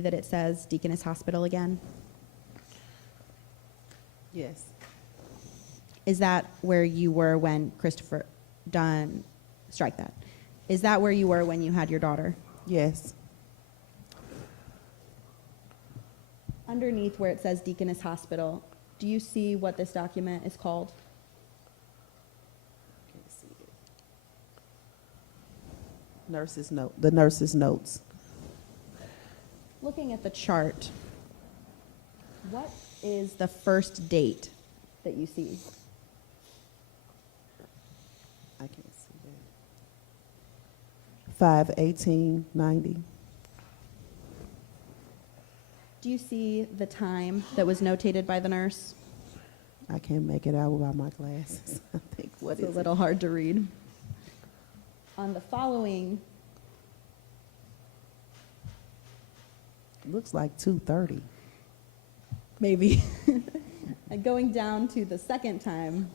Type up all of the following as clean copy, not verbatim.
that it says Deaconess Hospital again? Yes. Is that where you were when Christopher Dunn, strike that. Is that where you were when you had your daughter? Yes. Underneath where it says Deaconess Hospital, do you see what this document is called? Can't see it. Nurse's note. The nurse's notes. Looking at the chart, what is the first date that you see? I can't see that. 5/18/90. Do you see the time that was notated by the nurse? I can't make it out without my glasses. I think what It's a is little hard to read. On the following, it? Looks like 2:30. maybe, and going down to the second time,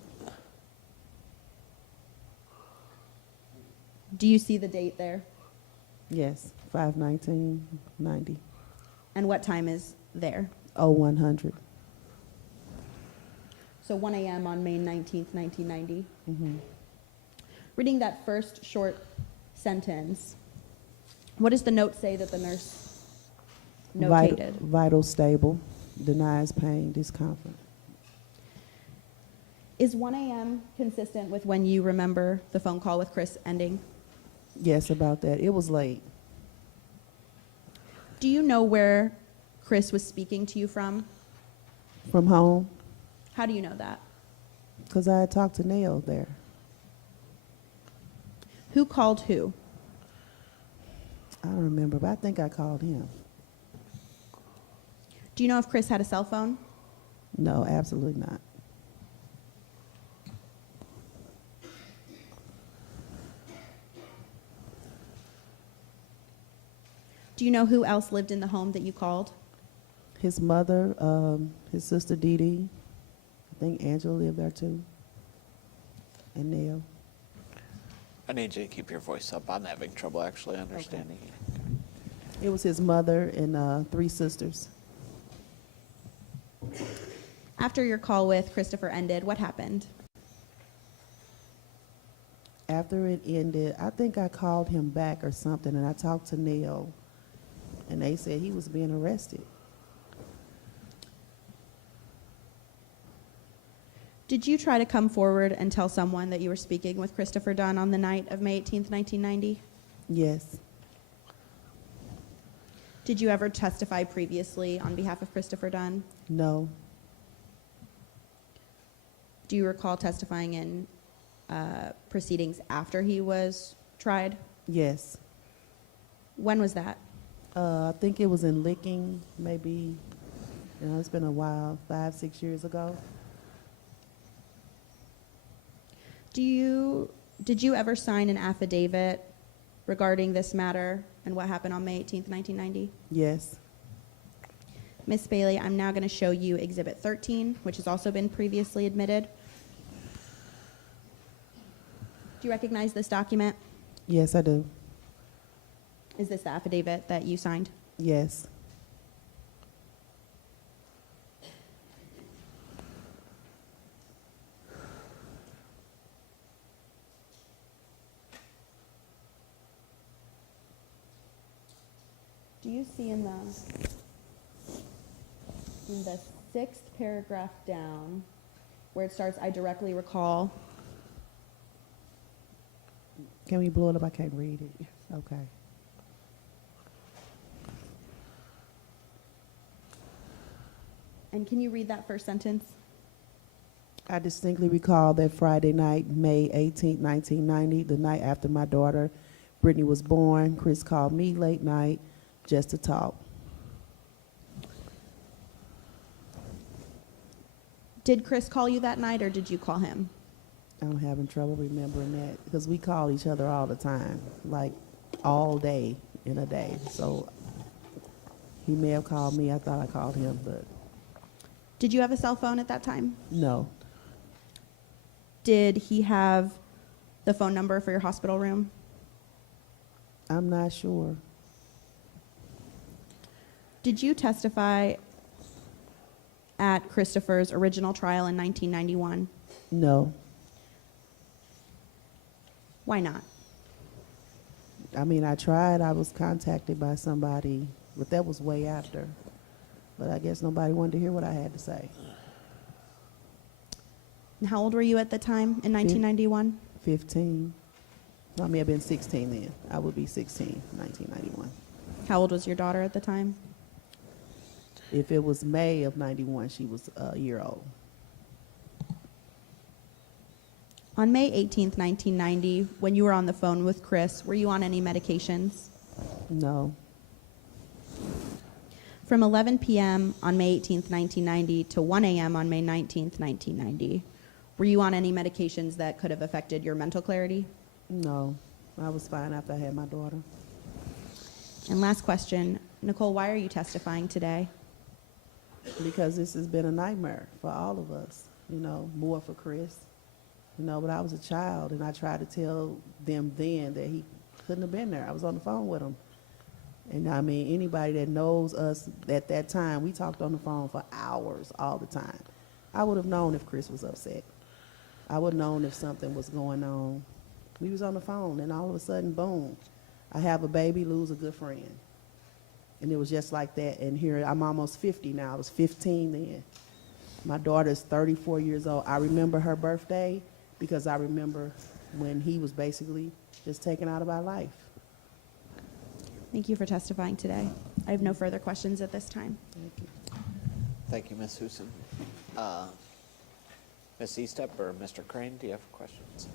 do you see the date there? Yes. 5/19/90. And what time is there? 0100. So 1 a.m. on May 19th, 1990. Mm-hmm. Reading that first short sentence, what does the note say that the nurse notated? Vital stable. Denies pain, discomfort. Is 1 a.m. consistent with when you remember the phone call with Chris ending? Yes, about that. It was late. Do you know where Chris was speaking to you from? From home, How do you know that? because I had talked to Neil there. Who called who? I don't remember, but I think I called him. Do you know if Chris had a cell phone? No, absolutely not. Do you know who else lived in the home that you called? His mother, his sister Dee Dee, I think Angela lived there too, and Neil. I need you to keep your voice up. I'm having trouble actually understanding you. It was his mother and 3 sisters. After your call with Christopher ended, what happened? After it ended, I think I called him back or something, and I talked to Neil, and they said he was being arrested. Did you try to come forward and tell someone that you were speaking with Christopher Dunn on the night of May 18th, 1990? Yes. Did you ever testify previously on behalf of Christopher Dunn? No. Do you recall testifying in proceedings after he was tried? Yes. When was that? I think it was in Licking, maybe, it's been a while, 5, 6 years ago. Did you ever sign an affidavit regarding this matter and what happened on May 18th, 1990? Yes. Ms. Bailey, I'm now going to show you Exhibit 13, which has also been previously admitted. Do you recognize this document? Yes, I do. Is this the affidavit that you signed? Yes. Do you see in the 6th paragraph down where it starts, I directly recall? Can we blow it up? I can't read it. Okay. And can you read that first sentence? I distinctly recall that Friday night, May 18, 1990, the night after my daughter, Brittany, was born. Chris called me late night just to talk. Did Chris call you that night or did you call him? I'm having trouble remembering that because we call each other all the time, like all day in a day. So he may have called me. I thought I called him, but Did you have a cell phone at that time? no. Did he have the phone number for your hospital room? I'm not sure. Did you testify at Christopher's original trial in 1991? No. Why not? I mean, I tried. I was contacted by somebody, but that was way after. But I guess nobody wanted to hear what I had to say. And how old were you at the time in 1991? 15. I may have been 16 then. I would be 16, 1991. How old was your daughter at the time? If it was May of 91, she was a year old. On May 18th, 1990, when you were on the phone with Chris, were you on any medications? No. From 11 p.m. on May 18th, 1990 to 1 a.m. on May 19th, 1990, were you on any medications that could have affected your mental clarity? No. I was fine after I had my daughter. And last question, Nicole, why are you testifying today? Because this has been a nightmare for all of us, you know, more for Chris. You know, but I was a child, and I tried to tell them then that he couldn't have been there. I was on the phone with him. And I mean, anybody that knows us at that time, we talked on the phone for hours all the time. I would have known if Chris was upset. I would have known if something was going on. We was on the phone, and all of a sudden, boom, I have a baby, lose a good friend. And it was just like that. And here, I'm almost 50 now. I was 15 then. My daughter's 34 years old. I remember her birthday because I remember when he was basically just taken out of our life. Thank you for testifying today. I have no further questions at this time. Thank you. Thank you, Ms. Huson. Ms. Eastep or Mr. Crane, do you have questions?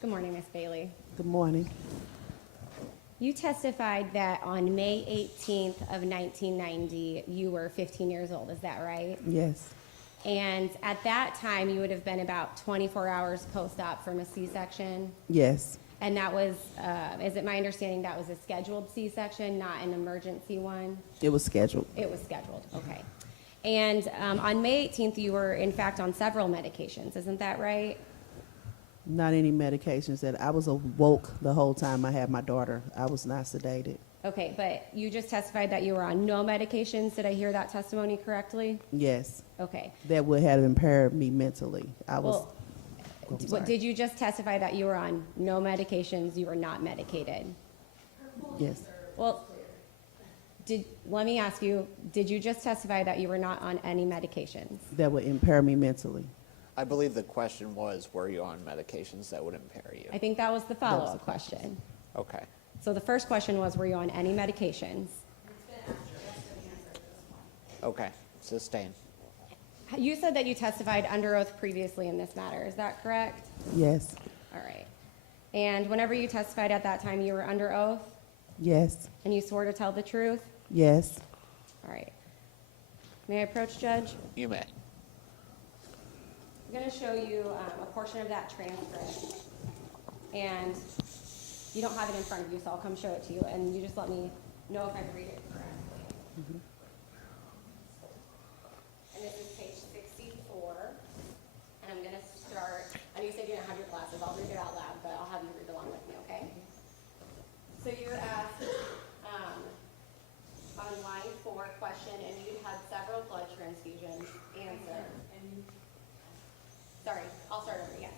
Good morning, Ms. Bailey. Good morning. You testified that on May 18th of 1990, you were 15 years old. Is that right? Yes. And at that time, you would have been about 24 hours post-op from a C-section. Yes. And that was, is it my understanding that was a scheduled C-section, not an emergency one? It was scheduled. It was scheduled, okay. And on May 18th, you were in fact on several medications. Isn't that right? Not any medications. That I was awoke the whole time I had my daughter. I was not sedated. Okay, but you just testified that you were on no medications. Did I hear that testimony correctly? Yes. Okay. That would have impaired me mentally. I was. Well, I'm sorry. did you just testify that you were on no medications, you were not medicated? Yes. Well, let me ask you, did you just testify that you were not on any medications? That would impair me mentally. I believe the question was, were you on medications that would impair you? I think that was the follow-up question. Okay. So the first question was, were you on any medications? Okay. Sustain. You said that you testified under oath previously in this matter. Is that correct? Yes. All right. And whenever you testified at that time, you were under oath? Yes. And you swore to tell the truth? Yes. All right. May I approach, Judge? You may. I'm going to show you a portion of that transcript. And you don't have it in front of you, so I'll come show it to you. And you just let me know if I read it correctly. And this is page 64. And I'm going to start. I know you said you didn't have your glasses. I'll read it out loud, but I'll have you read along with me, okay? So you're asked on line 4 question, and you had several blood transfusions. Answer. Sorry, I'll start over again.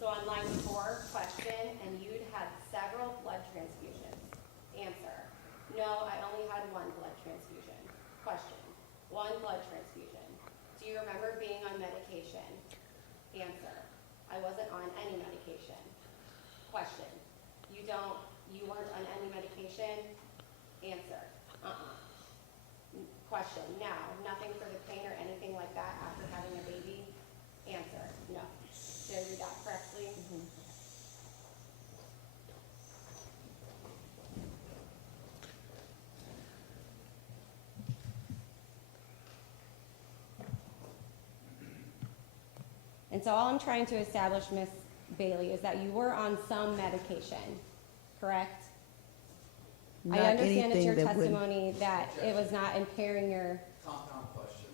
So on line 4 question, and you'd had several blood transfusions. Answer. No, I only had 1 blood transfusion. Question. 1 blood transfusion. Do you remember being on medication? Answer. I wasn't on any medication. Question. You weren't on any medication? Answer. Question. Now, nothing for the pain or anything like that after having a baby? Answer. No. Did I read that correctly? so all I'm trying to establish, Ms. Bailey, is that you were on some medication, correct? I Not understand it's anything your that would- testimony that it was not impairing your, Compound question.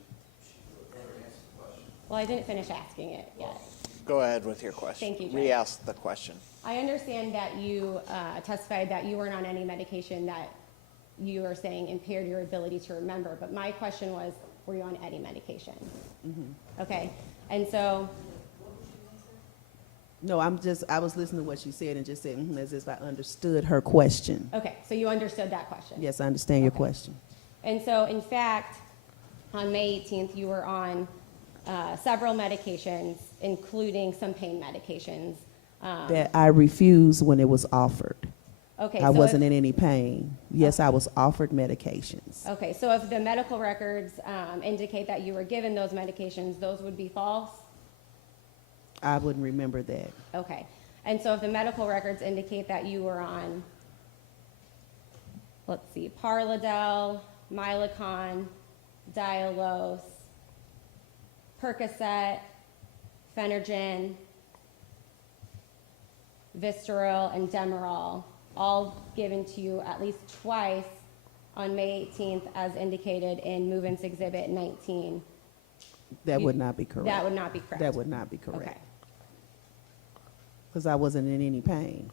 She let her answer the question. well, I didn't finish asking it yet. Go ahead with your question. Thank you, Judge. Re-ask the question. I understand that you testified that you weren't on any medication that you are saying impaired your ability to remember, but my question was, were you on any medication? Okay, and so, No, I was listening to what she said and just said, as if I understood her question. okay, so you understood that question? Yes, I understand your Okay. question. And so, in fact, on May 18th, you were on several medications, including some pain medications. That I refused when it was offered. Okay, I so wasn't if, in any pain. Yes, I was offered medications. okay, so if the medical records indicate that you were given those medications, those would be false? I wouldn't remember that. Okay, and so if the medical records indicate that you were on, let's see, Parladel, Mylicon, Dialos, Percocet, Phenergen, Vistaril, and Demerol, all given to you at least twice on May 18th as indicated in Movements Exhibit 19. That You- would not be correct. That would not be correct? That would not be Okay. correct. Because I wasn't in any pain.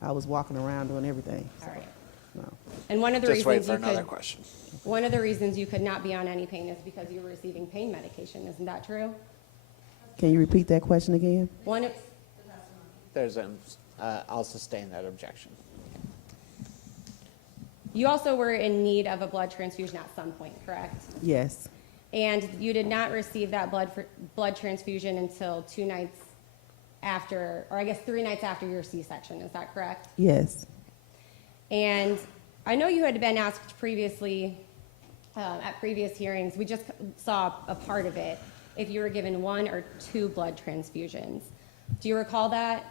I was walking around doing everything. All right. No. And one of the Just wait reasons for you another could, question. one of the reasons you could not be on any pain is because you were receiving pain medication, isn't that true? Can you repeat that question again? One of, There's an, I'll sustain that objection. you also were in need of a blood transfusion at some point, correct? Yes. And you did not receive that blood transfusion until 2 nights after, or I guess 3 nights after your C-section, is that correct? Yes. And I know you had been asked previously, at previous hearings, we just saw a part of it, if you were given 1 or 2 blood transfusions. Do you recall that?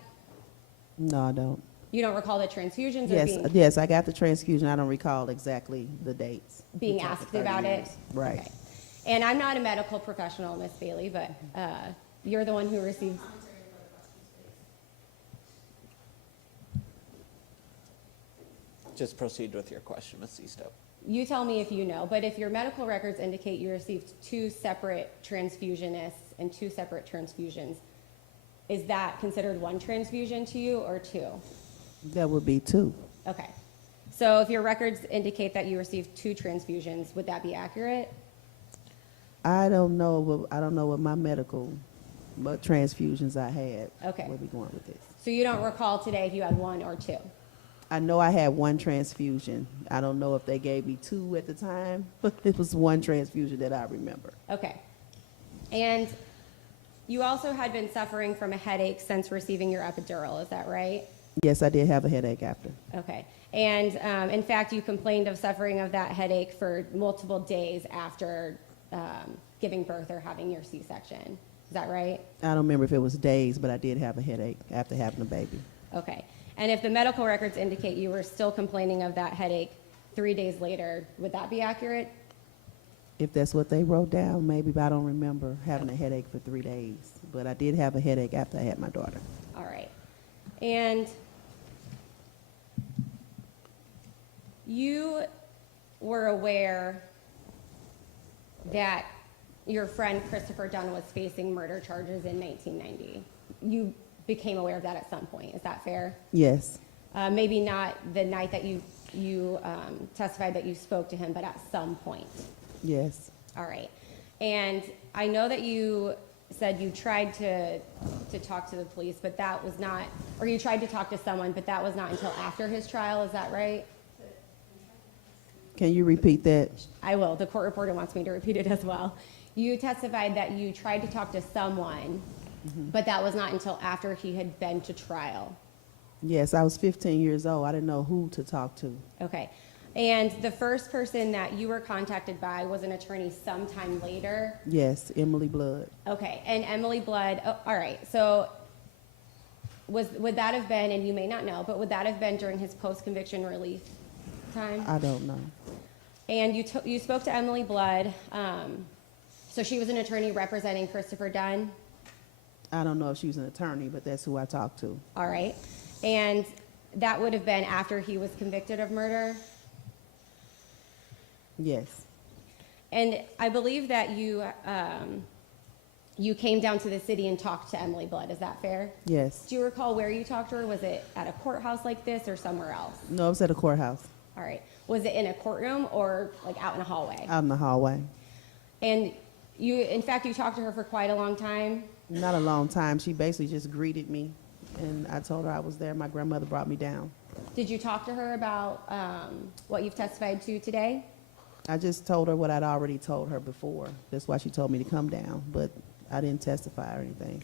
No, I don't. You don't recall the transfusions or Yes, being, yes, I got the transfusion. I don't recall exactly the dates. being We're talking asked 30 about it? years. Right. Okay. And I'm not a medical professional, Miss Bailey, but you're the one who received. Just proceed with your question, Ms. Eastoe. You tell me if you know, but if your medical records indicate you received 2 separate transfusionists and 2 separate transfusions, is that considered 1 transfusion to you or 2? That would be 2. Okay. So if your records indicate that you received 2 transfusions, would that be accurate? I don't know what my medical, what transfusions I had. Okay. Where we going with this? So you don't recall today if you had 1 or 2? I know I had 1 transfusion. I don't know if they gave me 2 at the time, but it was 1 transfusion that I remember. Okay. And you also had been suffering from a headache since receiving your epidural, is that right? Yes, I did have a headache after. Okay. And in fact, you complained of suffering of that headache for multiple days after giving birth or having your C-section. Is that right? I don't remember if it was days, but I did have a headache after having a baby. Okay. And if the medical records indicate you were still complaining of that headache 3 days later, would that be accurate? If that's what they wrote down, maybe, but I don't remember having a headache for 3 days. But I did have a headache after I had my daughter. All right. And you were aware that your friend Christopher Dunn was facing murder charges in 1990. You became aware of that at some point. Is that fair? Yes. Maybe not the night that you testified that you spoke to him, but at some point. Yes. All right. And I know that you said you tried to talk to the police, but that was not, or you tried to talk to someone, but that was not until after his trial. Is that right? Can you repeat that? I will. The court reporter wants me to repeat it as well. You testified that you tried to talk to someone, but that was not until after he had been to trial. Yes, I was 15 years old. I didn't know who to talk to. Okay. And the first person that you were contacted by was an attorney sometime later. Yes, Emily Blood. Okay. And Emily Blood, oh, all right. So would that have been, and you may not know, but would that have been during his post-conviction relief time? I don't know. And you spoke to Emily Blood. So she was an attorney representing Christopher Dunn? I don't know if she was an attorney, but that's who I talked to. All right. And that would have been after he was convicted of murder? Yes, And I believe that you came down to the city and talked to Emily Blood. Is that fair? yes. Do you recall where you talked to her? Was it at a courthouse like this or somewhere else? No, it was at a courthouse, All right. Was it in a courtroom or like out in a hallway? out in the hallway. And in fact, you talked to her for quite a long time. Not a long time. She basically just greeted me, and I told her I was there. My grandmother brought me down. Did you talk to her about what you've testified to today? I just told her what I'd already told her before. That's why she told me to come down, but I didn't testify or anything.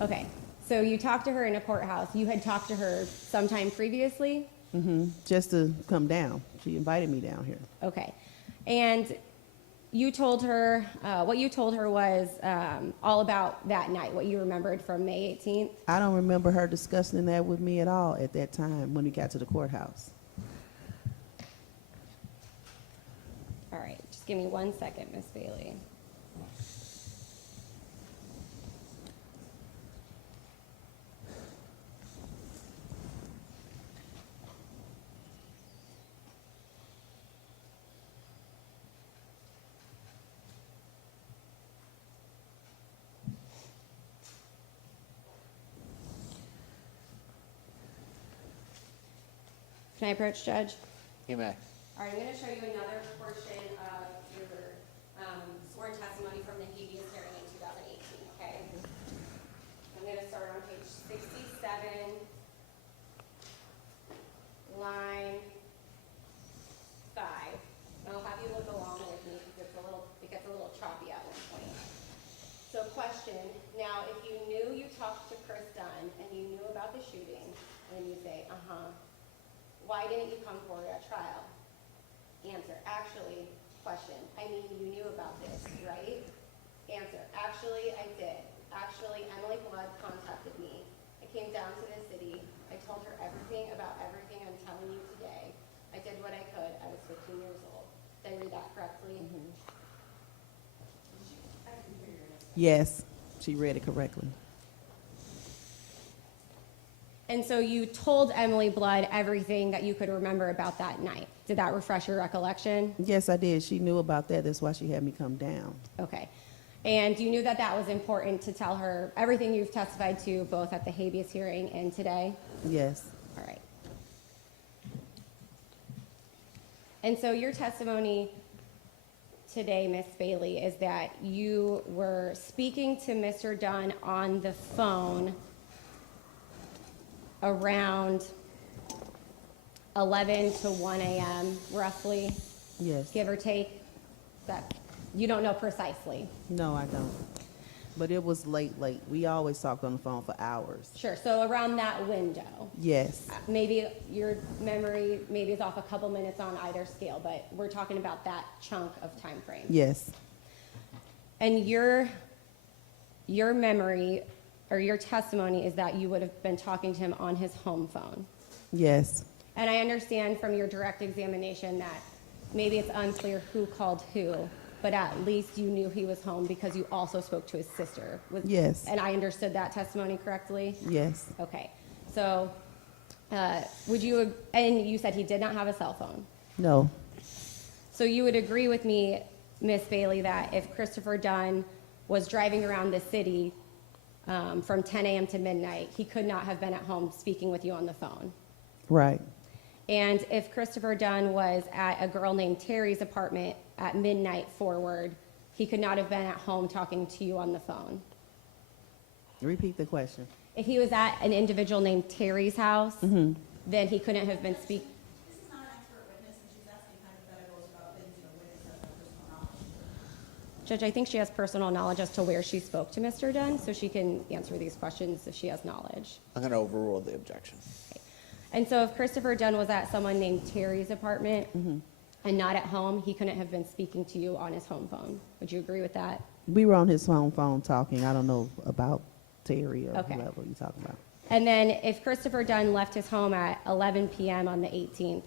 Okay. So you talked to her in a courthouse. You had talked to her sometime previously? Just to come down. She invited me down here. Okay. And you told her, what you told her was all about that night, what you remembered from May 18th? I don't remember her discussing that with me at all at that time when we got to the courthouse. All right. Just give me 1 second, Miss Bailey. Can I approach, Judge? You may. All right, I'm going to show you another portion of your sworn testimony from the habeas hearing in 2018, okay? I'm going to start on page 67, line 5. I'll have you look along with me because it gets a little choppy at one point. So question, now if you knew you talked to Chris Dunn and you knew about the shooting, and you say, why didn't you come forward at trial? Answer, actually, question, I mean, you knew about this, right? Answer, actually, I did. Actually, Emily Blood contacted me. I came down to the city. I told her everything about everything I'm telling you today. I did what I could. I was 15 years old. Did I read that correctly? Yes, she read it correctly. And so you told Emily Blood everything that you could remember about that night. Did that refresh your recollection? Yes, I did. She knew about that. That's why she had me come down. Okay. And you knew that that was important to tell her everything you've testified to, both at the habeas hearing and today? Yes. All right. And so your testimony today, Miss Bailey, is that you were speaking to Mr. Dunn on the phone around 11 to 1 a.m., roughly, Yes. give or take? That you don't know precisely. No, I don't. But it was late. We always talked on the phone for hours. Sure, so around that window. Yes. Maybe your memory maybe is off a couple minutes on either scale, but we're talking about that chunk of time frame. Yes. And your memory or your testimony is that you would have been talking to him on his home phone. Yes. And I understand from your direct examination that maybe it's unclear who called who, but at least you knew he was home because you also spoke to his sister. Yes. And I understood that testimony correctly? Yes. Okay. So would you, and you said he did not have a cell phone. No. So you would agree with me, Miss Bailey, that if Christopher Dunn was driving around the city from 10 a.m. to midnight, he could not have been at home speaking with you on the phone. Right. And if Christopher Dunn was at a girl named Terry's apartment at midnight forward, he could not have been at home talking to you on the phone. Repeat the question. If he was at an individual named Terry's house, then he couldn't have been speaking. This is not an expert witness, and she's asking hypotheticals about things, witness has no personal knowledge. Judge, I think she has personal knowledge as to where she spoke to Mr. Dunn, so she can answer these questions if she has knowledge. I'm going to overrule the objection. And so if Christopher Dunn was at someone named Terry's apartment and not at home, he couldn't have been speaking to you on his home phone. Would you agree with that? We were on his home phone talking. I don't know about Terry or Okay. whoever you're talking about. And then if Christopher Dunn left his home at 11 p.m. on the 18th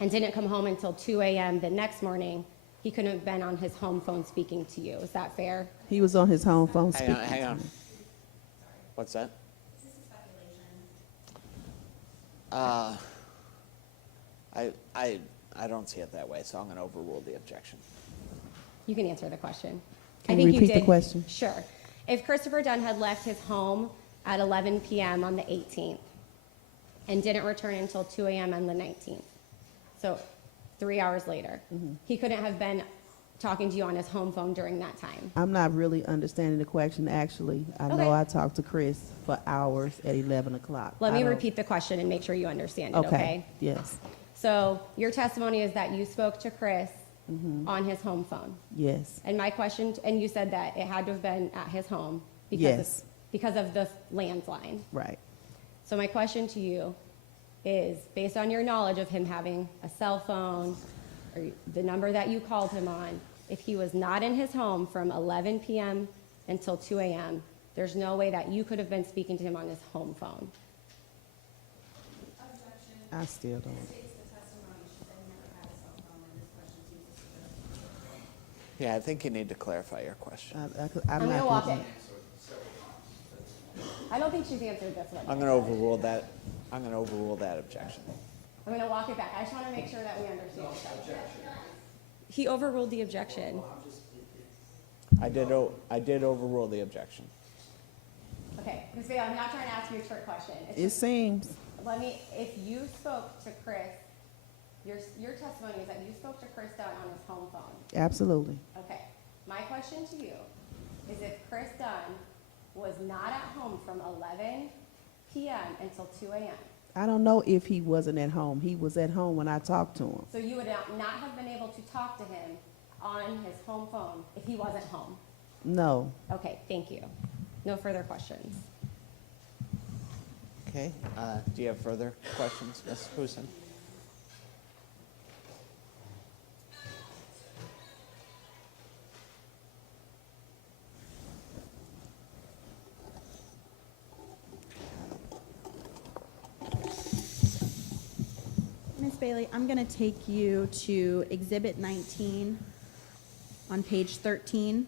and didn't come home until 2 a.m. the next morning, he couldn't have been on his home phone speaking to you. Is that fair? He was on his home phone Hang speaking. on, hang to on. me. What's that? This is speculation. I don't see it that way, so I'm going to overrule the objection. You can answer the question. Can you repeat the question? Sure. If Christopher Dunn had left his home at 11 p.m. on the 18th and didn't return until 2 a.m. on the 19th, so 3 hours later, he couldn't have been talking to you on his home phone during that time. I'm not really understanding the question, actually. I Okay. know I talked to Chris for hours at 11 o'clock. Let I me don't- repeat the question and make sure you understand it, okay? Yes, So your testimony is that you spoke to Chris on his home phone. yes, And my question, and you said that it had to have been at his home Yes. because of the landline. right. So my question to you is, based on your knowledge of him having a cell phone or the number that you called him on, if he was not in his home from 11 p.m. until 2 a.m., there's no way that you could have been speaking to him on his home phone. Objection. I still don't. States the testimony, she said never had a cell phone, and this question seems to suggest. Yeah, I think you need to clarify your question. I'm I'm not gonna walk getting- it. I don't think she's answered this one. I'm going to overrule that. I'm going to overrule that objection. I'm gonna walk it back. I just wanna make sure that we understand. He overruled the objection. I did overrule the objection. Okay, Ms. Vale, I'm not trying to ask you a trick question. It's It just- seems, if you spoke to Chris, your testimony is that you spoke to Chris Dunn on his home phone. absolutely. Okay, my question to you is if Chris Dunn was not at home from 11 p.m. until 2 a.m., I don't know if he wasn't at home. He was at home when I talked to him. so you would not have been able to talk to him on his home phone if he wasn't home? No. Okay, thank you. No further questions. Okay. Do you have further questions, Ms. Huson? Ms. Bailey, I'm going to take you to Exhibit 19 on page 13.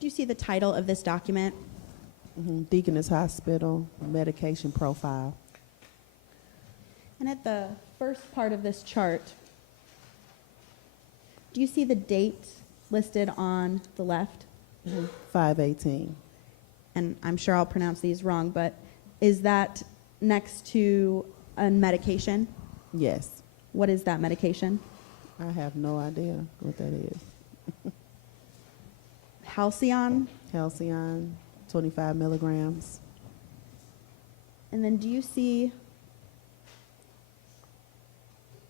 Do you see the title of this document? Deaconess Hospital medication profile. And at the first part of this chart, do you see the date listed on the left? 518. And I'm sure I'll pronounce these wrong, but is that next to a medication? Yes. What is that medication? I have no idea what that is. Halcyon? Halcyon, 25 milligrams. And then do you see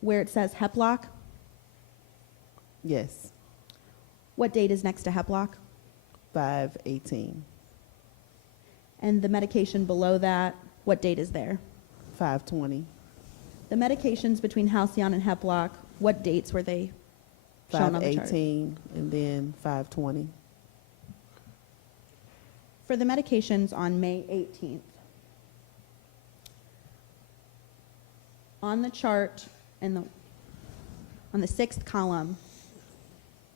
where it says Heplock? Yes. What date is next to Heplock? 518. And the medication below that, what date is there? 520. The medications between Halcyon and Heplock, what dates were they shown on the chart? 518 and then 520. For the medications on May 18th, on the chart on the sixth column,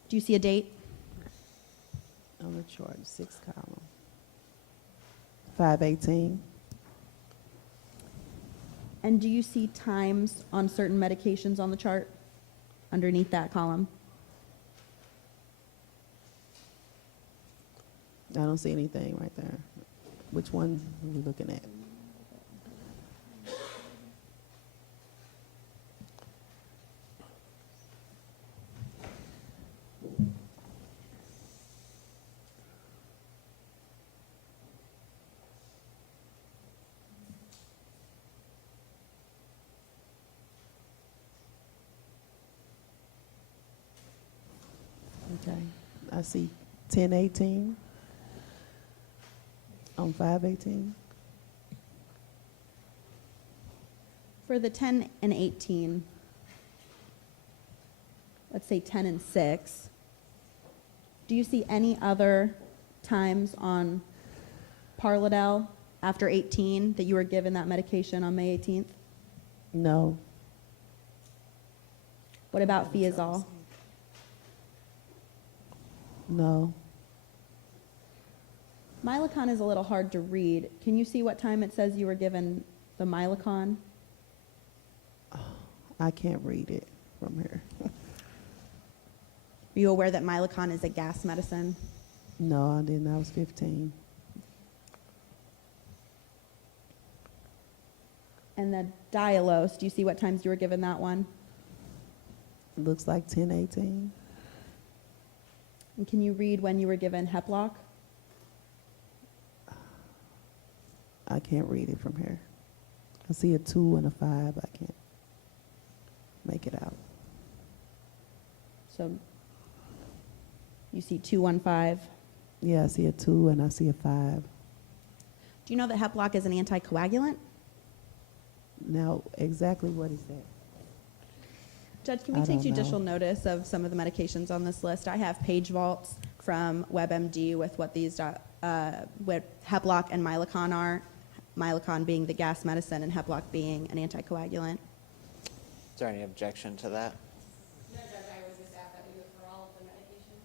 do you see a date? On the chart, sixth column. 518. And do you see times on certain medications on the chart underneath that column? I don't see anything right there. Which one are we looking at? Okay, I see 1018 on 518. For the 10 and 18, let's say 10 and 6, do you see any other times on Parladel after 18 that you were given that medication on May 18th? No. What about Fiazol? No. Milacon is a little hard to read. Can you see what time it says you were given the Milacon? I can't read it from here. Are you aware that Milacon is a gas medicine? No, I didn't. I was 15. And the Dialos, do you see what times you were given that one? It looks like 10:18. And can you read when you were given Heplock? I can't read it from here. I see a 2 and a 5. I can't make it out. So you see 215. Yeah, I see a 2 and I see a 5. Do you know that Heplock is an anticoagulant? Now, exactly what is that? Judge, can we I take don't judicial know. notice of some of the medications on this list? I have page vaults from WebMD with what these, what Heplock and Milacon are. Milacon being the gas medicine and Heplock being an anticoagulant. Is there any objection to that? No, Judge, I would just ask that we go through all of the medications.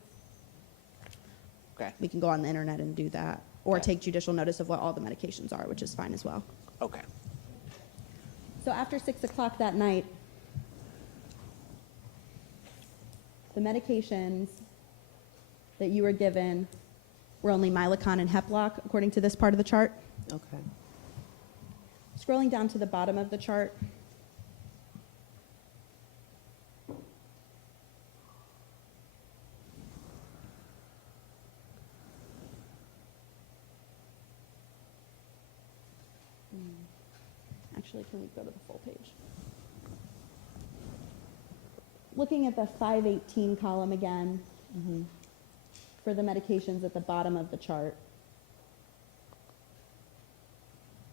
Okay. We can go on the internet and do that, or Okay. take judicial notice of what all the medications are, which is fine as well. Okay. So after 6 o'clock that night, the medications that you were given were only Milacon and Heplock, according to this part of the chart. Okay. Scrolling down to the bottom of the chart, actually, can we go to the full page? Looking at the 518 column again, for the medications at the bottom of the chart.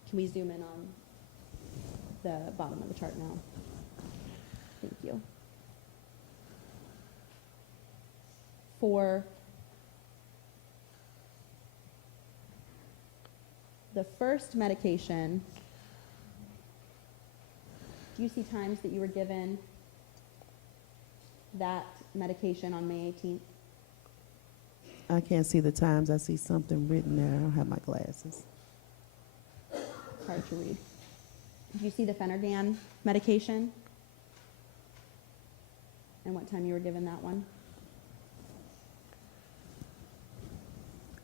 Can we zoom in on the bottom of the chart now? Thank you. For the first medication, do you see times that you were given that medication on May 18th? I can't see the times. I see something written there. I don't have my glasses. It's hard to read. Do you see the Phenergan medication? And what time you were given that one?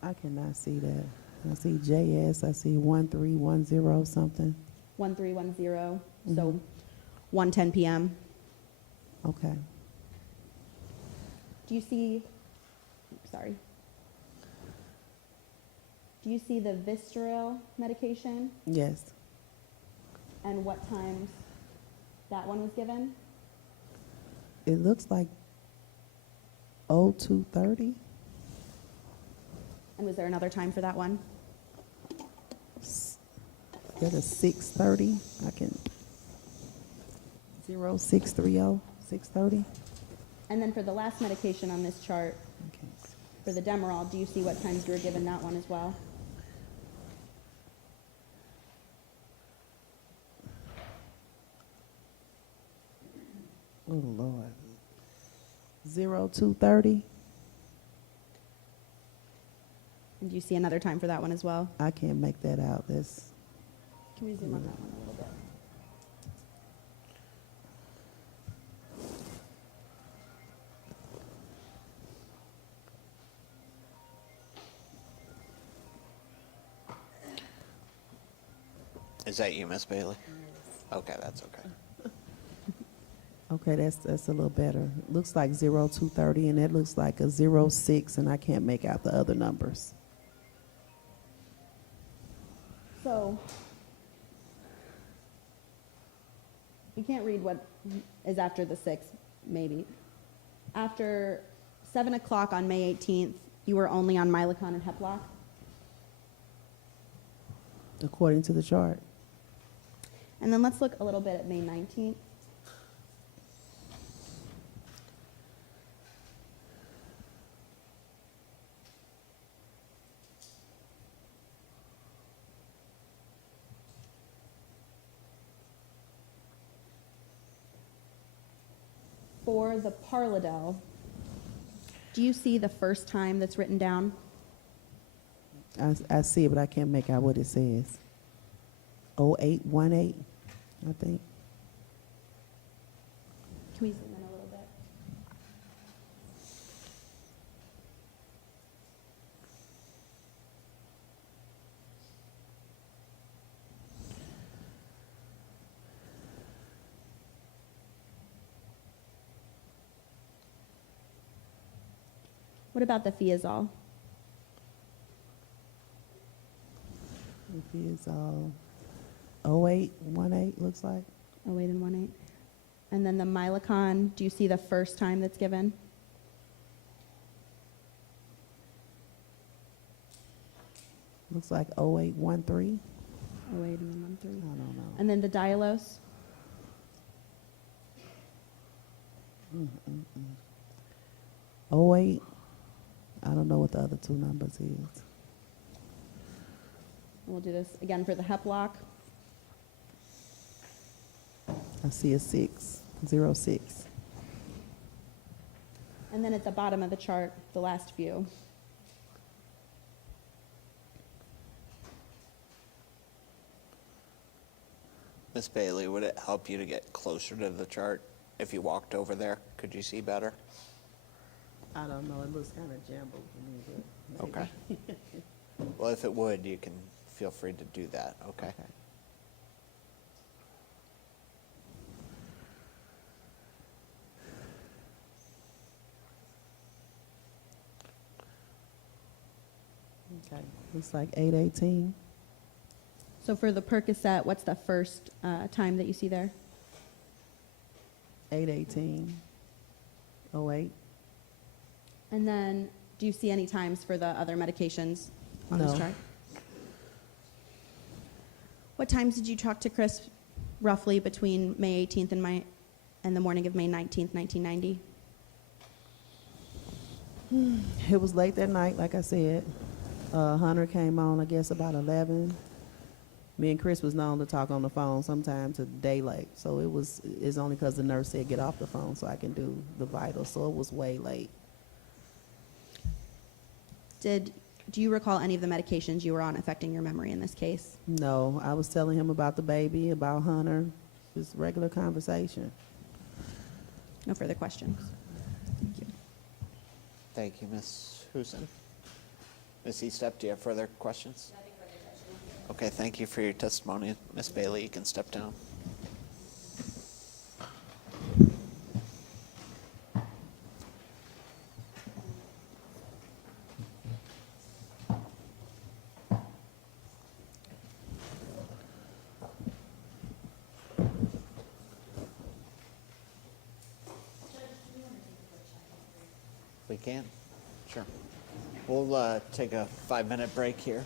I cannot see that. I see JS. I see 1310 something. 1310, so Mhm. 1:10 p.m. Okay. Do you see, sorry. Do you see the Vistaril medication Yes. and what times that one was given? It looks like 0230. And was there another time for that one? That is 630. I can 0630 630. And then for the last medication on this chart, Okay. for the Demerol, do you see what times you were given that one as well? Oh Lord. 0230. And do you see another time for that one as well? I can't make that out. That's Can we zoom on that one a little bit? Is that you, Miss Bailey? Okay, that's okay. okay. That's a little better. Looks like 0230, and that looks like a 06, and I can't make out the other numbers. So, you can't read what is after the 6, maybe. After 7 o'clock on May 18th, you were only on Milacon and Heplock. According to the chart. And then let's look a little bit at May 19th. For the Parladel, do you see the first time that's written down? I see it, but I can't make out what it says. 0818, I think. Can we zoom in a little bit? What about the Fiazol? It is 0818, looks like. 08 and 18. And then the Milacon, do you see the first time that's given? Looks like 0813. 08 and then 13. I don't know. And then the Dialos? 08. I don't know what the other two numbers is. We'll do this again for the Heplock. I see a 606. And then at the bottom of the chart, the last few. Miss Bailey, would it help you to get closer to the chart if you walked over there? Could you see better? I don't know. It looks kind of jumbled to me, but maybe. Okay. Well, if it would, you can feel free to do that, okay? Okay. Okay. Looks like 818. So for the Percocet, what's the first time that you see there? 818. 08. And then do you see any times for the other medications on this No. chart? What times did you talk to Chris roughly between May 18th and the morning of May 19th, 1990? It was late that night, like I said. Hunter came on, I guess, about 11. Me and Chris was known to talk on the phone sometimes a day late. So it's only because the nurse said get off the phone so I can do the vitals. So it was way late. Do you recall any of the medications you were on affecting your memory in this case? No, I was telling him about the baby, about Hunter, just regular conversation. No further questions. Thank you. Thank you, Ms. Huson. Ms. Eastep, do you have further questions? Okay, thank you for your testimony. Ms. Bailey, you can step down. We can, sure. We'll take a 5-minute break here.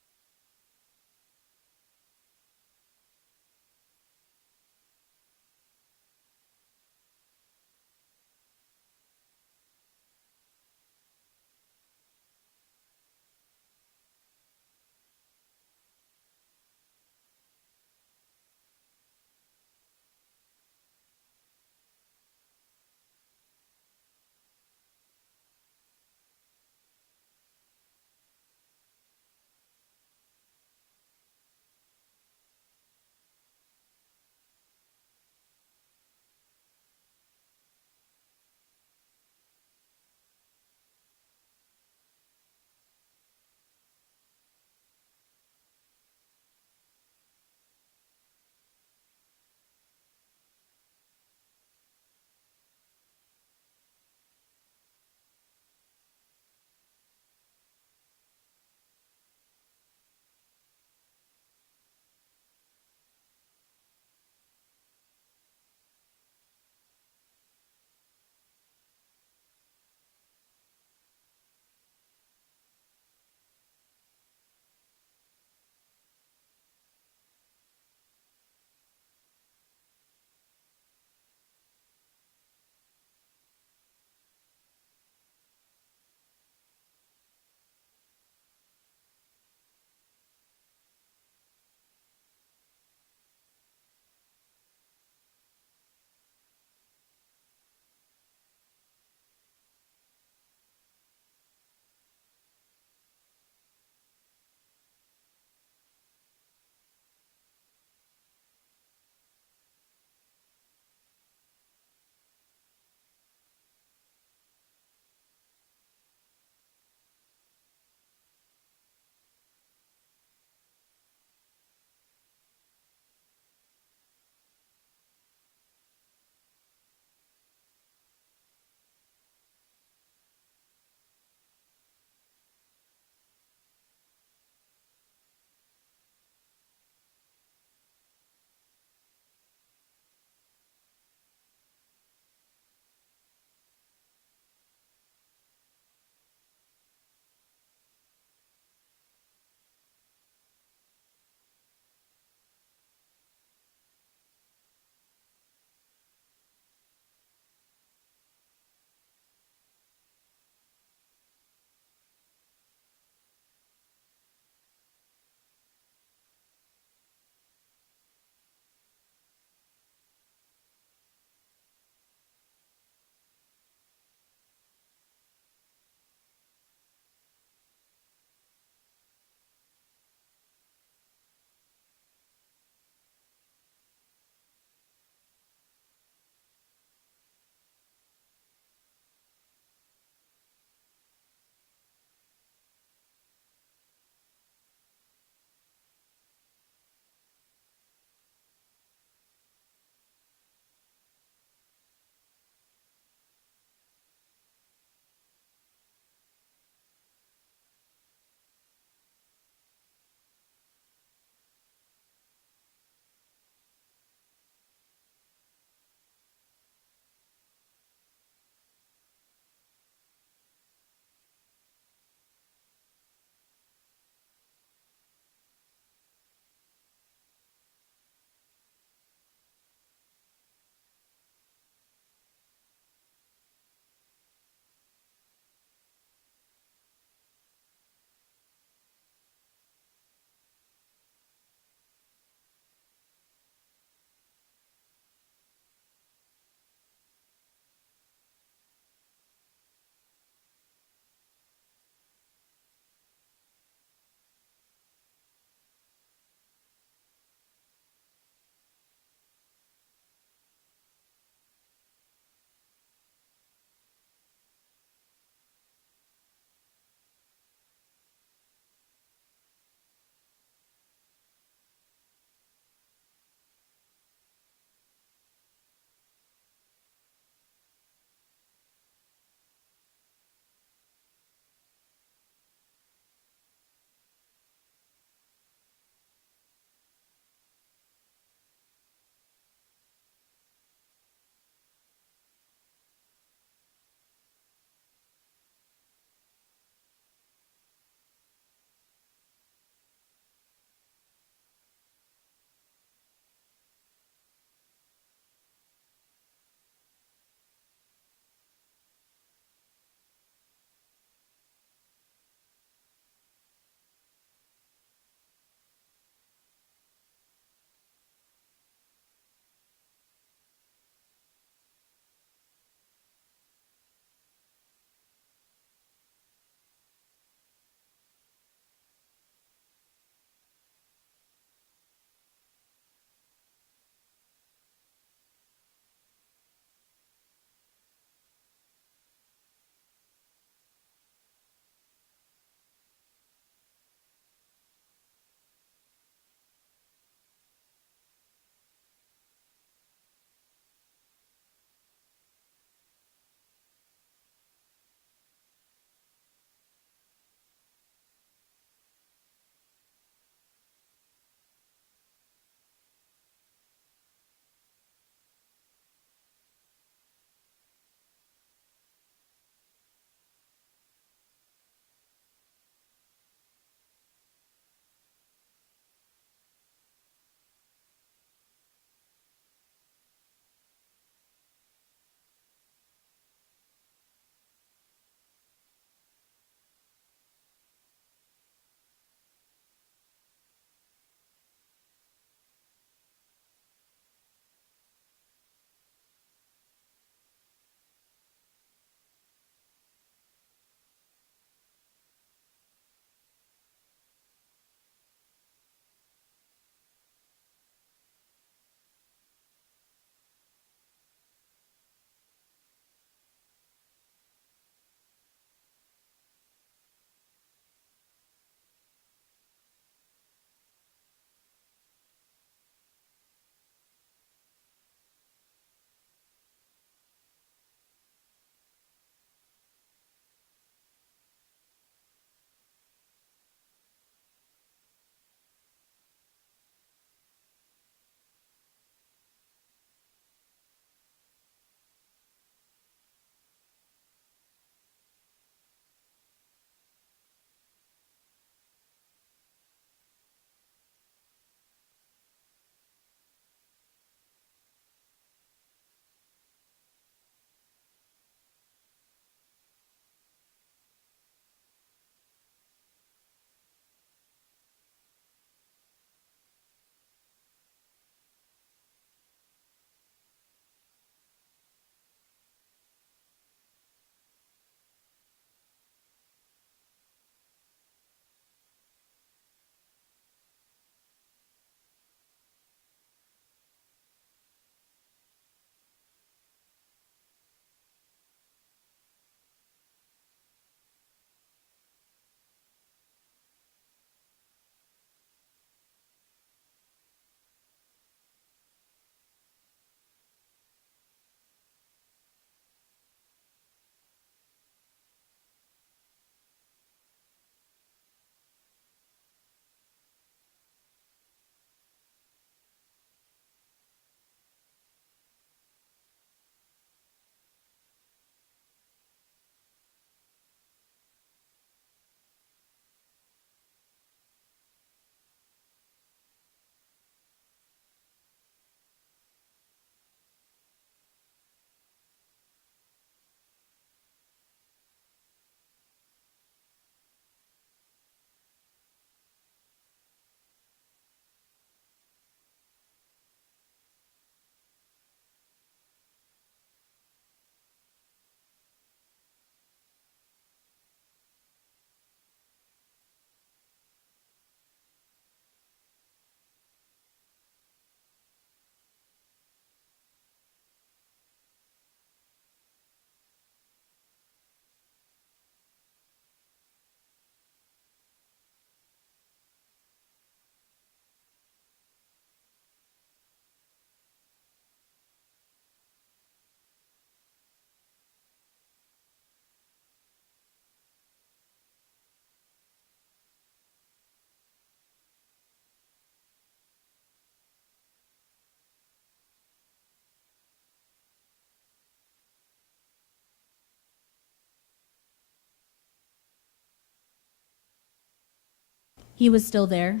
He was still there?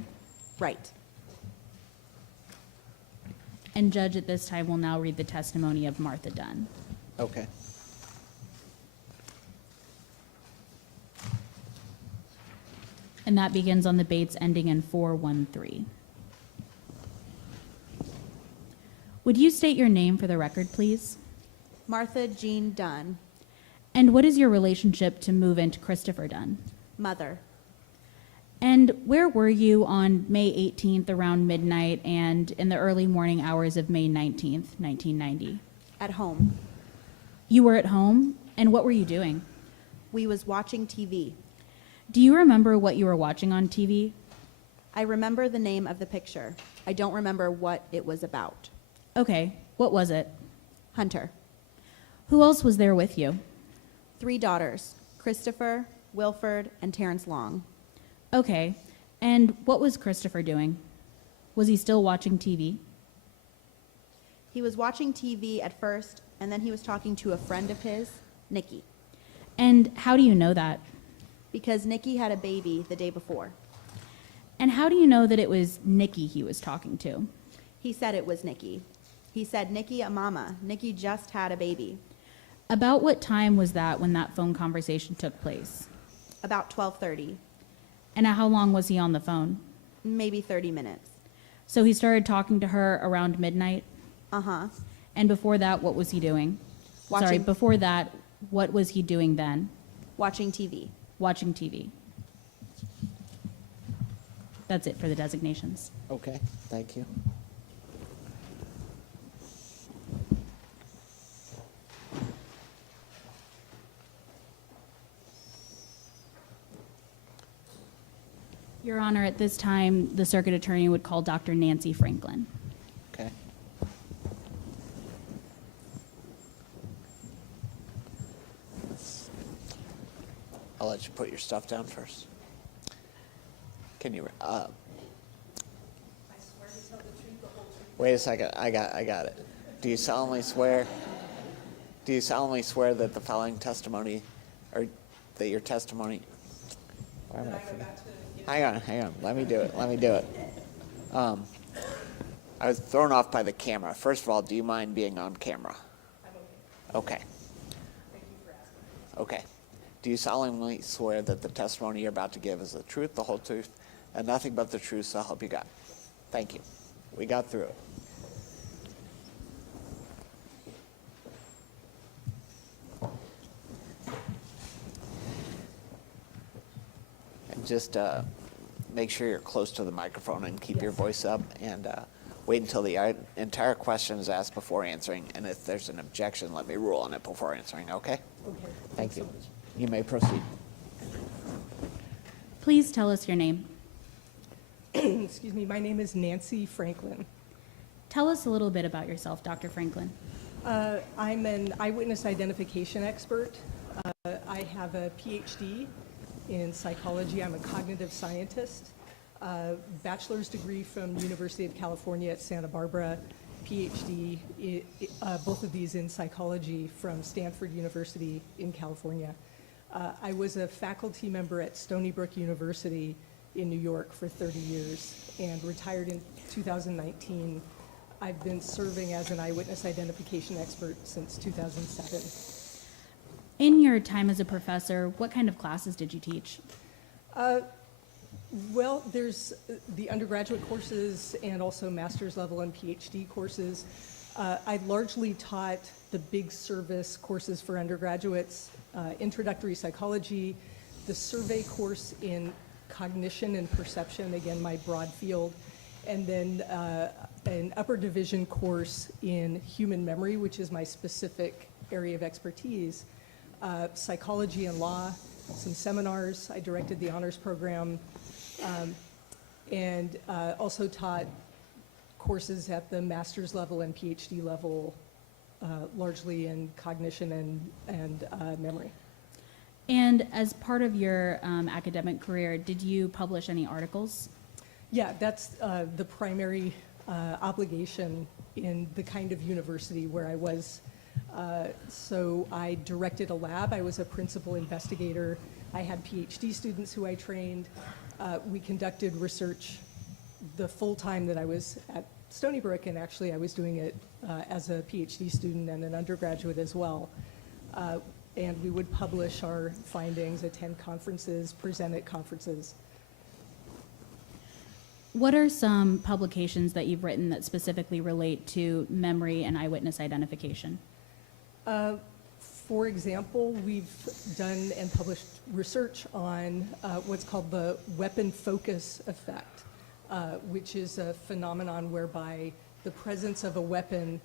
Right. And Judge, at this time, will now read the testimony of Martha Dunn. Okay. And that begins on the Bates ending in 413. Would you state your name for the record, please? Martha Jean Dunn, And what is your relationship to move-in Christopher Dunn? mother. And where were you on May 18th around midnight and in the early morning hours of May 19th, 1990? At home. You were at home, and what were you doing? We was watching TV. Do you remember what you were watching on TV? I remember the name of the picture. I don't remember what it was about. Okay, what was it? Hunter. Who else was there with you? 3 daughters, Christopher, Wilford, and Terrence Long. Okay, and what was Christopher doing? Was he still watching TV? He was watching TV at first, and then he was talking to a friend of his, Nikki, And how do you know that? because Nikki had a baby the day before. And how do you know that it was Nikki he was talking to? He said it was Nikki. He said, Nikki, a mama. Nikki just had a baby. About what time was that when that phone conversation took place? About 12:30, And how long was he on the phone? maybe 30 minutes. So he started talking to her around midnight? Uh-huh. And before that, what was he doing? Sorry, Watching- before that, what was he doing then? Watching TV. Watching TV. That's it for the designations. Okay, thank you. Your Honor, at this time, the circuit attorney would call Dr. Nancy Franklin. Okay. I'll let you put your stuff down first. Can you, wait a second, I got it. Do you solemnly swear that the following testimony, or that your testimony, why am I forgetting? Hang on, let me do it. I was thrown off by the camera. First of all, do you mind being on camera? I'm okay. Okay. Thank you for asking. Okay. Do you solemnly swear that the testimony you're about to give is the truth, the whole truth, and nothing but the truth, so help you God? Thank you. We got through it. And just make sure you're close to the microphone and keep your voice up, and wait until the entire question is asked before answering, and if there's an objection, let me rule on it before answering, okay? Okay. Thank you. You may proceed. Please tell us your name. Excuse me, my name is Nancy Franklin. Tell us a little bit about yourself, Dr. Franklin. I'm an eyewitness identification expert. I have a PhD in psychology. I'm a cognitive scientist. Bachelor's degree from University of California at Santa Barbara, PhD, both of these in psychology from Stanford University in California. I was a faculty member at Stony Brook University in New York for 30 years and retired in 2019. I've been serving as an eyewitness identification expert since 2007. In your time as a professor, what kind of classes did you teach? Well, there's the undergraduate courses and also master's level and PhD courses. I largely taught the big service courses for undergraduates, introductory psychology, the survey course in cognition and perception, again, my broad field, and then an upper division course in human memory, which is my specific area of expertise, psychology and law, some seminars. I directed the honors program, and also taught courses at the master's level and PhD level, largely in cognition and memory. And as part of your academic career, did you publish any articles? Yeah, that's the primary obligation in the kind of university where I was. So I directed a lab. I was a principal investigator. I had PhD students who I trained. We conducted research the full time that I was at Stony Brook, and actually I was doing it as a PhD student and an undergraduate as well. And we would publish our findings, attend conferences, present at conferences. What are some publications that you've written that specifically relate to memory and eyewitness identification? For example, we've done and published research on what's called the weapon focus effect, which is a phenomenon whereby the presence of a weapon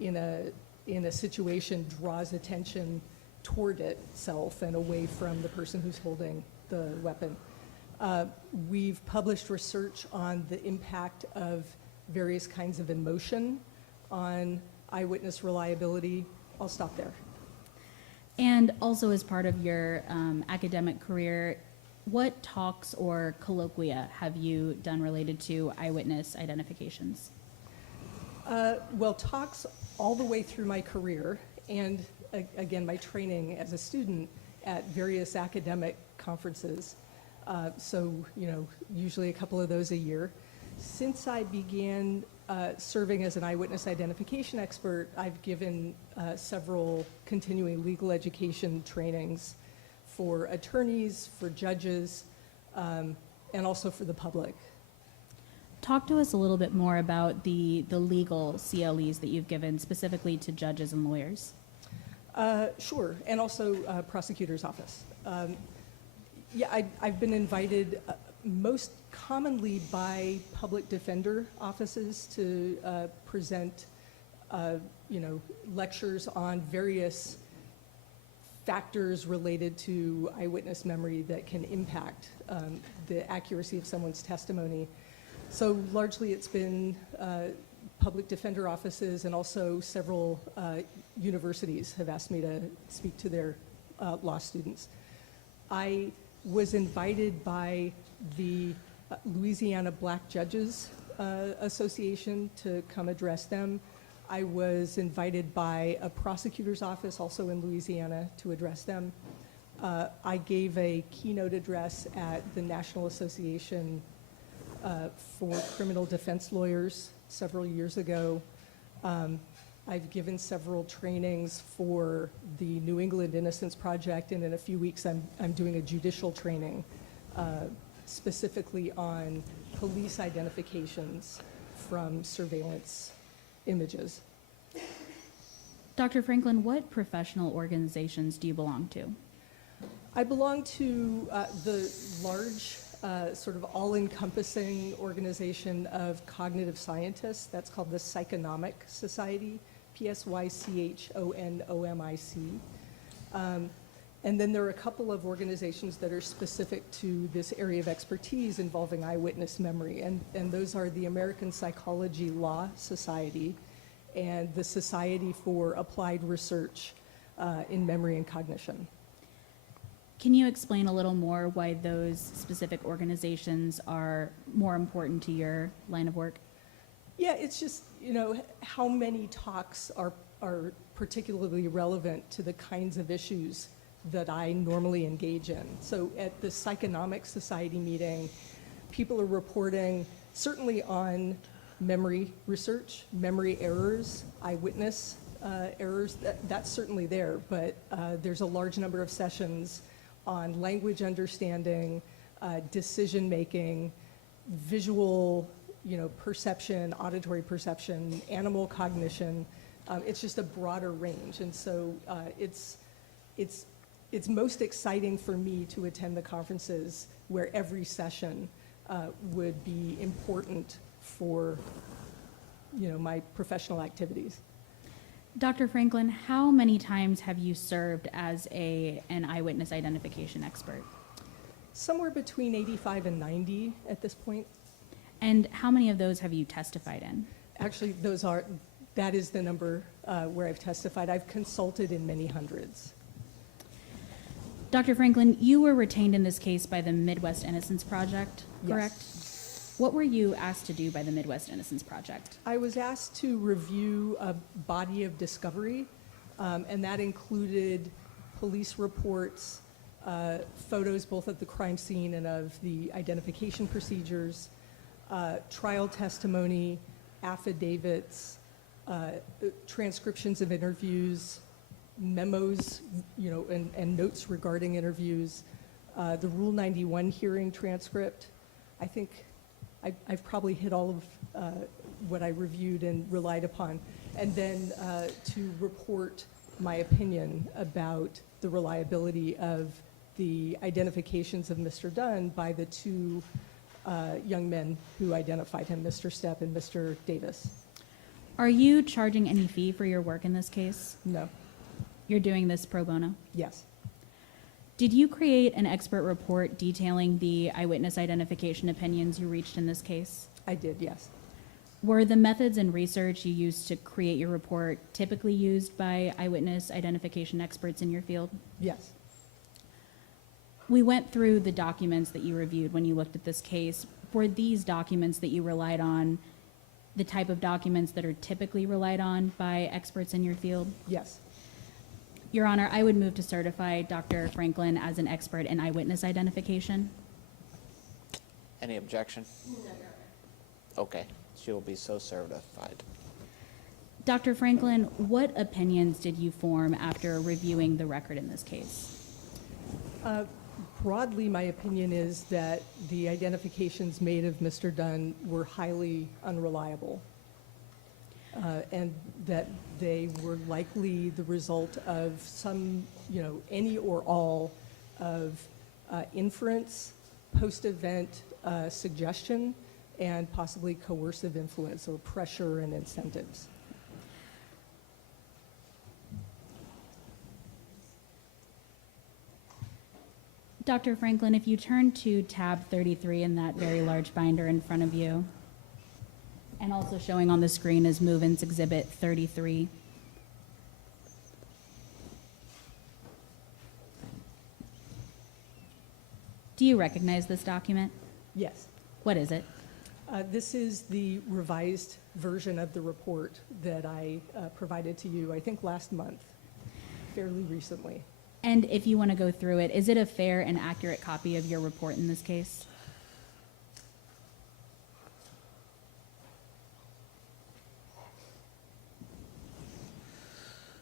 in a situation draws attention toward itself and away from the person who's holding the weapon. We've published research on the impact of various kinds of emotion on eyewitness reliability. I'll stop there. And also as part of your academic career, what talks or colloquia have you done related to eyewitness identifications? Well, talks all the way through my career, and again, my training as a student at various academic conferences. So, usually a couple of those a year. Since I began serving as an eyewitness identification expert, I've given several continuing legal education trainings for attorneys, for judges, and also for the public. Talk to us a little bit more about the legal CLEs that you've given specifically to judges and lawyers. Sure, and also prosecutor's office. I've been invited most commonly by public defender offices to present, lectures on various factors related to eyewitness memory that can impact the accuracy of someone's testimony. So largely it's been public defender offices, and also several universities have asked me to speak to their law students. I was invited by the Louisiana Black Judges Association to come address them. I was invited by a prosecutor's office also in Louisiana to address them. I gave a keynote address at the National Association for Criminal Defense Lawyers several years ago. I've given several trainings for the New England Innocence Project, and in a few weeks I'm doing a judicial training specifically on police identifications from surveillance images. Dr. Franklin, what professional organizations do you belong to? I belong to the large sort of all-encompassing organization of cognitive scientists. That's called the Psychonomic Society, Psychonomic. And then there are a couple of organizations that are specific to this area of expertise involving eyewitness memory, and those are the American Psychology Law Society and the Society for Applied Research in Memory and Cognition. Can you explain a little more why those specific organizations are more important to your line of work? Yeah, it's just, how many talks are particularly relevant to the kinds of issues that I normally engage in. So at the Psychonomic Society meeting, people are reporting certainly on memory research, memory errors, eyewitness errors, that's certainly there, but there's a large number of sessions on language understanding, decision-making, visual, perception, auditory perception, animal cognition. It's just a broader range, and so it's most exciting for me to attend the conferences where every session would be important for, my professional activities. Dr. Franklin, how many times have you served as an eyewitness identification expert? Somewhere between 85 and 90 at this point. And how many of those have you testified in? Actually, that is the number where I've testified. I've consulted in many hundreds. Dr. Franklin, you were retained in this case by the Midwest Innocence Project, correct? Yes. What were you asked to do by the Midwest Innocence Project? I was asked to review a body of discovery, and that included police reports, photos both of the crime scene and of the identification procedures, trial testimony, affidavits, transcriptions of interviews, memos, and notes regarding interviews, the Rule 91 hearing transcript. I think I've probably hit all of what I reviewed and relied upon. And then to report my opinion about the reliability of the identifications of Mr. Dunn by the two young men who identified him, Mr. Stepp and Mr. Davis. Are you charging any fee for your work in this case? No. You're doing this pro bono? Yes. Did you create an expert report detailing the eyewitness identification opinions you reached in this case? I did, yes. Were the methods and research you used to create your report typically used by eyewitness identification experts in your field? Yes. We went through the documents that you reviewed when you looked at this case. Were these documents that you relied on the type of documents that are typically relied on by experts in your field? Yes. Your Honor, I would move to certify Dr. Franklin as an expert in eyewitness identification. Any objection? No, Your Honor. Okay, she will be so certified. Dr. Franklin, what opinions did you form after reviewing the record in this case? Broadly, my opinion is that the identifications made of Mr. Dunn were highly unreliable, and that they were likely the result of some, any or all of inference, post-event suggestion, and possibly coercive influence or pressure and incentives. Dr. Franklin, if you turn to tab 33 in that very large binder in front of you, and also showing on the screen is Move-ins Exhibit 33. Do you recognize this document? Yes. What is it? This is the revised version of the report that I provided to you, I think last month, fairly recently. And if you want to go through it, is it a fair and accurate copy of your report in this case?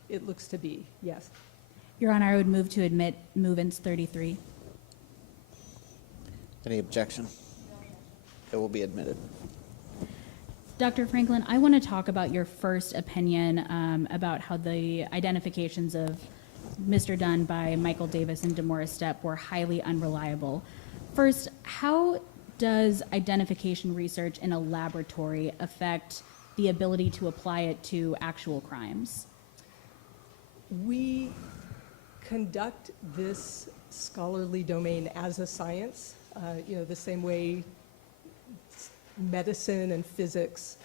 It looks to be, yes. Your Honor, I would move to admit Move-ins 33. Any objection? It will be admitted. Dr. Franklin, I want to talk about your first opinion about how the identifications of Mr. Dunn by Michael Davis and DeMaurice Stepp were highly unreliable. First, how does identification research in a laboratory affect the ability to apply it to actual crimes? We conduct this scholarly domain as a science, the same way medicine and physics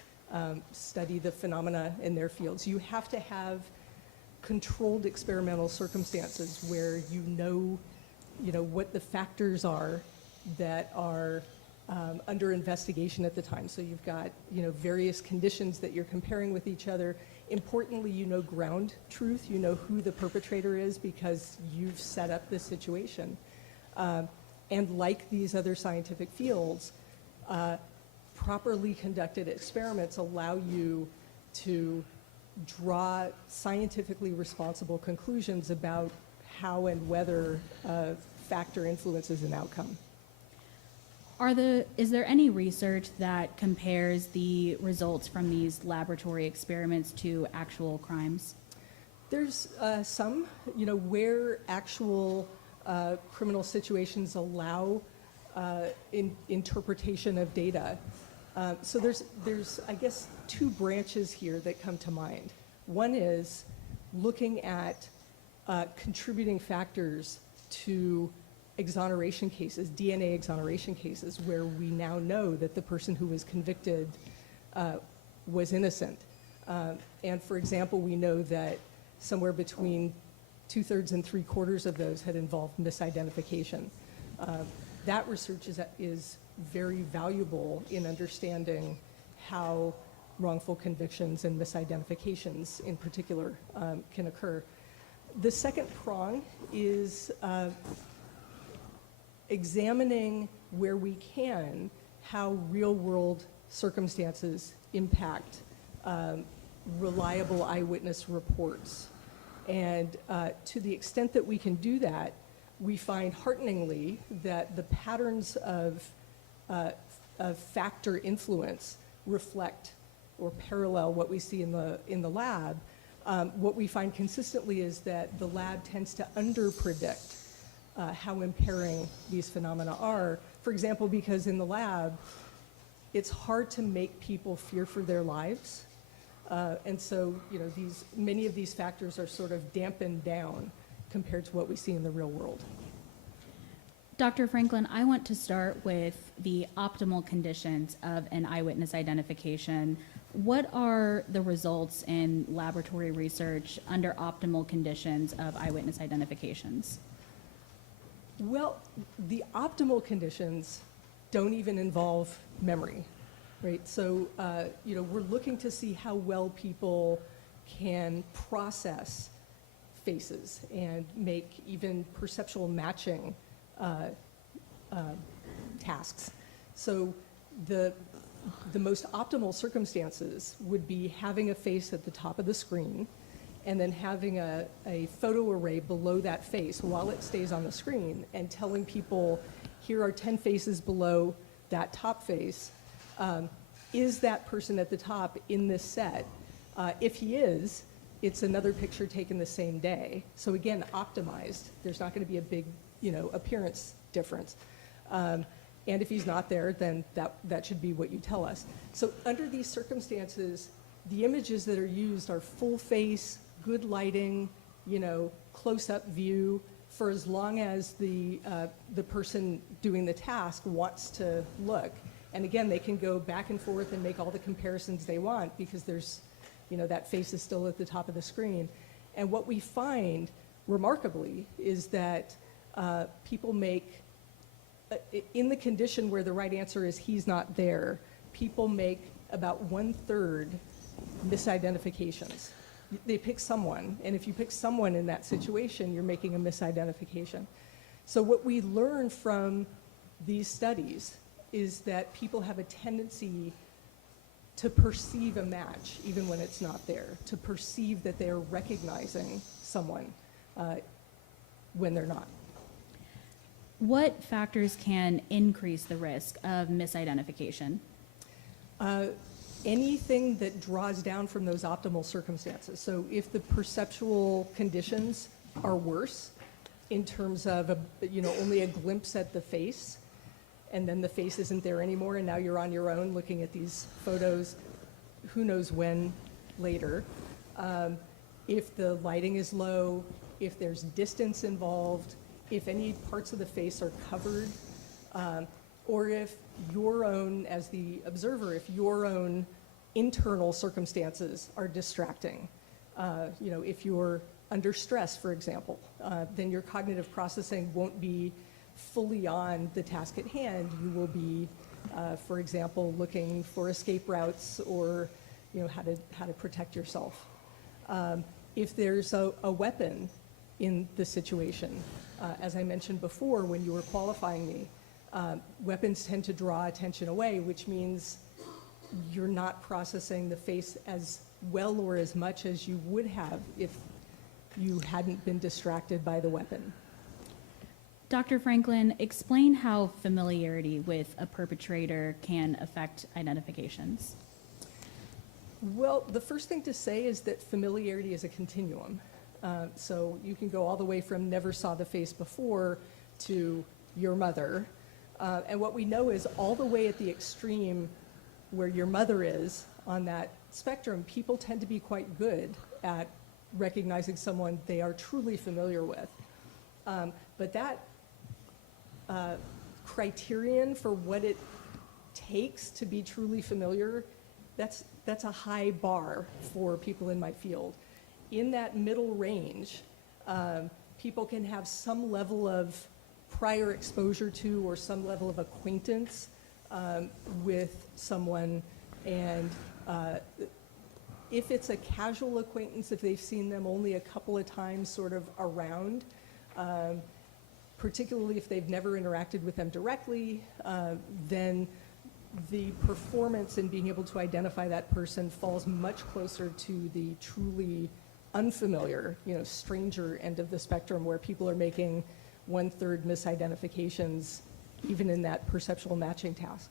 study the phenomena in their fields. You have to have controlled experimental circumstances where you know what the factors are that are under investigation at the time. So you've got various conditions that you're comparing with each other. Importantly, ground truth. You know who the perpetrator is because you've set up this situation. And like these other scientific fields, properly conducted experiments allow you to draw scientifically responsible conclusions about how and whether a factor influences an outcome. Is there any research that compares the results from these laboratory experiments to actual crimes? There's some, where actual criminal situations allow interpretation of data. So there's, I guess, two branches here that come to mind. One is looking at contributing factors to exoneration cases, DNA exoneration cases, where we now know that the person who was convicted was innocent. And for example, we know that somewhere between 2/3 and 3/4 of those had involved misidentification. That research is very valuable in understanding how wrongful convictions and misidentifications in particular can occur. The second prong is examining where we can how real-world circumstances impact reliable eyewitness reports. And to the extent that we can do that, we find hearteningly that the patterns of factor influence reflect or parallel what we see in the lab. What we find consistently is that the lab tends to underpredict how impairing these phenomena are. For example, because in the lab, it's hard to make people fear for their lives. And so, you know, many of these factors are sort of dampened down compared to what we see in the real world. Dr. Franklin, I want to start with the optimal conditions of an eyewitness identification. What are the results in laboratory research under optimal conditions of eyewitness identifications? Well, the optimal conditions don't even involve memory, right? So, you know, we're looking to see how well people can process faces and make even perceptual matching tasks. So the most optimal circumstances would be having a face at the top of the screen and then having a photo array below that face while it stays on the screen and telling people, here are 10 faces below that top face. Is that person at the top in this set? If he is, it's another picture taken the same day. So again, optimized. There's not going to be a big, you know, appearance difference. And if he's not there, then that should be what you tell us. So under these circumstances, the images that are used are full face, good lighting, you know, close-up view, for as long as the person doing the task wants to look. And again, they can go back and forth and make all the comparisons they want because there's, you know, that face is still at the top of the screen. And what we find, remarkably, is that people make, in the condition where the right answer is he's not there, people make about 1/3 misidentifications. They pick someone, and if you pick someone in that situation, you're making a misidentification. So what we learn from these studies is that people have a tendency to perceive a match even when it's not there, to perceive that they're recognizing someone when they're not. What factors can increase the risk of misidentification? Anything that draws down from those optimal circumstances. So if the perceptual conditions are worse in terms of only a glimpse at the face, and then the face isn't there anymore, and now you're on your own looking at these photos, who knows when later. If the lighting is low, if there's distance involved, if any parts of the face are covered, or if your own, as the observer, if your own internal circumstances are distracting. If you're under stress, for example, then your cognitive processing won't be fully on the task at hand. You will be, for example, looking for escape routes or how to protect yourself. If there's a weapon in the situation, as I mentioned before when you were qualifying me, weapons tend to draw attention away, which means you're not processing the face as well or as much as you would have if you hadn't been distracted by the weapon. Dr. Franklin, explain how familiarity with a perpetrator can affect identifications. Well, the first thing to say is that familiarity is a continuum. So you can go all the way from never saw the face before to your mother. And what we know is all the way at the extreme where your mother is on that spectrum, people tend to be quite good at recognizing someone they are truly familiar with. But that criterion for what it takes to be truly familiar, that's a high bar for people in my field. In that middle range, people can have some level of prior exposure to or some level of acquaintance with someone, and if it's a casual acquaintance, if they've seen them only a couple of times sort of around, particularly if they've never interacted with them directly, then the performance in being able to identify that person falls much closer to the truly unfamiliar, stranger end of the spectrum, where people are making 1/3 misidentifications even in that perceptual matching task.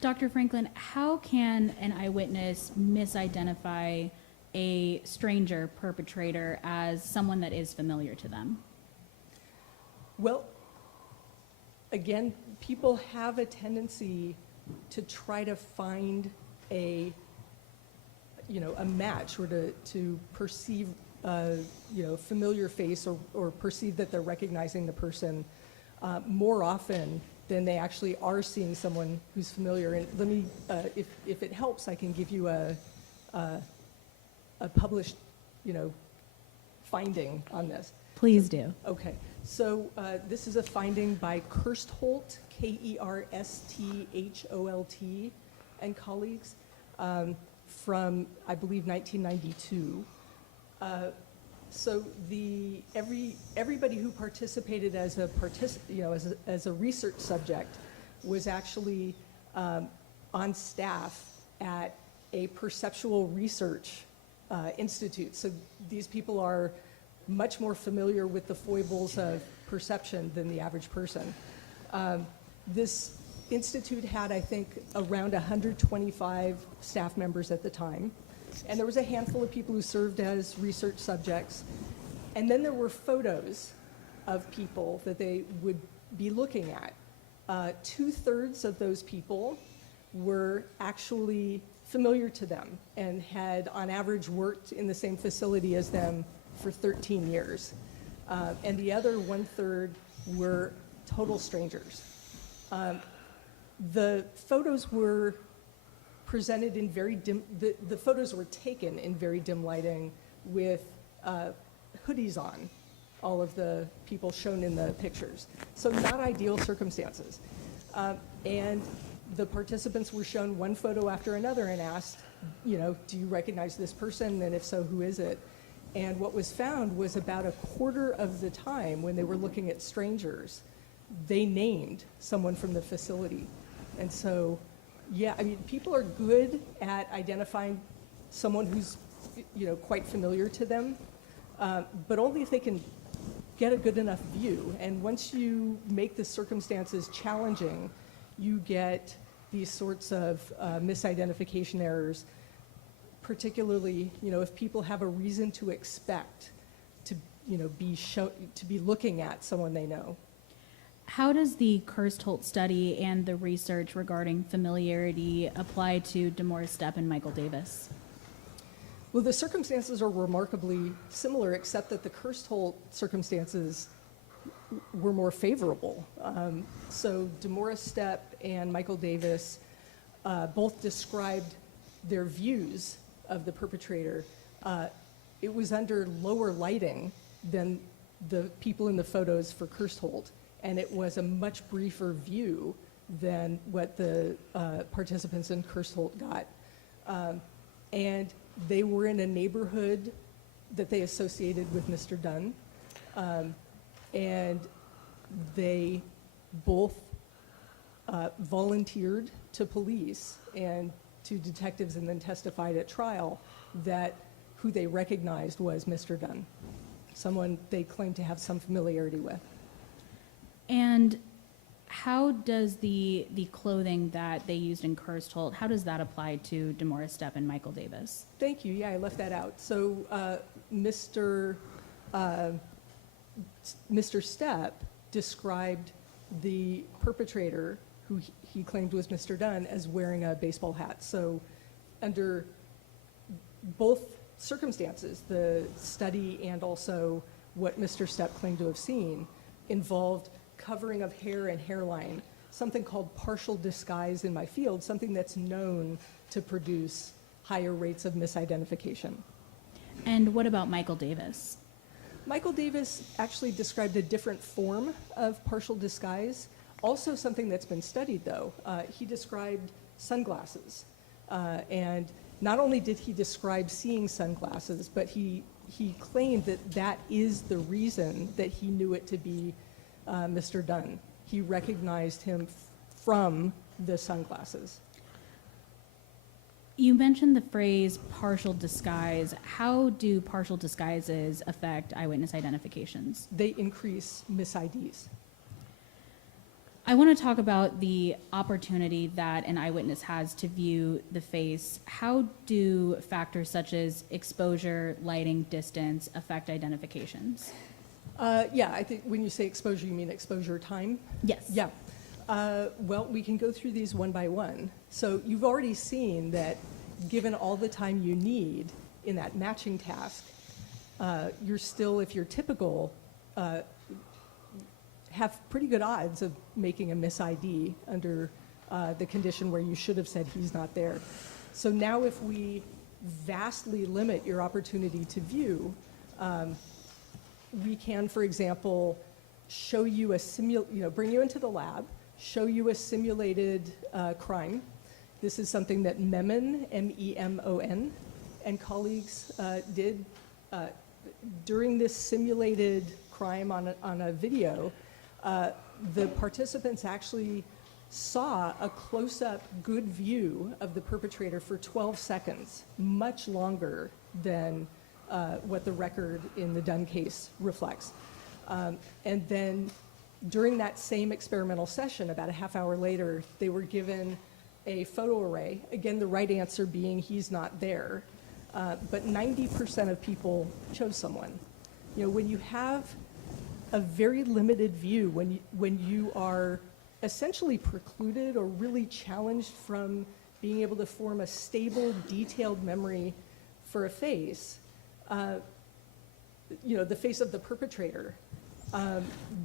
Dr. Franklin, how can an eyewitness misidentify a stranger perpetrator as someone that is familiar to them? Well, again, people have a tendency to try to find a match, or to perceive familiar face, or perceive that they're recognizing the person more often than they actually are seeing someone who's familiar. And let me, if it helps, I can give you a published, finding on this. Please do. Okay, so this is a finding by Kerstholt, Kerstholt, and colleagues, from, I believe, 1992. So everybody who participated as a as a research subject was actually on staff at a perceptual research institute. So these people are much more familiar with the foibles of perception than the average person. This institute had, I think, around 125 staff members at the time. And there was a handful of people who served as research subjects. And then there were photos of people that they would be looking at. 2/3 of those people were actually familiar to them and had, on average, worked in the same facility as them for 13 years. And the other 1/3 were total strangers. The photos were presented in very dim, the photos were taken in very dim lighting with hoodies on, all of the people shown in the pictures. So not ideal circumstances. And the participants were shown one photo after another and asked, do you recognize this person? And if so, who is it? And what was found was about a quarter of the time when they were looking at strangers, they named someone from the facility. And so, yeah, I mean, people are good at identifying someone who's, quite familiar to them, but only if they can get a good enough view. And once you make the circumstances challenging, you get these sorts of misidentification errors, particularly, if people have a reason to expect to, be looking at someone they know. How does the Kerstholt study and the research regarding familiarity apply to Demora Stepp and Michael Davis? Well, the circumstances are remarkably similar, except that the Kerstholt circumstances were more favorable. So Demora Stepp and Michael Davis both described their views of the perpetrator. It was under lower lighting than the people in the photos for Kerstholt, and it was a much briefer view than what the participants in Kerstholt got. And they were in a neighborhood that they associated with Mr. Dunn. And they both volunteered to police and to detectives, and then testified at trial that who they recognized was Mr. Dunn, someone they claimed to have some familiarity with. And how does the clothing that they used in Kerstholt, how does that apply to Demora Stepp and Michael Davis? Thank you. Yeah, I left that out. So Mr. Stepp described the perpetrator, who he claimed was Mr. Dunn, as wearing a baseball hat. So under both circumstances, the study and also what Mr. Stepp claimed to have seen involved covering of hair and hairline, something called partial disguise in my field, something that's known to produce higher rates of misidentification. And what about Michael Davis? Michael Davis actually described a different form of partial disguise, also something that's been studied, though. He described sunglasses, and not only did he describe seeing sunglasses, but he he claimed that that is the reason that he knew it to be Mr. Dunn. He recognized him from the sunglasses. You mentioned the phrase partial disguise. How do partial disguises affect eyewitness identifications? They increase mis-IDs. I want to talk about the opportunity that an eyewitness has to view the face. How do factors such as exposure, lighting, distance affect identifications? Yeah, I think when you say exposure, you mean exposure time? Yes. Yeah. Well, we can go through these one by one. So you've already seen that given all the time you need in that matching task, you're still, if you're typical, have pretty good odds of making a mis-ID under the condition where you should have said he's not there. So now if we vastly limit your opportunity to view, we can, for example, show you a bring you into the lab, show you a simulated crime. This is something that Memon, M-E-M-O-N, and colleagues did during this simulated crime on a video. The participants actually saw a close-up good view of the perpetrator for 12 seconds, much longer than what the record in the Dunn case reflects. And then during that same experimental session, about a half hour later, they were given a photo array, again, the right answer being he's not there, but 90% of people chose someone. You know, when you have a very limited view, when you are essentially precluded or really challenged from being able to form a stable, detailed memory for a face, you know, the face of the perpetrator,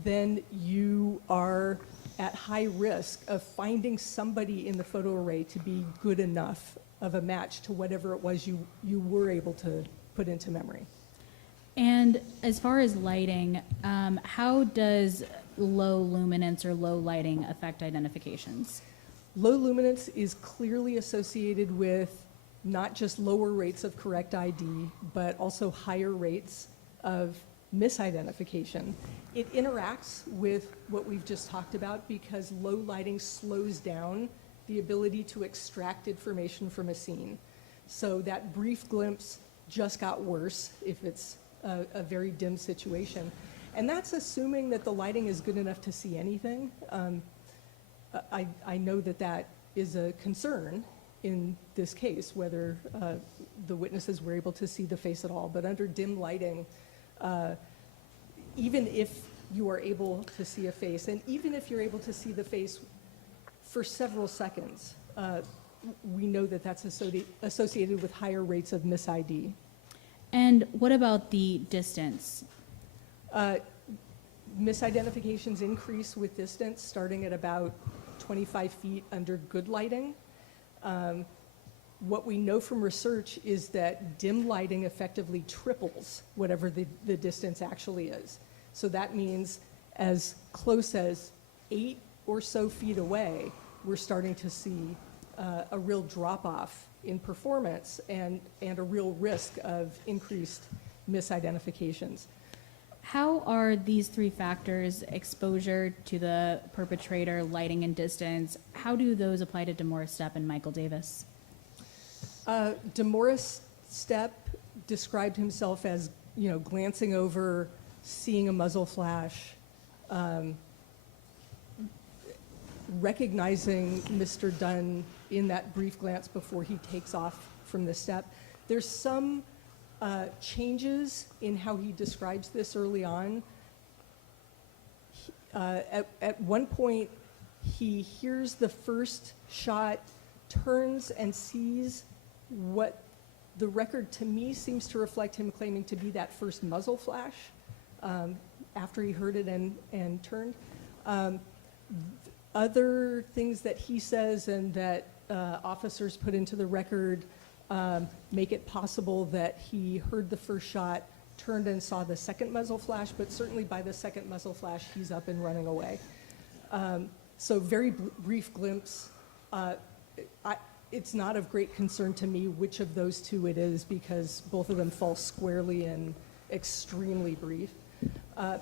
then you are at high risk of finding somebody in the photo array to be good enough of a match to whatever it was you were able to put into memory. And as far as lighting, how does low luminance or low lighting affect identifications? Low luminance is clearly associated with not just lower rates of correct ID, but also higher rates of misidentification. It interacts with what we've just talked about because low lighting slows down the ability to extract information from a scene. So that brief glimpse just got worse if it's a very dim situation. And that's assuming that the lighting is good enough to see anything. I know that that is a concern in this case, whether the witnesses were able to see the face at all. But under dim lighting, even if you are able to see a face, and even if you're able to see the face for several seconds, we know that that's associated with higher rates of mis-ID. And what about the distance? Misidentifications increase with distance, starting at about 25 feet under good lighting. What we know from research is that dim lighting effectively triples whatever the distance actually is. So that means as close as 8 or so feet away, we're starting to see a real drop-off in performance and a real risk of increased misidentifications. How are these three factors, exposure to the perpetrator, lighting, and distance, how do those apply to DeMorris Stepp and Michael Davis? DeMorris Stepp described himself as, you know, glancing over, seeing a muzzle flash, recognizing Mr. Dunn in that brief glance before he takes off from the step. There's some changes in how he describes this early on. At one point, he hears the first shot, turns and sees what the record to me seems to reflect him claiming to be that first muzzle flash after he heard it and turned. Other things that he says and that officers put into the record make it possible that he heard the first shot, turned and saw the second muzzle flash, but certainly by the second muzzle flash, he's up and running away. So very brief glimpse. It's not of great concern to me which of those two it is because both of them fall squarely in extremely brief.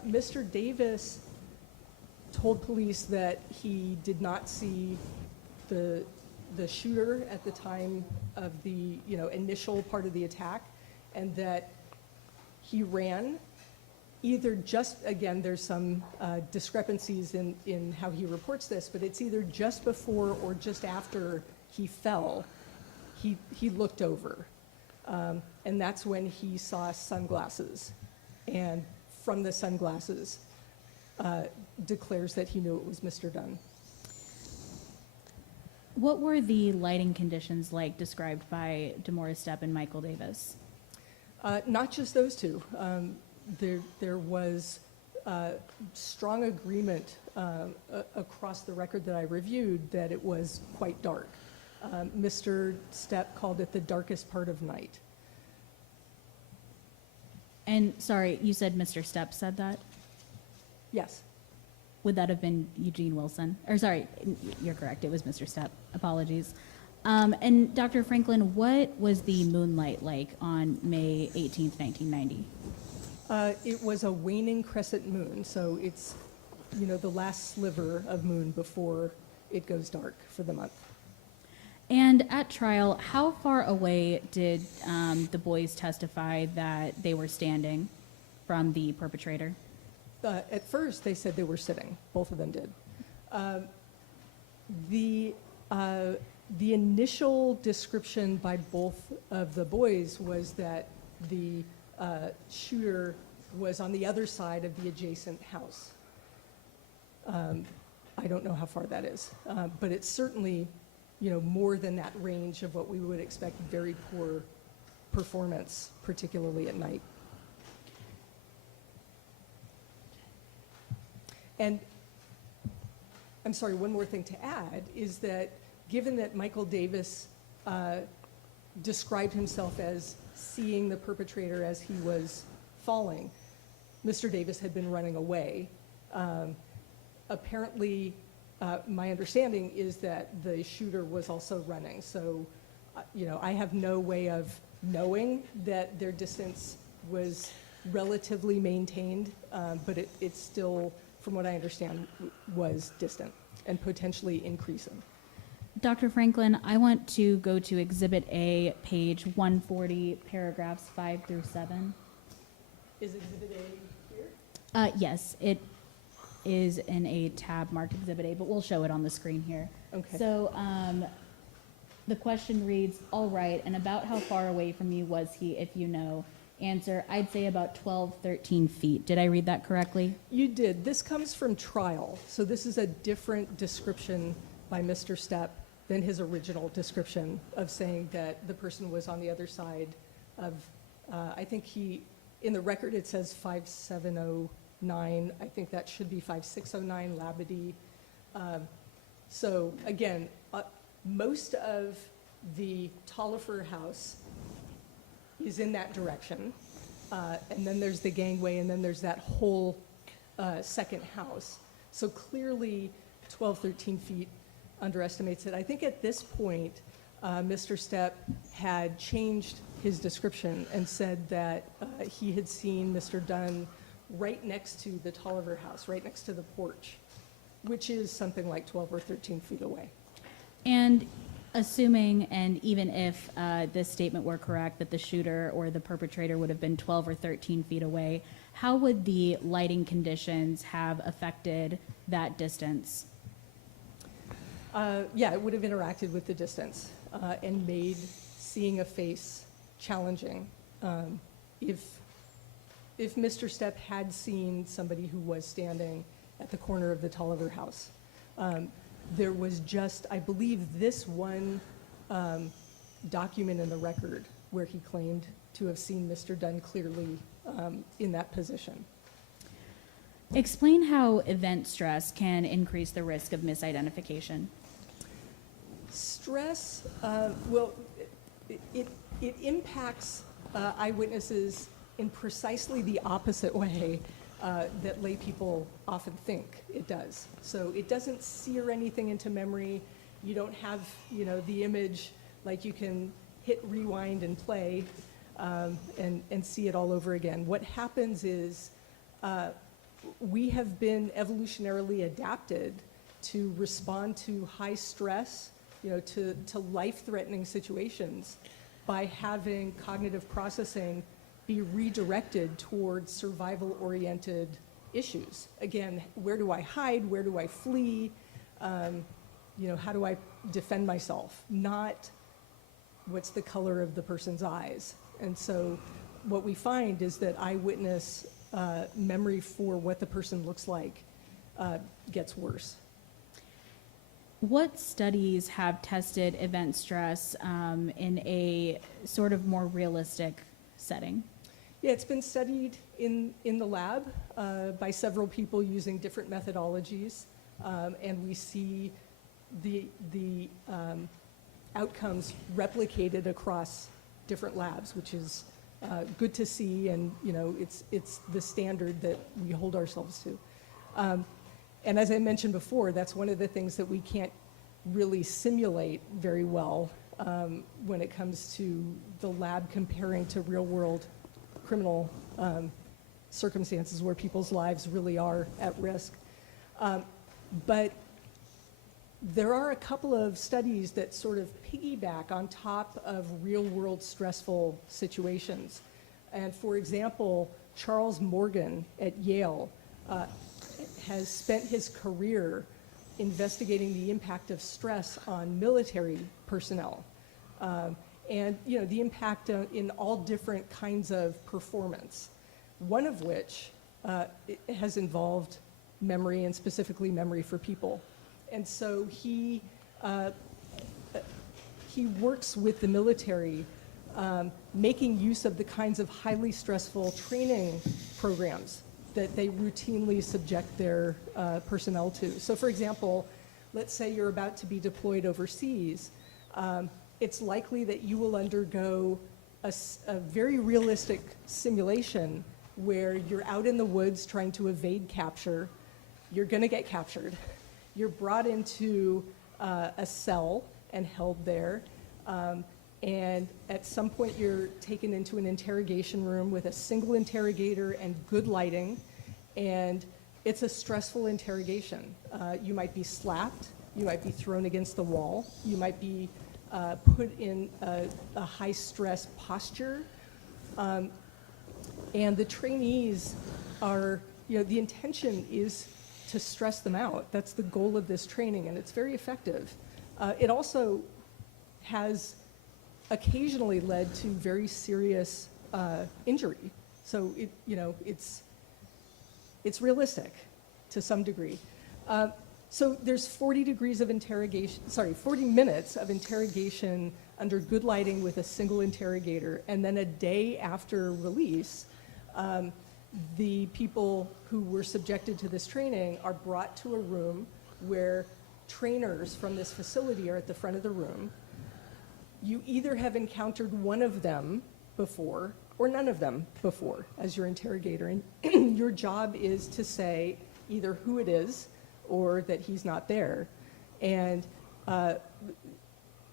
Mr. Davis told police that he did not see the shooter at the time of the initial part of the attack, and that he ran either just, again, there's some discrepancies in how he reports this, but it's either just before or just after he fell, he looked over. And that's when he saw sunglasses. And from the sunglasses, declares that he knew it was Mr. Dunn. What were the lighting conditions like described by DeMaurice Stepp and Michael Davis? Not just those two. There was strong agreement across the record that I reviewed that it was quite dark. Mr. Stepp called it the darkest part of night. And sorry, you said Mr. Stepp said that? Yes. Would that have been Eugene Wilson? Or sorry, you're correct, it was Mr. Stepp. Apologies. And Dr. Franklin, what was the moonlight like on May 18th, 1990? It was a waning crescent moon, so it's, the last sliver of moon before it goes dark for the month. And at trial, how far away did the boys testify that they were standing from the perpetrator? At first, they said they were sitting. Both of them did. The initial description by both of the boys was that the shooter was on the other side of the adjacent house. I don't know how far that is, but it's certainly, more than that range of what we would expect very poor performance, particularly at night. And I'm sorry, one more thing to add is that given that Michael Davis described himself as seeing the perpetrator as he was falling, Mr. Davis had been running away. Apparently, my understanding is that the shooter was also running. So, I have no way of knowing that their distance was relatively maintained, but it still, from what I understand, was distant and potentially increasing. Dr. Franklin, I want to go to Exhibit A, page 140, paragraphs 5 through 7. Is Exhibit A here? Yes, it is in a tab marked Exhibit A, but we'll show it on the screen here. Okay. So the question reads, all right, and about how far away from you was he, if you know? Answer, I'd say about 12, 13 feet. Did I read that correctly? You did. This comes from trial. So this is a different description by Mr. Stepp than his original description of saying that the person was on the other side of, I think in the record it says 5709. I think that should be 5609 Labadee. So again, most of the Tolliver house is in that direction. And then there's the gangway, and then there's that whole second house. So clearly 12, 13 feet underestimates it. I think at this point, Mr. Stepp had changed his description and said that he had seen Mr. Dunn right next to the Tolliver house, right next to the porch, which is something like 12 or 13 feet away. And assuming, and even if this statement were correct, that the shooter or the perpetrator would have been 12 or 13 feet away, how would the lighting conditions have affected that distance? Yeah, it would have interacted with the distance and made seeing a face challenging. If Mr. Stepp had seen somebody who was standing at the corner of the Tolliver house, there was just, I believe, this one document in the record where he claimed to have seen Mr. Dunn clearly in that position. Explain how event stress can increase the risk of misidentification. Stress, well, it impacts eyewitnesses in precisely the opposite way that lay people often think it does. So it doesn't sear anything into memory. You don't have, the image like you can hit rewind and play and see it all over again. What happens is we have been evolutionarily adapted to respond to high stress, to life-threatening situations by having cognitive processing be redirected towards survival-oriented issues. Again, where do I hide? Where do I flee? How do I defend myself? Not what's the color of the person's eyes. And so what we find is that eyewitness memory for what the person looks like gets worse. What studies have tested event stress in a sort of more realistic setting? Yeah, it's been studied in the lab by several people using different methodologies, and we see the outcomes replicated across different labs, which is good to see, and it's the standard that we hold ourselves to. And as I mentioned before, that's one of the things that we can't really simulate very well when it comes to the lab comparing to real-world criminal circumstances where people's lives really are at risk. But there are a couple of studies that sort of piggyback on top of real-world stressful situations. And for example, Charles Morgan at Yale has spent his career investigating the impact of stress on military personnel. And the impact in all different kinds of performance, one of which has involved memory, and specifically memory for people. And so he works with the military, making use of the kinds of highly stressful training programs that they routinely subject their personnel to. So for example, let's say you're about to be deployed overseas. It's likely that you will undergo a very realistic simulation where you're out in the woods trying to evade capture. You're going to get captured. You're brought into a cell and held there. And at some point, you're taken into an interrogation room with a single interrogator and good lighting. And it's a stressful interrogation. You might be slapped. You might be thrown against the wall. You might be put in a high-stress posture. And the trainees are, the intention is to stress them out. That's the goal of this training, and it's very effective. It also has occasionally led to very serious injury. So it's realistic to some degree. So there's 40 minutes of interrogation under good lighting with a single interrogator, and then a day after release, the people who were subjected to this training are brought to a room where trainers from this facility are at the front of the room. You either have encountered one of them before or none of them before as your interrogator, and your job is to say either who it is or that he's not there. And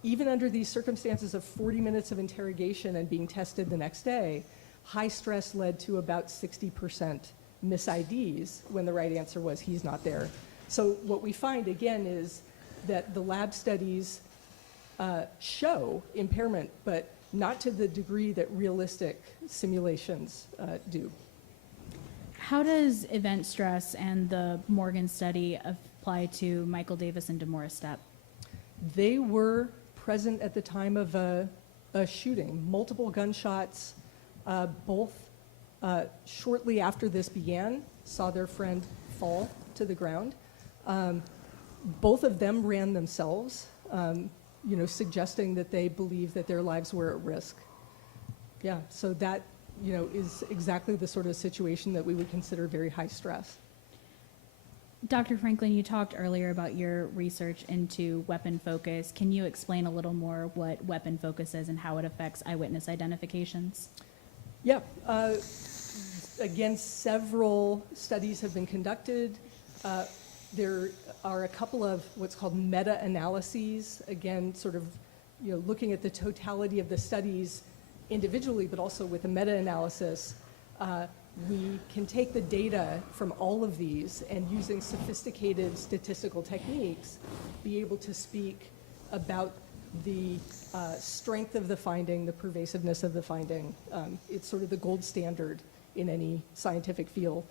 even under these circumstances of 40 minutes of interrogation and being tested the next day, high stress led to about 60% mis-IDs when the right answer was he's not there. So what we find, again, is that the lab studies show impairment, but not to the degree that realistic simulations do. How does event stress and the Morgan study apply to Michael Davis and DeMaurice Stepp? They were present at the time of a shooting, multiple gunshots, both shortly after this began, saw their friend fall to the ground. Both of them ran themselves, suggesting that they believed that their lives were at risk. Yeah, so that, is exactly the sort of situation that we would consider very high stress. Dr. Franklin, you talked earlier about your research into weapon focus. Can you explain a little more what weapon focus is and how it affects eyewitness identifications? Yeah, again, several studies have been conducted. There are a couple of what's called meta-analyses, again, sort of looking at the totality of the studies individually, but also with a meta-analysis, we can take the data from all of these and using sophisticated statistical techniques, be able to speak about the strength of the finding, the pervasiveness of the finding. It's sort of the gold standard in any scientific field.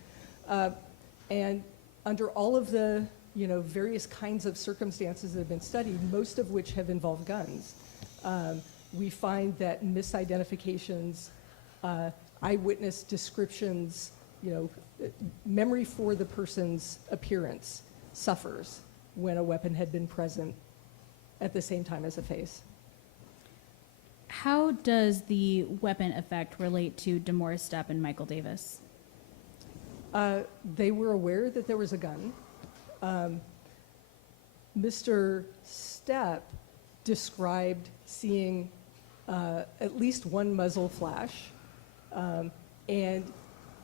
And under all of the various kinds of circumstances that have been studied, most of which have involved guns, we find that misidentifications, eyewitness descriptions, memory for the person's appearance suffers when a weapon had been present at the same time as a face. How does the weapon effect relate to DeMaurice Stepp and Michael Davis? They were aware that there was a gun. Mr. Stepp described seeing at least one muzzle flash, and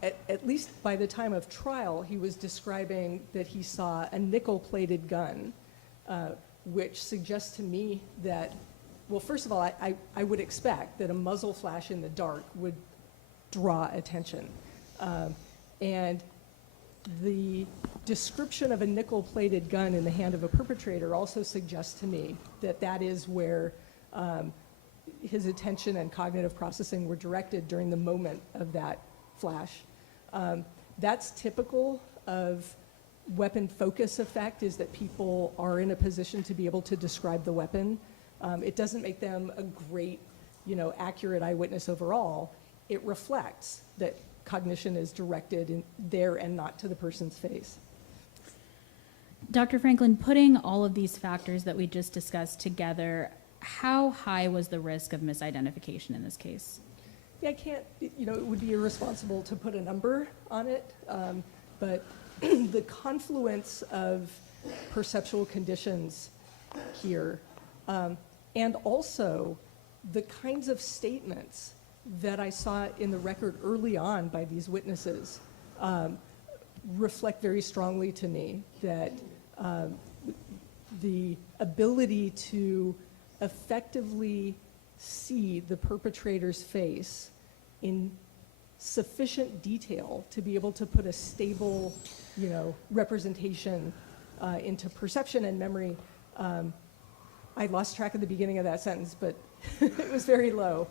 at least by the time of trial, he was describing that he saw a nickel-plated gun, which suggests to me that, well, first of all, I would expect that a muzzle flash in the dark would draw attention. And the description of a nickel-plated gun in the hand of a perpetrator also suggests to me that that is where his attention and cognitive processing were directed during the moment of that flash. That's typical of weapon focus effect, is that people are in a position to be able to describe the weapon. It doesn't make them a great, accurate eyewitness overall. It reflects that cognition is directed in there and not to the person's face. Dr. Franklin, putting all of these factors that we just discussed together, how high was the risk of misidentification in this case? Yeah, I can't, it would be irresponsible to put a number on it, but the confluence of perceptual conditions here, and also the kinds of statements that I saw in the record early on by these witnesses reflect very strongly to me that the ability to effectively see the perpetrator's face in sufficient detail to be able to put a stable, representation into perception and memory. I lost track of the beginning of that sentence, but it was very low.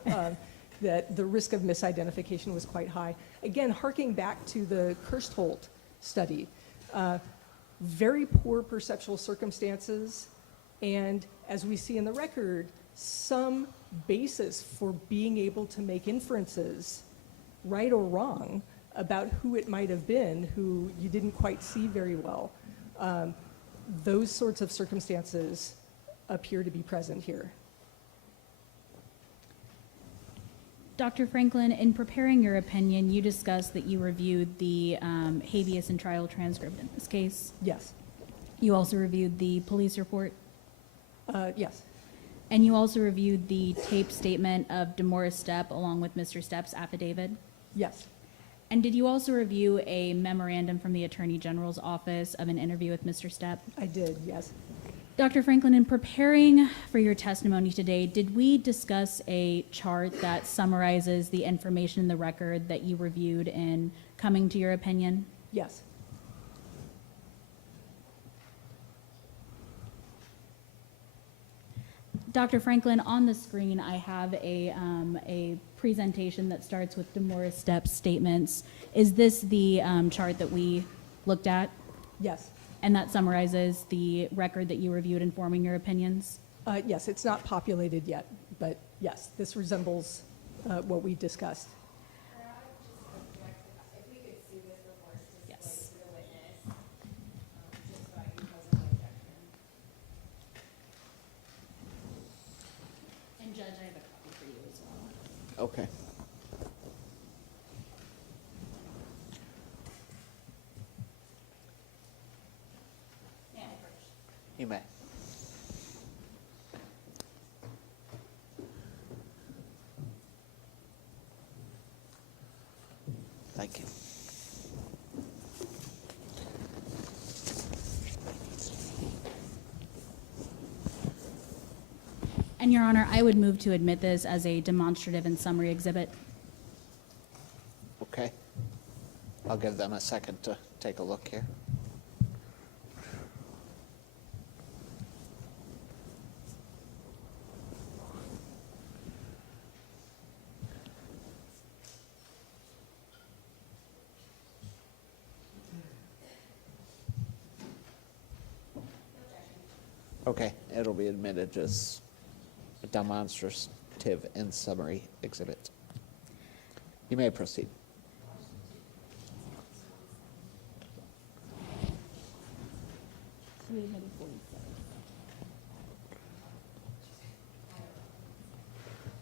That the risk of misidentification was quite high. Again, harking back to the Kirstholt study, very poor perceptual circumstances, and as we see in the record, some basis for being able to make inferences, right or wrong, about who it might have been, who you didn't quite see very well. Those sorts of circumstances appear to be present here. Dr. Franklin, in preparing your opinion, you discussed that you reviewed the habeas and trial transcript in this case. Yes. You also reviewed the police report, Yes. and you also reviewed the taped statement of DeMaurice Stepp along with Mr. Stepp's affidavit. Yes. And did you also review a memorandum from the Attorney General's office of an interview with Mr. Stepp? I did, yes. Dr. Franklin, in preparing for your testimony today, did we discuss a chart that summarizes the information in the record that you reviewed in coming to your opinion? Yes. Dr. Franklin, on the screen, I have a presentation that starts with DeMaurice Stepp's statements. Is this the chart that we looked at? Yes. And that summarizes the record that you reviewed in forming your opinions? Yes, it's not populated yet, but yes, this resembles what we discussed. If we could see this before it's displayed Yes. to the witness, just so I can pose my objection. And Judge, I have a copy for you as well. Okay. You may. Thank you. And Your Honor, I would move to admit this as a demonstrative and summary exhibit. Okay. I'll give them a second to take a look here. Okay, it'll be admitted as a demonstrative and summary exhibit. You may proceed. We admitted 47.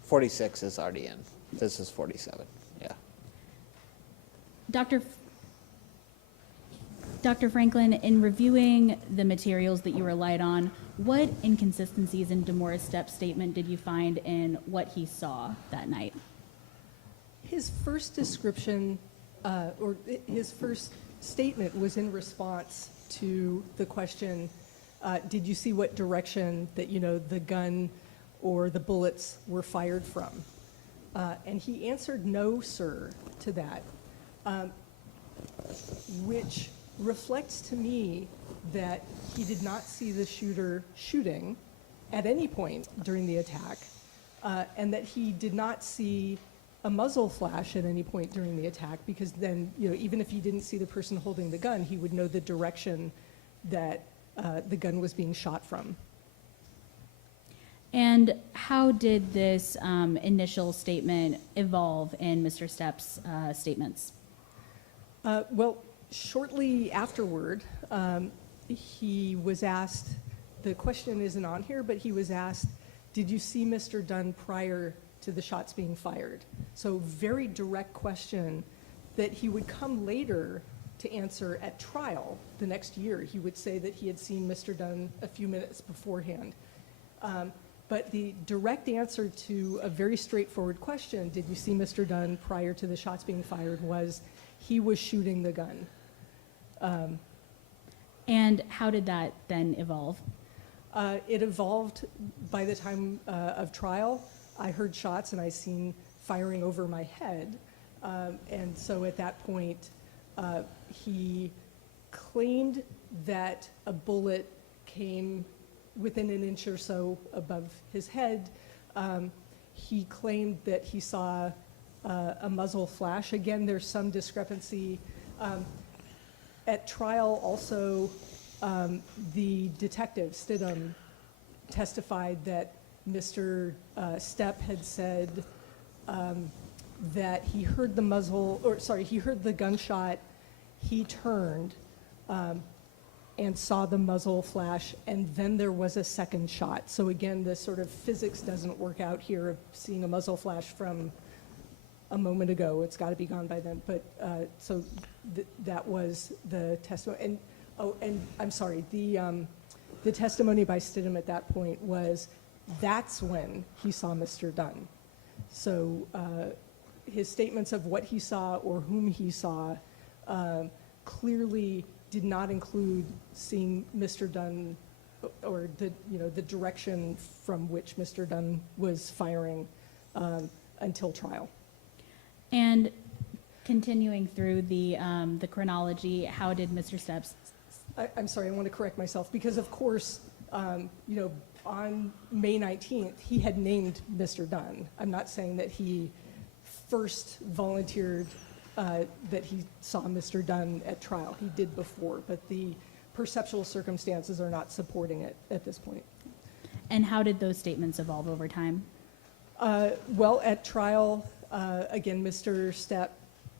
46 is already in. This is 47, yeah. Dr. Franklin, in reviewing the materials that you relied on, what inconsistencies in Demora's step statement did you find in what he saw that night? His first description, or his first statement was in response to the question, did you see what direction that, the gun or the bullets were fired from? And he answered no, sir, to that, which reflects to me that he did not see the shooter shooting at any point during the attack, and that he did not see a muzzle flash at any point during the attack, because then, even if he didn't see the person holding the gun, he would know the direction that the gun was being shot from. And how did this initial statement evolve in Mr. Stepp's statements? Well, shortly afterward, he was asked, the question isn't on here, but he was asked, did you see Mr. Dunn prior to the shots being fired? So very direct question that he would come later to answer at trial the next year. He would say that he had seen Mr. Dunn a few minutes beforehand. But the direct answer to a very straightforward question, did you see Mr. Dunn prior to the shots being fired, was he was shooting the gun. And how did that then evolve? It evolved by the time of trial. I heard shots and I seen firing over my head. And so at that point, he claimed that a bullet came within an inch or so above his head. He claimed that he saw a muzzle flash. Again, there's some discrepancy. At trial also, the detective, Stinum, testified that Mr. Stepp had said that he heard he heard the gunshot, he turned and saw the muzzle flash, and then there was a second shot. So again, the sort of physics doesn't work out here of seeing a muzzle flash from a moment ago. It's got to be gone by then. But so that was the testimony. And I'm sorry, the testimony by Stinum at that point was that's when he saw Mr. Dunn. So his statements of what he saw or whom he saw clearly did not include seeing Mr. Dunn or the direction from which Mr. Dunn was firing until trial. And continuing through the chronology, how did Mr. Stepp's... I'm sorry, I want to correct myself, because of course, on May 19th, he had named Mr. Dunn. I'm not saying that he first volunteered that he saw Mr. Dunn at trial. He did before, but the perceptual circumstances are not supporting it at this point. And how did those statements evolve over time? Well, at trial, again, Mr. Stepp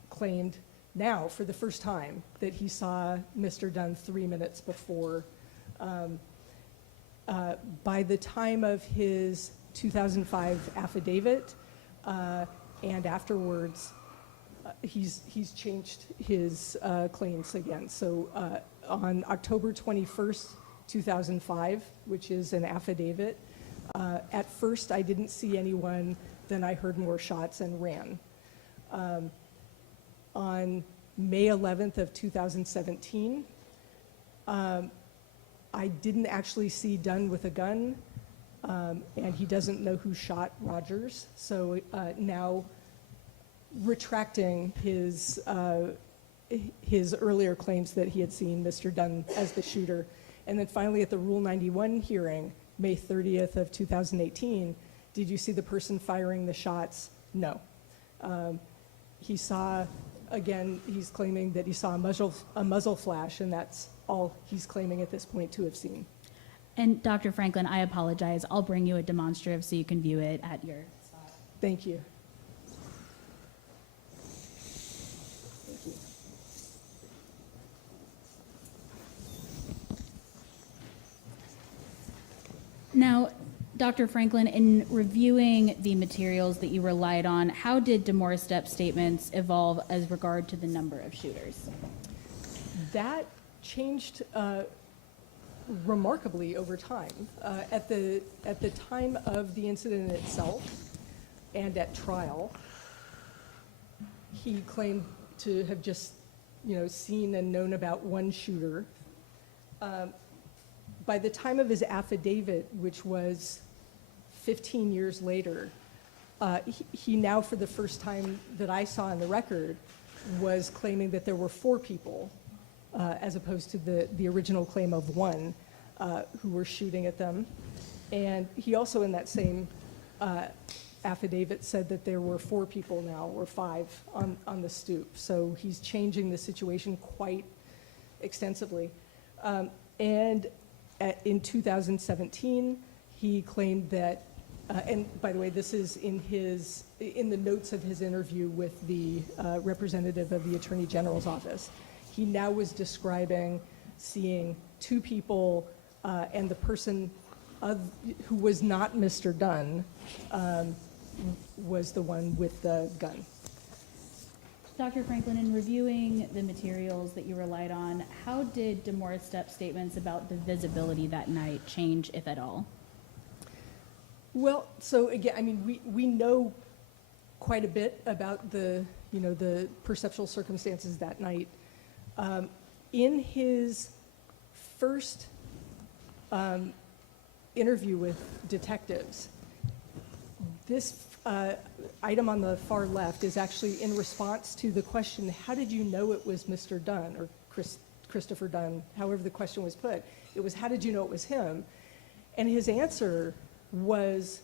claimed now for the first time that he saw Mr. Dunn 3 minutes before. By the time of his 2005 affidavit and afterwards, he's changed his claims again. So on October 21st, 2005, which is an affidavit, at first I didn't see anyone, then I heard more shots and ran. On May 11th of 2017, I didn't actually see Dunn with a gun. and he doesn't know who shot Rogers. So now retracting his earlier claims that he had seen Mr. Dunn as the shooter. And then finally at the Rule 91 hearing, May 30th of 2018, did you see the person firing the shots? No. He saw, again, he's claiming that he saw a muzzle flash, and that's all he's claiming at this point to have seen. And Dr. Franklin, I apologize. I'll bring you a demonstrative so you can view it at your spot. Thank you. Thank you. Now, Dr. Franklin, in reviewing the materials that you relied on, how did DeMorestep's statements evolve as regard to the number of shooters? That changed remarkably over time. At the time of the incident itself and at trial, he claimed to have just, seen and known about one shooter. By the time of his affidavit, which was 15 years later, he now, for the first time that I saw in the record, was claiming that there were 4 people, as opposed to the original claim of 1, who were shooting at them. And he also, in that same affidavit, said that there were 4 people now, or 5, on the stoop. So he's changing the situation quite extensively. And in 2017, he claimed that, and by the way, this is in the notes of his interview with the representative of the Attorney General's office. He now was describing seeing 2 people, and the person who was not Mr. Dunn was the one with the gun. Dr. Franklin, in reviewing the materials that you relied on, how did DeMorestep's statements about the visibility that night change, if at all? Well, so again, we know quite a bit about the perceptual circumstances that night. In his first interview with detectives, this item on the far left is actually in response to the question, how did you know it was Mr. Dunn, or Christopher Dunn, however the question was put. It was, how did you know it was him? And his answer was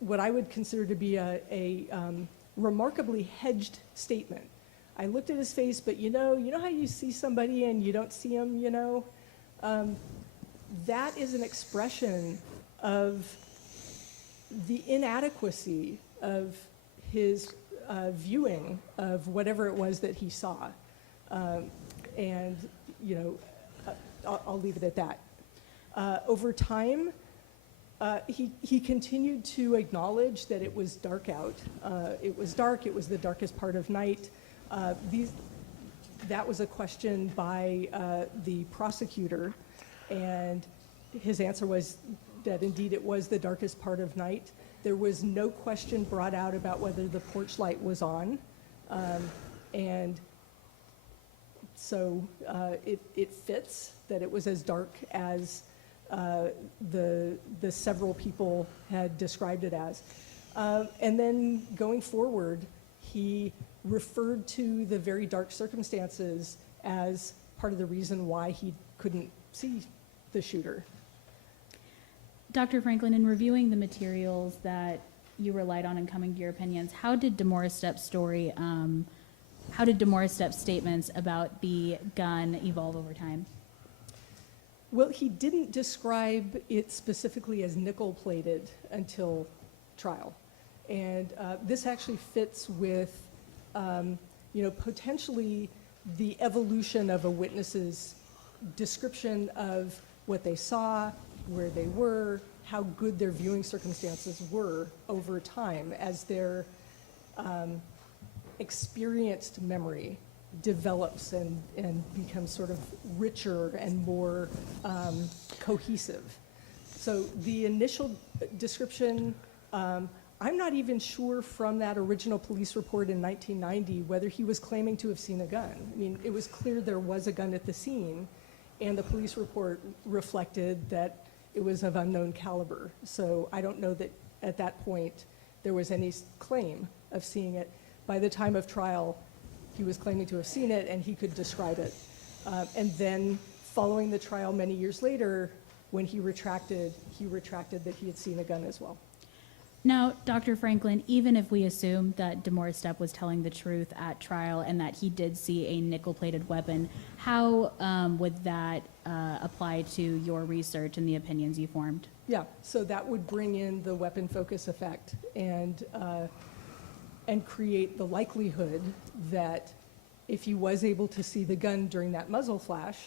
what I would consider to be a remarkably hedged statement. I looked at his face, but you know how you see somebody and you don't see him, that is an expression of the inadequacy of his viewing of whatever it was that he saw. And, I'll leave it at that. Over time, he continued to acknowledge that it was dark out. It was dark, it was the darkest part of night. That was a question by the prosecutor, and his answer was that indeed it was the darkest part of night. There was no question brought out about whether the porch light was on, and so it fits that it was as dark as the several people had described it as. And then going forward, he referred to the very dark circumstances as part of the reason why he couldn't see the shooter. Dr. Franklin, in reviewing the materials that you relied on and coming to your opinions, how did DeMorestep's statements about the gun evolve over time? Well, he didn't describe it specifically as nickel-plated until trial. And this actually fits with, potentially the evolution of a witness's description of what they saw, where they were, how good their viewing circumstances were over time as their experienced memory develops and becomes sort of richer and more cohesive. So the initial description, I'm not even sure from that original police report in 1990 whether he was claiming to have seen a gun. I mean, it was clear there was a gun at the scene, and the police report reflected that it was of unknown caliber. So I don't know that at that point there was any claim of seeing it. By the time of trial, he was claiming to have seen it and he could describe it. And then following the trial many years later, when he retracted that he had seen a gun as well. Now, Dr. Franklin, even if we assume that DeMorestepp was telling the truth at trial and that he did see a nickel-plated weapon, how would that apply to your research and the opinions you formed? Yeah, so that would bring in the weapon focus effect and create the likelihood that if he was able to see the gun during that muzzle flash,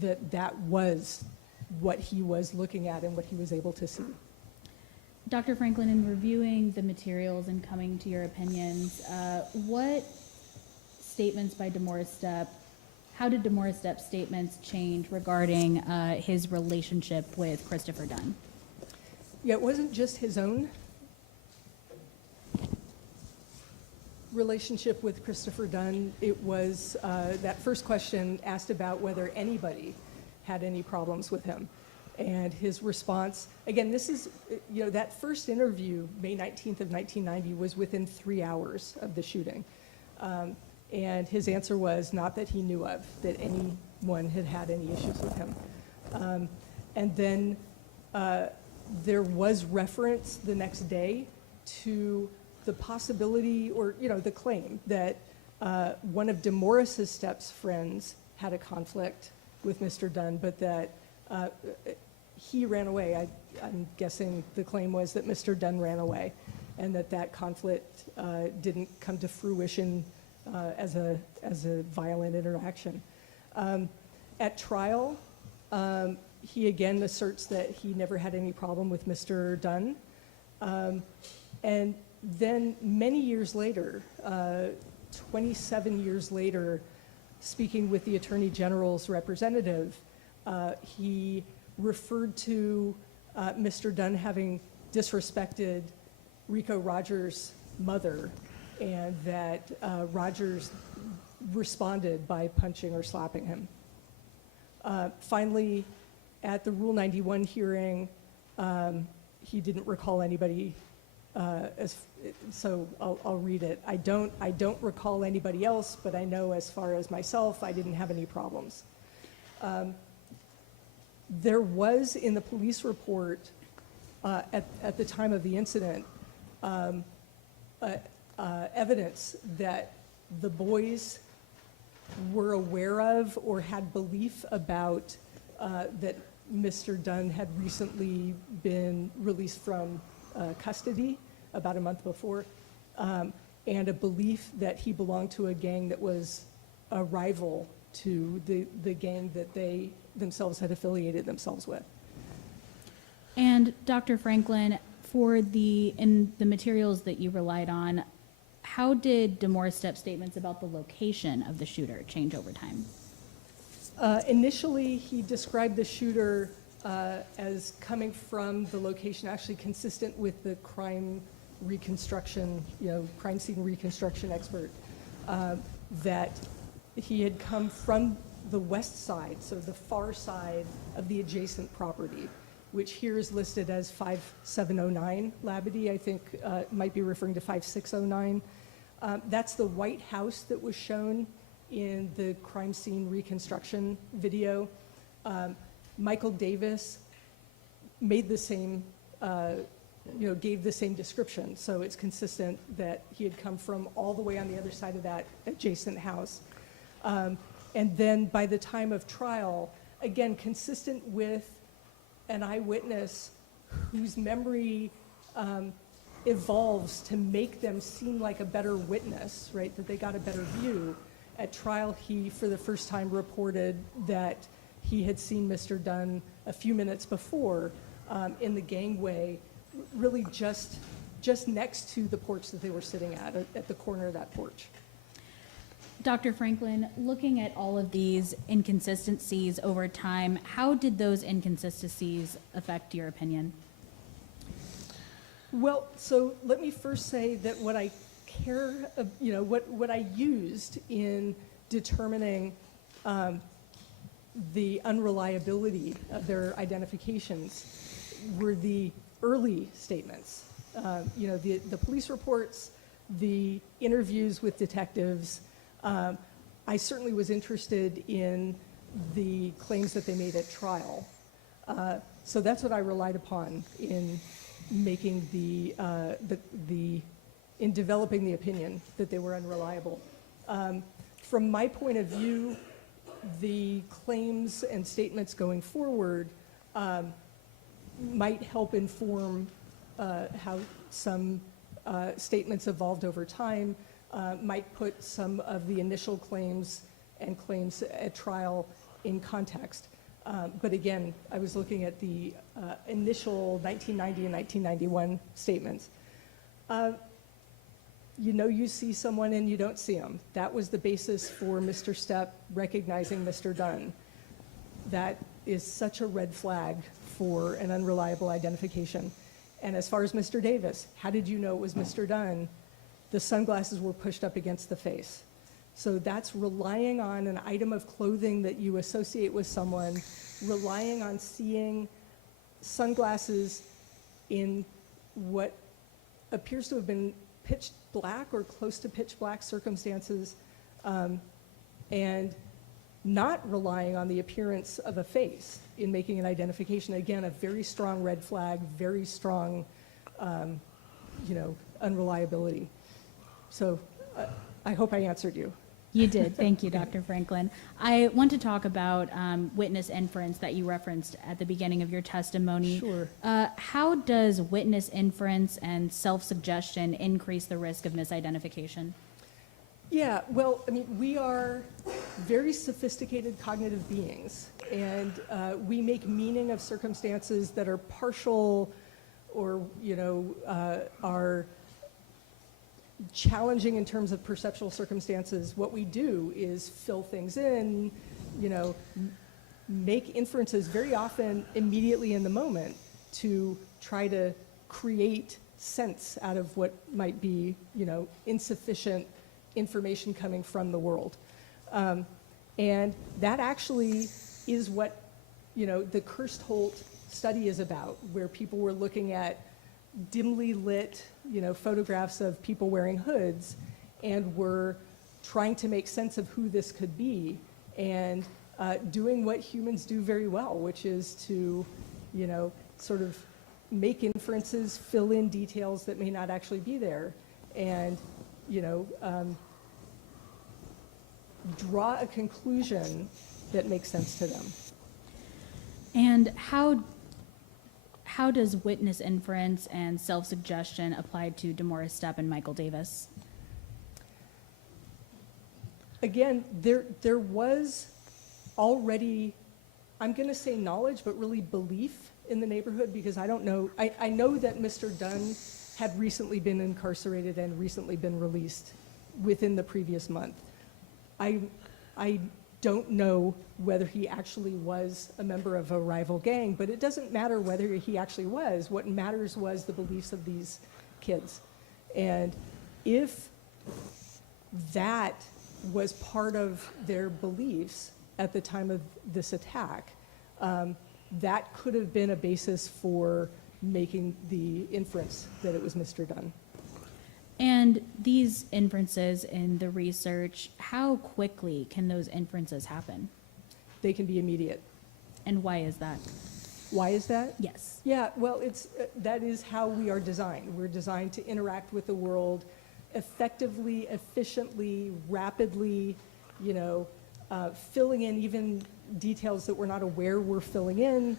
that was what he was looking at and what he was able to see. Dr. Franklin, in reviewing the materials and coming to your opinions, what statements by DeMorestepp, how did DeMorestepp's statements change regarding his relationship with Christopher Dunn? Yeah, it wasn't just his own relationship with Christopher Dunn. It was that first question asked about whether anybody had any problems with him. And his response, again, this is, that first interview, May 19th of 1990, was within 3 hours of the shooting. And his answer was not that he knew of, that anyone had had any issues with him. And then there was reference the next day to the possibility or, the claim that one of DeMorestepp's friends had a conflict with Mr. Dunn, but that he ran away. I'm guessing the claim was that Mr. Dunn ran away and that conflict didn't come to fruition as a violent interaction. At trial, he again asserts that he never had any problem with Mr. Dunn. And then many years later, 27 years later, speaking with the Attorney General's representative, he referred to Mr. Dunn having disrespected Rico Rogers' mother, and that Rogers responded by punching or slapping him. Finally, at the Rule 91 hearing, he didn't recall anybody, so I'll read it. I don't recall anybody else, but I know as far as myself, I didn't have any problems. There was in the police report at the time of the incident evidence that the boys were aware of or had belief about that Mr. Dunn had recently been released from custody about a month before, and a belief that he belonged to a gang that was a rival to the gang that they themselves had affiliated themselves with. And Dr. Franklin, in the materials that you relied on, how did DeMorestepp's statements about the location of the shooter change over time? Initially, he described the shooter as coming from the location actually consistent with the crime reconstruction, crime scene reconstruction expert, that he had come from the west side, so the far side of the adjacent property, which here is listed as 5709 Labadee. I think might be referring to 5609. That's the White House that was shown in the crime scene reconstruction video. Michael Davis made the same, gave the same description. So it's consistent that he had come from all the way on the other side of that adjacent house. And then by the time of trial, again, consistent with an eyewitness whose memory evolves to make them seem like a better witness, right, that they got a better view. At trial, he, for the first time, reported that he had seen Mr. Dunn a few minutes before in the gangway, really just next to the porch that they were sitting at the corner of that porch. Dr. Franklin, looking at all of these inconsistencies over time, how did those inconsistencies affect your opinion? Well, so let me first say that what I care, what I used in determining the unreliability of their identifications were the early statements. You know, the police reports, the interviews with detectives. I certainly was interested in the claims that they made at trial. So that's what I relied upon in making in developing the opinion that they were unreliable. From my point of view, the claims and statements going forward might help inform how some statements evolved over time, might put some of the initial claims and claims at trial in context. But again, I was looking at the initial 1990 and 1991 statements. You know, you see someone and you don't see them. That was the basis for Mr. Stepp recognizing Mr. Dunn. That is such a red flag for an unreliable identification. And as far as Mr. Davis, how did you know it was Mr. Dunn? The sunglasses were pushed up against the face. So that's relying on an item of clothing that you associate with someone, relying on seeing sunglasses in what appears to have been pitch black or close to pitch black circumstances, and not relying on the appearance of a face in making an identification. Again, a very strong red flag, very strong, you know, unreliability. So I hope I answered you. You did. Thank you, Dr. Franklin. I want to talk about witness inference that you referenced at the beginning of your testimony. Sure. How does witness inference and self-suggestion increase the risk of misidentification? Yeah, well, I mean, we are very sophisticated cognitive beings, and we make meaning of circumstances that are partial or, you know, are challenging in terms of perceptual circumstances. What we do is fill things in, you know, make inferences very often immediately in the moment to try to create sense out of what might be, you know, insufficient information coming from the world. And that actually is what, you know, the Kirstholt study is about, where people were looking at dimly lit, you know, photographs of people wearing hoods, and were trying to make sense of who this could be, and doing what humans do very well, which is to, you know, sort of make inferences, fill in details that may not actually be there, and, you know, draw a conclusion that makes sense to them. And how does witness inference and self-suggestion apply to DeMaurice Stepp and Michael Davis? Again, there was already, I'm going to say knowledge, but really belief in the neighborhood, because I don't know, I know that Mr. Dunn had recently been incarcerated and recently been released within the previous month. I don't know whether he actually was a member of a rival gang, but it doesn't matter whether he actually was. What matters was the beliefs of these kids. And if that was part of their beliefs at the time of this attack, that could have been a basis for making the inference that it was Mr. Dunn. And these inferences in the research, how quickly can those inferences happen? They can be immediate. And why is that? Why is that? Yes. Yeah, well, that is how we are designed. We're designed to interact with the world effectively, efficiently, rapidly, you know, filling in even details that we're not aware we're filling in,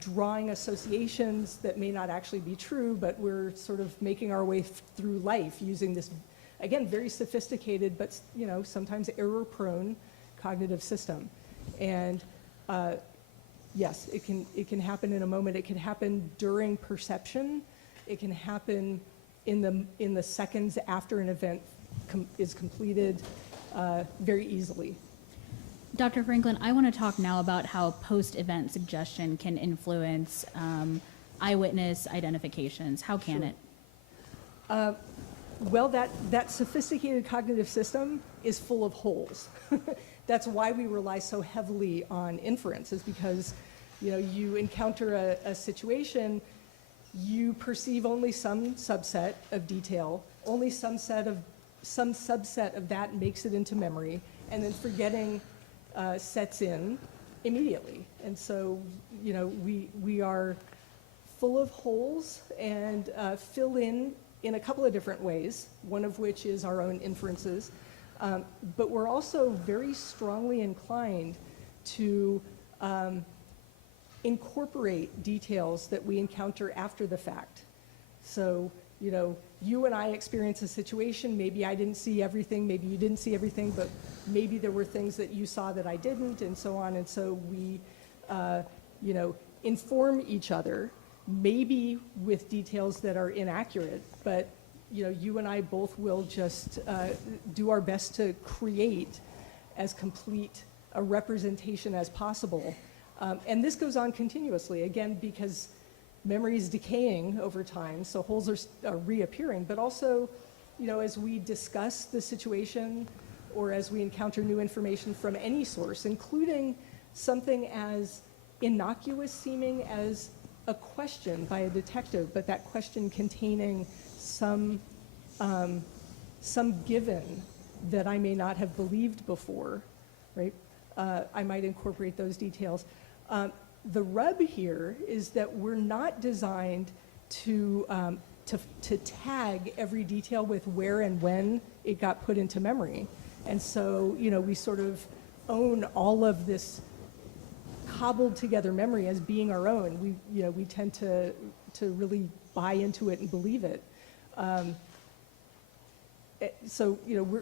drawing associations that may not actually be true, but we're sort of making our way through life using this, again, very sophisticated, but, you know, sometimes error-prone cognitive system. And yes, it can happen in a moment. It can happen during perception. It can happen in the seconds after an event is completed very easily. Dr. Franklin, I want to talk now about how post-event suggestion can influence eyewitness identifications. How can Sure. it? Well, that sophisticated cognitive system is full of holes. That's why we rely so heavily on inference, is because, you encounter a situation, you perceive only some subset of detail, only some subset of that makes it into memory, and then forgetting sets in immediately. And so, we are full of holes and fill in a couple of different ways, one of which is our own inferences. But we're also very strongly inclined to incorporate details that we encounter after the fact. So, you and I experience a situation, maybe I didn't see everything, maybe you didn't see everything, but maybe there were things that you saw that I didn't, and so on. And so we, inform each other, maybe with details that are inaccurate, but you and I both will just do our best to create as complete a representation as possible. And this goes on continuously, again, because memory is decaying over time, so holes are reappearing, but also, as we discuss the situation or as we encounter new information from any source, including something as innocuous seeming as a question by a detective, but that question containing some given that I may not have believed before, right? I might incorporate those details. The rub here is that we're not designed to tag every detail with where and when it got put into memory. And so, we sort of own all of this cobbled together memory as being our own. We tend to really buy into it and believe it. So,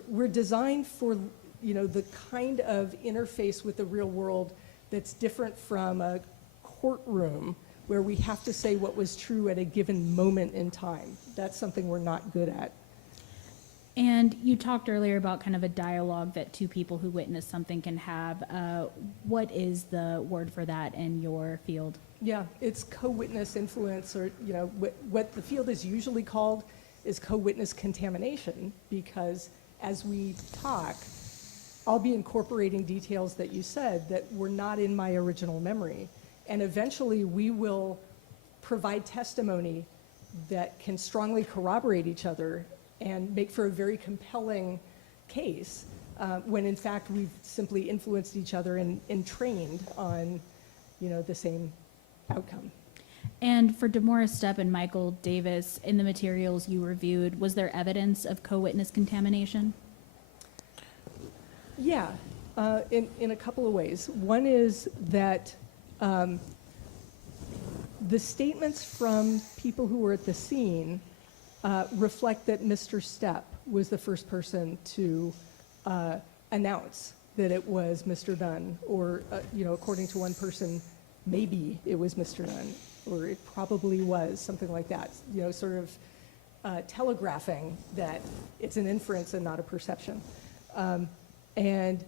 we're designed for, the kind of interface with the real world that's different from a courtroom where we have to say what was true at a given moment in time. That's something we're not good at. And you talked earlier about kind of a dialogue that two people who witness something can have. What is the word for that in your field? Yeah, it's co-witness influence, or what the field is usually called is co-witness contamination, because as we talk, I'll be incorporating details that you said that were not in my original memory. And eventually we will provide testimony that can strongly corroborate each other and make for a very compelling case, when in fact we've simply influenced each other and trained on, the same outcome. And for DeMaurice Stepp and Michael Davis, in the materials you reviewed, was there evidence of co-witness contamination? Yeah, in a couple of ways. One is that the statements from people who were at the scene reflect that Mr. Stepp was the first person to announce that it was Mr. Dunn, or, according to one person, maybe it was Mr. Dunn, or it probably was, something like that, sort of telegraphing that it's an inference and not a perception. And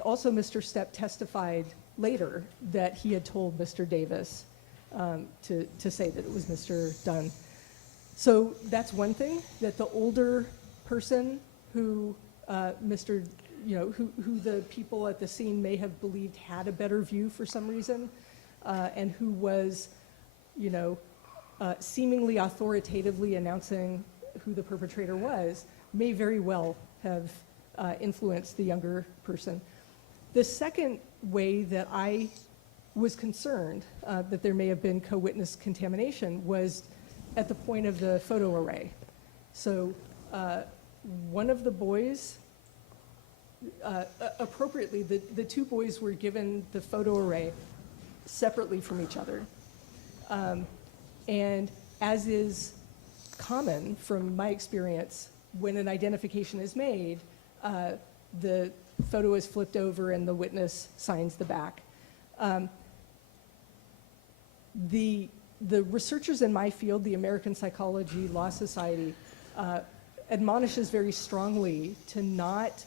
also Mr. Stepp testified later that he had told Mr. Davis to say that it was Mr. Dunn. So that's one thing, that the older person who who the people at the scene may have believed had a better view for some reason, and who was, seemingly authoritatively announcing who the perpetrator was, may very well have influenced the younger person. The second way that I was concerned that there may have been co-witness contamination was at the point of the photo array. So one of the boys, appropriately, the two boys were given the photo array separately from each other. And as is common from my experience, when an identification is made, the photo is flipped over and the witness signs the back. The researchers in my field, the American Psychology Law Society, admonishes very strongly to not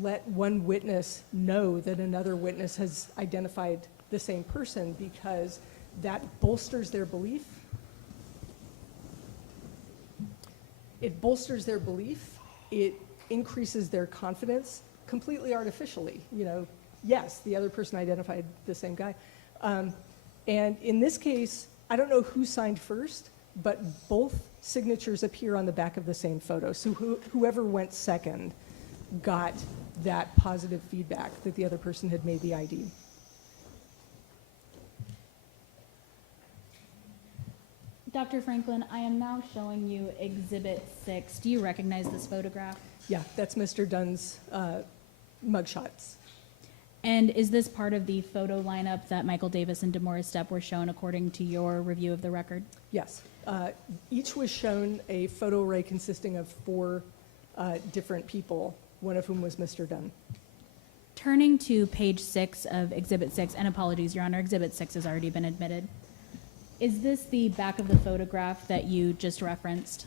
let one witness know that another witness has identified the same person, because that bolsters their belief. It bolsters their belief. It increases their confidence completely artificially. You know, yes, the other person identified the same guy. And in this case, I don't know who signed first, but both signatures appear on the back of the same photo. So whoever went second got that positive feedback that the other person had made the ID. Dr. Franklin, I am now showing you Exhibit 6. Do you recognize this photograph? Yeah, that's Mr. Dunn's mugshots. And is this part of the photo lineup that Michael Davis and Demora Stepp were shown according to your review of the record? Yes. Each was shown a photo array consisting of 4 different people, one of whom was Mr. Dunn. Turning to page 6 of Exhibit 6, and apologies, Your Honor, Exhibit 6 has already been admitted. Is this the back of the photograph that you just referenced?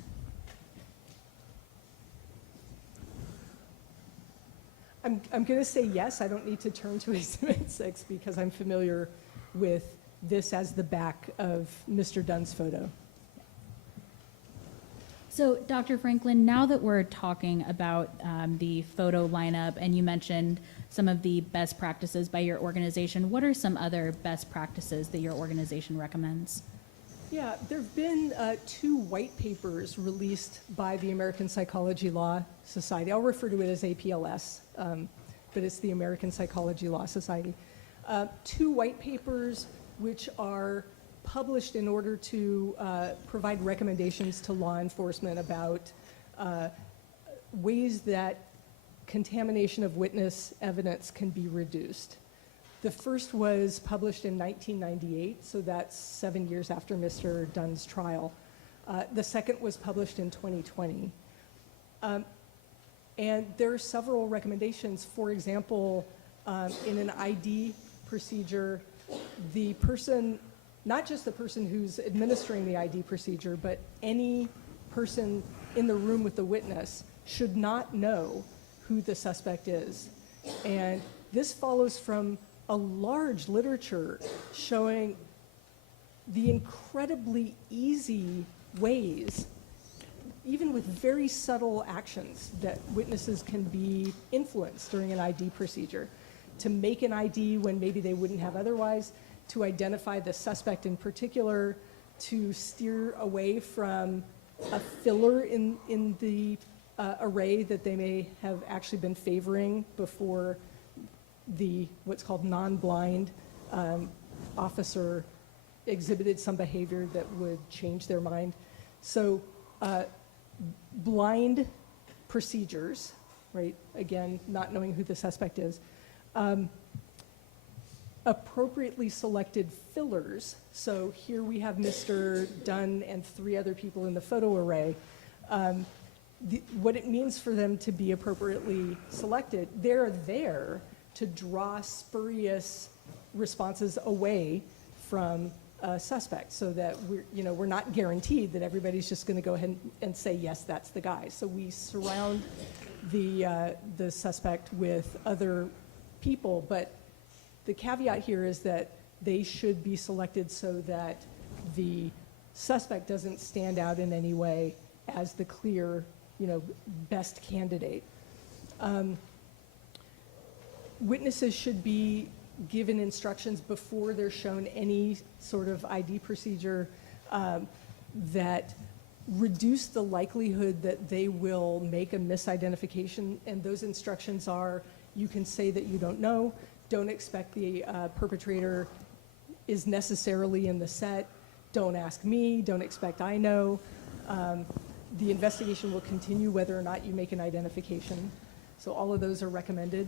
I'm going to say yes. I don't need to turn to Exhibit 6 because I'm familiar with this as the back of Mr. Dunn's photo. So, Dr. Franklin, now that we're talking about the photo lineup, and you mentioned some of the best practices by your organization, what are some other best practices that your organization recommends? Yeah, there have been 2 white papers released by the American Psychology Law Society. I'll refer to it as APLS, but it's the American Psychology Law Society. 2 white papers which are published in order to provide recommendations to law enforcement about ways that contamination of witness evidence can be reduced. The first was published in 1998, so that's 7 years after Mr. Dunn's trial. The second was published in 2020. And there are several recommendations. For example, in an ID procedure, the person, not just the person who's administering the ID procedure, but any person in the room with the witness should not know who the suspect is. And this follows from a large literature showing the incredibly easy ways, even with very subtle actions, that witnesses can be influenced during an ID procedure. To make an ID when maybe they wouldn't have otherwise, to identify the suspect in particular, to steer away from a filler in the array that they may have actually been favoring before the what's called non-blind officer exhibited some behavior that would change their mind. So blind procedures, right? Again, not knowing who the suspect is. Appropriately selected fillers. So here we have Mr. Dunn and 3 other people in the photo array. What it means for them to be appropriately selected, they're there to draw spurious responses away from a suspect, so that we're not guaranteed that everybody's just going to go ahead and say yes, that's the guy. So we surround the suspect with other people, but the caveat here is that they should be selected so that the suspect doesn't stand out in any way as the clear, best candidate. Witnesses should be given instructions before they're shown any sort of ID procedure that reduce the likelihood that they will make a misidentification, and those instructions are: you can say that you don't know, don't expect the perpetrator is necessarily in the set, don't ask me, don't expect I know. The investigation will continue whether or not you make an identification. So all of those are recommended.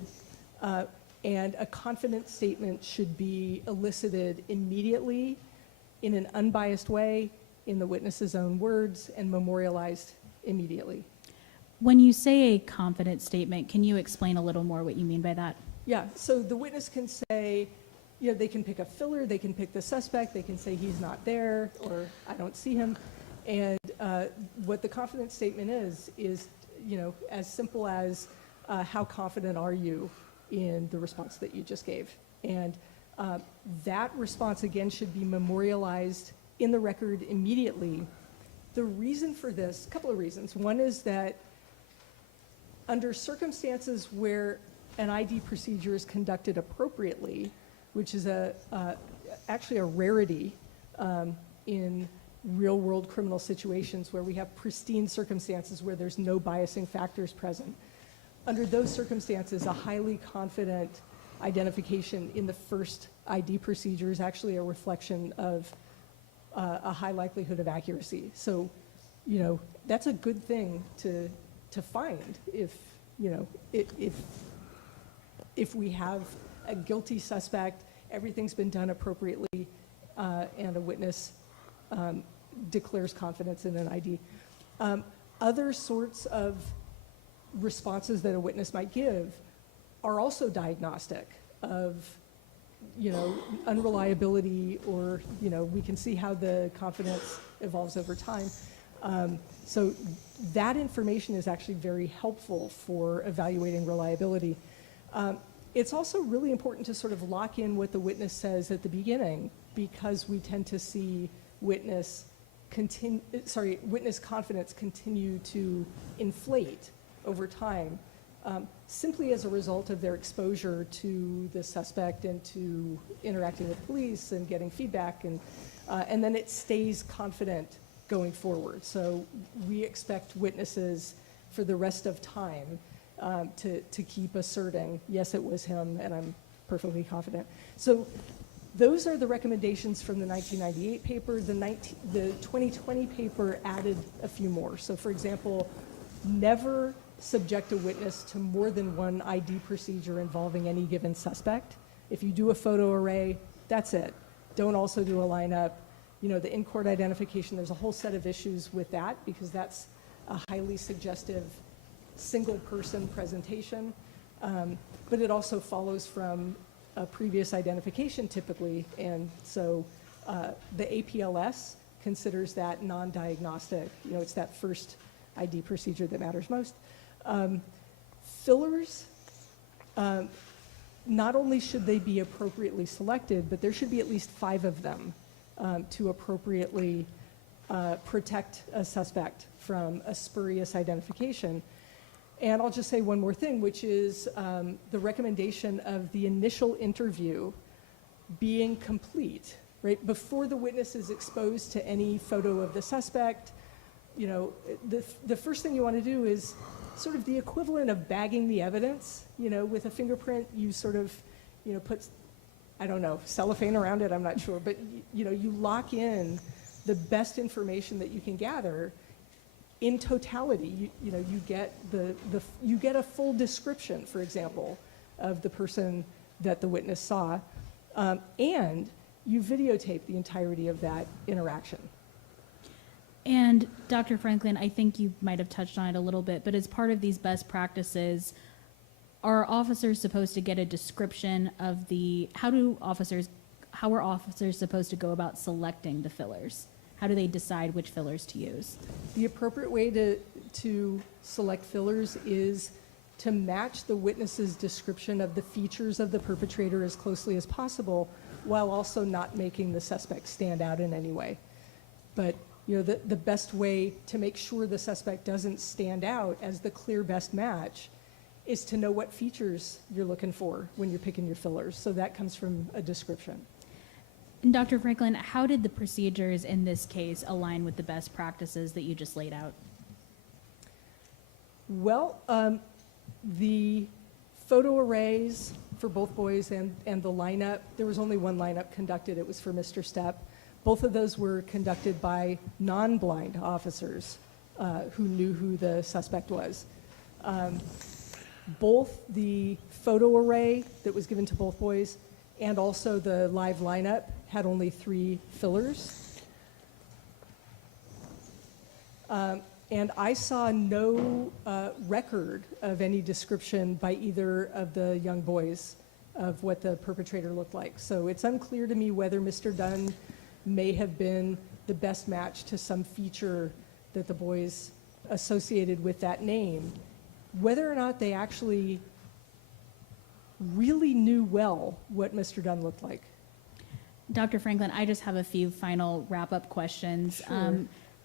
And a confident statement should be elicited immediately in an unbiased way, in the witness's own words, and memorialized immediately. When you say a confident statement, can you explain a little more what you mean by that? Yeah, so the witness can say, they can pick a filler, they can pick the suspect, they can say he's not there, or I don't see him. And what the confident statement is, as simple as how confident are you in the response that you just gave. And that response, again, should be memorialized in the record immediately The reason for this, a couple of reasons. One is that under circumstances where an ID procedure is conducted appropriately, which is actually a rarity in real-world criminal situations where we have pristine circumstances where there's no biasing factors present. Under those circumstances, a highly confident identification in the first ID procedure is actually a reflection of a high likelihood of accuracy. So, you know, that's a good thing to find if, you know, if we have a guilty suspect, everything's been done appropriately, and a witness declares confidence in an ID. Other sorts of responses that a witness might give are also diagnostic of, you know, unreliability, or, you know, we can see how the confidence evolves over time. So that information is actually very helpful for evaluating reliability. It's also really important to sort of lock in what the witness says at the beginning, because we tend to see witness confidence continue to inflate over time, simply as a result of their exposure to the suspect and to interacting with police and getting feedback, and then it stays confident going forward. So we expect witnesses for the rest of time to keep asserting, yes, it was him, and I'm perfectly confident. So those are the recommendations from the 1998 paper. The 2020 paper added a few more. So for example, never subject a witness to more than one ID procedure involving any given suspect. If you do a photo array, that's it. Don't also do a lineup. You know, the in-court identification, there's a whole set of issues with that, because that's a highly suggestive single-person presentation. But it also follows from a previous identification typically, and so the APLS considers that non-diagnostic. You know, it's that first ID procedure that matters most. Fillers, not only should they be appropriately selected, but there should be at least 5 of them to appropriately protect a suspect from a spurious identification. And I'll just say one more thing, which is the recommendation of the initial interview being complete, right? Before the witness is exposed to any photo of the suspect, you know, the first thing you want to do is sort of the equivalent of bagging the evidence. You know, with a fingerprint, you sort of, you know, put, I don't know, cellophane around it, I'm not sure, but you know, you lock in the best information that you can gather in totality. You know, you get you get a full description, for example, of the person that the witness saw, and you videotape the entirety of that interaction. And Dr. Franklin, I think you might have touched on it a little bit, but as part of these best practices, are officers supposed to get a description of how are officers supposed to go about selecting the fillers? How do they decide which fillers to use? The appropriate way to select fillers is to match the witness's description of the features of the perpetrator as closely as possible, while also not making the suspect stand out in any way. But you know, the best way to make sure the suspect doesn't stand out as the clear best match is to know what features you're looking for when you're picking your fillers. So that comes from a description. And Dr. Franklin, how did the procedures in this case align with the best practices that you just laid out? Well, the photo arrays for both boys and the lineup, there was only one lineup conducted. It was for Mr. Stepp. Both of those were conducted by non-blind officers who knew who the suspect was. Both the photo array that was given to both boys and also the live lineup had only 3 fillers. And I saw no record of any description by either of the young boys of what the perpetrator looked like. So it's unclear to me whether Mr. Dunn may have been the best match to some feature that the boys associated with that name. Whether or not they actually really knew well what Mr. Dunn looked like. Dr. Franklin, I just have a few final wrap-up questions. Sure.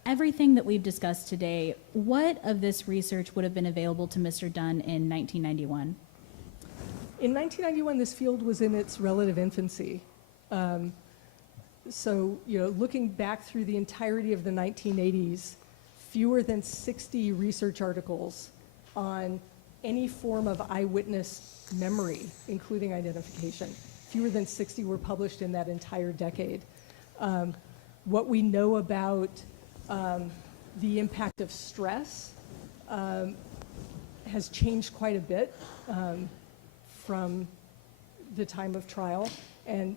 everything that we've discussed today, what of this research would have been available to Mr. Dunn in 1991? In 1991, this field was in its relative infancy. So, looking back through the entirety of the 1980s, fewer than 60 research articles on any form of eyewitness memory, including identification. Fewer than 60 were published in that entire decade. What we know about the impact of stress has changed quite a bit from the time of trial. And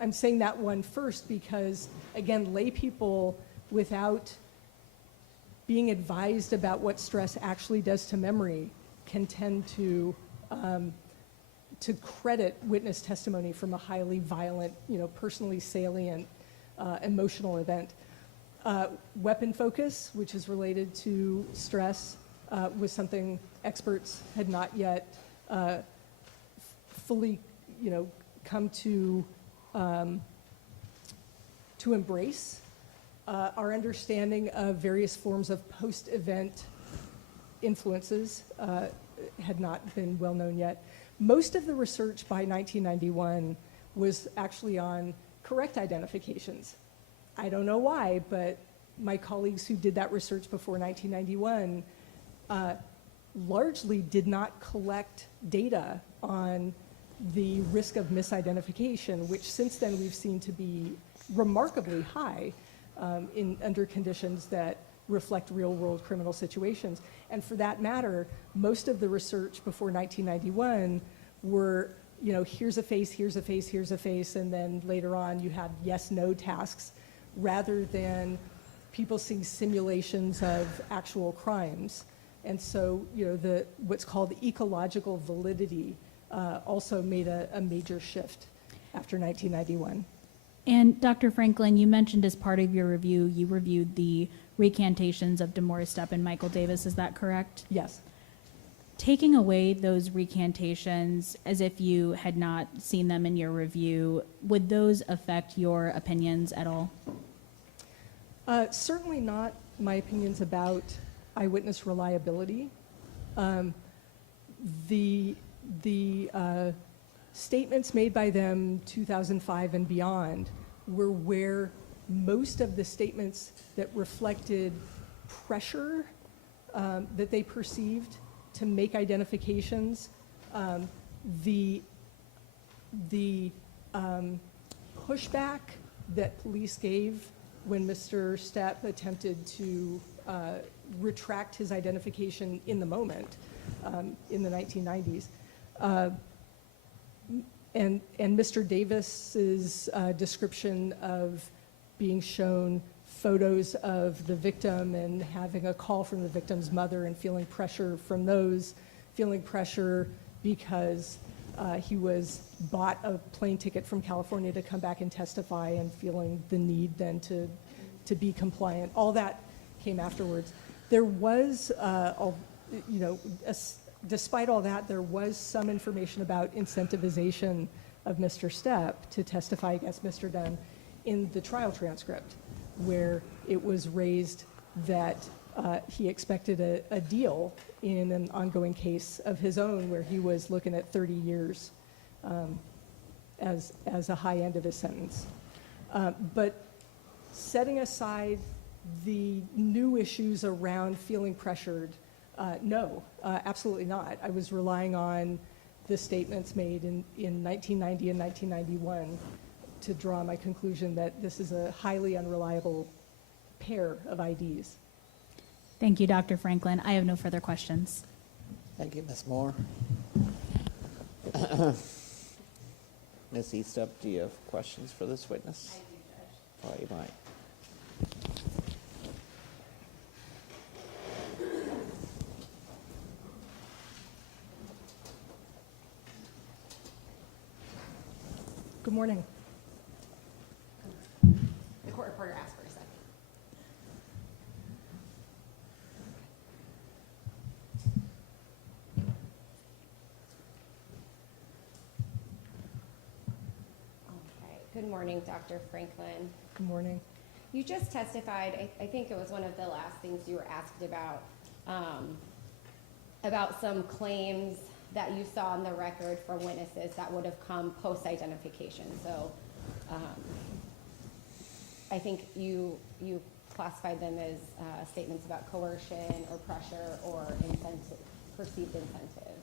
I'm saying that one first because, again, lay people, without being advised about what stress actually does to memory, can tend to credit witness testimony from a highly violent, personally salient, emotional event. Weapon focus, which is related to stress, was something experts had not yet fully, come to embrace. Our understanding of various forms of post-event influences had not been well known yet. Most of the research by 1991 was actually on correct identifications. I don't know why, but my colleagues who did that research before 1991 largely did not collect data on the risk of misidentification, which since then we've seen to be remarkably high under conditions that reflect real-world criminal situations. And for that matter, most of the research before 1991 were, here's a face, here's a face, here's a face, and then later on you had yes-no tasks, rather than people seeing simulations of actual crimes. And so, what's called ecological validity also made a major shift after 1991. And Dr. Franklin, you mentioned as part of your review, you reviewed the recantations of DeMaurice Stepp and Michael Davis. Is that correct? Yes. Taking away those recantations as if you had not seen them in your review, would those affect your opinions at all? Certainly not my opinions about eyewitness reliability. The statements made by them 2005 and beyond were where most of the statements that reflected pressure that they perceived to make identifications, the pushback that police gave when Mr. Stepp attempted to retract his identification in the moment in the 1990s. And Mr. Davis's description of being shown photos of the victim and having a call from the victim's mother and feeling pressure from those, feeling pressure because he was bought a plane ticket from California to come back and testify, and feeling the need then to be compliant. All that came afterwards. There was, despite all that, there was some information about incentivization of Mr. Stepp to testify against Mr. Dunn in the trial transcript, where it was raised that he expected a deal in an ongoing case of his own where he was looking at 30 years as a high end of his sentence. But setting aside the new issues around feeling pressured, no, absolutely not. I was relying on the statements made in 1990 and 1991 to draw my conclusion that this is a highly unreliable pair of IDs. Thank you, Dr. Franklin. I have no further questions. Thank you, Ms. Moore. Ms. Eastup, do you have questions for this witness? I do, Judge. Oh, you might. Good morning. The court reporter asked for a second. Okay. Good morning, Dr. Franklin. Good morning. You just testified, I think it was one of the last things you were asked about some claims that you saw on the record from witnesses that would have come post-identification. So I think you classified them as statements about coercion or pressure or incentive, perceived incentives.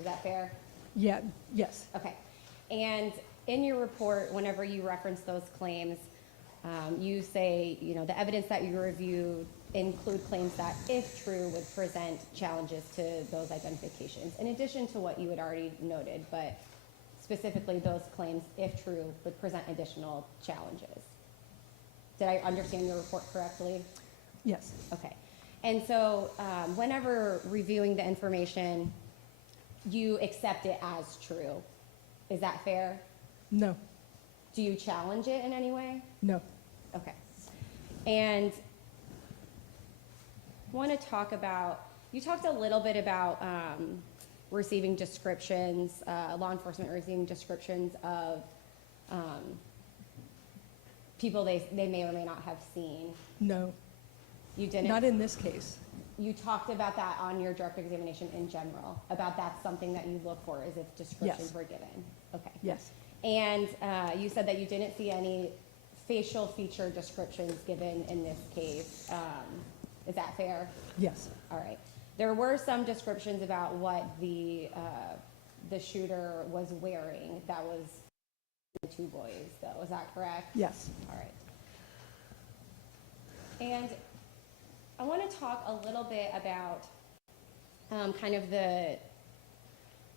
Is that fair? Yeah, yes, Okay. And in your report, whenever you reference those claims, you say, the evidence that you reviewed include claims that, if true, would present challenges to those identifications, in addition to what you had already noted, but specifically those claims, if true, would present additional challenges. Did I understand your report correctly? yes, Okay. And so whenever reviewing the information, you accept it as true. Is that fair? no, Do you challenge it in any way? no. Okay. And want to talk about, you talked a little bit about receiving descriptions, law enforcement receiving descriptions of people they may or may not have seen. No, You didn't? not in this case. You talked about that on your direct examination in general, about that's something that you look for, is if descriptions Yes. were given. Okay. Yes, And you said that you didn't see any facial feature descriptions given in this case. Is that fair? yes, All right. There were some descriptions about what the shooter was wearing. That was the two boys, though. Is that correct? yes. All right. And I want to talk a little bit about kind of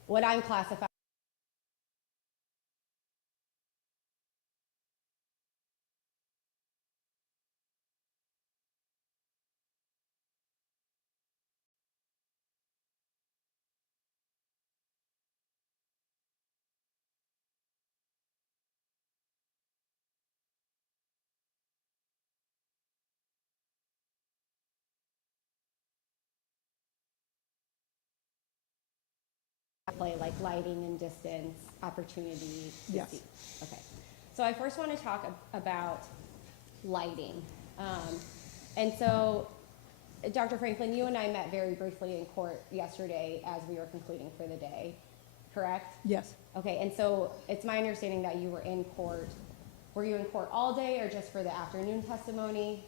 what I'm classifying. Play like lighting and distance, opportunity to Yes. see. Okay. So I first want to talk about lighting. And so, Dr. Franklin, you and I met very briefly in court yesterday as we were concluding for the day, correct? Yes. Okay, and so it's my understanding that you were in court. Were you in court all day or just for the afternoon testimony?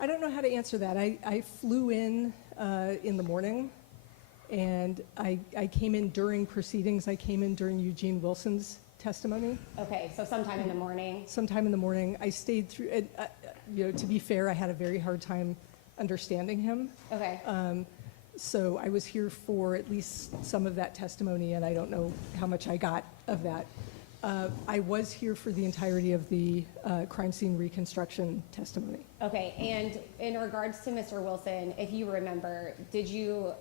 I don't know how to answer that. I flew in the morning, and I came in during proceedings. I came in during Eugene Wilson's testimony. Okay, so sometime in the morning. Sometime in the morning, I stayed through. And, to be fair, I had a very hard time understanding him. Okay. So I was here for at least some of that testimony, and I don't know how much I got of that. I was here for the entirety of the crime scene reconstruction testimony. Okay, and in regards to Mr. Wilson, if you remember, did you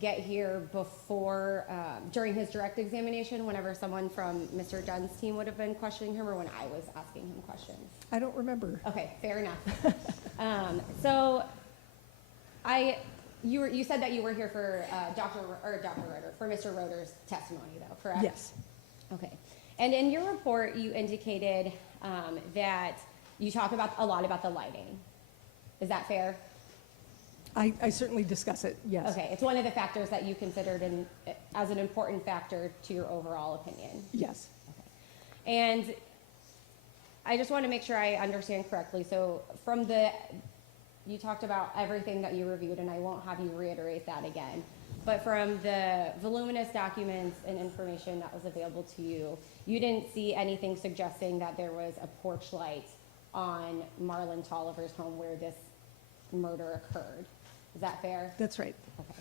get here before, during his direct examination, whenever someone from Mr. Dunn's team would have been questioning him, or when I was asking him questions? I don't remember. Okay, fair enough. So, you said that you were here for Dr. Roeder, for Mr. Roeder's testimony, though, correct? Yes. Okay. And in your report, you indicated that you talk a lot about the lighting. Is that fair? I certainly discuss it, yes. Okay, it's one of the factors that you considered as an important factor to your overall opinion. Yes. And I just want to make sure I understand correctly. So you talked about everything that you reviewed, and I won't have you reiterate that again. But from the voluminous documents and information that was available to you, you didn't see anything suggesting that there was a porch light on Marlon Tolliver's home where this murder occurred. Is that fair? That's right. Okay.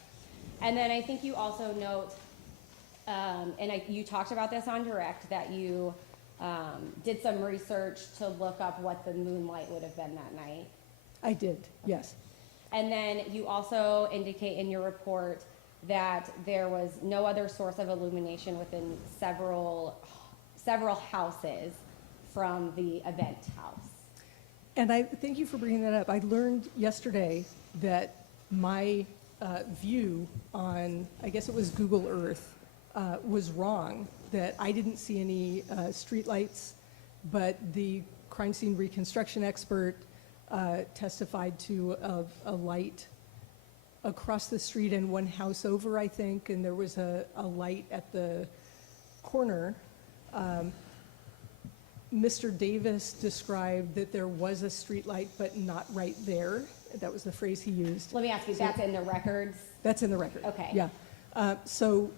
And then I think you also note, you talked about this on direct, that you did some research to look up what the moonlight would have been that night. I did, yes. And then you also indicate in your report that there was no other source of illumination within several houses from the event house. And I thank you for bringing that up. I learned yesterday that my view on, I guess it was Google Earth, was wrong, that I didn't see any streetlights, but the crime scene reconstruction expert testified to a light across the street and one house over, I think, and there was a light at the corner. Mr. Davis described that there was a street light, but not right there. That was the phrase he used. Let me ask you, that's in the records? That's in the record. Okay. Yeah. So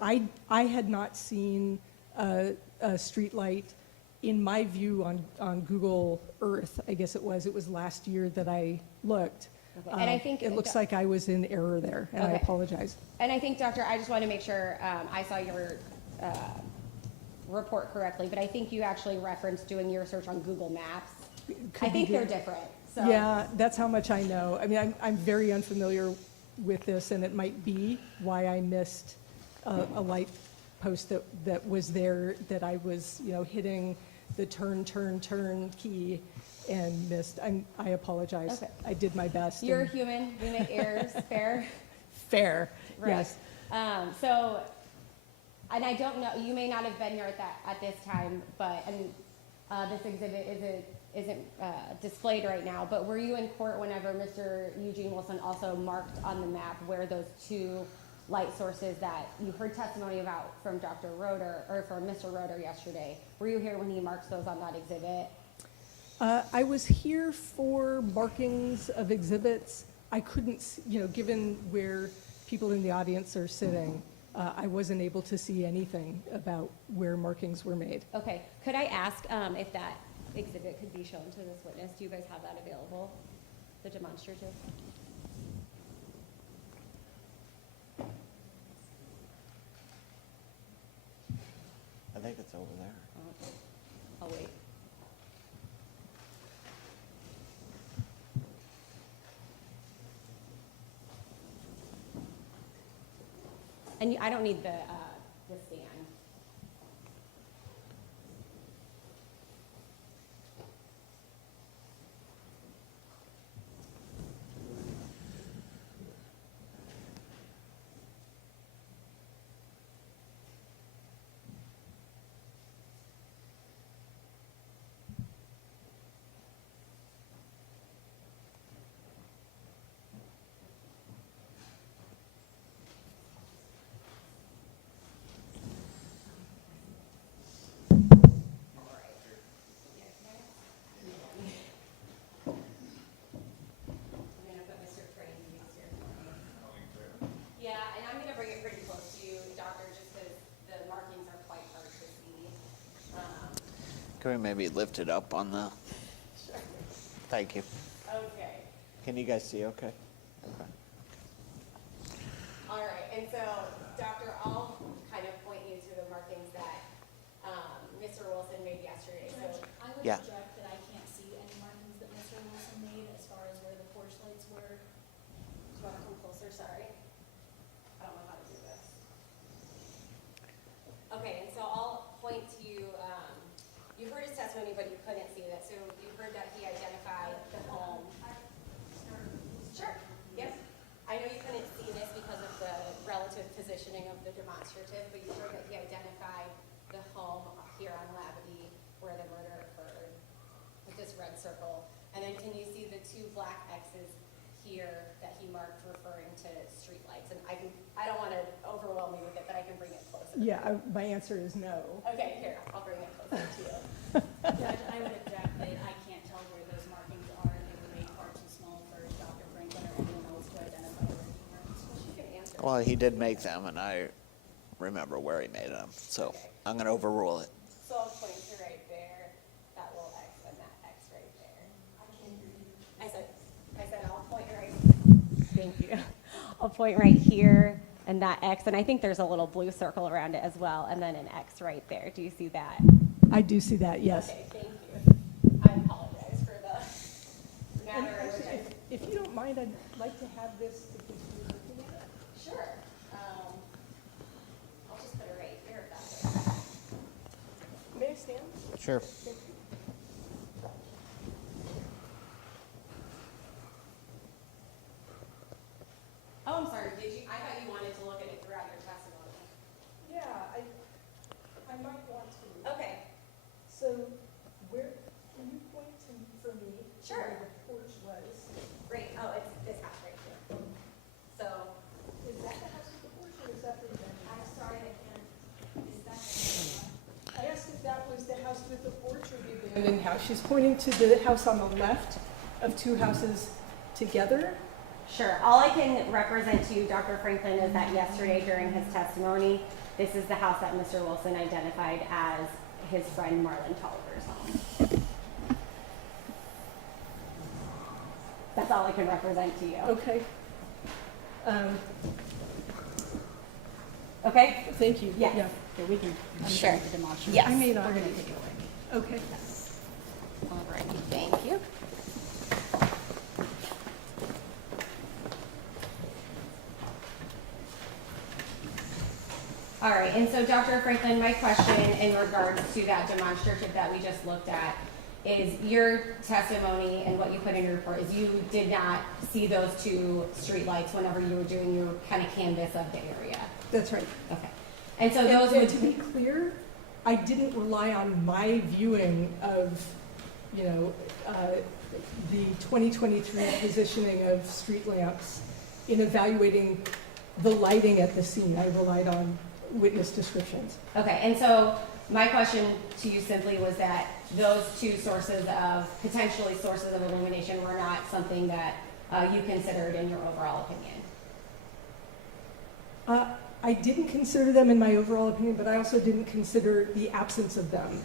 I had not seen a street light. In my view on Google Earth, I guess it was last year that I looked. Okay. And I think it looks like I was in error there, and I Okay. apologize. And I think, Doctor, I just want to make sure I saw your report correctly, but I think you actually referenced doing your search on Google Maps. Could I think be they're good. different. So. Yeah, that's how much I know. I mean, I'm very unfamiliar with this, and it might be why I missed a light post that was there, that I was, hitting the turn key and missed. I apologize. Okay. I did my best. You're and- human, we make errors, fair? Fair, Right. yes. So, and I don't know, you may not have been here at this time, but, this exhibit isn't displayed right now, but were you in court whenever Mr. Eugene Wilson also marked on the map where those two light sources that you heard testimony about from Dr. Roeder, or from Mr. Roeder yesterday? Were you here when he marks those on that exhibit? I was here for markings of exhibits. I couldn't, given where people in the audience are sitting, I wasn't able to see anything about where markings were made. Okay, could I ask if that exhibit could be shown to this witness? Do you guys have that available, the demonstrative? I think it's over there. I'll wait. And I don't need the stand. Yeah, and I'm gonna bring it pretty close to you, Doctor, just because the markings are quite hard to see. Can we maybe lift it up on the? Thank you. Okay. Can you guys see okay? Okay. All right, and so, Doctor, I'll kind of point you to the markings that Mr. Wilson made yesterday. So, I would Yeah. object that I can't see any markings that Mr. Wilson made as far as where the porch lights were. do you want to come closer? Sorry. I don't know how to do this. Okay, and so I'll point to you, you heard his testimony, but you couldn't see that. So you heard that he identified the home. Sure, yep. I know you couldn't see this because of the relative positioning of the demonstrative, but you heard that he identified the home here on Labadee where the murder occurred with this red circle. And then can you see the two black X's here that he marked referring to streetlights? And I don't want to overwhelm you with it, but I can bring it closer. Yeah, my answer is no. Okay, here, I'll bring it closer to you. Judge, I would object that I can't tell where those markings are, and they were made far too small for Dr. Franklin or anyone else to identify where he marked. She can answer. Well, he did make them, and I remember where he made them, so I'm going to overrule it. So I'll point to right there, that little X and that X right there. I said I'll point right, thank you. I'll point right here and that X, and I think there's a little blue circle around it as well, and then an X right there. Do you see that? I do see that, yes. Okay, thank you. I apologize for the And manner in which actually, if you don't mind, I'd like to have this to continue looking at it. Sure. I'll just put it right here if that's okay. May I stand? Sure. Thank you. Oh, I'm sorry, I thought you wanted to look at it throughout your testimony. Yeah, I might want to. Okay. So where, abandoned house. She's pointing to the house on the left of two houses together. Sure. All I can represent to you, Dr. Franklin, is that yesterday during his testimony, this is the house that Mr. Wilson identified as his friend Marlon Tolliver's home. That's all I can represent to you. Okay. Okay? Thank you. Yes. Yeah. Okay, we can, I'm Sure. going to demolish it. Yes. I may not. We're going to take it away. Okay. All right. Thank you. All right, and so Dr. Franklin, my question in regards to that demonstrative that we just looked at is your testimony and what you put in your report is you did not see those two streetlights whenever you were doing your kind of canvas of the area. That's right. Okay. And so those And would to be clear, I didn't rely on my viewing of, you know, the 2023 positioning of street lamps in evaluating the lighting at the scene. I relied on witness descriptions. Okay, and so my question to you simply was that those two sources of, potentially sources of illumination were not something that you considered in your overall opinion. I didn't consider them in my overall opinion, but I also didn't consider the absence of them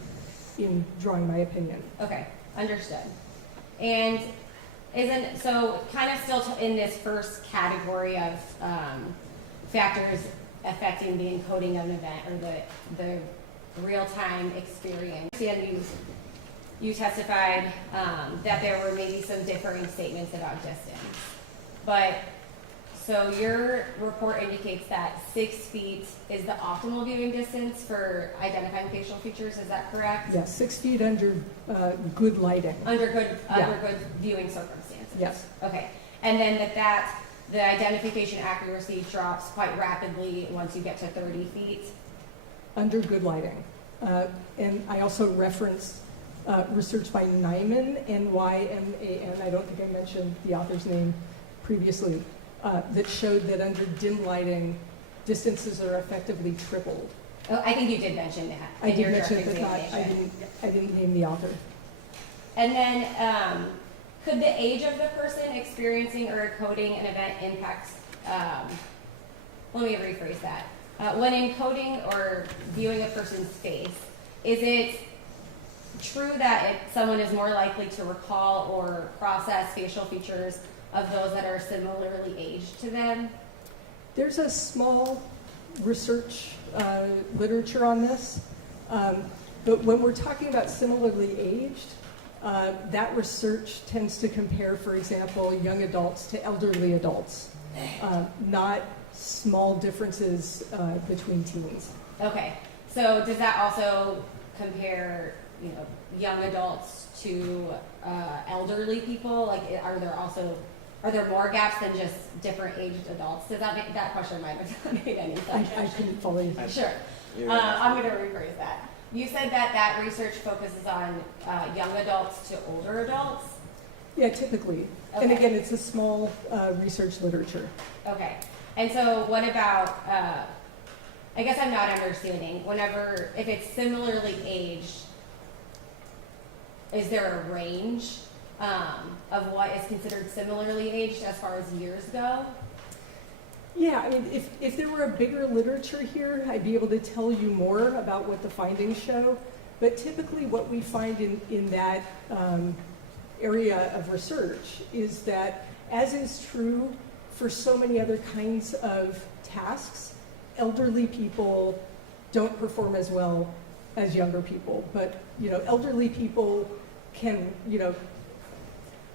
in drawing my opinion. Okay, understood. And isn't, so kind of still in this first category of factors affecting the encoding of an event or the real-time experience. And you testified that there were maybe some differing statements about distance. But, so your report indicates that 6 feet is the optimal viewing distance for identifying facial features, is that correct? Yeah, 6 feet under good lighting. Under good Yeah. viewing circumstances? Yes. Okay, and then the identification accuracy drops quite rapidly once you get to 30 feet? Under good lighting. And I also referenced research by Nyman, N-Y-M-A-N, I don't think I mentioned the author's name previously, that showed that under dim lighting, distances are effectively tripled. Oh, I think you did mention that. I in did your mention it, direct but not, examination. I didn't name the author. And then, could the age of the person experiencing or encoding an event impact, let me rephrase that. When encoding or viewing a person's face, is it true that someone is more likely to recall or process facial features of those that are similarly aged to them? There's a small research literature on this, but when we're talking about similarly aged, that research tends to compare, for example, young adults to elderly adults, not small differences between teens. Okay, so does that also compare, you know, young adults to elderly people? Like, are there more gaps than just different aged adults? Does that make, that question might have not made any sense? I couldn't follow you. Sure. I'm going to rephrase that. You said that research focuses on young adults to older adults? Yeah, typically. And Okay. again, it's a small research literature. Okay. And so what about, I guess I'm not understanding, if it's similarly aged, is there a range of what is considered similarly aged as far as years go? Yeah, I mean, if there were a bigger literature here, I'd be able to tell you more about what the findings show. But typically what we find in that area of research is that, as is true for so many other kinds of tasks, elderly people don't perform as well as younger people. But, you know, elderly people can, you know,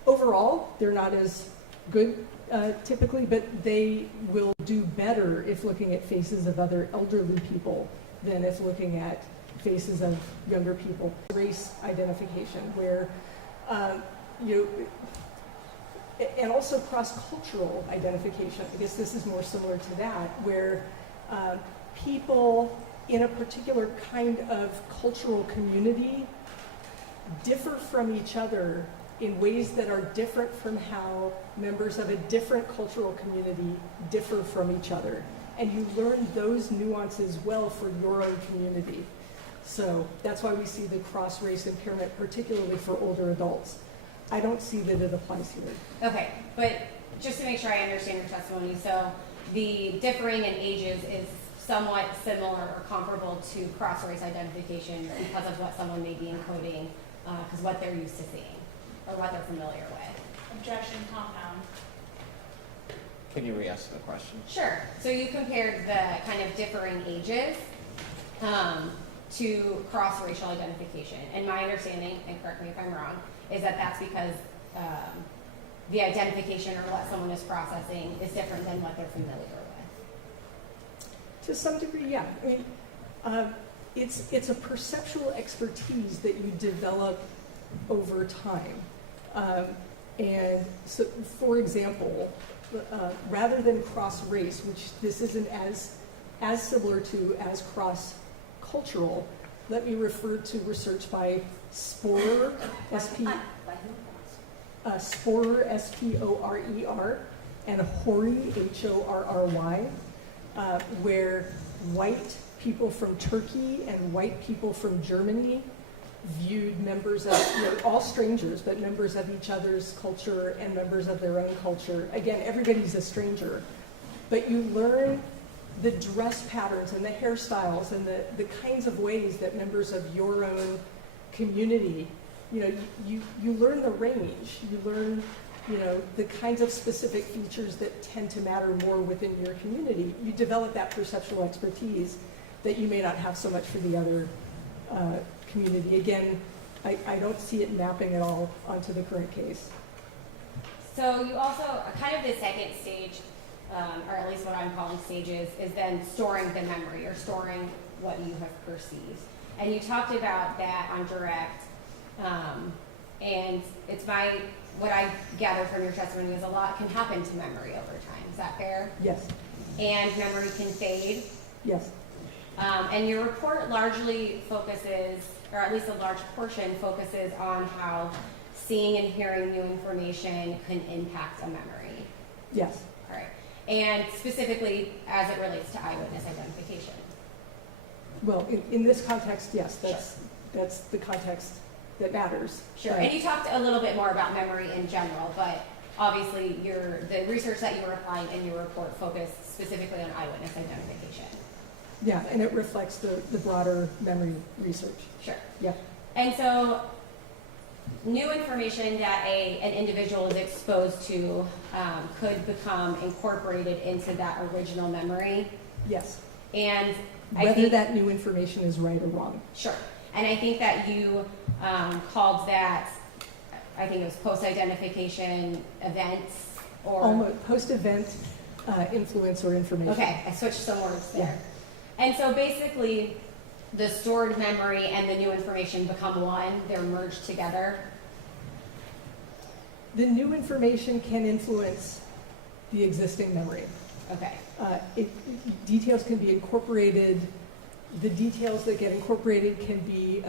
overall, they're not as good typically, but they will do better if looking at faces of other elderly people than if looking at faces of younger people. Race identification, where, you know, and also cross-cultural identification. I guess this is more similar to that, where people in a particular kind of cultural community differ from each other in ways that are different from how members of a different cultural community differ from each other. And you learn those nuances well for your own community. So that's why we see the cross-race impairment, particularly for older adults. I don't see that it applies here. Okay, but just to make sure I understand your testimony, so the differing in ages is somewhat similar or comparable to cross-race identification because of what someone may be encoding, because what they're used to seeing or what they're familiar with. Objection, compound. Can you re-ask the question? Sure. So you compared the kind of differing ages to cross-racial identification. And my understanding, and correct me if I'm wrong, is that that's because the identification or what someone is processing is different than what they're familiar with. To some degree, yeah. I mean, it's a perceptual expertise that you develop over time. And so, for example, rather than cross-race, which this isn't as similar to as cross-cultural, let me refer to research by Sporer, Sporer, S-P-O-R-E-R, and Horry, H-O-R-R-Y, where white people from Turkey and white people from Germany viewed members of, all strangers, but members of each other's culture and members of their own culture. Again, everybody's a stranger, but you learn the dress patterns and the hairstyles and the kinds of ways that members of your own community, you learn the range. You learn, the kinds of specific features that tend to matter more within your community. You develop that perceptual expertise that you may not have so much for the other community. Again, I don't see it mapping at all onto the current case. So you also, kind of the second stage, or at least what I'm calling stages, is then storing the memory or storing what you have perceived. And you talked about that on direct, and it's what I gathered from your testimony is a lot can happen to memory over time. Is that fair? Yes. And memory can fade. Yes. And your report largely focuses, or at least a large portion focuses on how seeing and hearing new information can impact a memory. Yes. All right. And specifically as it relates to eyewitness identification. Well, in this context, yes, that's the context that matters. Sure. And you talked a little bit more about memory in general, but obviously the research that you were applying in your report focused specifically on eyewitness identification. Yeah, and it reflects the broader memory research. Sure. Yeah. And so new information that an individual is exposed to could become incorporated into that original memory. Yes. And whether that new information is right or wrong. Sure. And I think that you called that, I think it was post-identification events or... Almost post-event influence or information. Okay, I switched some words there. Yeah. And so basically, the stored memory and the new information become one. They're merged together. The new information can influence the existing memory. Okay. Details can be incorporated. The details that get incorporated can be,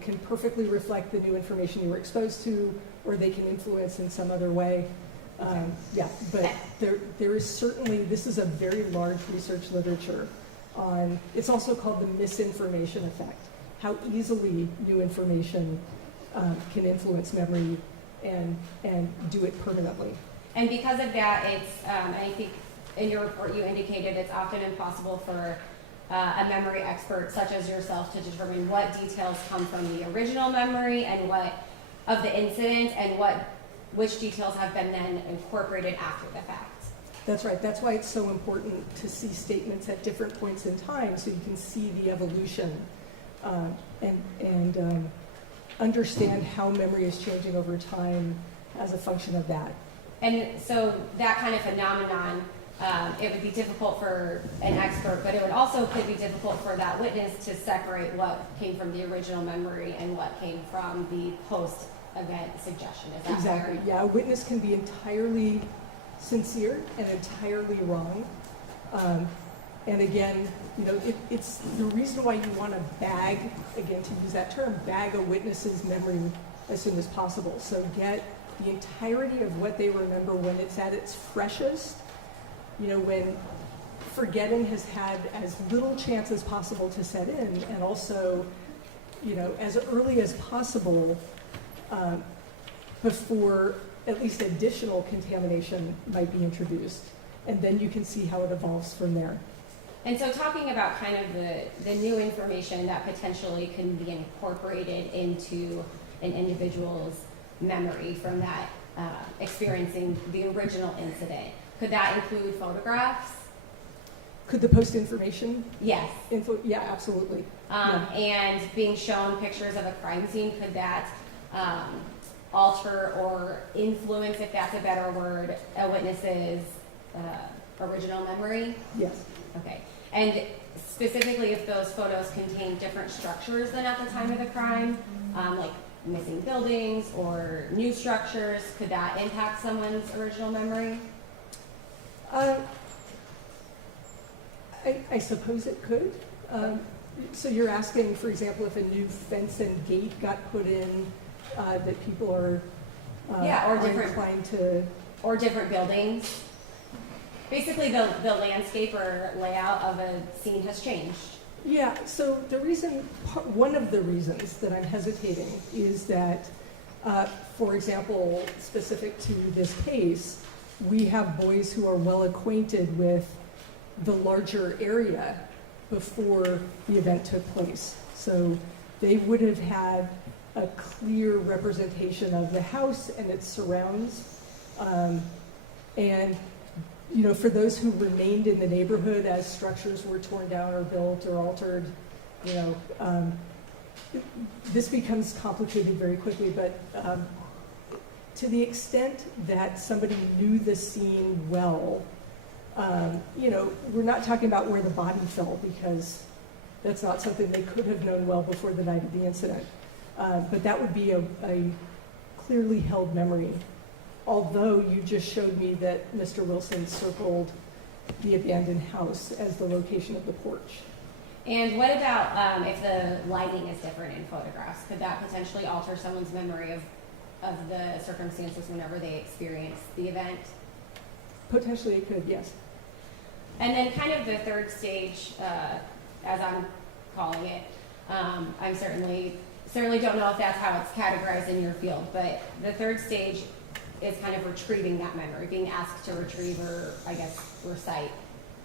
can perfectly reflect the new information you were exposed to, or they can influence in some other way. Yeah, but there is certainly, this is a very large research literature on, it's also called the misinformation effect, how easily new information can influence memory and do it permanently. And because of that, it's, I think in your report you indicated it's often impossible for a memory expert such as yourself to determine what details come from the original memory and what of the incident and which details have been then incorporated after the fact. That's right. That's why it's so important to see statements at different points in time so you can see the evolution and understand how memory is changing over time as a function of that. And so that kind of phenomenon, it would be difficult for an expert, but it would also could be difficult for that witness to separate what came from the original memory and what came from the post-event suggestion. Is that Exactly. fair? Yeah, a witness can be entirely sincere and entirely wrong. And again, it's the reason why you want to bag, again, to use that term, bag a witness's memory as soon as possible. So get the entirety of what they remember when it's at its freshest, when forgetting has had as little chance as possible to set in, and also, as early as possible before at least additional contamination might be introduced. And then you can see how it evolves from there. And so talking about kind of the new information that potentially can be incorporated into an individual's memory from that experiencing the original incident, could that include photographs? Could the post information Yes. info? Yeah, absolutely. And being shown pictures of a crime scene, could that alter or influence, if that's a better word, a witness's original memory? Yes. Okay. And specifically if those photos contain different structures than at the time of the crime, like missing buildings or new structures, could that impact someone's original memory? I suppose it could. So you're asking, for example, if a new fence and gate got put in, that people are Yeah, or are different- inclined to. Or different buildings? Basically, the landscape or layout of a scene has changed. Yeah, so one of the reasons that I'm hesitating is that, for example, specific to this case, we have boys who are well acquainted with the larger area before the event took place. So they would have had a clear representation of the house and its surrounds. And for those who remained in the neighborhood as structures were torn down or built or altered, this becomes complicated very quickly, but to the extent that somebody knew the scene well, we're not talking about where the body fell, because that's not something they could have known well before the night of the incident. But that would be a clearly held memory. Although you just showed me that Mr. Wilson circled the abandoned house as the location of the porch. And what about if the lighting is different in photographs? Could that potentially alter someone's memory of the circumstances whenever they experience the event? Potentially it could, yes. And then kind of the third stage, as I'm calling it, I'm certainly don't know if that's how it's categorized in your field, but the third stage is kind of retrieving that memory, being asked to retrieve or, I guess, recite,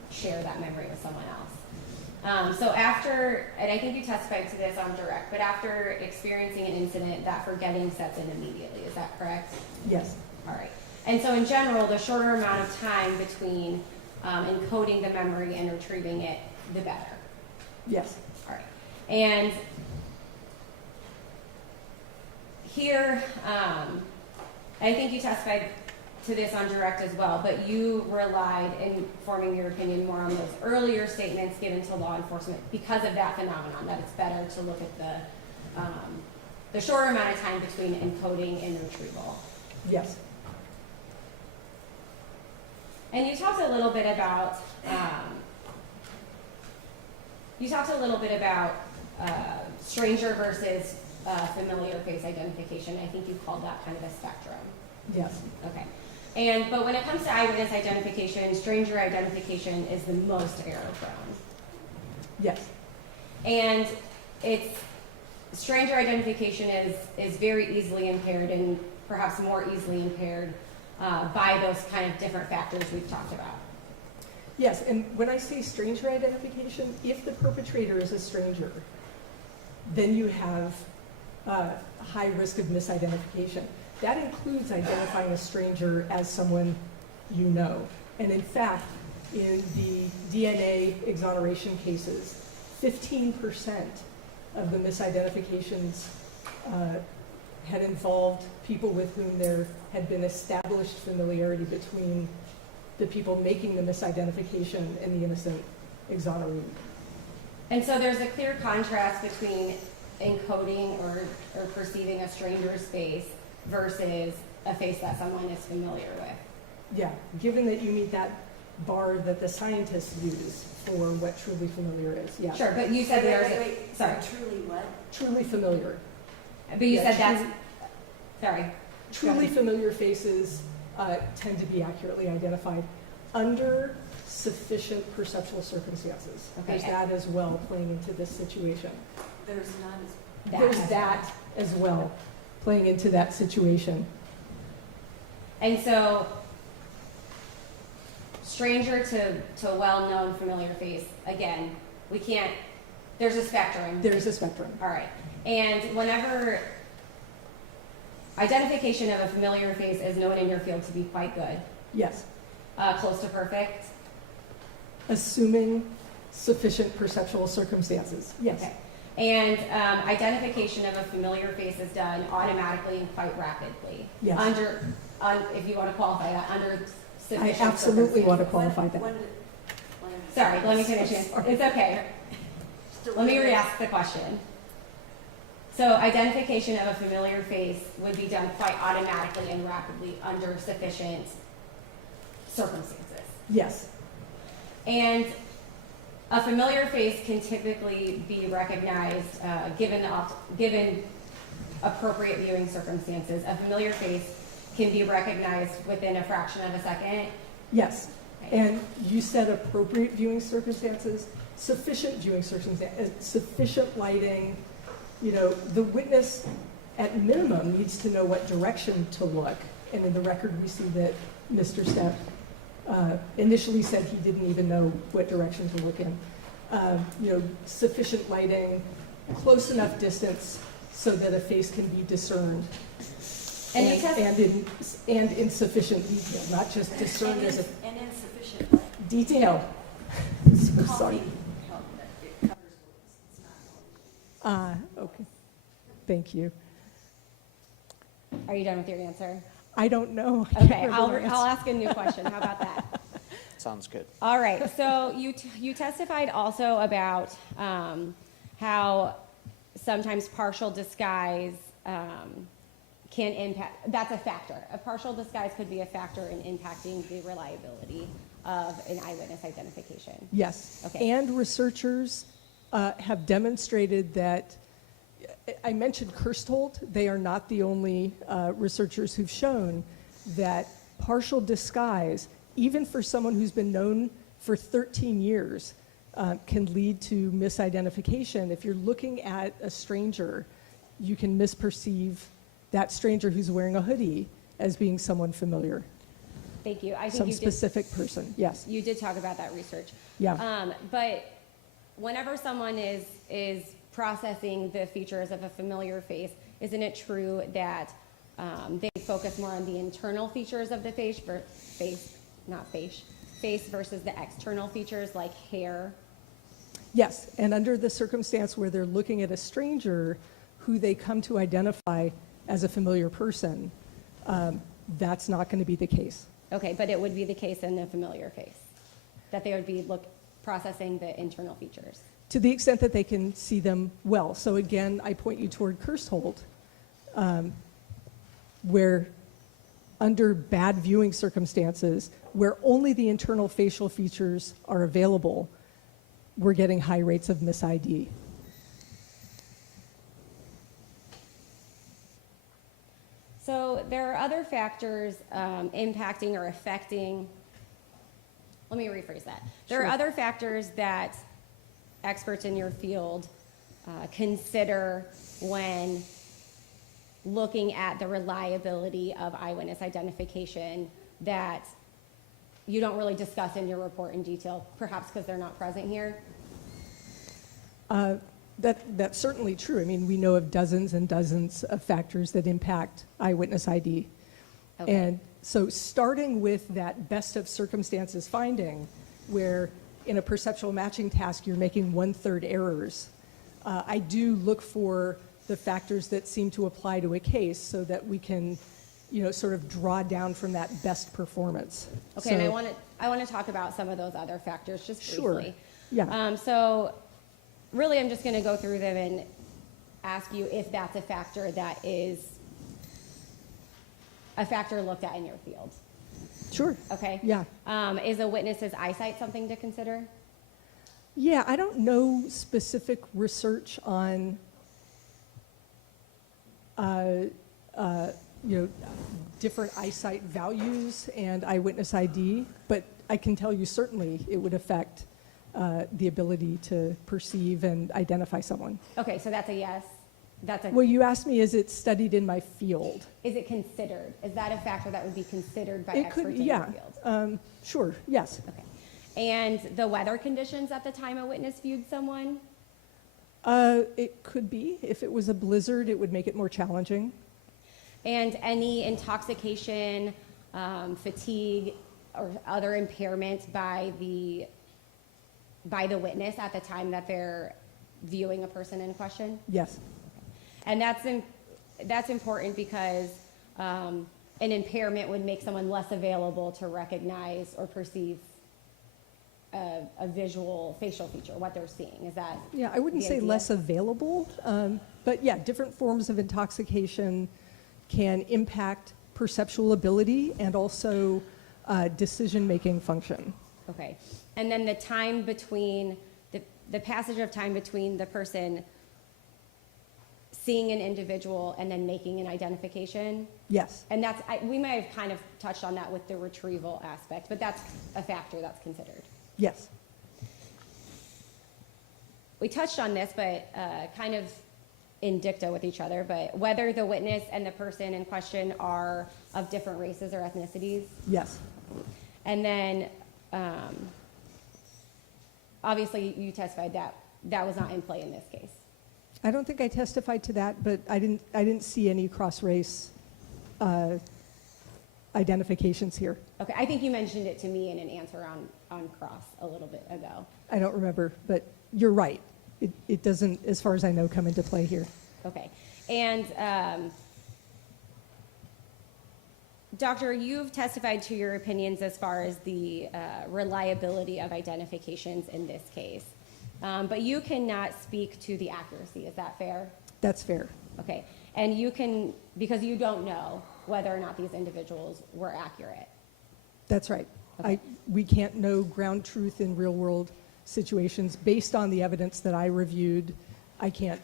share that memory with someone else. So after, and I think you testified to this on direct, but after experiencing an incident, that forgetting sets in immediately. Is that correct? Yes. All right. And so in general, the shorter amount of time between encoding the memory and retrieving it, the better. Yes. All right. And here, I think you testified to this on direct as well, but you relied in forming your opinion more on those earlier statements given to law enforcement because of that phenomenon, that it's better to look at the shorter amount of time between encoding and retrieval. Yes. And you talked a little bit about stranger versus familiar face identification. I think you called that kind of a spectrum. Yes. Okay. But when it comes to eyewitness identification, stranger identification is the most error prone. Yes. And stranger identification is very easily impaired and perhaps more easily impaired by those kind of different factors we've talked about. Yes, and when I say stranger identification, if the perpetrator is a stranger, then you have high risk of misidentification. That includes identifying a stranger as someone you know. And in fact, in the DNA exoneration cases, 15% of the misidentifications had involved people with whom there had been established familiarity between the people making the misidentification and the innocent exonerated. And so there's a clear contrast between encoding or perceiving a stranger's face versus a face that someone is familiar with. Yeah, given that you meet that bar that the scientists use for what truly familiar is, yeah. Sure, but you said there's sorry. Truly what? Truly familiar. But you Yeah, said that's, sorry. Truly familiar faces tend to be accurately identified under sufficient perceptual circumstances. Okay. There's that as well playing into this situation. There's none. There's that as well playing into that situation. And so, stranger to well-known familiar face, again, we can't, there's a spectrum. There's a spectrum. All right. And whenever identification of a familiar face is known in your field to be quite good, Yes. close to perfect. Assuming sufficient perceptual circumstances. Yes. Okay. And identification of a familiar face is done automatically and quite rapidly. Yes. If you want to qualify that, under I sufficient absolutely want to circumstances. qualify that. Sorry, let me finish it. Sorry. It's okay. Let me re-ask the question. So identification of a familiar face would be done quite automatically and rapidly under sufficient circumstances. Yes. And a familiar face can typically be recognized given appropriate viewing circumstances. A familiar face can be recognized within a fraction of a second. Yes. And you said appropriate viewing circumstances, sufficient viewing circumstances, sufficient lighting. You know, the witness at minimum needs to know what direction to look. And in the record, we see that Mr. Stepp initially said he didn't even know what direction to look in. You know, sufficient lighting, close enough distance so that a face can be discerned. And in sufficient detail, not just discerned as a And insufficient. detail. So sorry. It covers words. It's not. Okay. Thank you. Are you done with your answer? I don't know. I can't Okay, remember the I'll answer. ask a new question. How about that? Sounds good. All right, so you testified also about how sometimes partial disguise can impact, that's a factor. A partial disguise could be a factor in impacting the reliability of an eyewitness identification. Yes. Okay. And researchers have demonstrated that, I mentioned Kirstholt, they are not the only researchers who've shown that partial disguise, even for someone who's been known for 13 years, can lead to misidentification. If you're looking at a stranger, you can misperceive that stranger who's wearing a hoodie as being someone familiar, Thank you. I think some you did, specific person. Yes. you did talk about that research. Yeah. But whenever someone is processing the features of a familiar face, isn't it true that they focus more on the internal features of the face versus the external features like hair? Yes, and under the circumstance where they're looking at a stranger who they come to identify as a familiar person, that's not going to be the case. Okay, but it would be the case in the familiar face, that they would be processing the internal features. To the extent that they can see them well. So again, I point you toward Kirstholt, where under bad viewing circumstances, where only the internal facial features are available, we're getting high rates of mis-ID. So there are other factors impacting or affecting, let me rephrase that. There are Sure. other factors that experts in your field consider when looking at the reliability of eyewitness identification that you don't really discuss in your report in detail, perhaps because they're not present here. That's certainly true. I mean, we know of dozens and dozens of factors that impact eyewitness ID. Okay. And so starting with that best of circumstances finding, where in a perceptual matching task you're making 1/3 errors, I do look for the factors that seem to apply to a case so that we can, you know, sort of draw down from that best performance. Okay, and I want to talk about some of those other factors just Sure. briefly. Yeah. So really, I'm just going to go through them and ask you if that's a factor that is a factor looked at in your field. Sure. Okay? Yeah. Is a witness's eyesight something to consider? Yeah, I don't know specific research on, you know, different eyesight values and eyewitness ID, but I can tell you certainly it would affect the ability to perceive and identify someone. Okay, so that's a yes. That's a, Well, you asked me, is it studied in my field? is it considered? Is that a factor that would be considered by It experts could, in yeah. your field? Sure, yes. Okay. And the weather conditions at the time a witness viewed someone? It could be. If it was a blizzard, it would make it more challenging. And any intoxication, fatigue, or other impairment by the witness at the time that they're viewing a person in question? Yes, And that's important because an impairment would make someone less available to recognize or perceive a visual facial feature, what they're seeing. Is that yeah, I wouldn't the say idea? less available, but yeah, different forms of intoxication can impact perceptual ability and also decision-making function. Okay. And then the time between, the passage of time between the person seeing an individual and then making an identification. Yes, And we may have kind of touched on that with the retrieval aspect, but that's a factor that's considered. yes, We touched on this, but kind of in dicta with each other, but whether the witness and the person in question are of different races or ethnicities. yes. And then, obviously, you testified that that was not in play in this case. I don't think I testified to that, but I didn't see any cross-race identifications here. Okay, I think you mentioned it to me in an answer on cross a little bit ago. I don't remember, but you're right. It doesn't, as far as I know, come into play here. Okay. And, Doctor, you've testified to your opinions as far as the reliability of identifications in this case. But you cannot speak to the accuracy. Is that fair? That's fair. Okay. And you can, because you don't know whether or not these individuals were accurate. That's right. Okay. We can't know ground truth in real-world situations. Based on the evidence that I reviewed, I can't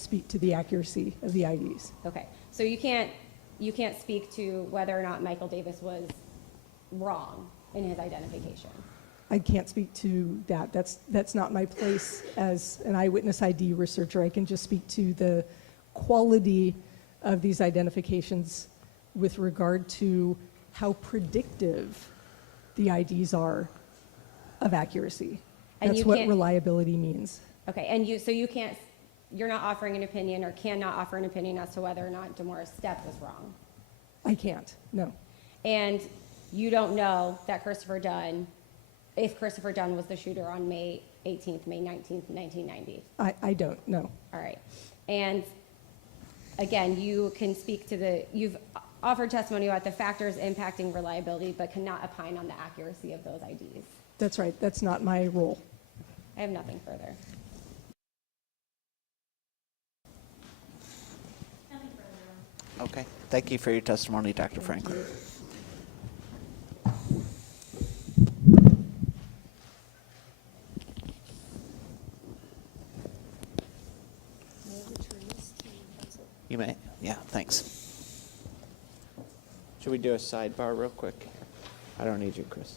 speak to the accuracy of the IDs. Okay. So you can't speak to whether or not Michael Davis was wrong in his identification. I can't speak to that. That's not my place as an eyewitness ID researcher. I can just speak to the quality of these identifications with regard to how predictive the IDs are of accuracy. And That's you what can't- reliability means. Okay. And you're not offering an opinion or cannot offer an opinion as to whether or not DeMora's step was wrong. I can't, no. And you don't know that if Christopher Dunn was the shooter on May 18th, May 19th, 1990. I don't, no. All right. And again, you can speak to you've offered testimony about the factors impacting reliability, but cannot opine on the accuracy of those IDs. That's right. That's not my role. I have nothing further. Nothing further. Okay. Thank you for your testimony, Dr. Franklin. You may. Yeah, thanks. Should we do a sidebar real quick? I don't need you, Chris.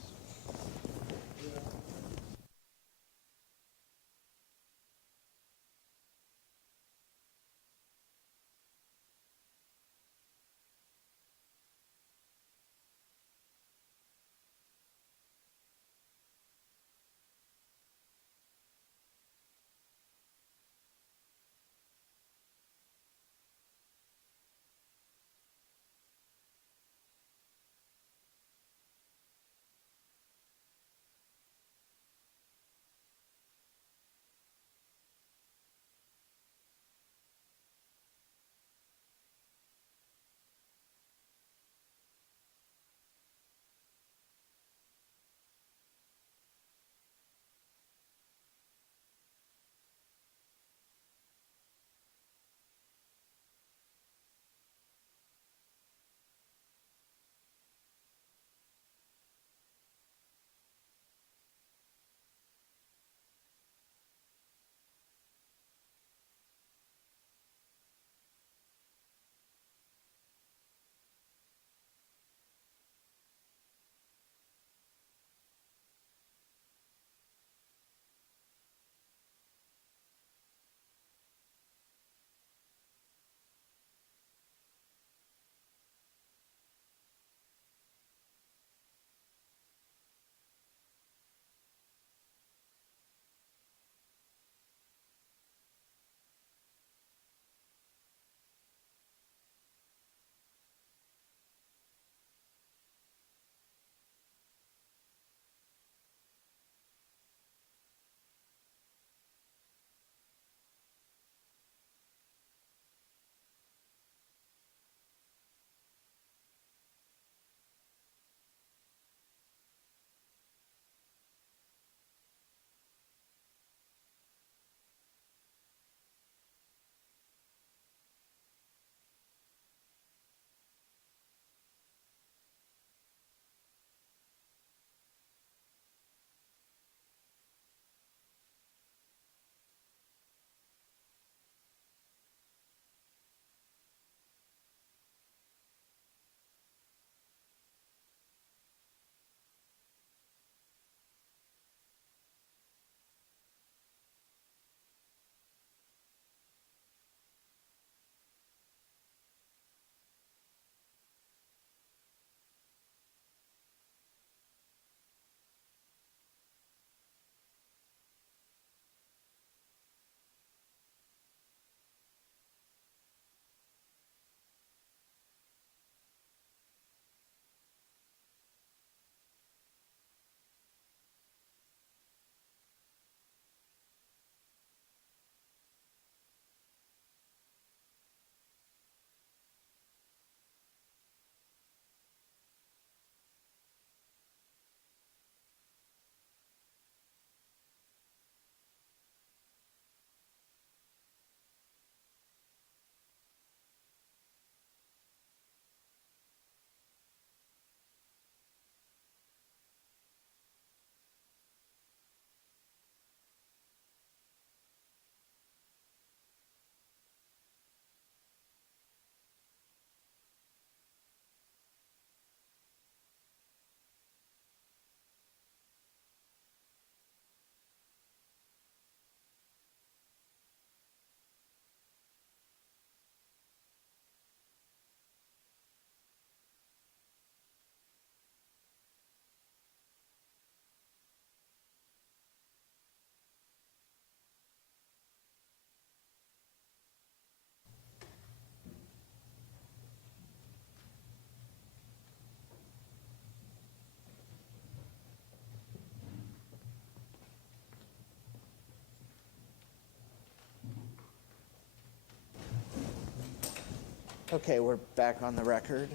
Okay, we're back on the record.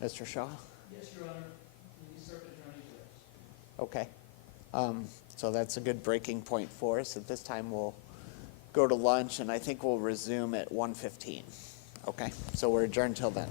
Mr. Shaw? Yes, Your Honor. The Circuit Attorney Judge. Okay. So that's a good breaking point for us. At this time, we'll go to lunch, and I think we'll resume at 1:15. Okay, so we're adjourned till then.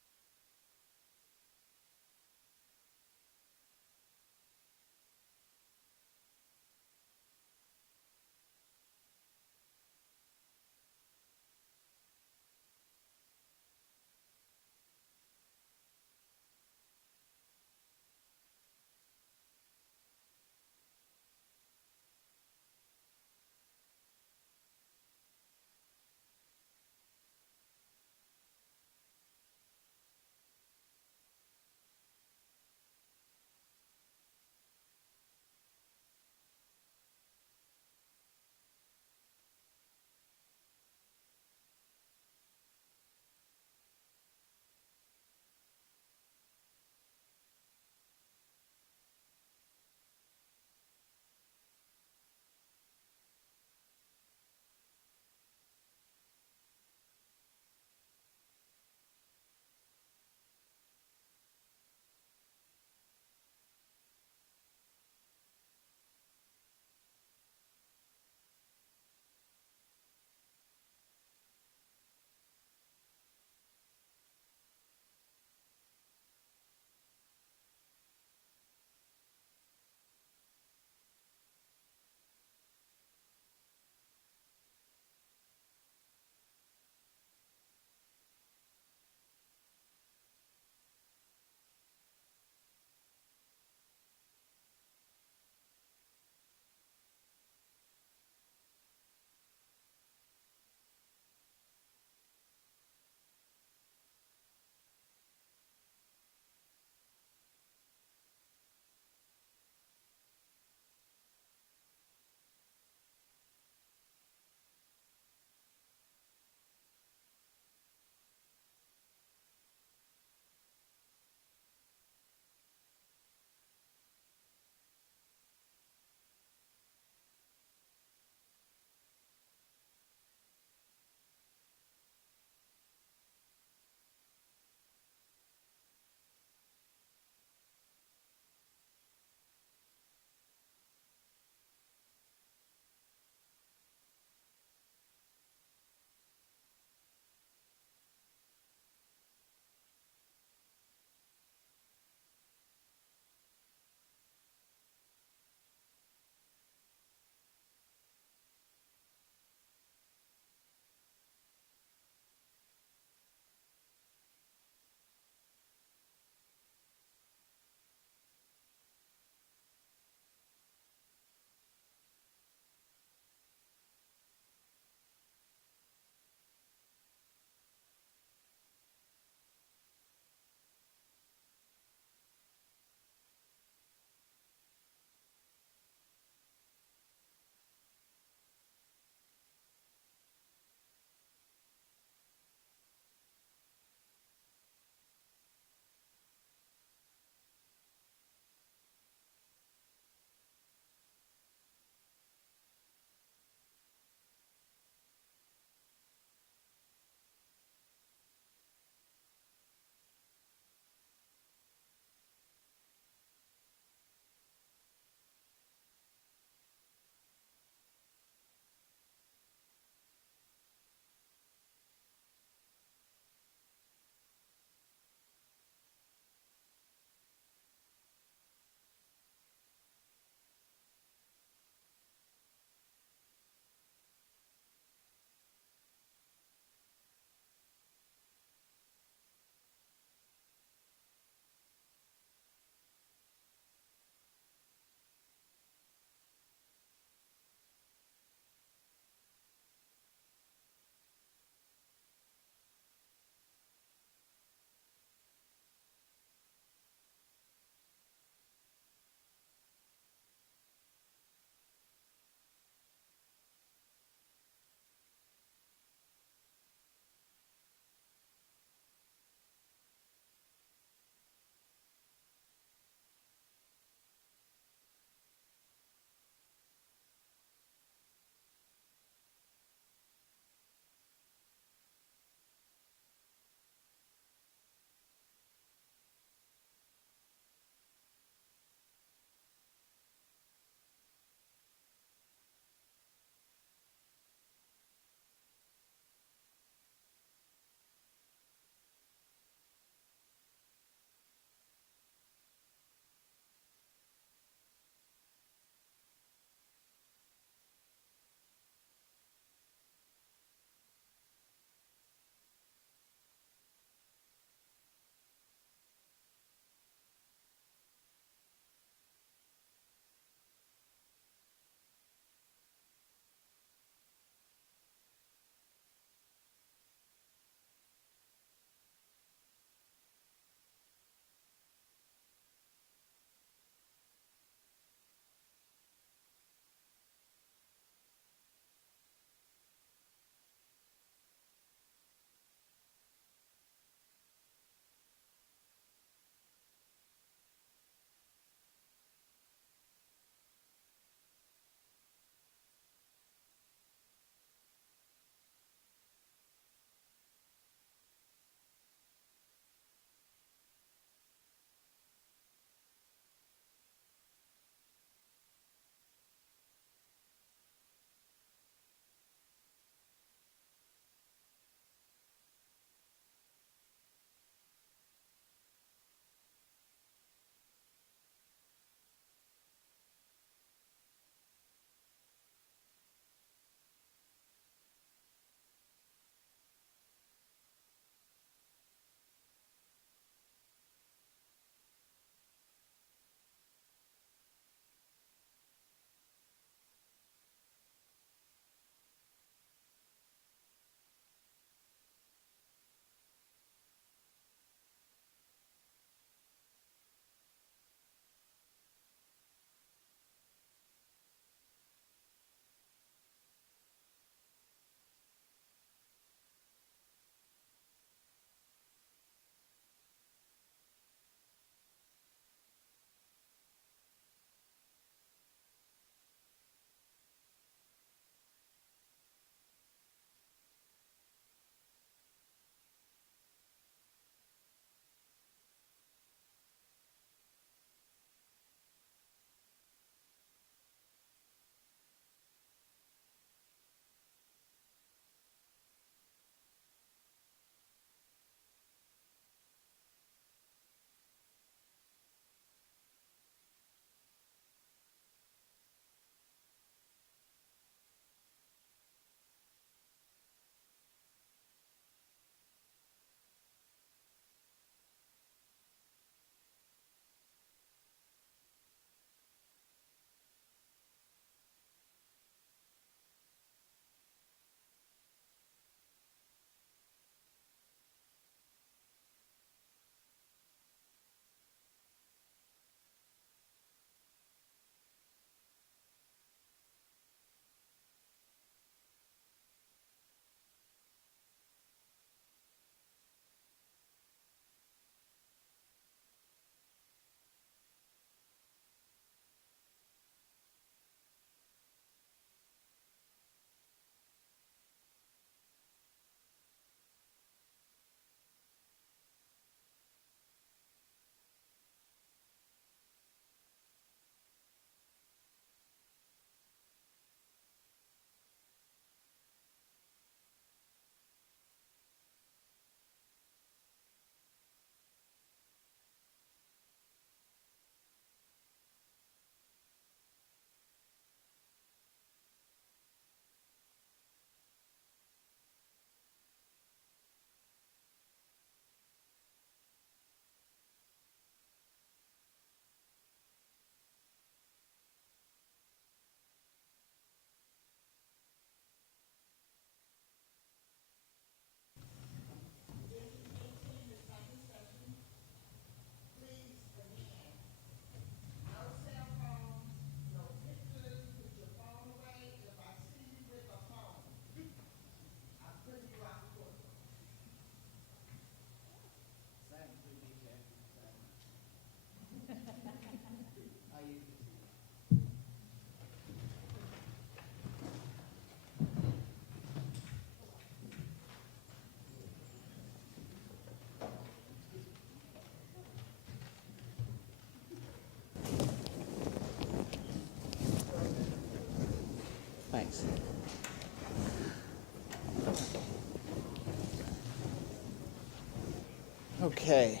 Okay,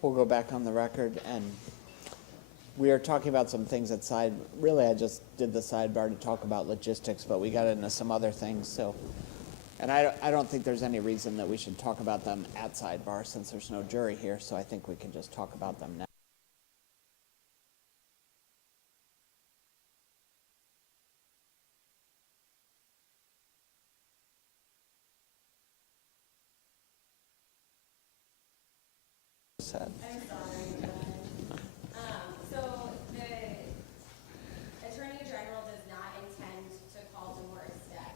we'll go back on the record, and we are talking about some things at side. Really, I just did the sidebar to talk about logistics, but we got into some other things. So, and I don't think there's any reason that we should talk about them at sidebar since there's no jury here. So I think we can just talk about them now. Said. I'm sorry, so the Attorney General does not intend to call Demore step.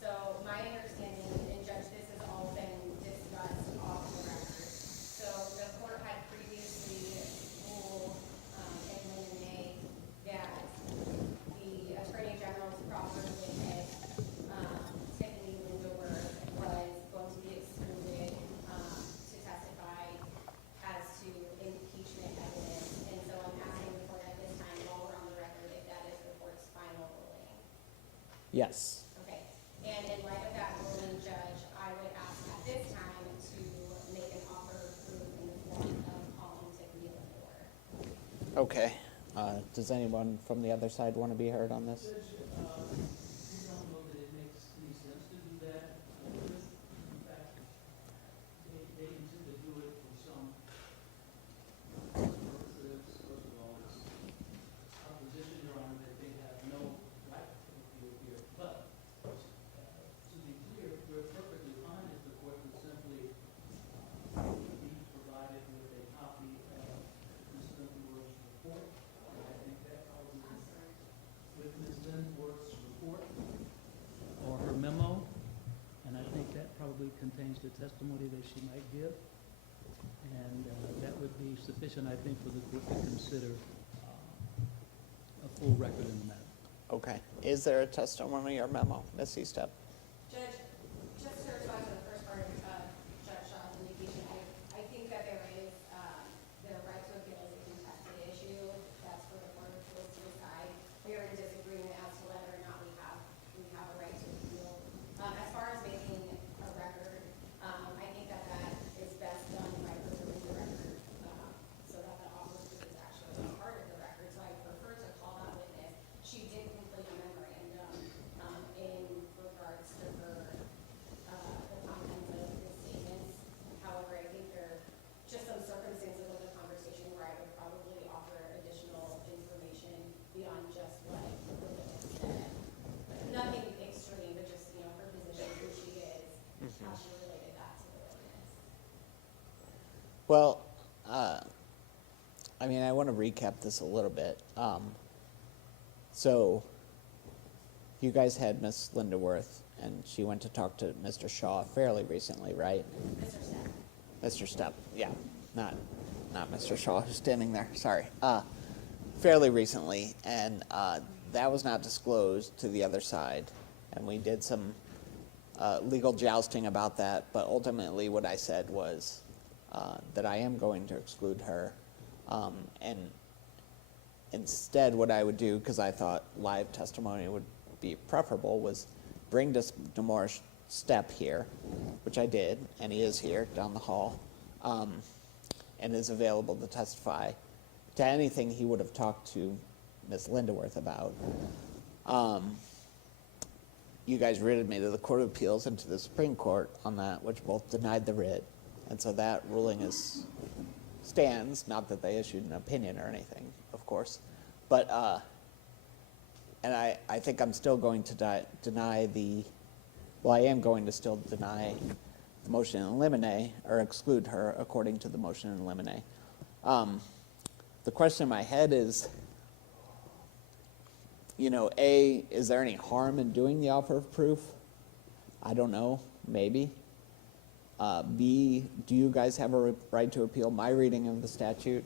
So my understanding, and Judge, this has all been discussed off the record. So the court had previously ruled in May that the Attorney General's proper witness, Tiffany Lindewer, was going to be excluded to testify as to impeachment evidence. And so I'm asking the court at this time, while we're on the record, if that is the court's final ruling. Yes. Okay. And in light of that ruling, Judge, I would ask at this time to make an offer of proof in the form of calling Tiffany Lindewer. Okay. Does anyone from the other side want to be heard on this? Judge, you don't know that it makes any sense to do that. In fact, they intend to do it for some purposes. First of all, it's our position, Your Honor, that they have no right to appeal here. But to be clear, we're perfectly fine if the court would simply be provided with a copy of Ms. Lindewer's report. And I think that probably with Ms. Lindewer's report or her memo, and I think that probably contains the testimony that she might give. And that would be sufficient, I think, for the court to consider a full record in the matter. Okay. Is there a testimony or memo, Ms. Eastep? Judge, just to respond to the first part of Judge Shaw's indication, I think that there is the right to appeal is a contested issue. That's for the court of appeals to decide. We are in disagreement as to whether or not we have a right to appeal. As far as making a record, I think that is best done by preserving the record so that the offer of proof is actually part of the record. So I prefer to call that witness. She did complete a memorandum in regards to her the contents of the statements. However, I think there are just some circumstances of the conversation where I would probably offer additional information beyond just what the witness said. Nothing extreme, but just, her position, who she is, how she related that to the witness. Well, I mean, I want to recap this a little bit. So, you guys had Miss Lindeworth, and she went to talk to Mr. Shaw fairly recently, right? Mr. Stepp. Mr. Stepp, yeah, not Mr. Shaw, who's standing there. Sorry. Fairly recently, and that was not disclosed to the other side, and we did some legal jousting about that. But ultimately, what I said was that I am going to exclude her, and instead, what I would do, because I thought live testimony would be preferable, was bring Demore Stepp here, which I did, and he is here down the hall, and is available to testify to anything he would have talked to Ms. Lindeworth about. You guys writted me to the Court of Appeals and to the Supreme Court on that, which both denied the writ, and so that ruling stands. Not that they issued an opinion or anything, of course, but and I think I'm still going to deny the. Well, I am going to still deny the motion in limine, or exclude her according to the motion in limine. The question in my head is, A, is there any harm in doing the offer of proof? I don't know, maybe. B, do you guys have a right to appeal? My reading of the statute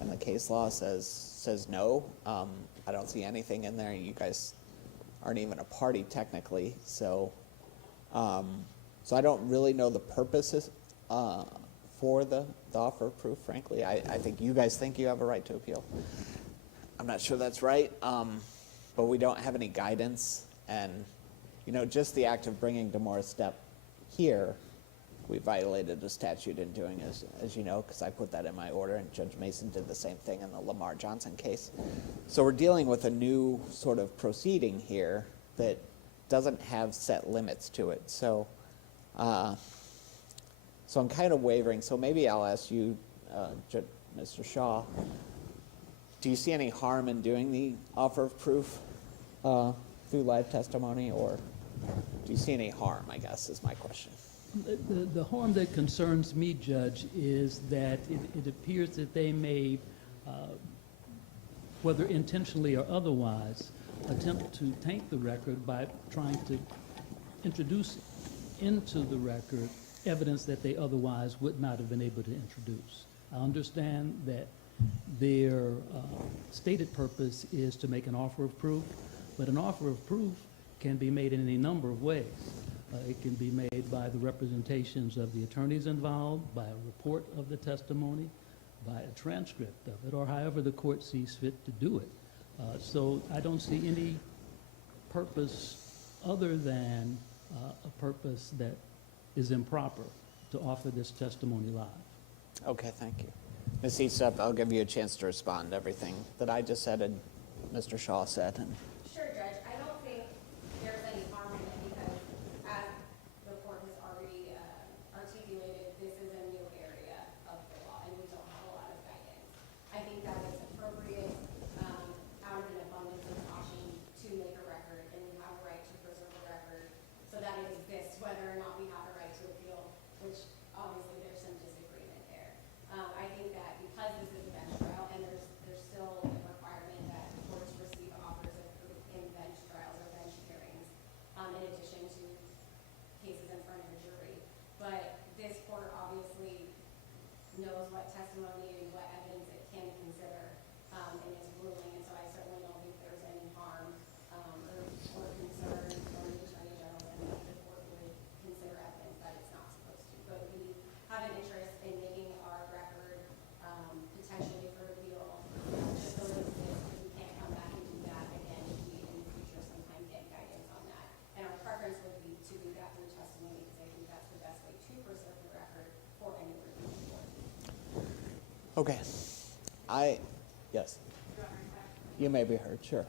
and the case law says no. I don't see anything in there. You guys aren't even a party technically, so I don't really know the purposes for the offer of proof, frankly. I think you guys think you have a right to appeal. I'm not sure that's right, but we don't have any guidance. And, you know, just the act of bringing Demora's step here, we violated the statute in doing, as you know, because I put that in my order, and Judge Mason did the same thing in the Lamar Johnson case. So we're dealing with a new sort of proceeding here that doesn't have set limits to it. So, so I'm kind of wavering. So maybe I'll ask you, Mr. Shaw, do you see any harm in doing the offer of proof through live testimony, or do you see any harm, I guess, is my question. The harm that concerns me, Judge, is that it appears that they may, whether intentionally or otherwise, attempt to taint the record by trying to introduce into the record evidence that they otherwise would not have been able to introduce. I understand that their stated purpose is to make an offer of proof, but an offer of proof can be made in any number of ways. It can be made by the representations of the attorneys involved, by a report of the testimony, by a transcript of it, or however the court sees fit to do it. So I don't see any purpose other than a purpose that is improper to offer this testimony live. Okay, thank you. Ms. Eastep, I'll give you a chance to respond to everything that I just said and Mr. Shaw said. And Sure, Judge. I don't think there's any harm in it because, as the court has already articulated, this is a new area of the law and we don't have a lot of guidance. I think that it's appropriate, out of an abundance of caution, to make a record, and we have a right to preserve a record so that it exists, whether or not we have a right to appeal, which obviously there's some disagreement there. I think that because this is a bench trial and there's still a requirement that courts receive offers of proof in bench trials or bench hearings, in addition to cases in front of a jury. But this court obviously knows what testimony and what evidence it can consider in its ruling, and so I certainly don't think there's any harm or concern from the Attorney General that the court would consider evidence that it's not supposed to. But we have an interest in making our record potentially for reveal just so it exists, because we can't come back and do that again if we in the future sometime get guidance on that. And our preference would be to do that through testimony, because I think that's the best way to preserve the record for any review court. okay, yes, you may be heard. Sure.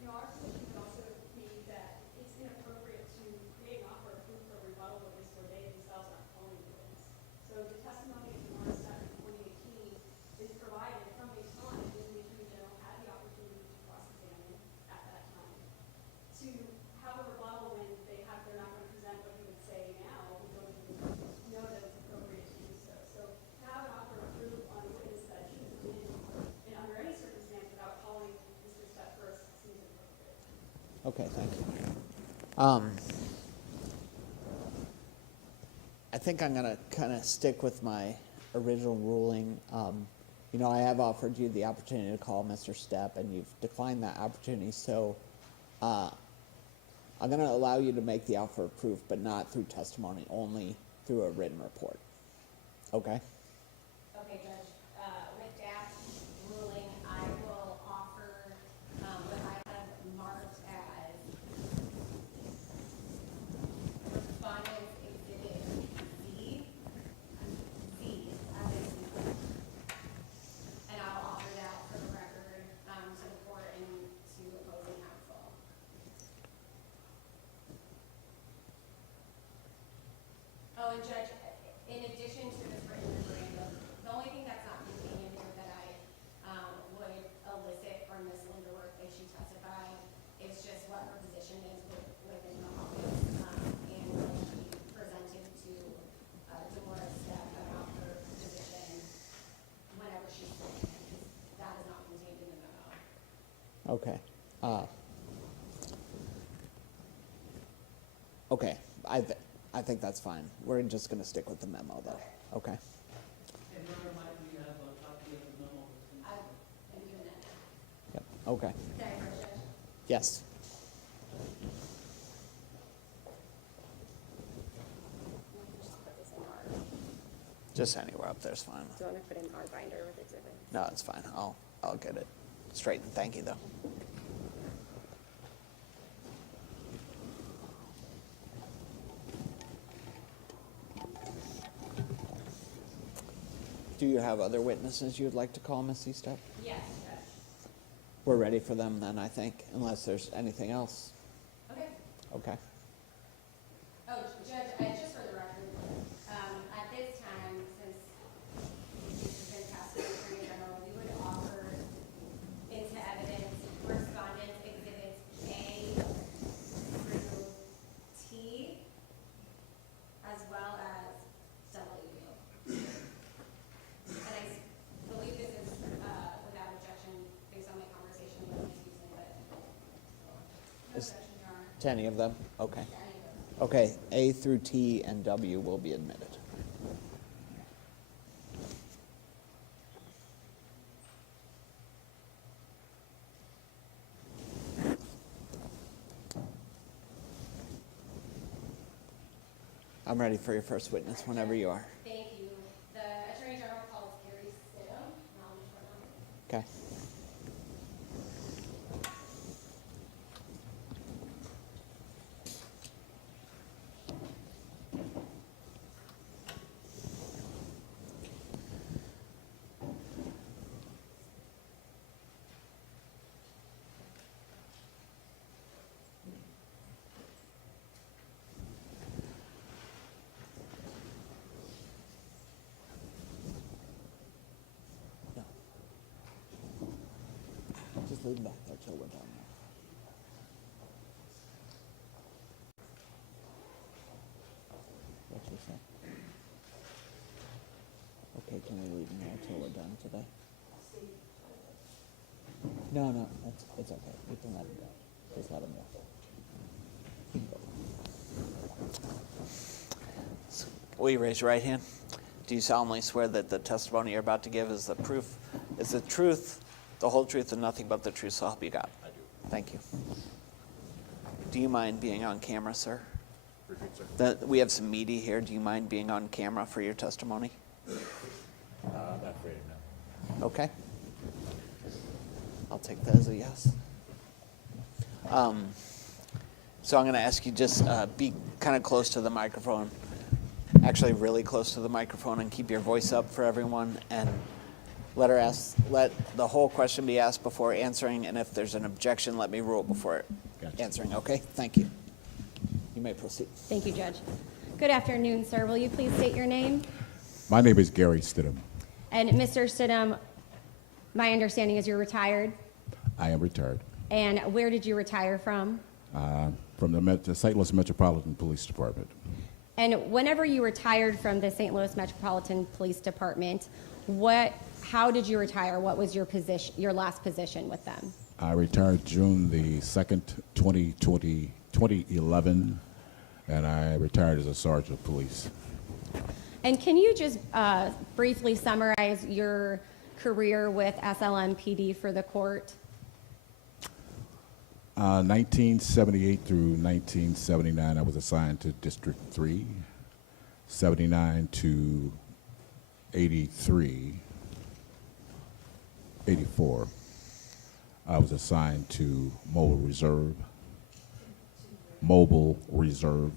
You know, our position could also be that it's inappropriate to create an offer of proof for rebuttal witness where they themselves aren't calling the witness. So the testimony of Demora Step in 2018 is provided from a time when the Attorney General had the opportunity to cross-examine at that time. To have a rebuttal when they're not going to present what he would say now, we don't even know that it's appropriate to do so. So to have an offer of proof on a witness that shouldn't have been in under any circumstance without calling Mr. Step first seems inappropriate. Okay, thank you. I think I'm going to kind of stick with my original ruling. You know, I have offered you the opportunity to call Mr. Stepp, and you've declined that opportunity. So I'm going to allow you to make the offer of proof, but not through testimony, only through a written report. Okay? Okay, Judge, with that ruling, I will offer what I have marked as Respondent's Exhibit Z, as in Z. And I'll offer that for the record to the court and to opposing counsel. Oh, and Judge, in addition to this written memorandum, the only thing that's not contained in here that I would elicit from Ms. Linderworth if she testified is just what her position is within the office and what she presented to Demora Step about her position whenever she's sworn in, because that is not contained in the memo. Okay. Okay. I think that's fine. We're just going to stick with the memo, though. Okay. And where might we have a copy of the memo? I am doing that now. Yep. Okay. Sorry, First Judge. Yes. Just put this in our, Just anywhere up there is fine. do you want to put in our binder with exhibit? No, it's fine. I'll get it. straight and thank you, though. Do you have other witnesses you'd like to call, Ms. Eastep? Yes, We're ready for them then, I think, unless there's anything else. Okay. Okay. Oh, Judge, just for the record, at this time, since this has been passed by the Attorney General, we would offer into evidence Respondent Exhibits A through T, as well as W. And I believe this is without objection based on my conversation with Ms. Houston, but no Is- objection, Your Honor. To any of them? Okay. To any of those. Okay, A through T and W will be admitted. I'm ready for your first witness whenever you are. Thank you. The Attorney General calls Gary Stinum, and I'll just run on. Okay. No. Just leave them back there till we're done. What you say? Okay, can we leave them there till we're done today? No, it's okay. We can let them go. Just let them go. You can go. Will you raise your right hand? Do you solemnly swear that the testimony you're about to give is the truth, the whole truth, and nothing but the truth, so help you God? I do. Thank you. Do you mind being on camera, sir? Repeat, sir. We have some media here. Do you mind being on camera for your testimony? Not afraid, no. Okay. I'll take that as a yes. So I'm going to ask you just be kind of close to the microphone, actually really close to the microphone, and keep your voice up for everyone, and let the whole question be asked before answering, and if there's an objection, let me rule before Gotcha. answering. Okay? Thank you. You may proceed. Thank you, Judge. Good afternoon, sir. Will you please state your name? My name is Gary Stinum. And Mr. Stinum, my understanding is you're retired. I am retired And where did you retire from? from the St. Louis Metropolitan Police Department. And whenever you retired from the St. Louis Metropolitan Police Department, how did you retire? What was your position, your last position with them? I retired June the 2nd, 2011, and I retired as a sergeant of police. And can you just briefly summarize your career with SLMPD for the court? 1978 through 1979, I was assigned to District 3. 79 to 84, I was assigned to Mobile Reserve.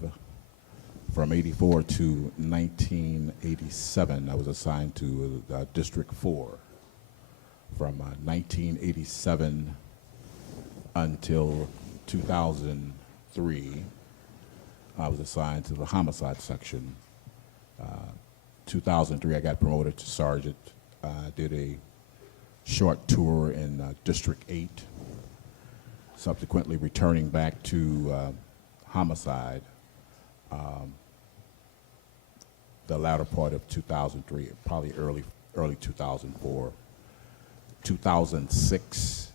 From 84 to 1987, I was assigned to District 4. From 1987 until 2003, I was assigned to the homicide section. 2003, I got promoted to sergeant. Did a short tour in District 8, subsequently returning back to homicide the latter part of 2003, probably early 2004. 2006,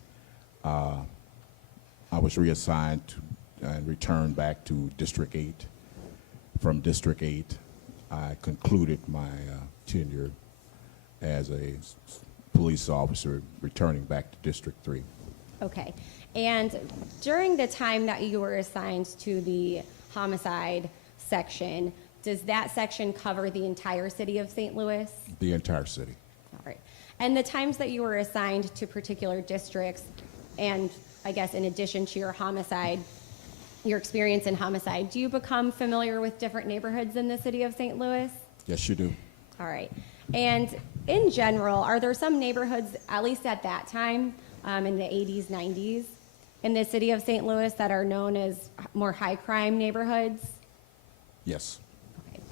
I was reassigned and returned back to District 8. From District 8, I concluded my tenure as a police officer, returning back to District 3. Okay. And during the time that you were assigned to the homicide section, does that section cover the entire city of St. Louis? The entire city. All right. And the times that you were assigned to particular districts, and I guess in addition to your homicide, your experience in homicide, do you become familiar with different neighborhoods in the city of St. Louis? Yes, you do. All right. And in general, are there some neighborhoods, at least at that time, in the 80s, 90s, in the city of St. Louis that are known as more high crime neighborhoods? Yes. Okay.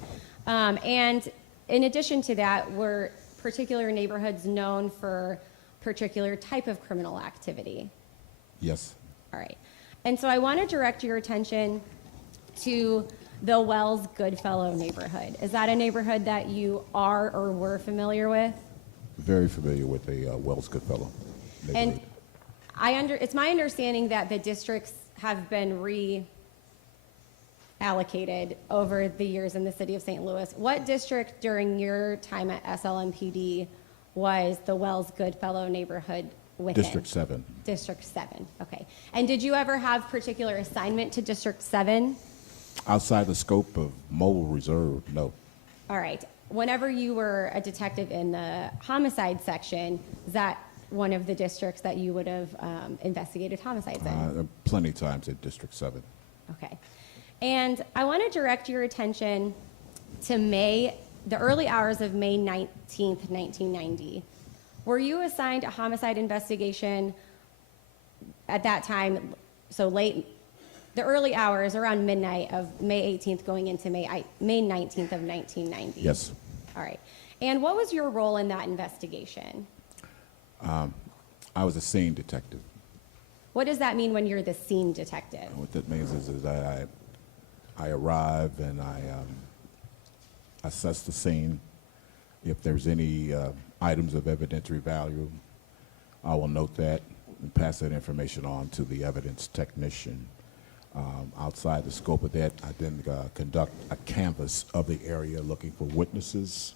And in addition to that, were particular neighborhoods known for particular type of criminal activity? Yes. All right. And so I want to direct your attention to the Wells Goodfellow neighborhood. Is that a neighborhood that you are or were familiar with? Very familiar with the Wells Goodfellow neighborhood. And it's my understanding that the districts have been reallocated over the years in the city of St. Louis. What district during your time at SLMPD was the Wells Goodfellow neighborhood within? District 7. District 7, okay. And did you ever have particular assignment to District 7? Outside the scope of mobile reserve, no. All right. Whenever you were a detective in the homicide section, is that one of the districts that you would have investigated homicides in? Plenty of times at District 7. Okay. And I want to direct your attention to the early hours of May 19th, 1990. Were you assigned a homicide investigation at that time, so late, the early hours around midnight of May 18th going into May 19th of 1990? Yes. All right. And what was your role in that investigation? I was a scene detective. What does that mean when you're the scene detective? And what that means is that I arrive and I assess the scene. If there's any items of evidentiary value, I will note that and pass that information on to the evidence technician. Outside the scope of that, I then conduct a canvass of the area looking for witnesses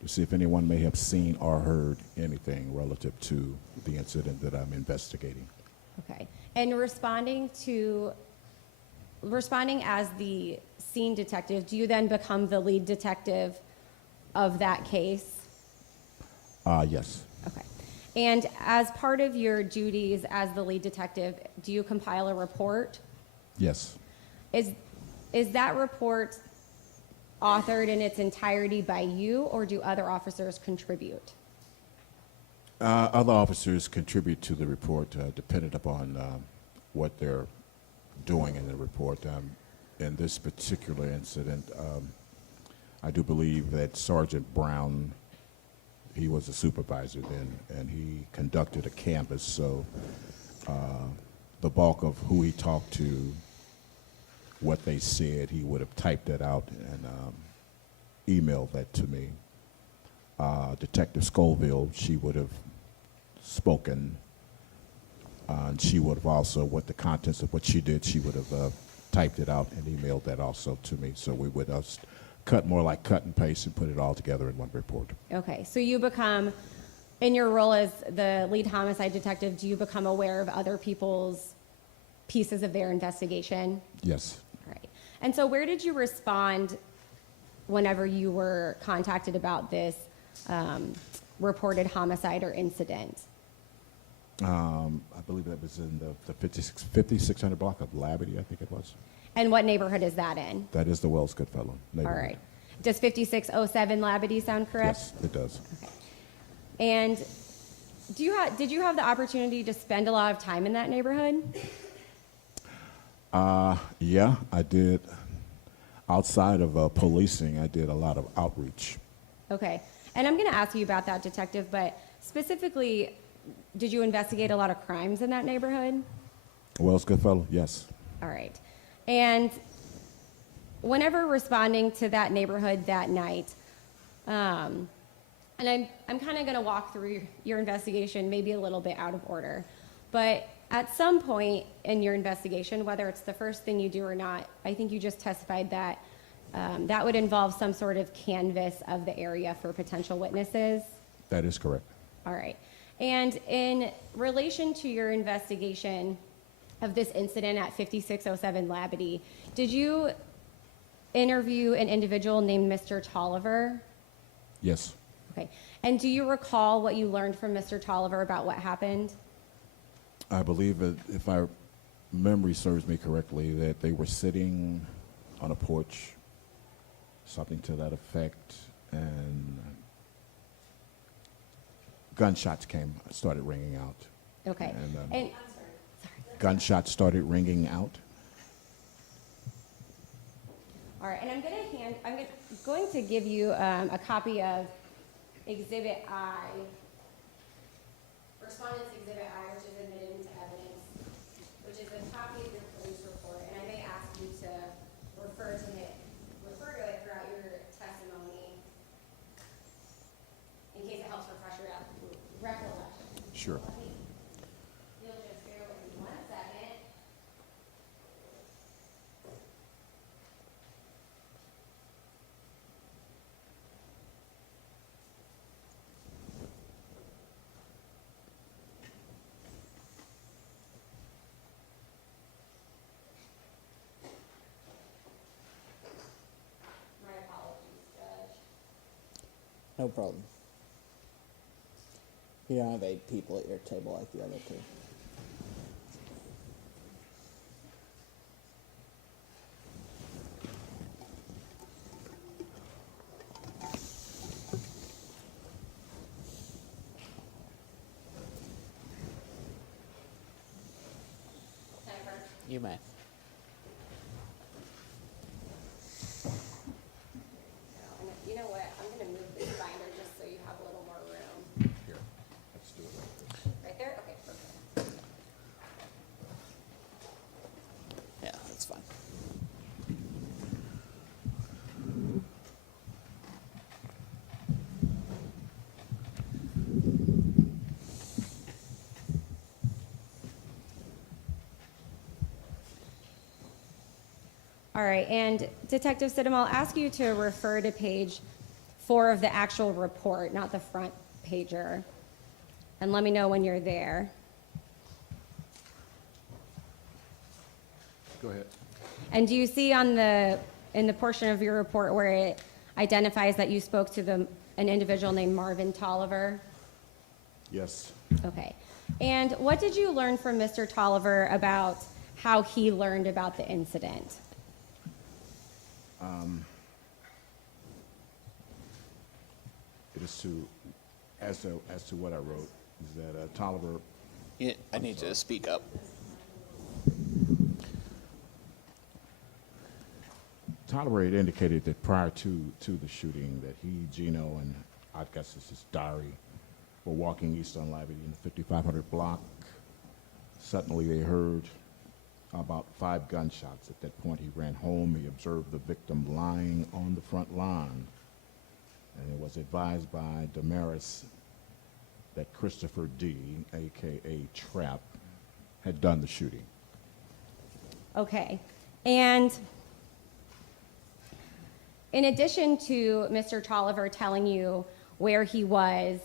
to see if anyone may have seen or heard anything relative to the incident that I'm investigating. Okay. And responding as the scene detective, do you then become the lead detective of that case? Yes. Okay. And as part of your duties as the lead detective, do you compile a report? Yes. Is that report authored in its entirety by you, or do other officers contribute? Other officers contribute to the report depending upon what they're doing in the report. In this particular incident, I do believe that Sergeant Brown, he was a supervisor then, and he conducted a canvass, so the bulk of who he talked to, what they said, he would have typed that out and emailed that to me. Detective Scoville, she would have spoken, and she would have also, what the contents of what she did, she would have typed it out and emailed that also to me. So we would cut more like cut and paste and put it all together in one report. Okay, so you become, in your role as the lead homicide detective, do you become aware of other people's pieces of their investigation? Yes. All right. And so where did you respond whenever you were contacted about this reported homicide or incident? I believe that was in the 5600 block of Labadie, I think it was. And what neighborhood is that in? That is the Wells Goodfellow neighborhood. All right. Does 5607 Labadie sound correct? Yes, it does. Okay. And did you have the opportunity to spend a lot of time in that neighborhood? Yeah, I did. Outside of policing, I did a lot of outreach. Okay. And I'm going to ask you about that, Detective, but specifically, did you investigate a lot of crimes in that neighborhood? Wells Goodfellow, yes. All right. And whenever responding to that neighborhood that night, and I'm kind of going to walk through your investigation maybe a little bit out of order, but at some point in your investigation, whether it's the first thing you do or not, I think you just testified that that would involve some sort of canvass of the area for potential witnesses. That is correct. All right. And in relation to your investigation of this incident at 5607 Labadie, did you interview an individual named Mr. Tolliver? Yes. Okay. And do you recall what you learned from Mr. Tolliver about what happened? I believe that if my memory serves me correctly, that they were sitting on a porch, something to that effect, and gunshots started ringing out. Okay. And, gunshots started ringing out. All right, and I'm going to give you a copy of Exhibit I, Respondent's Exhibit I, which is admitted into evidence, which is a copy of your police report, and I may ask you to refer to it throughout your testimony in case it helps refresh your recollection. Sure. You'll just bear with me 1 second. My apologies, Judge. No problem. You don't have 8 people at your table like the other 2. Jennifer? You may. You know what, I'm gonna move this binder just so you have a little more room. Here, let's do it. Right there? Okay, perfect. Yeah, that's fine. All right, and Detective Stinum, I'll ask you to refer to page 4 of the actual report, not the front pager. And let me know when you're there. Go ahead. And do you see in the portion of your report where it identifies that you spoke to an individual named Marvin Tolliver? Yes. Okay. And what did you learn from Mr. Tolliver about how he learned about the incident? It is as to what I wrote, is that Tolliver, I need you to speak up. Tolliver had indicated that prior to the shooting that he, Gino, and I guess it's his diary, were walking east on Labadee in the 5500 block. Suddenly they heard about 5 gunshots. At that point he ran home. He observed the victim lying on the front lawn. And it was advised by Damaris that Christopher D., a.k.a. Trap, had done the shooting. Okay. And in addition to Mr. Tolliver telling you where he was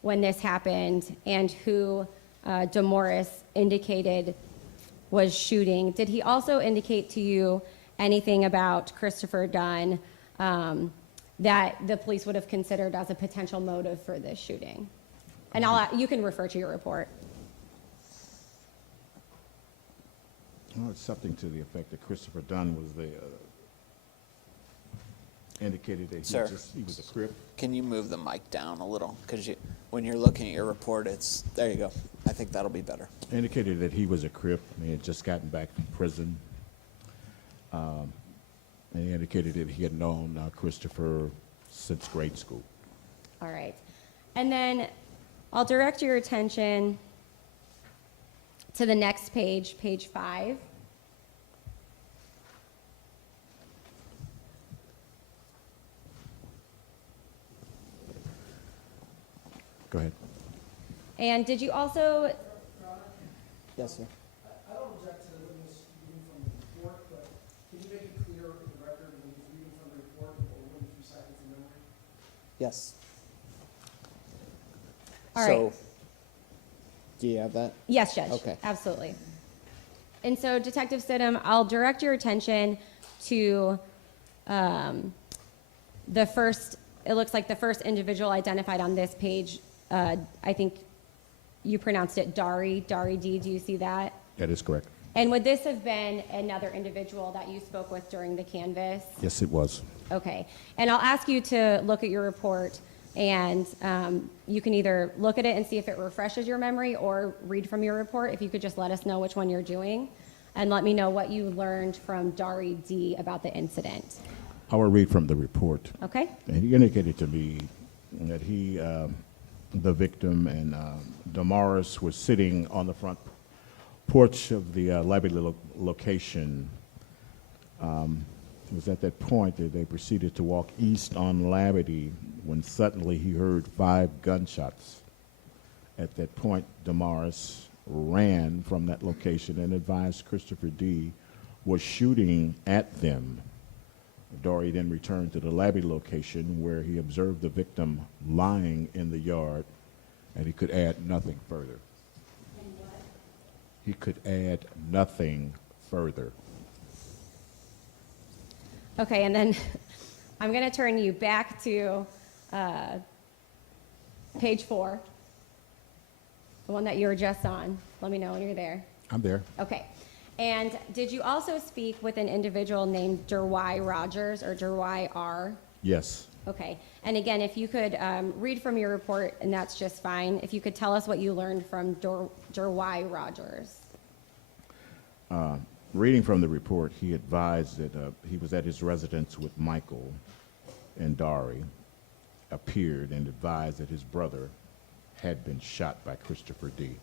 when this happened and who Damaris indicated was shooting, did he also indicate to you anything about Christopher Dunn that the police would have considered as a potential motive for this shooting? And you can refer to your report. Well, it's something to the effect that Christopher Dunn was the indicated that Sir. he was a crip. Can you move the mic down a little? Because when you're looking at your report, there you go. I think that'll be better. Indicated that he was a crip. He had just gotten back from prison. And he indicated that he had known Christopher since grade school. All right. And then I'll direct your attention to the next page, page 5. Go ahead. And did you also, Yes, sir. I don't object to the witness reading from the report, but can you make it clear in the record when he's reading from the report or when he's reciting from memory? Yes. All right. So, do you have that? yes, Judge. Okay. Absolutely. And so, Detective Stinum, I'll direct your attention to the first it looks like the first individual identified on this page, I think you pronounced it Dari D. Do you see that? That is correct. And would this have been another individual that you spoke with during the canvass? Yes, it was. Okay. And I'll ask you to look at your report, and you can either look at it and see if it refreshes your memory or read from your report. If you could just let us know which one you're doing, and let me know what you learned from Dari D. about the incident. I will read from the report. Okay? And he indicated to me that he, the victim, and Damaris were sitting on the front porch of the Labby location. It was at that point that they proceeded to walk east on Labadie when suddenly he heard 5 gunshots. At that point, Damaris ran from that location and advised Christopher D. was shooting at them. Dory then returned to the Labby location where he observed the victim lying in the yard, and he could add nothing further. He could add nothing further. Okay, and then I'm going to turn you back to page 4, the one that you were just on. Let me know when you're there. I'm there. Okay. And did you also speak with an individual named Derwai Rogers or Derwai R? Yes. Okay. And again, if you could read from your report, and that's just fine, if you could tell us what you learned from Derwai Rogers. Reading from the report, he advised that he was at his residence with Michael, and Dari appeared and advised that his brother had been shot by Christopher D.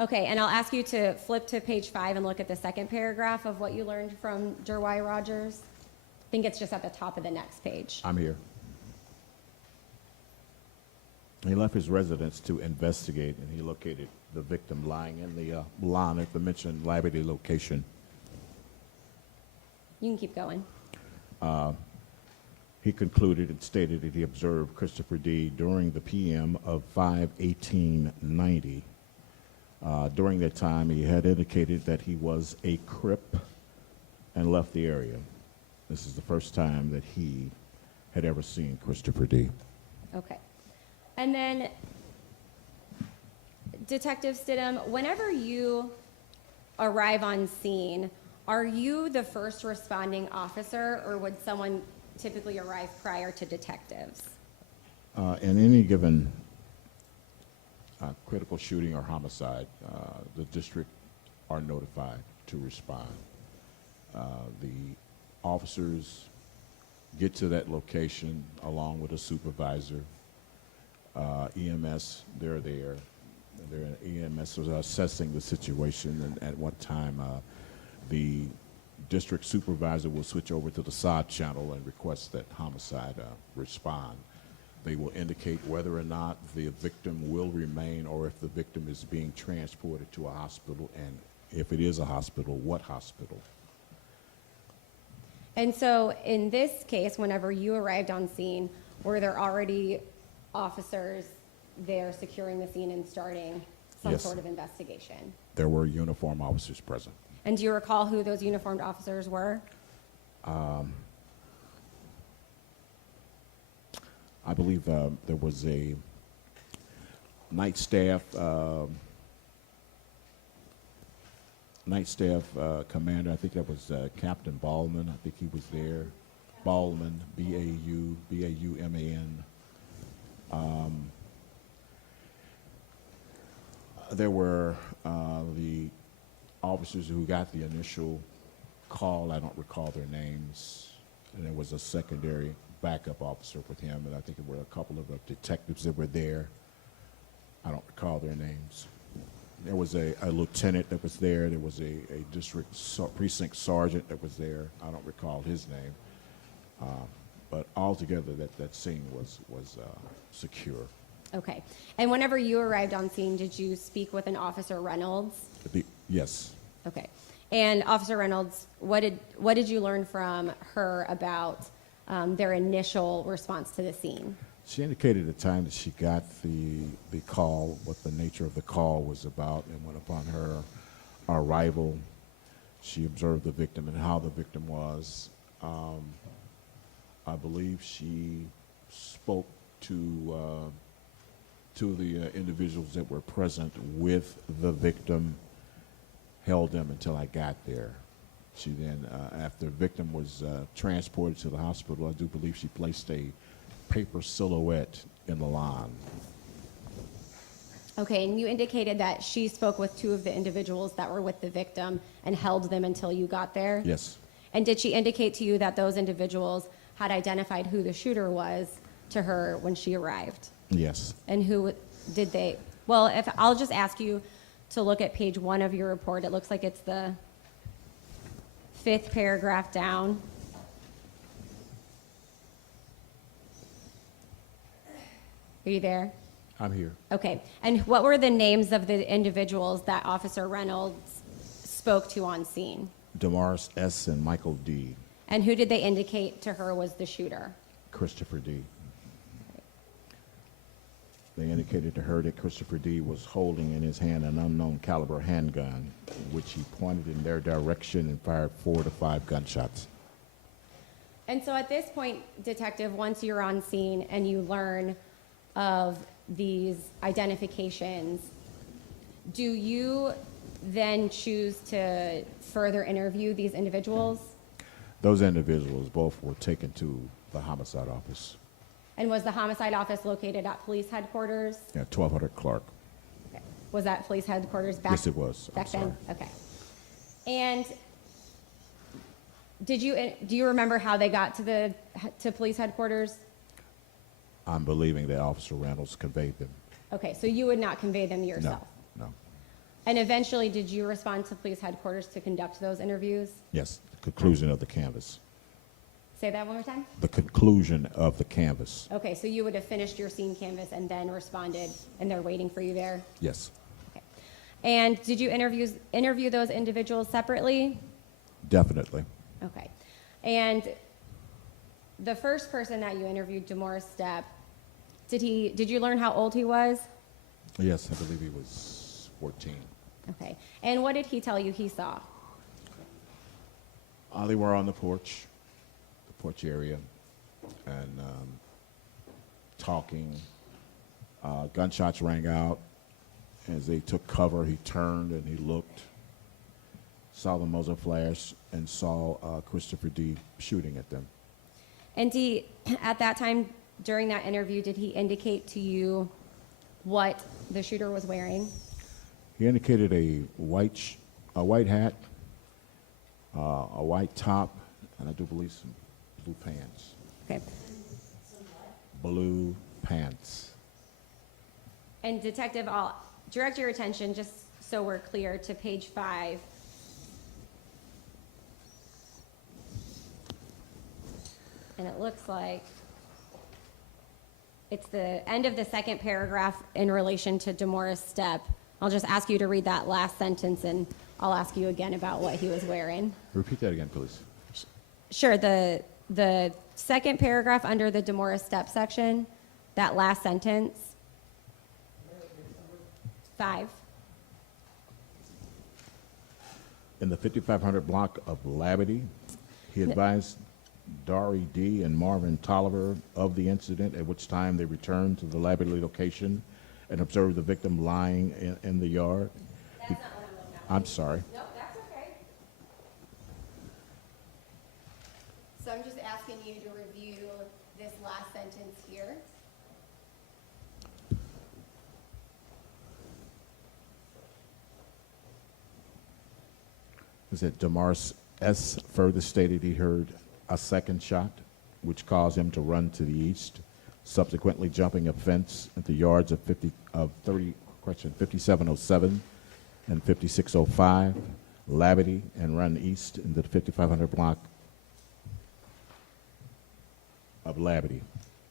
Okay, and I'll ask you to flip to page 5 and look at the second paragraph of what you learned from Derwai Rogers. I think it's just at the top of the next page. I'm here. He left his residence to investigate, and he located the victim lying in the lawn at the mentioned Labadie location. You can keep going. He concluded and stated that he observed Christopher D. during the PM of 5/18/90. During that time, he had indicated that he was a Crip and left the area. This is the first time that he had ever seen Christopher D. Okay. And then, Detective Stinum, whenever you arrive on scene, are you the first responding officer, or would someone typically arrive prior to detectives? In any given critical shooting or homicide, the district are notified to respond. The officers get to that location along with a supervisor. EMS, they're there. EMS was assessing the situation, and at one time the district supervisor will switch over to the SOD channel and request that homicide respond. They will indicate whether or not the victim will remain or if the victim is being transported to a hospital, and if it is a hospital, what hospital. And so in this case, whenever you arrived on scene, were there already officers there securing the scene and starting some Yes. sort of investigation? There were uniformed officers present. And do you recall who those uniformed officers were? I believe there was a night staff commander. I think that was Captain Ballman. I think he was there. Ballman, B-A-U-M-A-N. There were the officers who got the initial call. I don't recall their names. And there was a secondary backup officer with him, and I think there were a couple of detectives that were there. I don't recall their names. There was a lieutenant that was there. There was a district precinct sergeant that was there. I don't recall his name. But altogether, that scene was secure. Okay. And whenever you arrived on scene, did you speak with an Officer Reynolds? Yes. Okay. And Officer Reynolds, what did you learn from her about their initial response to the scene? She indicated at the time that she got the call, what the nature of the call was about, and when upon her arrival, She observed the victim and how the victim was. I believe she spoke to the individuals that were present with the victim, held them until I got there. She then, after the victim was transported to the hospital, I do believe she placed a paper silhouette in the lawn. Okay, and you indicated that she spoke with two of the individuals that were with the victim and held them until you got there? Yes, And did she indicate to you that those individuals had identified who the shooter was to her when she arrived? yes. And who did they? Well, if I'll just ask you to look at page 1 of your report. It looks like it's the 5th paragraph down. Are you there? I'm here. Okay. And what were the names of the individuals that Officer Reynolds spoke to on scene? Damaris S. and Michael D. And who did they indicate to her was the shooter? Christopher D. They indicated to her that Christopher D. was holding in his hand an unknown caliber handgun, which he pointed in their direction and fired 4 to 5 gunshots. And so at this point, Detective, once you're on scene and you learn of these identifications, do you then choose to further interview these individuals? Those individuals both were taken to the homicide office. And was the homicide office located at police headquarters? Yeah, 1200 Clark. Okay. Was that police headquarters back? Yes, it was. I'm Back then? sorry. Okay. And do you remember how they got to police headquarters? I'm believing that Officer Reynolds conveyed them. Okay, so you would not convey them yourself? No. And eventually, did you respond to police headquarters to conduct those interviews? Yes, the conclusion of the canvas. Say that one more time? The conclusion of the canvas. Okay, so you would have finished your scene canvas and then responded, and they're waiting for you there? Yes, Okay. And did you interview those individuals separately? definitely. Okay. And the first person that you interviewed, Damaris Stepp, did you learn how old he was? Yes, I believe he was 14. Okay. And what did he tell you he saw? They were on the porch area, and talking. Gunshots rang out. As they took cover, he turned and he looked, saw the muzzle flash, and saw Christopher D. shooting at them. And at that time, during that interview, did he indicate to you what the shooter was wearing? He indicated a white hat, a white top, and I do believe some blue pants. Okay. Blue pants. And Detective, I'll direct your attention, just so we're clear, to page 5. And it looks like it's the end of the second paragraph in relation to Damaris Stepp. I'll just ask you to read that last sentence, and I'll ask you again about what he was wearing. Repeat that again, please. Sure, the second paragraph under the Damaris Stepp section, that last sentence. 5. In the 5500 block of Labadie, he advised Dari D. and Marvin Tolliver of the incident, at which time they returned to the Labadie location and observed the victim lying in the yard. That's not what I'm looking at. I'm sorry. No, that's okay. So I'm just asking you to review this last sentence here. Was that Damaris S. further stated he heard a second shot, which caused him to run to the east, subsequently jumping a fence at the yards of 5707 and 5605, Labadie, and run east into the 5500 block of Labadie.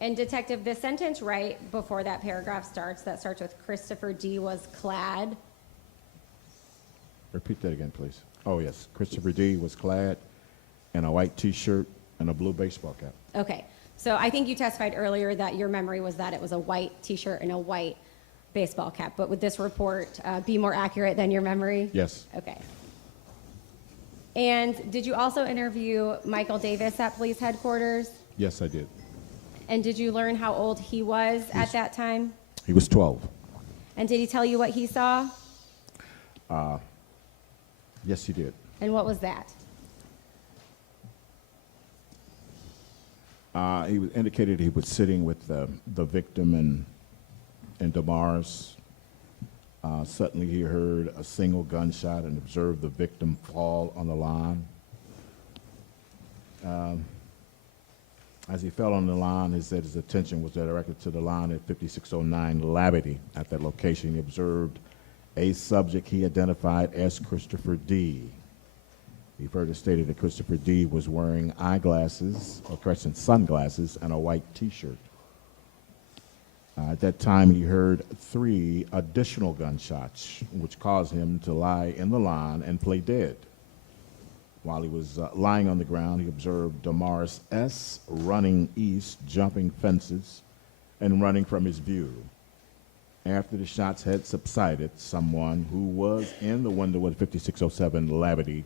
And Detective, the sentence right before that paragraph starts, that starts with Christopher D. was clad. Repeat that again, please. Oh, yes. Christopher D. was clad in a white T-shirt and a blue baseball cap. Okay, so I think you testified earlier that your memory was that it was a white T-shirt and a white baseball cap, but would this report be more accurate than your memory? Yes. Okay. And did you also interview Michael Davis at police headquarters? Yes, I did. And did you learn how old he was at that time? He was 12. And did he tell you what he saw? Yes, he did. And what was that? He was indicated he was sitting with the victim in Damaris. Suddenly he heard a single gunshot and observed the victim fall on the lawn. As he fell on the lawn, he said his attention was directed to the lawn at 5609 Labadie. At that location, he observed a subject he identified as Christopher D. He further stated that Christopher D. was wearing sunglasses, and a white T-shirt. At that time, he heard 3 additional gunshots, which caused him to lie in the lawn and play dead. While he was lying on the ground, he observed Damaris S. running east, jumping fences, and running from his view. After the shots had subsided, someone who was in the window at 5607 Labadie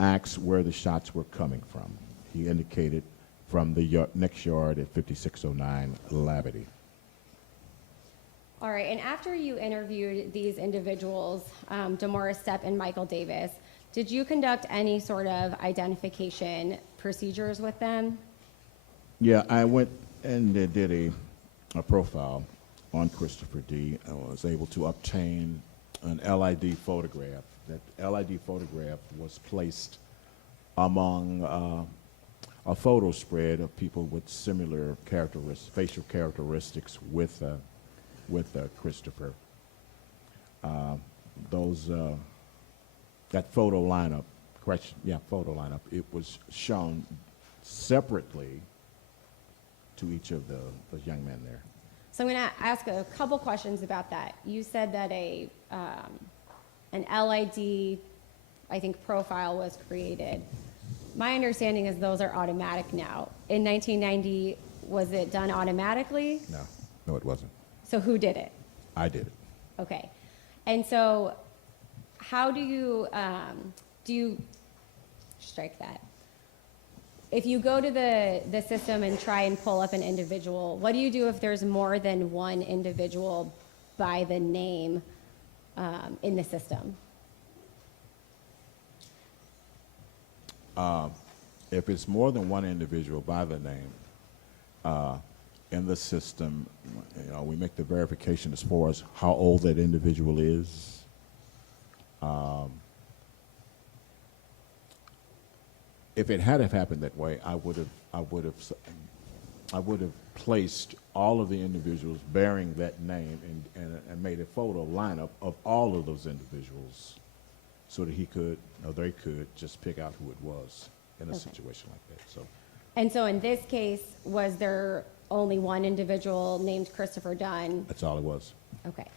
asked where the shots were coming from. He indicated from the next yard at 5609 Labadie. All right, and after you interviewed these individuals, Damaris Stepp and Michael Davis, did you conduct any sort of identification procedures with them? Yeah, I went and did a profile on Christopher D. I was able to obtain an LID photograph. That LID photograph was placed among a photo spread of people with similar facial characteristics with Christopher. That photo lineup, it was shown separately to each of the young men there. So I'm going to ask a couple questions about that. You said that an LID, I think, profile was created. My understanding is those are automatic now. In 1990, was it done automatically? No, it wasn't. So who did it? I did it. Okay. And so how do you strike that? If you go to the system and try and pull up an individual, what do you do if there's more than one individual by the name in the system? If it's more than one individual by the name in the system, we make the verification as far as how old that individual is. If it had have happened that way, I would have placed all of the individuals bearing that name and made a photo lineup of all of those individuals, so that they could just pick out who it was in a situation like that. And so in this case, was there only one individual named Christopher Dunn? That's all it was. Okay.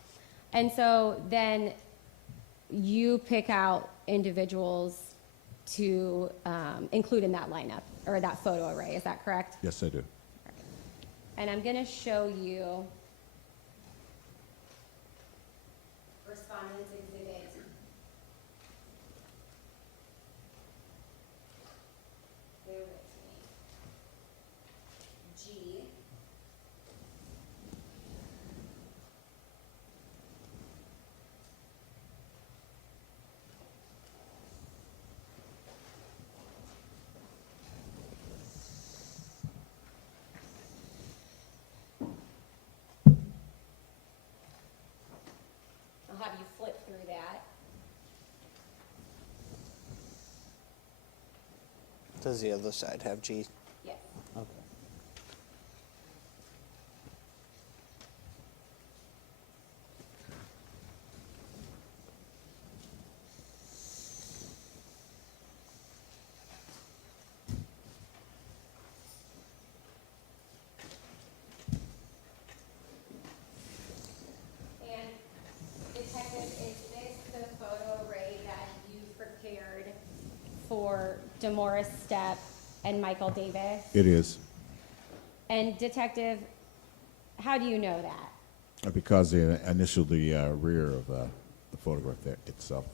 And so then you pick out individuals to include in that lineup or that photo array, is that correct? Yes, I do. And I'm going to show you Respondents Exhibit bear with me, G. I'll have you flip through that. Does the other side have G? Yes. Okay. And Detective, is this the photo array that you prepared for Damaris Stepp and Michael Davis? It is. And Detective, how do you know that? Because they initialed the rear of the photograph there itself.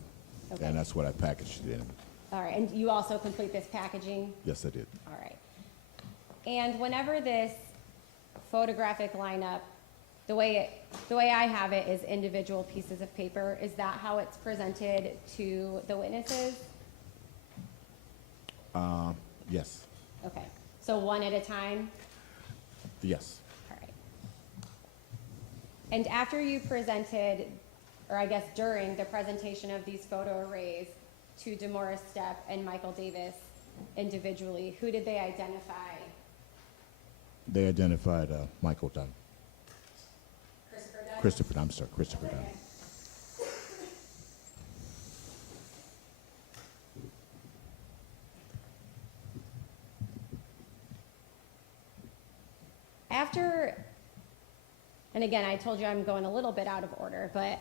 Okay. And that's what I packaged it in. All right, and you also complete this packaging? Yes, I did. All right. And whenever this photographic lineup, the way I have it is individual pieces of paper. Is that how it's presented to the witnesses? Yes. Okay, so one at a time? Yes. All right. And after you presented, or I guess during the presentation of these photo arrays to DeMorris Stepp and Michael Davis individually, who did they identify? They identified Michael Dunn. Christopher Dunn? Christopher Dunn. Okay. After, and again, I told you I'm going a little bit out of order, but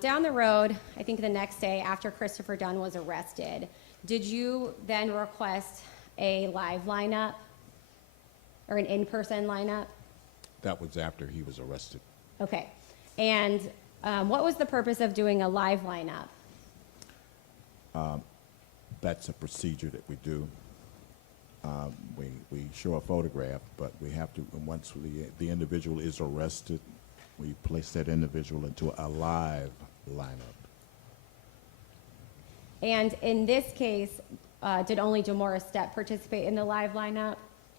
down the road, I think the next day after Christopher Dunn was arrested, did you then request a live lineup or an in-person lineup? That was after he was arrested. Okay. And what was the purpose of doing a live lineup? That's a procedure that we do. We show a photograph, but we have to, once the individual is arrested, we place that individual into a live lineup. And in this case, did only DeMorris Stepp participate in the live lineup?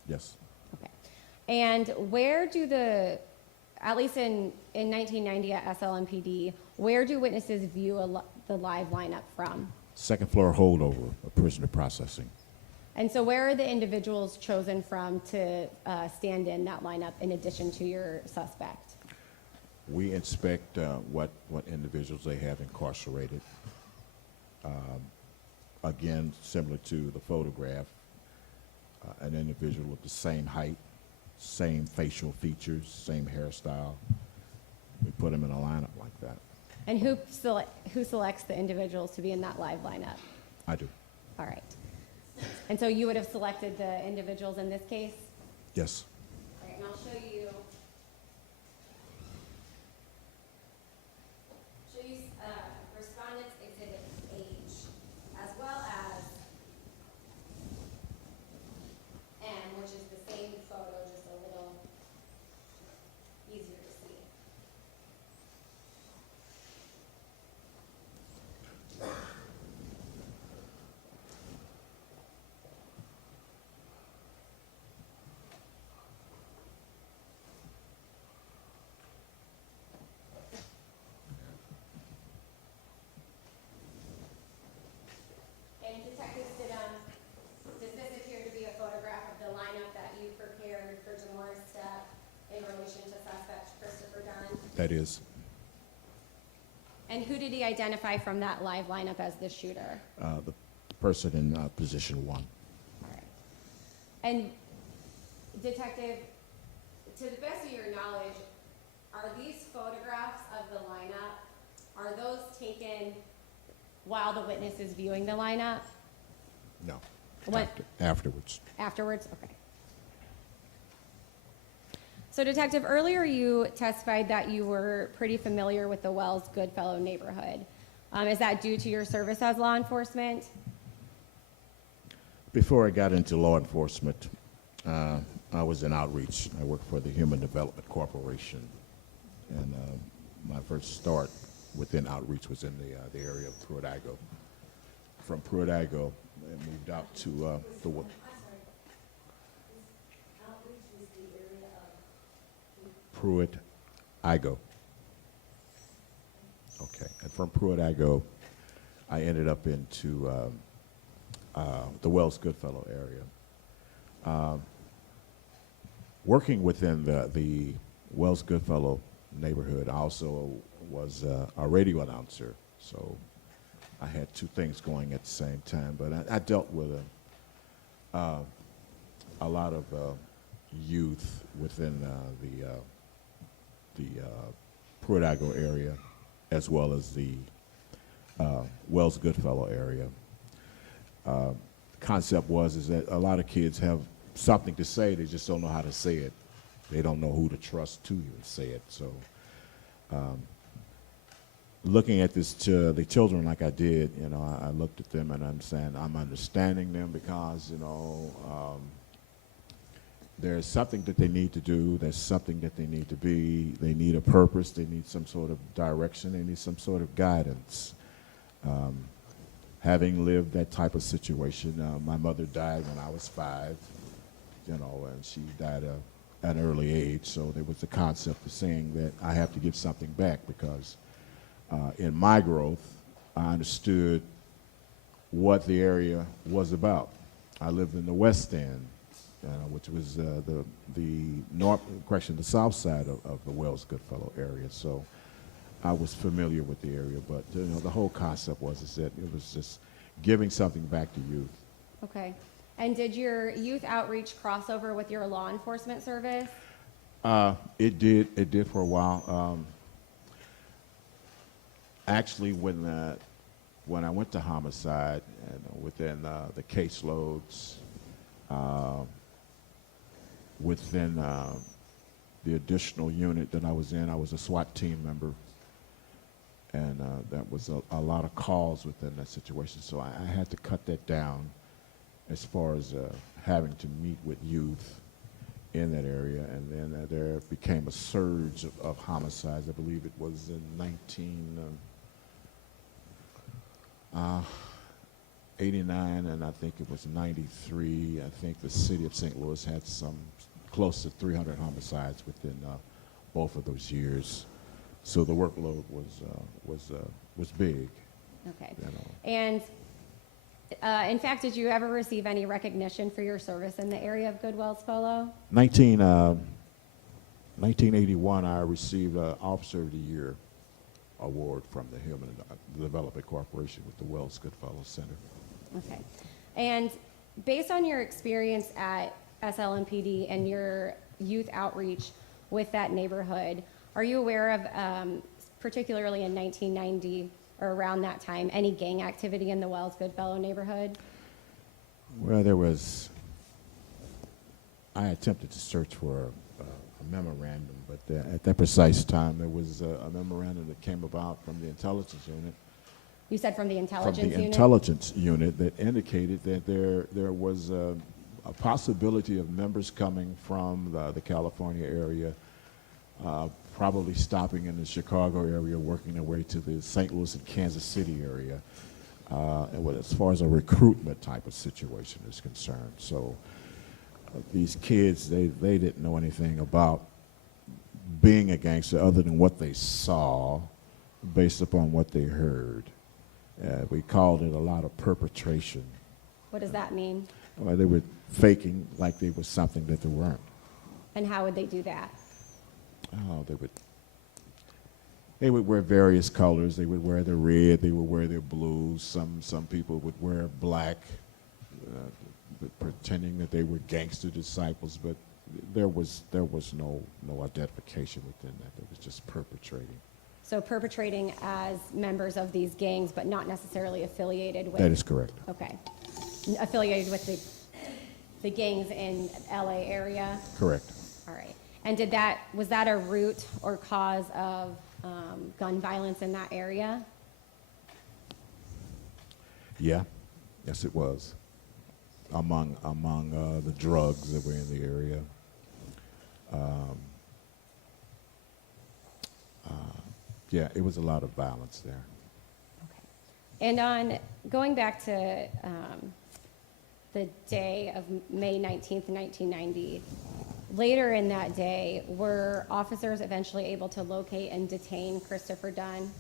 Yes. Okay. And where do at least in 1990 at SLMPD, where do witnesses view the live lineup from? Second floor holdover of prisoner processing. And so where are the individuals chosen from to stand in that lineup in addition to your suspect? We inspect what individuals they have incarcerated. Again, similar to the photograph, an individual with the same height, same facial features, same hairstyle. We put them in a lineup like that. And who selects the individuals to be in that live lineup? I do. All right. And so you would have selected the individuals in this case? Yes. All right, and I'll show you respondents exhibit H as well as M, which is the same photo, just a little easier to see. And Detective Stinum, does this appear to be a photograph of the lineup that you prepared for DeMorris Stepp in relation to suspect Christopher Dunn? That is. And who did he identify from that live lineup as the shooter? The person in position 1. All right. And Detective, to the best of your knowledge, are these photographs of the lineup, are those taken while the witness is viewing the lineup? No. What? Afterwards. Afterwards? Okay. So Detective, earlier you testified that you were pretty familiar with the Wells Goodfellow neighborhood. Is that due to your service as law enforcement? Before I got into law enforcement, I was in outreach. I worked for the Human Development Corporation. And my first start within outreach was in the area of Pruitt-Igoe. From Pruitt-Igoe, I moved out to the... Pruitt-Igoe. Okay, and from Pruitt-Igoe, I ended up into the Wells Goodfellow area. Working within the Wells Goodfellow neighborhood, I also was a radio announcer, so I had two things going at the same time. But I dealt with a lot of youth within the Pruitt-Igoe area, as well as the Wells Goodfellow area. The concept is that a lot of kids have something to say, they just don't know how to say it. They don't know who to trust to even say it. So looking at the children like I did, you know, I looked at them and I'm understanding them because, you know, there's something that they need to do. There's something that they need to be. They need a purpose. They need some sort of direction. They need some sort of guidance. Having lived that type of situation, my mother died when I was 5, you know, and she died at an early age. So there was the concept of saying that I have to give something back because in my growth, I understood what the area was about. I lived in the West End, which was the south side of the Wells Goodfellow area. So I was familiar with the area, but you know, the whole concept was that it was just giving something back to youth. Okay. And did your youth outreach crossover with your law enforcement service? It did for a while. Actually, when I went to homicide, and within the caseloads, within the additional unit that I was in, I was a SWAT team member, and that was a lot of calls within that situation. So I had to cut that down as far as having to meet with youth in that area. And then there became a surge of homicides. I believe it was in 1989, and I think it was 93. I think the city of St. Louis had some close to 300 homicides within both of those years. So the workload was big. Okay. You know. And in fact, did you ever receive any recognition for your service in the area of Goodwell's Polo? 1981, I received an Officer of the Year award from the Human Development Corporation with the Wells Goodfellow Center. Okay. And based on your experience at SLMPD and your youth outreach with that neighborhood, are you aware of, particularly in 1990 or around that time, any gang activity in the Wells Goodfellow neighborhood? Well, I attempted to search for a memorandum, but at that precise time, there was a memorandum that came about from the intelligence unit. You said from the intelligence unit? From the intelligence unit that indicated that there was a possibility of members coming from the California area, probably stopping in the Chicago area, working their way to the St. Louis and Kansas City area, as far as a recruitment type of situation is concerned. So these kids, they didn't know anything about being a gangster other than what they saw based upon what they heard. We called it a lot of perpetration. What does that mean? Well, they were faking like they were something that they weren't. And how would they do that? Oh, they would wear various colors. They would wear the red. They would wear their blues. Some people would wear black, pretending that they were gangster disciples. But there was no identification within that. It was just perpetrating. So perpetrating as members of these gangs, but not necessarily affiliated with. That is correct. Okay. Affiliated with the gangs in LA area? Correct. All right. And was that a root or cause of gun violence in that area? Yeah. Yes, it was. Among the drugs that were in the area. Yeah, it was a lot of violence there. Okay. And on going back to the day of May 19th, 1990, later in that day, were officers eventually able to locate and detain Christopher Dunn?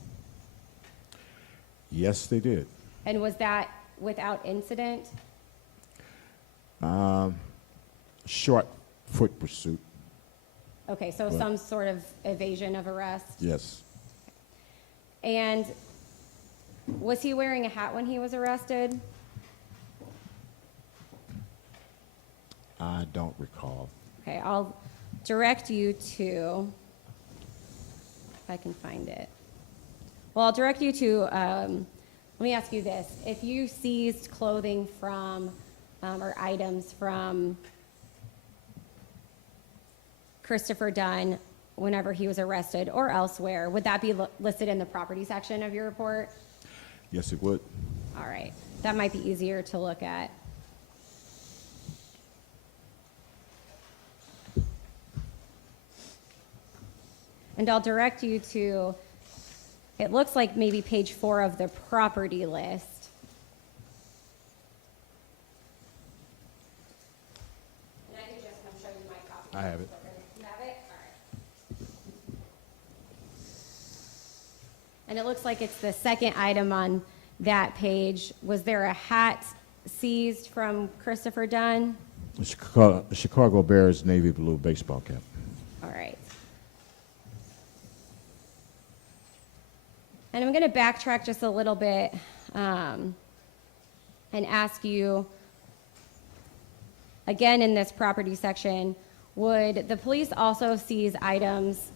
Yes, they did. And was that without incident? Short foot pursuit. Okay, so Right. some sort of evasion of arrest? Yes. And was he wearing a hat when he was arrested? I don't recall. Okay, I'll direct you to, if I can find it. Well, I'll direct you to, let me ask you this. If you seized clothing from, or items from Christopher Dunn whenever he was arrested or elsewhere, would that be listed in the property section of your report? Yes, it would. All right, that might be easier to look at. And I'll direct you to, it looks like maybe page 4 of the property list. And I can just come show you my copy. I have it. You have it? All right. And it looks like it's the second item on that page. Was there a hat seized from Christopher Dunn? Chicago Bears navy blue baseball cap. All right. And I'm going to backtrack just a little bit and ask you, again in this property section, would the police also seize items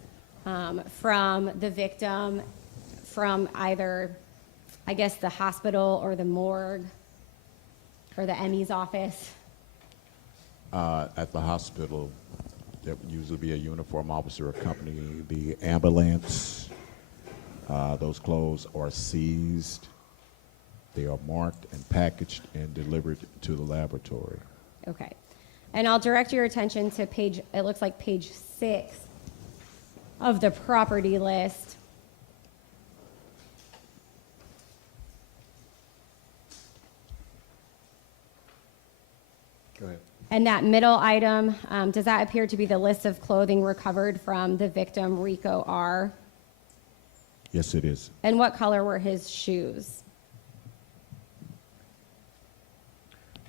from the victim from either, I guess, the hospital or the morgue or the ME's office? At the hospital, there would usually be a uniform officer accompanying the ambulance. Those clothes are seized. They are marked and packaged and delivered to the laboratory. Okay. And I'll direct your attention to page, it looks like page 6 of the property list. Go ahead. And that middle item, does that appear to be the list of clothing recovered from the victim, Rico R.? Yes, it is. And what color were his shoes?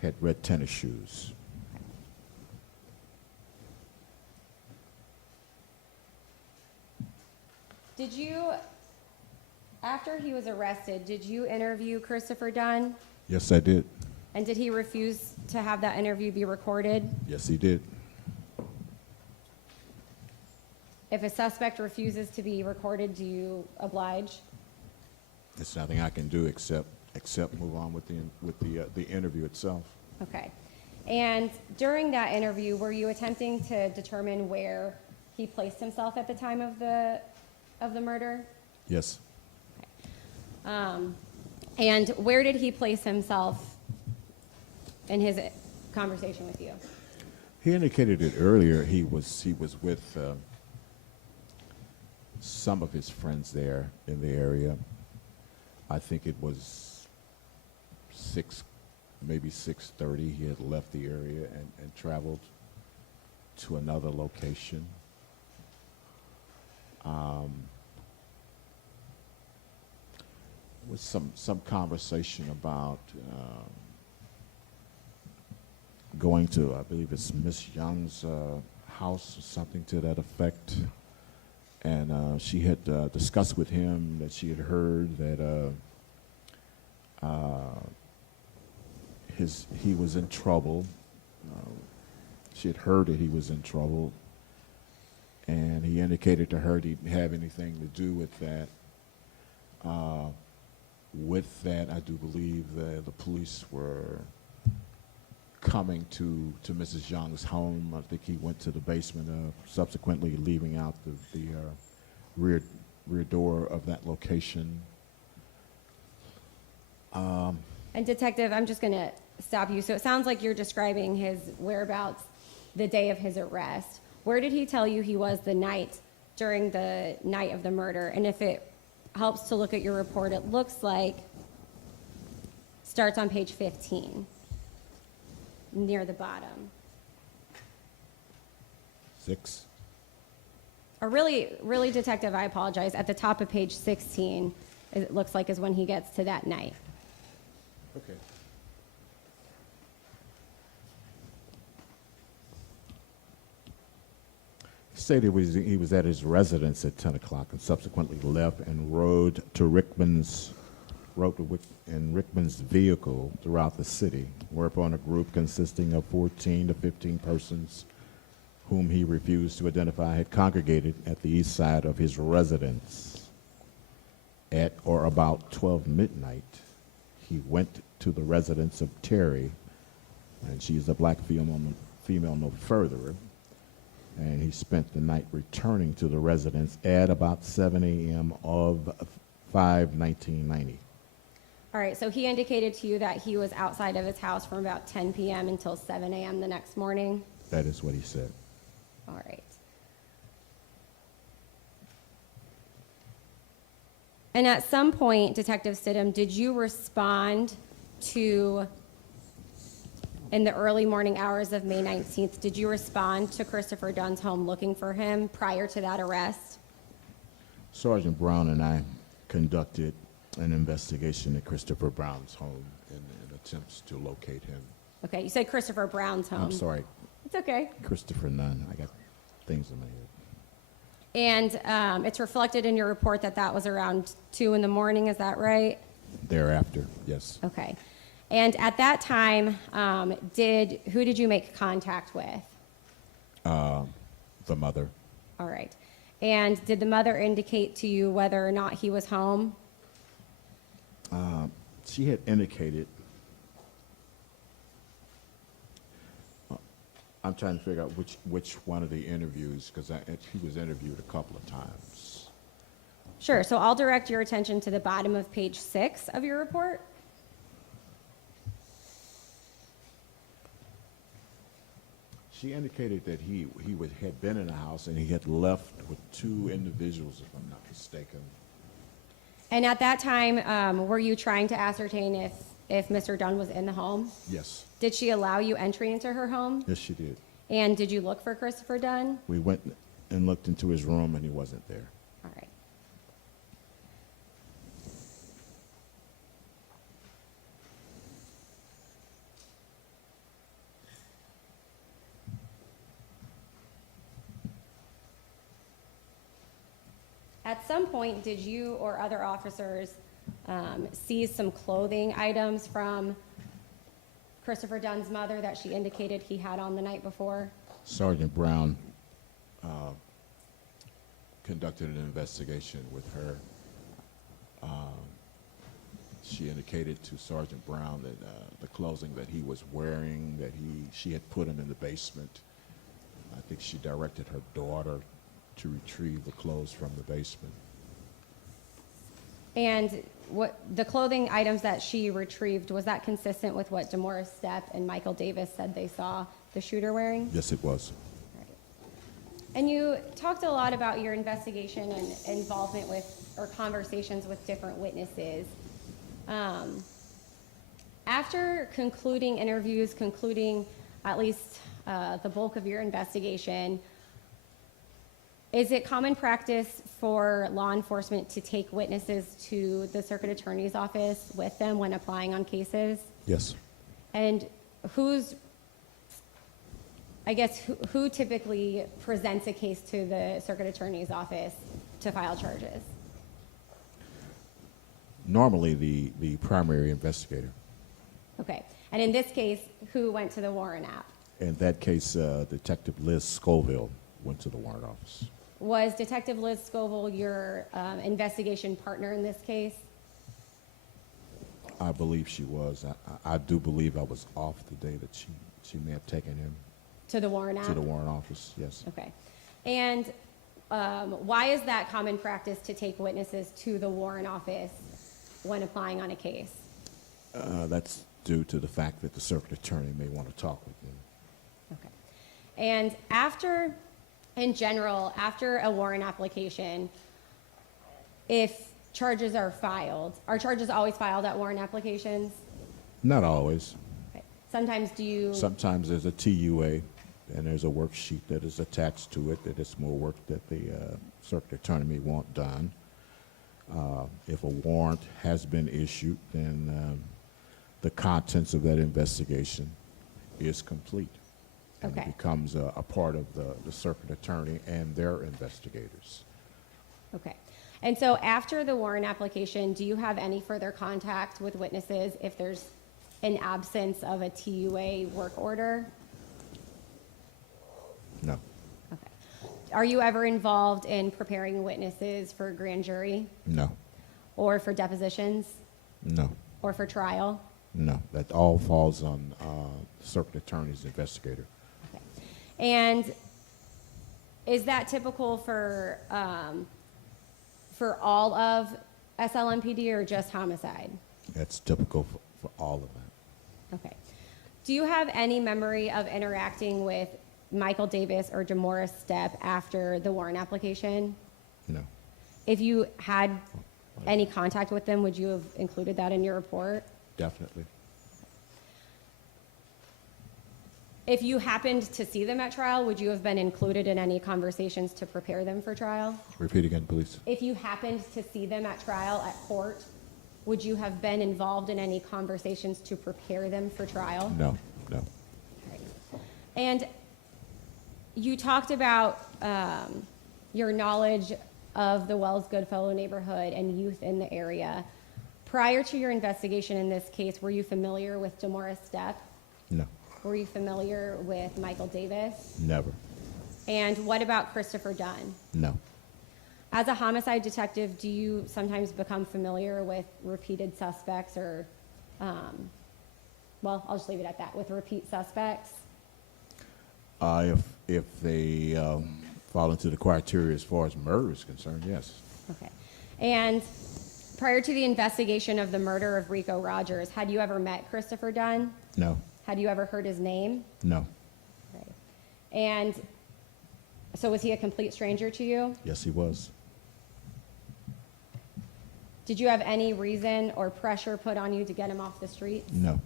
Had red tennis shoes. Did you, after he was arrested, did you interview Christopher Dunn? Yes, I did. And did he refuse to have that interview be recorded? Yes, he did. If a suspect refuses to be recorded, do you oblige? There's nothing I can do except move on with the interview itself. Okay. And during that interview, were you attempting to determine where he placed himself at the time of the murder? Yes. And where did he place himself in his conversation with you? He indicated it earlier. He was with some of his friends there in the area. I think it was maybe 6:30. He had left the area and traveled to another location. With some conversation about going to, I believe it's Miss Young's house or something to that effect. And she had discussed with him that she had heard that he was in trouble. She had heard that he was in trouble, and he indicated to her he didn't have anything to do with that. With that, I do believe that the police were coming to Mrs. Young's home. I think he went to the basement, subsequently leaving out the rear door of that location. And Detective, I'm just going to stop you. So it sounds like you're describing his whereabouts the day of his arrest. Where did he tell you he was during the night of the murder? And if it helps to look at your report, it looks like starts on page 15, near the bottom. 6. Or really, Detective, I apologize. At the top of page 16, it looks like is when he gets to that night. Okay. He stated he was at his residence at 10 o'clock and subsequently left and rode in Rickman's vehicle throughout the city, whereupon a group consisting of 14 to 15 persons whom he refused to identify had congregated at the east side of his residence. At or about 12 midnight, he went to the residence of Terry, and she is a black female no further, and he spent the night returning to the residence at about 7 a.m. of 5/1990. All right, so he indicated to you that he was outside of his house from about 10 p.m. until 7 a.m. the next morning? That is what he said. All right. And at some point, Detective Stinum, did you respond to, in the early morning hours of May 19th, did you respond to Christopher Dunn's home looking for him prior to that arrest? Sergeant Brown and I conducted an investigation at Christopher Brown's home in attempts to locate him. Okay, you said Christopher Brown's home. I'm sorry, It's okay. Christopher Nunn. I got things in my head. And it's reflected in your report that that was around 2 in the morning, is that right? Thereafter, yes. Okay. And at that time, who did you make contact with? The mother. All right. And did the mother indicate to you whether or not he was home? She had indicated, I'm trying to figure out which one of the interviews, because he was interviewed a couple of times. Sure. So I'll direct your attention to the bottom of page 6 of your report. She indicated that he had been in the house and he had left with 2 individuals, if I'm not mistaken. And at that time, were you trying to ascertain if Mr. Dunn was in the home? Yes. Did she allow you entry into her home? Yes, she did. And did you look for Christopher Dunn? We went and looked into his room and he wasn't there. All right. At some point, did you or other officers seize some clothing items from Christopher Dunn's mother that she indicated he had on the night before? Sergeant Brown conducted an investigation with her. She indicated to Sergeant Brown that the clothing that he was wearing, she had put him in the basement. I think she directed her daughter to retrieve the clothes from the basement. And what the clothing items that she retrieved, was that consistent with what Demoris Stepp and Michael Davis said they saw the shooter wearing? Yes, it was. Right. And you talked a lot about your investigation and involvement with, or conversations with different witnesses. After concluding interviews, concluding at least the bulk of your investigation, is it common practice for law enforcement to take witnesses to the circuit attorney's office with them when applying on cases? Yes. And who typically presents a case to the circuit attorney's office to file charges? Normally the primary investigator. Okay. And in this case, who went to the Warren app? In that case, Detective Liz Scoville went to the warrant office. Was Detective Liz Scoville your investigation partner in this case? I believe she was. I do believe I was off the day that she may have taken him To the Warren app? to the warrant office, yes. Okay. And why is that common practice to take witnesses to the Warren office when applying on a case? That's due to the fact that the circuit attorney may want to talk with them. Okay. And after, in general, after a Warren application, if charges are filed, are charges always filed at Warren applications? Not always. Okay. Sometimes do you? Sometimes there's a TUA and there's a worksheet that is attached to it that is more work that the circuit attorney may want done. If a warrant has been issued, then the contents of that investigation is complete. And Okay. it becomes a part of the circuit attorney and their investigators. Okay. And so after the Warren application, do you have any further contact with witnesses if there's an absence of a TUA work order? No, Okay. Are you ever involved in preparing witnesses for a grand jury no, or for depositions no, or for trial? no. That all falls on the circuit attorney's investigator. Okay. And Is that typical for all of SLMPD or just homicide? That's typical for all of them. Okay. Do you have any memory of interacting with Michael Davis or Demoris Stepp after the warrant application? No, If you had any contact with them, would you have included that in your report? definitely. If you happened to see them at trial, would you have been included in any conversations to prepare them for trial? Repeat again, please. If you happened to see them at trial at court, would you have been involved in any conversations to prepare them for trial? No, no. And you talked about your knowledge of the Wells Goodfellow neighborhood and youth in the area. Prior to your investigation in this case, were you familiar with Demoris Stepp? No, Were you familiar with Michael Davis? never. And what about Christopher Dunn? No, As a homicide detective, do you sometimes become familiar with repeated suspects or, well, I'll just leave it at that, with repeat suspects? if they fall into the criteria as far as murder is concerned, yes. Okay. And prior to the investigation of the murder of Rico Rogers, had you ever met Christopher Dunn? No, Had you ever heard his name? no. Right. And so was he a complete stranger to you? Yes, he was. Did you have any reason or pressure put on you to get him off the streets? No.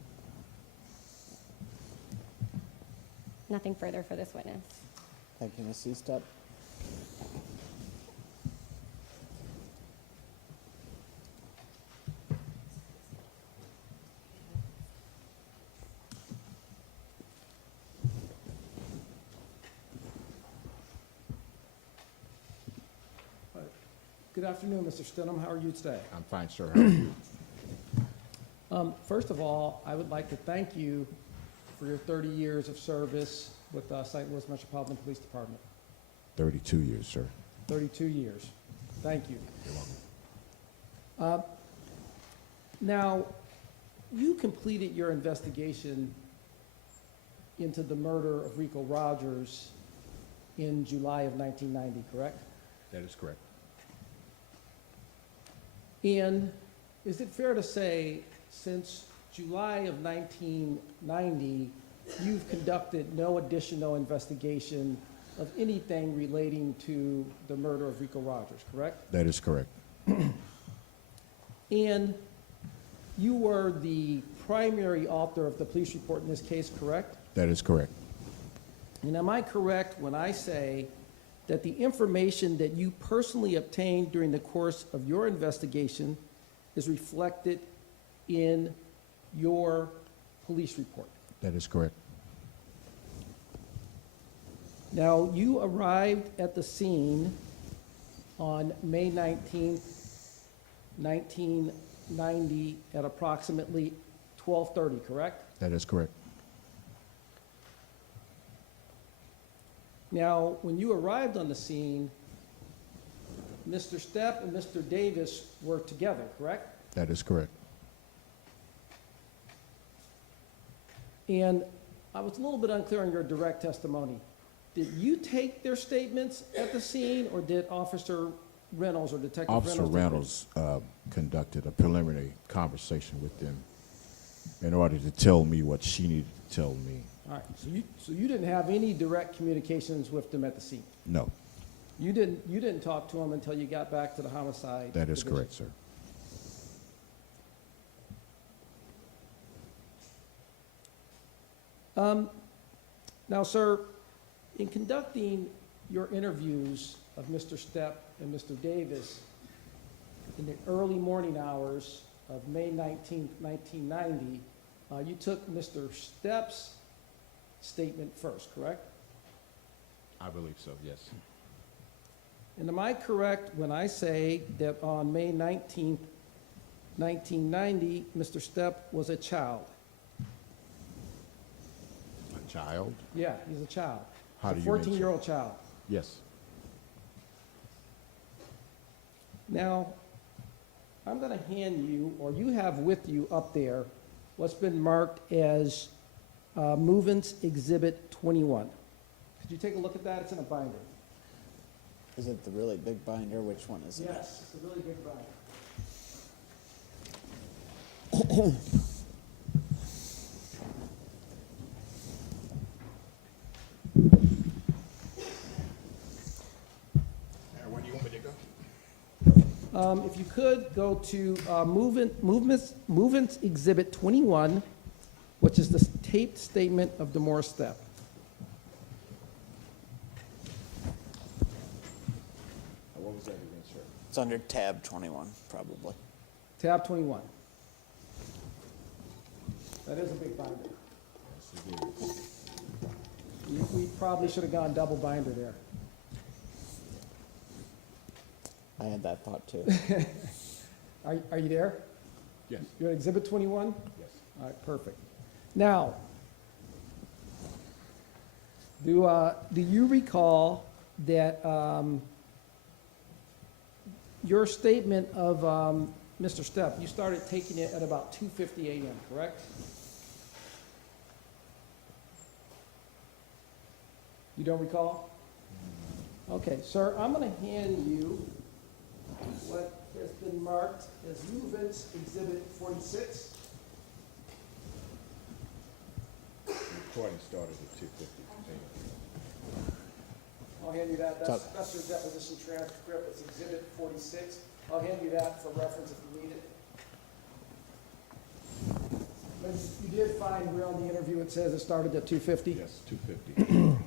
Nothing further for this witness. Thank you, Ms. Eastep. Good afternoon, Mr. Stinum. How are you today? I'm fine, sir. How are you? First of all, I would like to thank you for your 30 years of service with St. Louis Metropolitan Police Department. 32 years, sir. 32 years. Thank you. Now, you completed your investigation into the murder of Rico Rogers in July of 1990, correct? That is correct. And is it fair to say, since July of 1990, you've conducted no additional investigation of anything relating to the murder of Rico Rogers, correct? That is correct. And you were the primary author of the police report in this case, correct? That is correct. And am I correct when I say that the information that you personally obtained during the course of your investigation is reflected in your police report? That is correct. Now, you arrived at the scene on May 19th, 1990 at approximately 12:30, correct? That is correct. Now, when you arrived on the scene, Mr. Stepp and Mr. Davis were together, correct? That is correct. And I was a little bit unclear on your direct testimony. Did you take their statements at the scene, or did Officer Reynolds or Detective Officer Reynolds? Reynolds conducted a preliminary conversation with them in order to tell me what she needed to tell me. All right, so you didn't have any direct communications with them at the scene? No, You didn't talk to them until you got back to the homicide that is division? correct, sir. Now, sir, in conducting your interviews of Mr. Stepp and Mr. Davis in the early morning hours of May 19th, 1990, you took Mr. Stepp's statement first, correct? I believe so, yes. And am I correct when I say that on May 19th, 1990, Mr. Stepp was a child? A child? Yeah, he's a child. How do A you mention- 14-year-old child. Yes. Now, I'm going to hand you, or you have with you up there, what's been marked as Movements Exhibit 21. Could you take a look at that? It's in a binder. Is it the really big binder? Which one is it? Yes, it's a really big binder. Where do you want me to go? If you could, go to Movements Exhibit 21, which is the taped statement of Demore Stepp. What was that again, sir? It's under tab 21, probably. Tab 21. That is a big binder. Yes, it is. We probably should have gone double binder there. I had that thought too. Are you there? Yes. You're at Exhibit 21? Yes. All right, perfect. Now, do you recall that your statement of Mr. Stepp, you started taking it at about 2:50 a.m., correct? You don't recall? Okay, sir, I'm going to hand you what has been marked as Movements Exhibit 46. Recording started at 2:50. I'll hand you that. That's your deposition transcript. It's Exhibit 46. I'll hand you that for reference if you need it. But you did find where on the interview it says it started at 2:50? Yes, 2:50.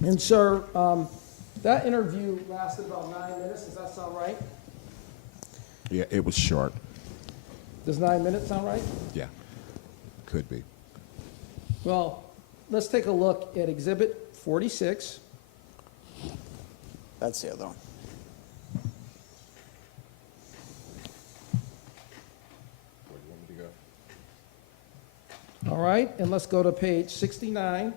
And sir, that interview lasted about 9 minutes. Does that sound right? Yeah, it was short. Does 9 minutes sound right? Yeah, could be. Well, let's take a look at Exhibit 46. That's the other one. Where do you want me to go? All right, and let's go to page 69.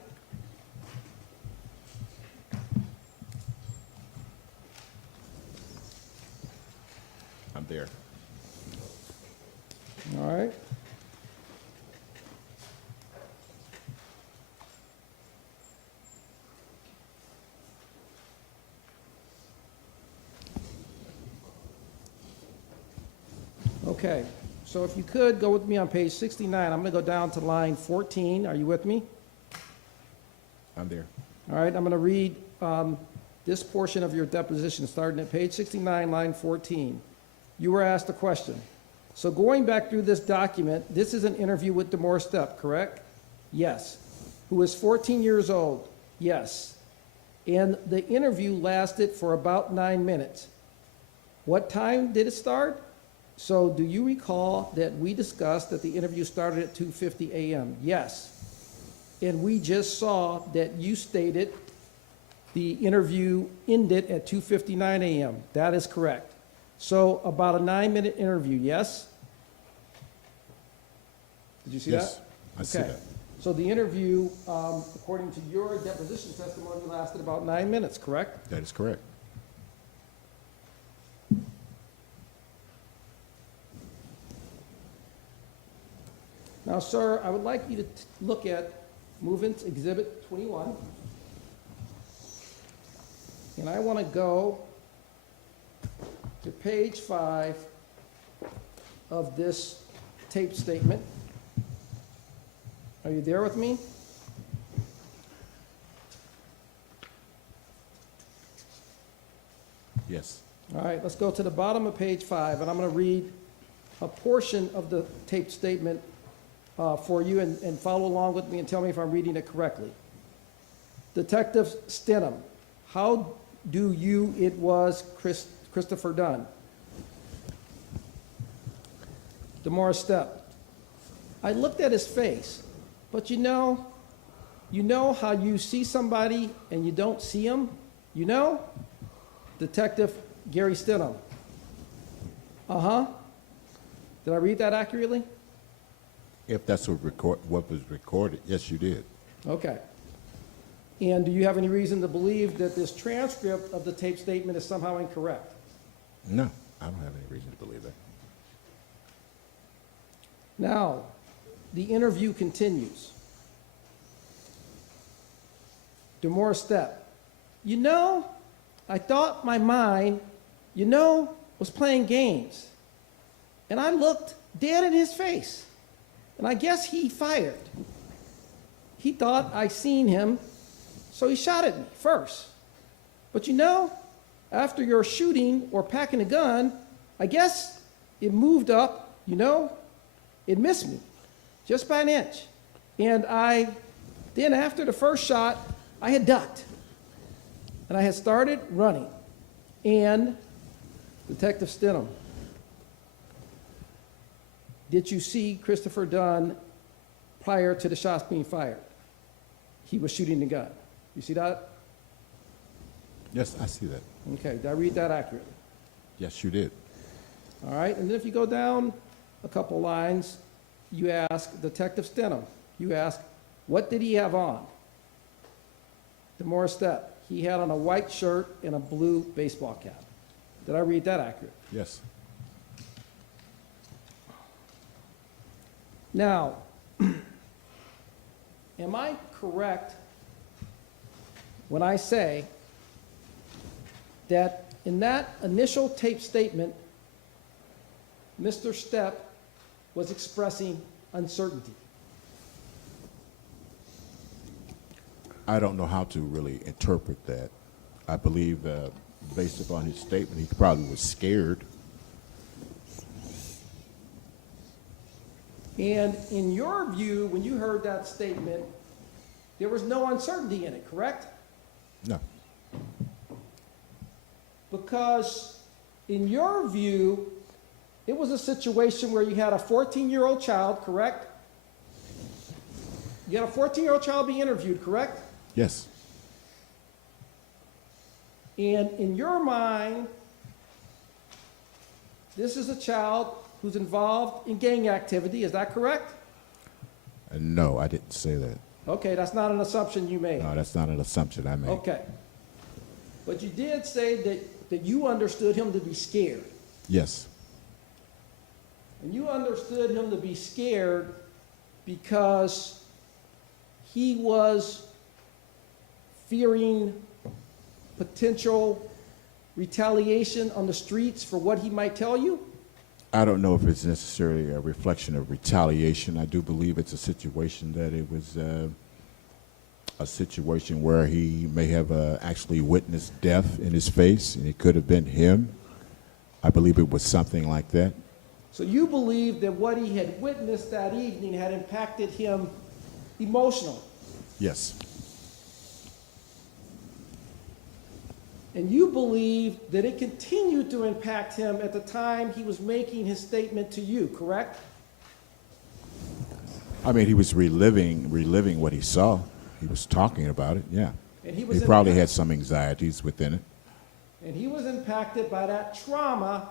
I'm there. All right. Okay, so if you could, go with me on page 69. I'm going to go down to line 14. Are you with me? I'm there. All right, I'm going to read this portion of your deposition, starting at page 69, line 14. You were asked a question. So going back through this document, this is an interview with Demore Stepp, correct? Yes. Who is 14 years old? Yes. And the interview lasted for about 9 minutes. What time did it start? So do you recall that we discussed that the interview started at 2:50 a.m.? Yes. And we just saw that you stated the interview ended at 2:59 a.m. That is correct. So about a 9-minute interview, yes? Did you see that? Yes, I see Okay. that. So the interview, according to your deposition testimony, lasted about 9 minutes, correct? That is correct. Now, sir, I would like you to look at Movements Exhibit 21. And I want to go to page 5 of this tape statement. Are you there with me? Yes. All right, let's go to the bottom of page 5, and I'm going to read a portion of the tape statement for you, and follow along with me and tell me if I'm reading it correctly. Detective Stinum, how do you, it was Christopher Dunn. Demore Stepp, I looked at his face, but you know how you see somebody and you don't see him? You know? Detective Gary Stinum. Uh-huh. Did I read that accurately? If that's what was recorded, yes, you did. Okay. And do you have any reason to believe that this transcript of the tape statement is somehow incorrect? No, I don't have any reason to believe that. Now, the interview continues. Demore Stepp, you know, I thought my mind, was playing games. And I looked dead in his face. And I guess he fired. He thought I seen him, so he shot at me first. But after you're shooting or packing a gun, I guess it moved up, it missed me just by an inch. And then after the first shot, I had ducked. And I had started running. And Detective Stinum, did you see Christopher Dunn prior to the shots being fired? He was shooting the gun. You see that? Yes, I see that. Okay, did I read that accurately? Yes, you did. All right, and then if you go down a couple lines, you ask Detective Stinum, you ask, what did he have on? DeMora Stepp, he had on a white shirt and a blue baseball cap. Did I read that accurate? Yes. Now, am I correct when I say that in that initial tape statement, Mr. Stepp was expressing uncertainty? I don't know how to really interpret that. I believe, based upon his statement, he probably was scared. And in your view, when you heard that statement, there was no uncertainty in it, correct? No. Because in your view, it was a situation where you had a 14-year-old child, correct? You had a 14-year-old child being interviewed, correct? Yes. And in your mind, this is a child who's involved in gang activity, is that correct? No, I didn't say that. Okay, that's not an assumption you made. No, that's not an assumption I made. Okay. But you did say that you understood him to be scared. Yes. And you understood him to be scared because he was fearing potential retaliation on the streets for what he might tell you? I don't know if it's necessarily a reflection of retaliation. I do believe it's a situation that it was a situation where he may have actually witnessed death in his face, and it could have been him. I believe it was something like that. So you believe that what he had witnessed that evening had impacted him emotionally? Yes. And you believe that it continued to impact him at the time he was making his statement to you, correct? I mean, he was reliving what he saw. He was talking about it, yeah. And he was probably had some anxieties within it. And he was impacted by that trauma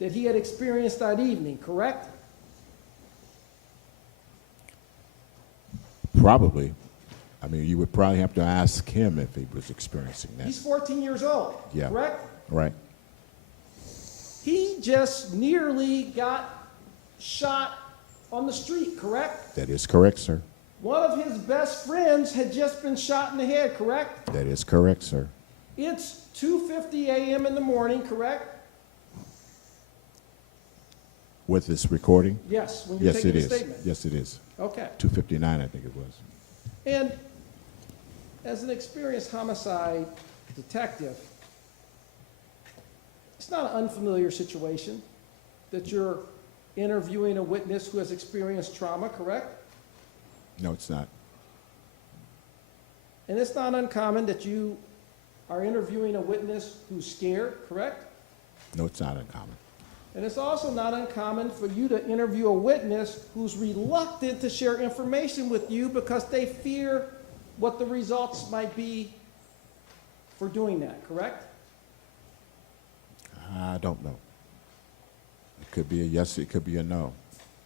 that he had experienced that evening, correct? Probably. I mean, you would probably have to ask him if he was experiencing that. He's 14 years old, Yeah. correct? Right. He just nearly got shot on the street, correct? That is correct, sir. One of his best friends had just been shot in the head, correct? That is correct, sir. It's 2:50 a.m. in the morning, correct? With this recording? Yes, when you're Yes, taking it the is. statement. Yes, it is. Okay. 2:59, I think it was. And as an experienced homicide detective, it's not an unfamiliar situation that you're interviewing a witness who has experienced trauma, correct? No, it's not. And it's not uncommon that you are interviewing a witness who's scared, correct? No, it's not uncommon. And it's also not uncommon for you to interview a witness who's reluctant to share information with you because they fear what the results might be for doing that, correct? I don't know. It could be a yes, it could be a no.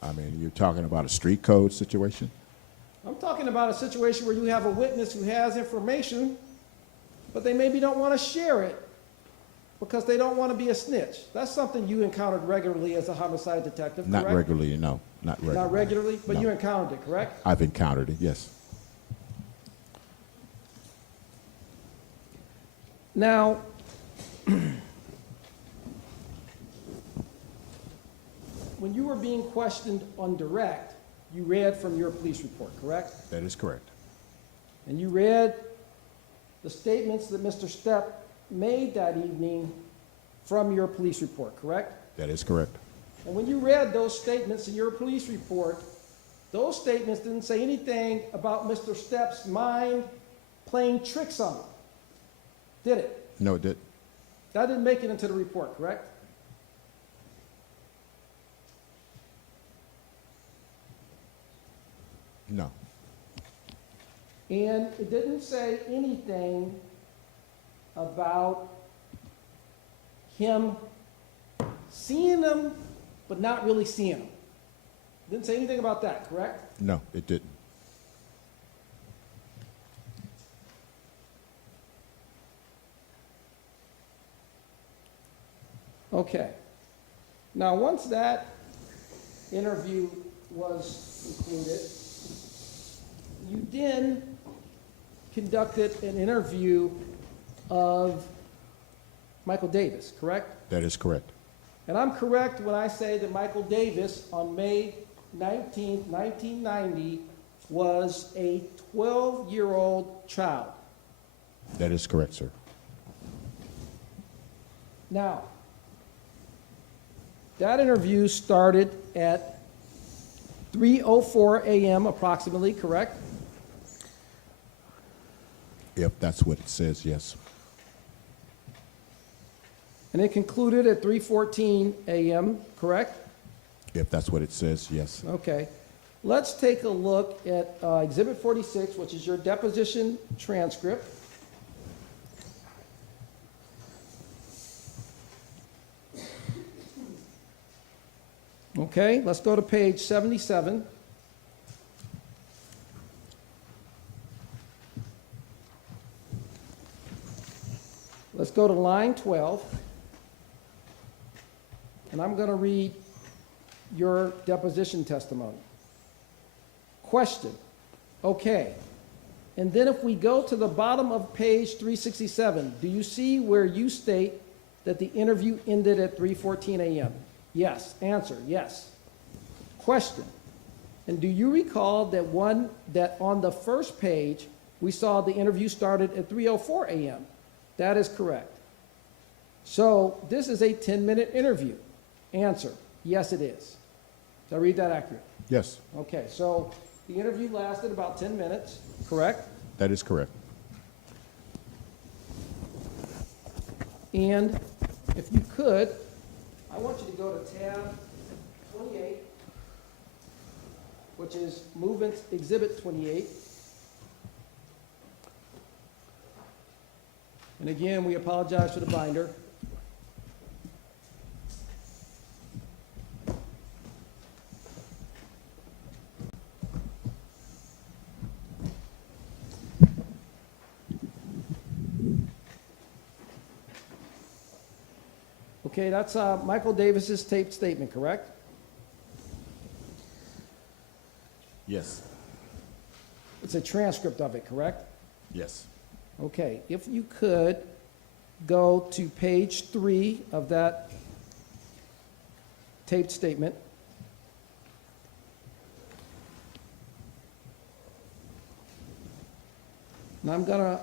I mean, you're talking about a street code situation? I'm talking about a situation where you have a witness who has information, but they maybe don't want to share it because they don't want to be a snitch. That's something you encountered regularly as a homicide detective, correct? Not regularly, no. Not regularly. Not regularly, but No. you encountered it, correct? I've encountered it, yes. Now, When you were being questioned on direct, you read from your police report, correct? That is correct. And you read the statements that Mr. Stepp made that evening from your police report, correct? That is correct. And when you read those statements in your police report, those statements didn't say anything about Mr. Stepp's mind playing tricks on him, did it? No, it did. That didn't make it into the report, correct? No. And it didn't say anything about him seeing them, but not really seeing them. Didn't say anything about that, correct? No, it didn't. Okay. Now, once that interview was concluded, you then conducted an interview of Michael Davis, correct? That is correct. And I'm correct when I say that Michael Davis on May 19, 1990 was a 12-year-old child. That is correct, sir. Now, that interview started at 3:04 a.m. approximately, correct? If that's what it says, yes. And it concluded at 3:14 a.m., correct? If that's what it says, yes. Okay. Let's take a look at Exhibit 46, which is your deposition transcript. Okay, let's go to page 77. Let's go to line 12. And I'm going to read your deposition testimony. Question. Okay. And then if we go to the bottom of page 367, do you see where you state that the interview ended at 3:14 a.m.? Yes. Answer, yes. Question. And do you recall that on the first page, we saw the interview started at 3:04 a.m.? That is correct. So this is a 10-minute interview. Answer, yes it is. Did I read that accurate? Yes, Okay, so the interview lasted about 10 minutes, correct? that is correct. And if you could, I want you to go to tab 28, which is Movements Exhibit 28. And again, we apologize for the binder. Okay, that's Michael Davis's taped statement, correct? Yes, It's a transcript of it, correct? yes. Okay, if you could go to page 3 of that taped statement. And I'm going to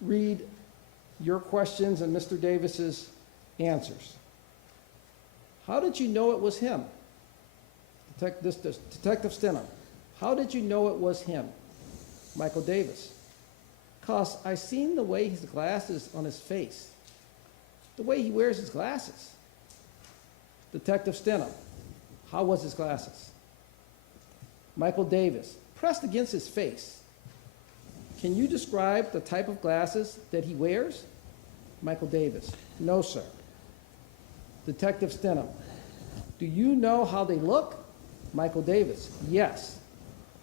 read your questions and Mr. Davis's answers. How did you know it was him? Detective Stinum. How did you know it was him? Michael Davis. Because I seen the way his glasses on his face, the way he wears his glasses. Detective Stinum. How was his glasses? Michael Davis. Pressed against his face. Can you describe the type of glasses that he wears? Michael Davis. No, sir. Detective Stinum. Do you know how they look? Michael Davis. Yes.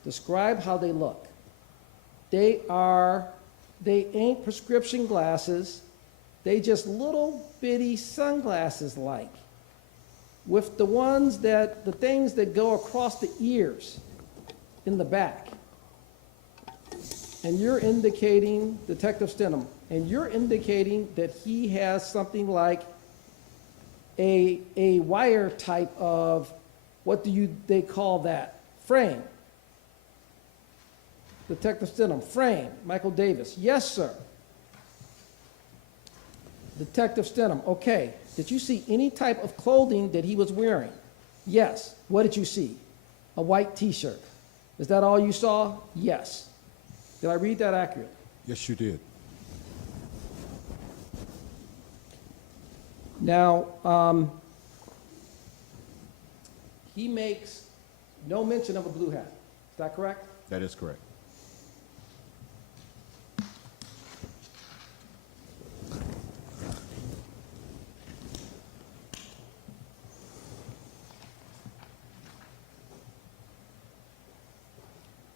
Describe how they look. They ain't prescription glasses. They just little bitty sunglasses like. With the things that go across the ears in the back. and you're indicating, Detective Stinum, and you're indicating that he has something like a wire type of, what do they call that? Frame. Detective Stinum, frame. Michael Davis, yes, sir. Detective Stinum, okay. Did you see any type of clothing that he was wearing? Yes. What did you see? A white T-shirt. Is that all you saw? Yes. Did I read that accurately? Yes, you did. Now, he makes no mention of a blue hat. Is that correct? That is correct.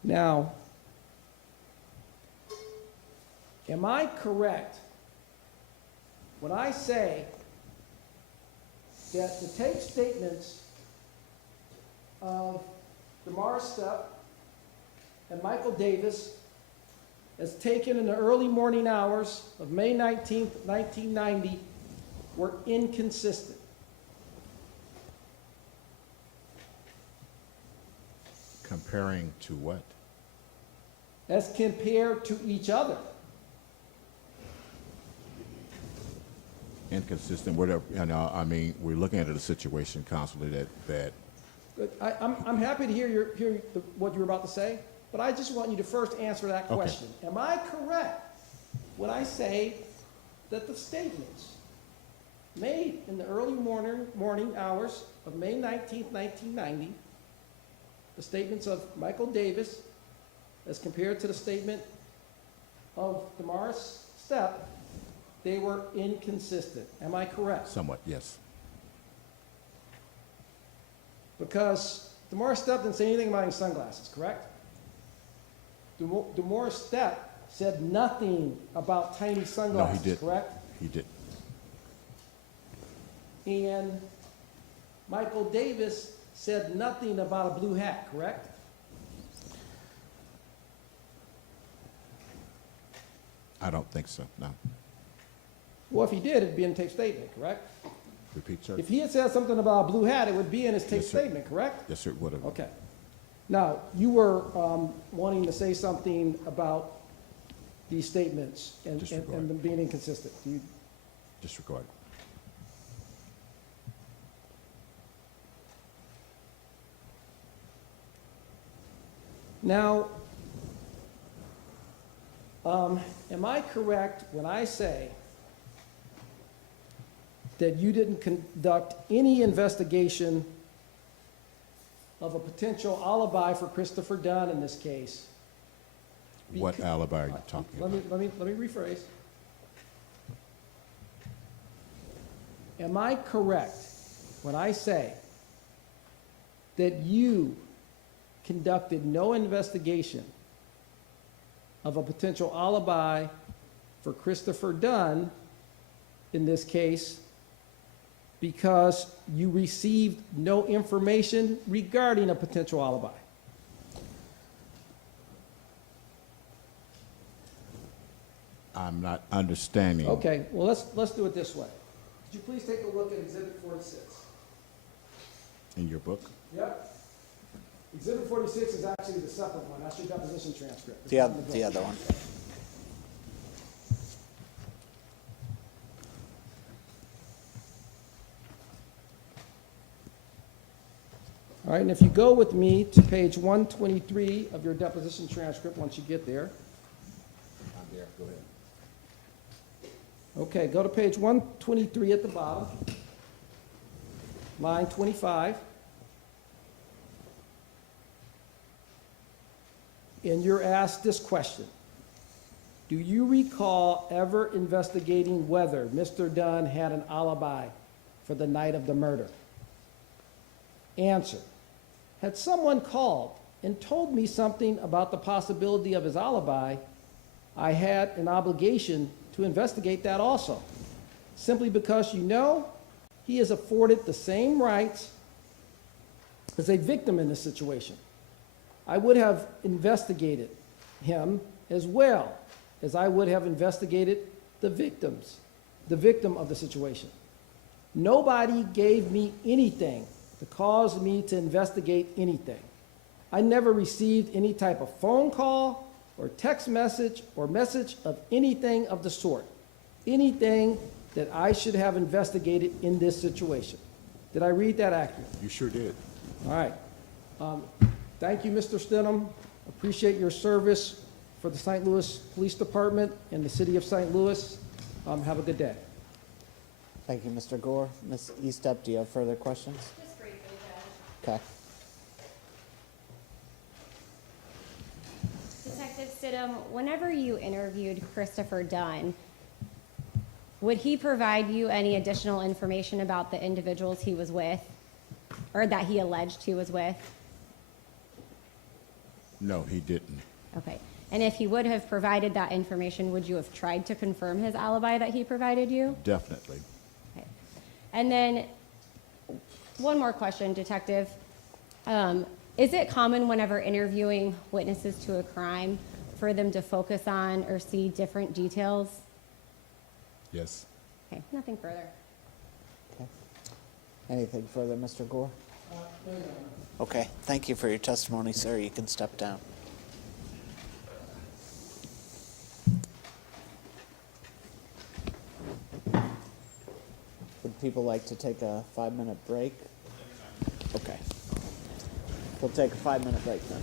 Now, am I correct when I say that the tape statements of DeMar Stepp and Michael Davis, as taken in the early morning hours of May 19th, 1990, were inconsistent? Comparing to what? As compared to each other. Inconsistent, whatever, I mean, we're looking at a situation, Counselor, that Good. I'm happy to hear what you're about to say, but I just want you to first answer that Okay. question. Am I correct when I say that the statements made in the early morning hours of May 19th, 1990, the statements of Michael Davis as compared to the statement of DeMar Stepp, they were inconsistent? Am I correct? somewhat, yes. Because DeMar Stepp didn't say anything about any sunglasses, correct? DeMar Stepp said nothing about tiny sunglasses, didn't. correct? He did. And Michael Davis said nothing about a blue hat, correct? I don't think so, no. Well, if he did, it'd be in the tape statement, correct? Repeat, sir? If he had said something about a blue hat, it would be in his tape Yes, sir. statement, correct? Yes, sir, it would have. Okay. Now, you were wanting to say something about these statements and Disregard. them being inconsistent. Do you? Disregard. Now, am I correct when I say that you didn't conduct any investigation of a potential alibi for Christopher Dunn in this case? What alibi are you talking about? Let me rephrase. Am I correct when I say that you conducted no investigation of a potential alibi for Christopher Dunn in this case because you received no information regarding a potential alibi? I'm not understanding. Okay, well, let's do it this way. Could you please take a look at Exhibit 46? In your book? Yep. Exhibit 46 is actually the separate one. That's your deposition transcript. It's The not in book. other one. All right, and if you go with me to page 123 of your deposition transcript, once you get there. I'm there, go ahead. Okay, go to page 123 at the bottom, line 25. And you're asked this question: do you recall ever investigating whether Mr. Dunn had an alibi for the night of the murder? Answer: had someone called and told me something about the possibility of his alibi, I had an obligation to investigate that also. Simply because he is afforded the same rights as a victim in this situation. I would have investigated him as well as I would have investigated the victim of the situation. Nobody gave me anything to cause me to investigate anything. I never received any type of phone call or text message or message of anything of the sort, anything that I should have investigated in this situation. Did I read that accurately? You sure did. All right. Thank you, Mr. Stinum. Appreciate your service for the St. Louis Police Department and the city of St. Louis. Have a good day. Thank you, Mr. Gore. Ms. Eastep, do you have further questions? Just briefly, Judge. Okay. Detective Stidham, whenever you interviewed Christopher Dunn, would he provide you any additional information about the individuals he was with, or that he alleged he was with? No, he didn't. Okay. And if he would have provided that information, would you have tried to confirm his alibi that he provided you? Definitely. Okay. And then, one more question, Detective. Is it common whenever interviewing witnesses to a crime for them to focus on or see different details? Yes. Okay, nothing further. Okay. Anything further, Mr. Gore? Okay, thank you for your testimony, sir. You can step down. Would people like to take a 5-minute break? Okay. We'll take a 5-minute break then.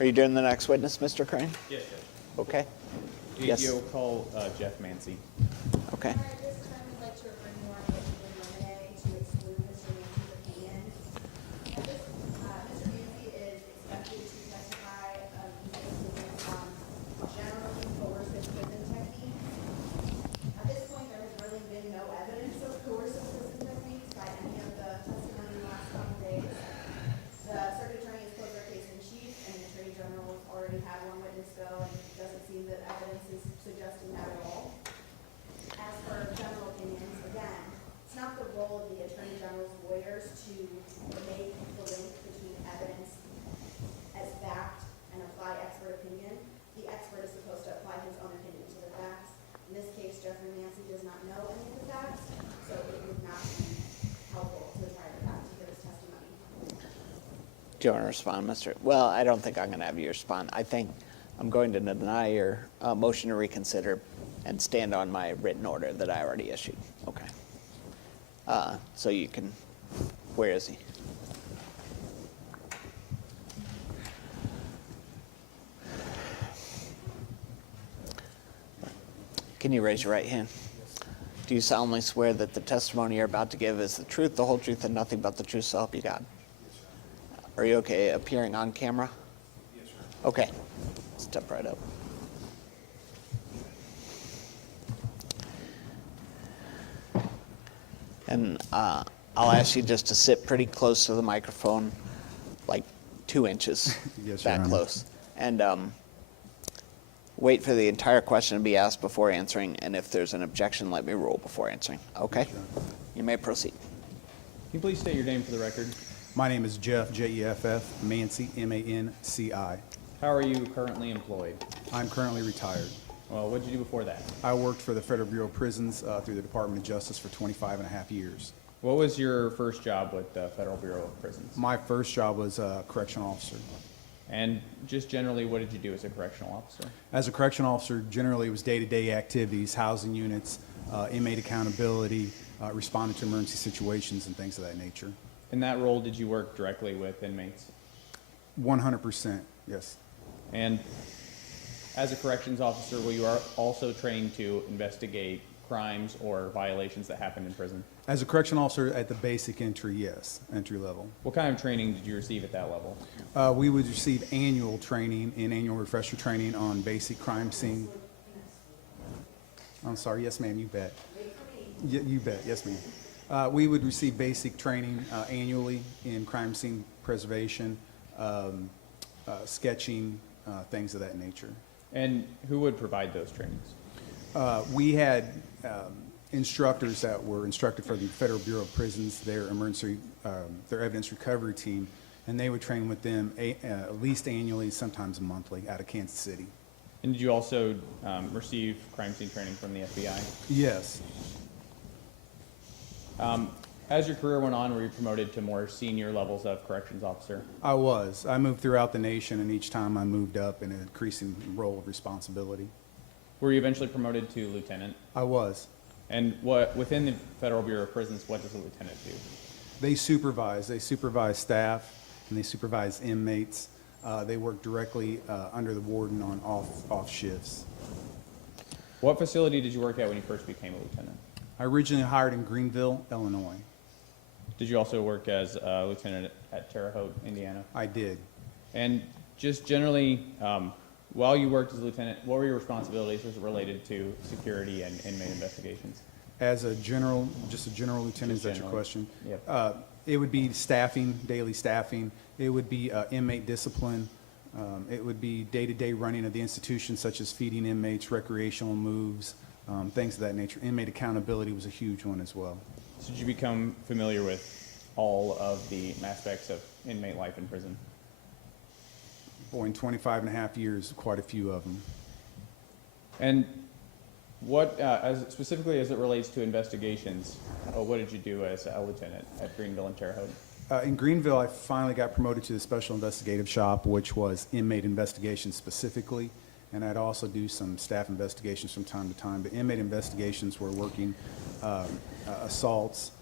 Are you doing the next witness, Mr. Crane? Yes, Judge. Okay. Yes. AGO call Jeff Mancy. Okay. All right, this time we'd like to bring more motion in limine to exclude Mr. Mancy's opinion. Mr. Mancy is expected to testify of his opinions on generally coercive prison techniques. At this point, there has really been no evidence of coercive prison techniques by any of the testimony in the last couple days. The circuit attorney has closed their case in chief, and the attorney general has already had one witness go, and it doesn't seem that evidence is suggesting that at all. As for general opinions, again, it's not the role of the attorney general's lawyers to make the link between evidence as fact and apply expert opinion. The expert is supposed to apply his own opinion to the facts. In this case, Jeffrey Mancy does not know any of the facts, so it would not be helpful to the trial fact to give his testimony. Do you want to respond, Mr.? Well, I don't think I'm going to have you respond. I think I'm going to deny your motion to reconsider and stand on my written order that I already issued. Okay. So you can, where is he? Can you raise your right hand? Do you solemnly swear that the testimony you're about to give is the truth, the whole truth, and nothing but the truth, so help you God? Are you okay appearing on camera? Yes, sir. Okay. Step right up. And I'll ask you just to sit pretty close to the microphone, like 2 inches Yes, that Your Honor. close. And wait for the entire question to be asked before answering, and if there's an objection, let me rule before answering. Okay? You may proceed. Can you please state your name for the record? My name is Jeff, J-E-F-F, Mancy, M-A-N-C-I. How are you currently employed? I'm currently retired. Well, what did you do before that? I worked for the Federal Bureau of Prisons through the Department of Justice for 25 and a half years. What was your first job with the Federal Bureau of Prisons? My first job was a correctional officer. And just generally, what did you do as a correctional officer? As a correctional officer, generally it was day-to-day activities, housing units, inmate accountability, responding to emergency situations and things of that nature. In that role, did you work directly with inmates? 100%, yes. And as a corrections officer, were you also trained to investigate crimes or violations that happened in prison? As a correctional officer at the basic entry, yes, entry level. What kind of training did you receive at that level? We would receive annual training and annual refresher training on basic crime scene. I'm sorry, yes ma'am, you bet. You bet, yes ma'am. We would receive basic training annually in crime scene preservation, sketching, things of that nature. And who would provide those trainings? We had instructors that were instructed for the Federal Bureau of Prisons, their evidence recovery team, and they would train with them at least annually, sometimes monthly, out of Kansas City. And did you also receive crime scene training from the FBI? Yes. As your career went on, were you promoted to more senior levels of corrections officer? I was. I moved throughout the nation, and each time I moved up in an increasing role of responsibility. Were you eventually promoted to lieutenant? I was. And what within the Federal Bureau of Prisons, what does a lieutenant do? They supervise staff, and they supervise inmates. They work directly under the warden on off shifts. What facility did you work at when you first became a lieutenant? I originally hired in Greenville, Illinois. Did you also work as a lieutenant at Terre Haute, Indiana? I did. And just generally, while you worked as a lieutenant, what were your responsibilities as related to security and inmate investigations? As a general, just a general lieutenant, is that your question? Yep. It would be staffing, daily staffing. It would be inmate discipline. It would be day-to-day running of the institution, such as feeding inmates, recreational moves, things of that nature. Inmate accountability was a huge one as well. So did you become familiar with all of the aspects of inmate life in prison? Boy, in 25 and a half years, quite a few of them. And what, specifically as it relates to investigations, what did you do as a lieutenant at Greenville and Terre Haute? In Greenville, I finally got promoted to the Special Investigative Shop, which was inmate investigations specifically, and I'd also do some staff investigations from time to time. But inmate investigations were working assaults,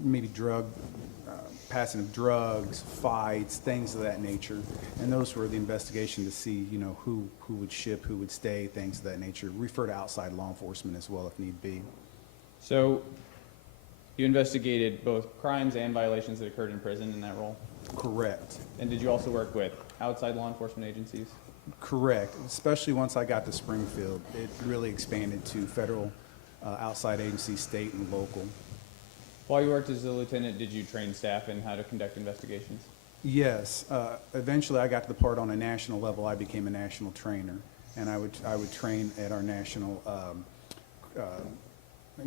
maybe drug passing of drugs, fights, things of that nature. And those were the investigation to see, you know, who would ship, who would stay, things of that nature. Refer to outside law enforcement as well if need be. So you investigated both crimes and violations that occurred in prison in that role? Correct. And did you also work with outside law enforcement agencies? Correct. Especially once I got to Springfield, it really expanded to federal, outside agencies, state and local. While you worked as a lieutenant, did you train staff in how to conduct investigations? Yes. Eventually, I got to the part on a national level. I became a national trainer, and I would train at our national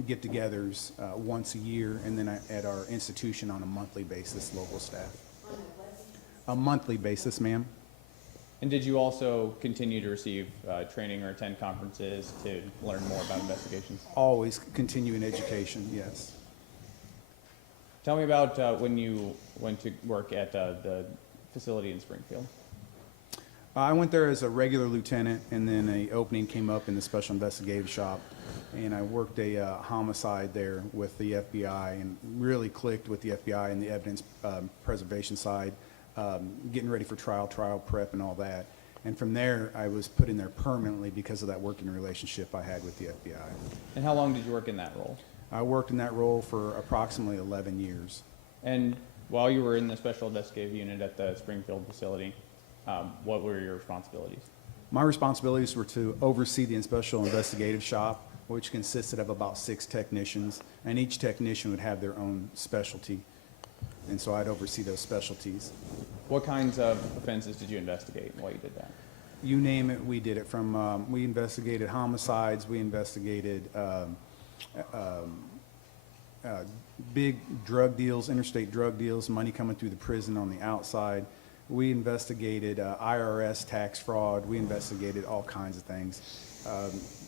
get-togethers once a year, and then at our institution on a monthly basis, local staff. A monthly basis, ma'am. And did you also continue to receive training or attend conferences to learn more about investigations? Always continuing education, yes. Tell me about when you went to work at the facility in Springfield. I went there as a regular lieutenant, and then an opening came up in the special investigative shop, and I worked a homicide there with the FBI, and really clicked with the FBI and the evidence preservation side, getting ready for trial prep and all that. And from there, I was put in there permanently because of that working relationship I had with the FBI. And how long did you work in that role? I worked in that role for approximately 11 years. And while you were in the special investigative unit at the Springfield facility, what were your responsibilities? My responsibilities were to oversee the special investigative shop, which consisted of about 6 technicians, and each technician would have their own specialty. And so I'd oversee those specialties. What kinds of offenses did you investigate while you did that? You name it, we did it. From we investigated homicides, we investigated big drug deals, interstate drug deals, money coming through the prison on the outside. We investigated IRS tax fraud. We investigated all kinds of things.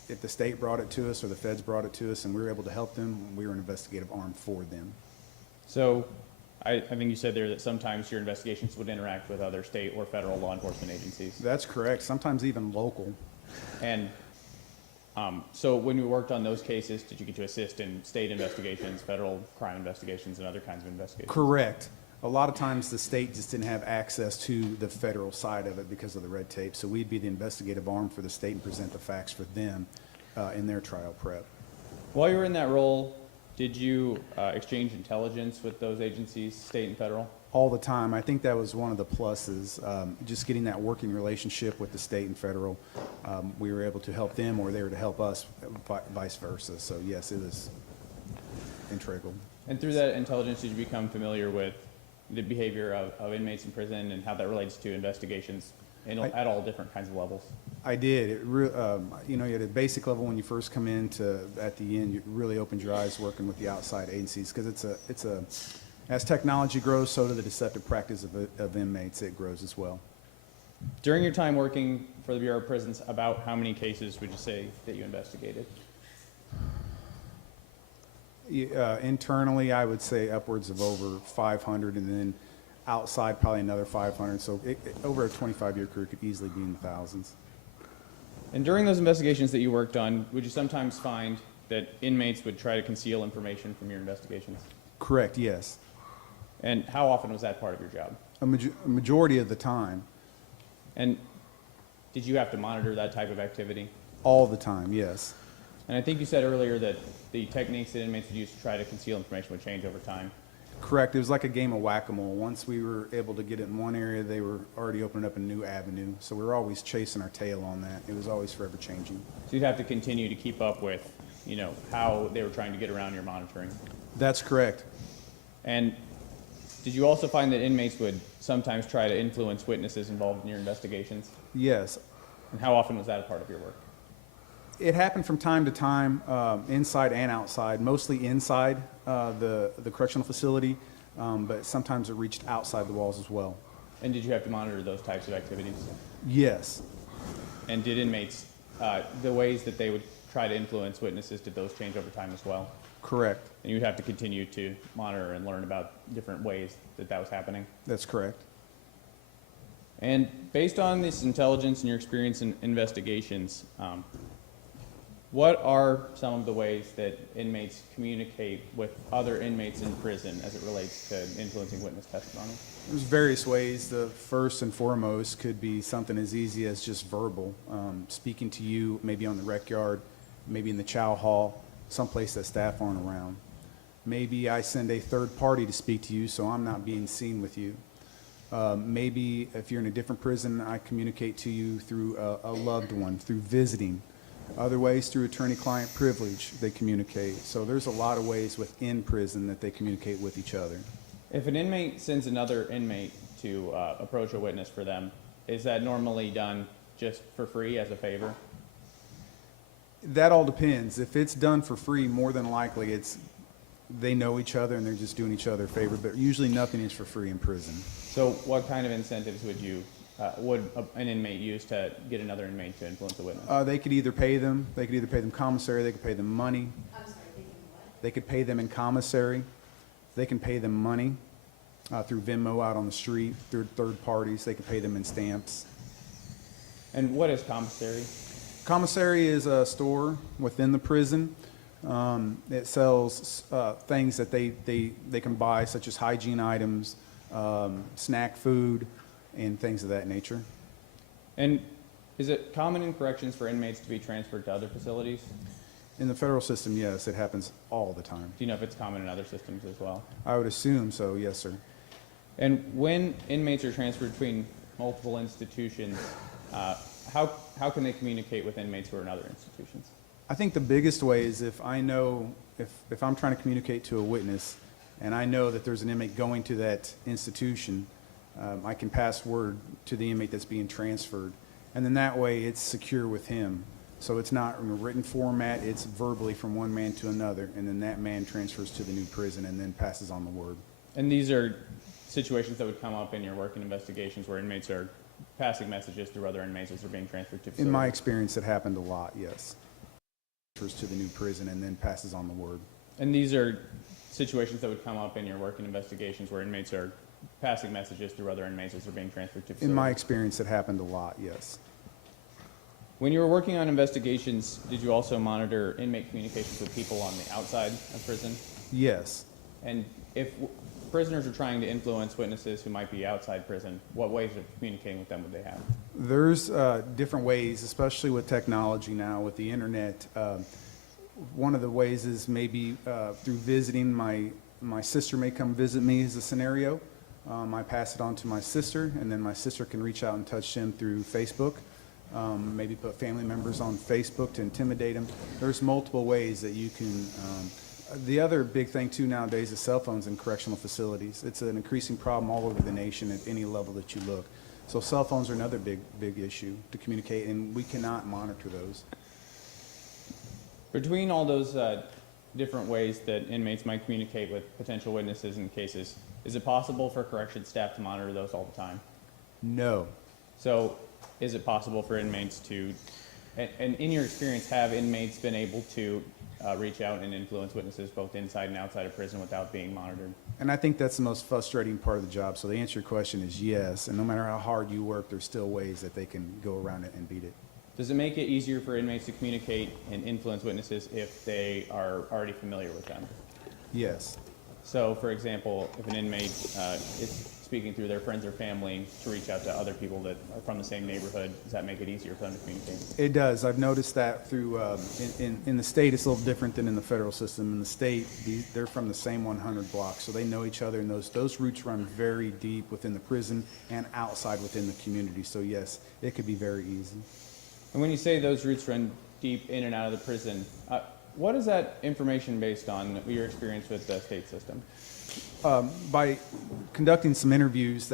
If the state brought it to us or the feds brought it to us and we were able to help them, we were an investigative arm for them. So I think you said there that sometimes your investigations would interact with other state or federal law enforcement agencies. That's correct, sometimes even local. And so when you worked on those cases, did you get to assist in state investigations, federal crime investigations, and other kinds of investigations? Correct. A lot of times the state just didn't have access to the federal side of it because of the red tape. So we'd be the investigative arm for the state and present the facts for them in their trial prep. While you were in that role, did you exchange intelligence with those agencies, state and federal? All the time. I think that was one of the pluses, just getting that working relationship with the state and federal. We were able to help them or they were to help us, vice versa. So yes, it was integral. And through that intelligence, did you become familiar with the behavior of inmates in prison and how that relates to investigations at all different kinds of levels? I did. You know, at a basic level when you first come in to at the end, you really opened your eyes working with the outside agencies because as technology grows, so do the deceptive practice of inmates. It grows as well. During your time working for the Bureau of Prisons, about how many cases would you say that you investigated? Internally, I would say upwards of over 500, and then outside probably another 500. So over a 25-year career could easily be in the thousands. And during those investigations that you worked on, would you sometimes find that inmates would try to conceal information from your investigations? Correct, yes. And how often was that part of your job? A majority of the time. And did you have to monitor that type of activity? All the time, yes. And I think you said earlier that the techniques that inmates would use to try to conceal information would change over time. Correct. It was like a game of whack-a-mole. Once we were able to get it in one area, they were already opening up a new avenue. So we were always chasing our tail on that. It was always forever changing. So you'd have to continue to keep up with, you know, how they were trying to get around your monitoring. That's correct. And did you also find that inmates would sometimes try to influence witnesses involved in your investigations? Yes. And how often was that a part of your work? It happened from time to time, inside and outside, mostly inside the correctional facility, but sometimes it reached outside the walls as well. And did you have to monitor those types of activities? Yes. And did inmates, the ways that they would try to influence witnesses, did those change over time as well? Correct. And you'd have to continue to monitor and learn about different ways that that was happening? That's correct. And based on this intelligence and your experience in investigations, What are some of the ways that inmates communicate with other inmates in prison as it relates to influencing witness testimony? There's various ways. The first and foremost could be something as easy as just verbal, speaking to you, maybe on the rec yard, maybe in the chow hall, someplace that staff aren't around. Maybe I send a third party to speak to you, so I'm not being seen with you. Maybe if you're in a different prison, I communicate to you through a loved one, through visiting. Other ways, through attorney-client privilege, they communicate. So there's a lot of ways within prison that they communicate with each other. If an inmate sends another inmate to approach a witness for them, is that normally done just for free as a favor? That all depends. If it's done for free, more than likely they know each other and they're just doing each other a favor, but usually nothing is for free in prison. So what kind of incentives would an inmate use to get another inmate to influence a witness? They could either pay them commissary, they could pay them money. I'm sorry, they can what? They could pay them in commissary. They can pay them money through Venmo out on the street, through third parties. They could pay them in stamps. And what is commissary? Commissary is a store within the prison. It sells things that they can buy, such as hygiene items, snack food, and things of that nature. And is it common in corrections for inmates to be transferred to other facilities? In the federal system, yes, it happens all the time. Do you know if it's common in other systems as well? I would assume so, yes, sir. And when inmates are transferred between multiple institutions, how can they communicate with inmates who are in other institutions? I think the biggest way is if I know, if I'm trying to communicate to a witness and I know that there's an inmate going to that institution, I can pass word to the inmate that's being transferred. And then that way it's secure with him. So it's not in a written format, it's verbally from one man to another, and then that man transfers to the new prison and then passes on the word. And these are situations that would come up in your work and investigations where inmates are passing messages through other inmates as they're being transferred to facilities? In my experience, it happened a lot, yes. Transfers to the new prison and then passes on the word. And these are situations that would come up in your work and investigations where inmates are passing messages through other inmates as they're being transferred to facilities? In my experience, it happened a lot, yes. When you were working on investigations, did you also monitor inmate communications with people on the outside of prison? Yes. And if prisoners are trying to influence witnesses who might be outside prison, what ways of communicating with them would they have? There's different ways, especially with technology now, with the internet. One of the ways is maybe through visiting. My sister may come visit me as a scenario. I pass it on to my sister, and then my sister can reach out and touch him through Facebook. Maybe put family members on Facebook to intimidate them. There's multiple ways that you can. The other big thing too nowadays is cell phones in correctional facilities. It's an increasing problem all over the nation at any level that you look. So cell phones are another big issue to communicate, and we cannot monitor those. Between all those different ways that inmates might communicate with potential witnesses in cases, is it possible for corrections staff to monitor those all the time? No. So is it possible for inmates to, and in your experience, have inmates been able to reach out and influence witnesses both inside and outside of prison without being monitored? And I think that's the most frustrating part of the job. So the answer to your question is yes. And no matter how hard you work, there's still ways that they can go around it and beat it. Does it make it easier for inmates to communicate and influence witnesses if they are already familiar with them? Yes. So, for example, if an inmate is speaking through their friends or family to reach out to other people that are from the same neighborhood, does that make it easier for them to communicate? It does. I've noticed that through, in the state, it's a little different than in the federal system. In the state, they're from the same 100 blocks, so they know each other, and those roots run very deep within the prison and outside within the community. So yes, it could be very easy. And when you say those roots run deep in and out of the prison, what is that information based on, your experience with the state system? By conducting some interviews,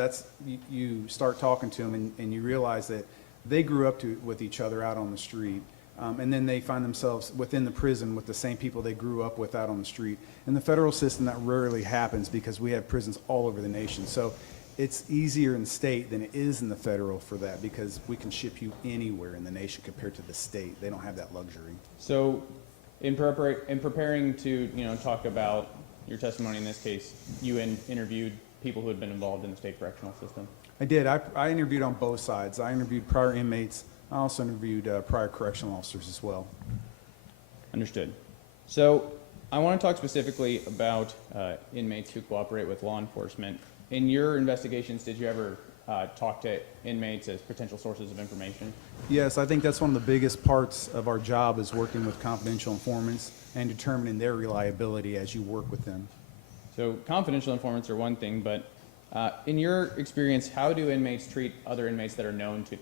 you start talking to them and you realize that they grew up with each other out on the street. And then they find themselves within the prison with the same people they grew up with out on the street. In the federal system, that rarely happens because we have prisons all over the nation. So it's easier in state than it is in the federal for that because we can ship you anywhere in the nation compared to the state. They don't have that luxury. So in preparing to talk about your testimony in this case, you interviewed people who had been involved in the state correctional system? I did. I interviewed on both sides. I interviewed prior inmates. I also interviewed prior correctional officers as well. Understood. So I want to talk specifically about inmates who cooperate with law enforcement. In your investigations, did you ever talk to inmates as potential sources of information? Yes, I think that's one of the biggest parts of our job is working with confidential informants and determining their reliability as you work with them. So confidential informants are one thing, but in your experience, how do inmates treat other inmates that are known to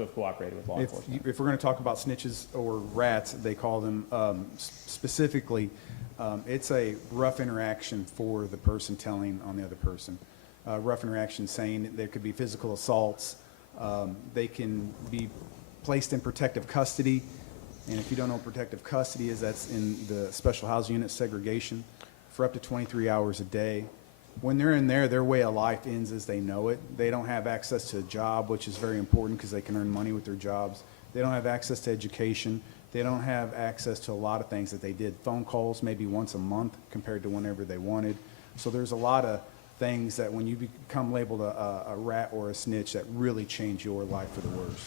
have cooperated with law enforcement? If we're going to talk about snitches or rats, they call them specifically, it's a rough interaction for the person telling on the other person. Rough interaction saying that there could be physical assaults. They can be placed in protective custody. And if you don't know what protective custody is, that's in the special housing unit segregation for up to 23 hours a day. When they're in there, their way of life ends as they know it. They don't have access to a job, which is very important because they can earn money with their jobs. They don't have access to education. They don't have access to a lot of things that they did. Phone calls maybe once a month compared to whenever they wanted. So there's a lot of things that when you become labeled a rat or a snitch that really change your life for the worst.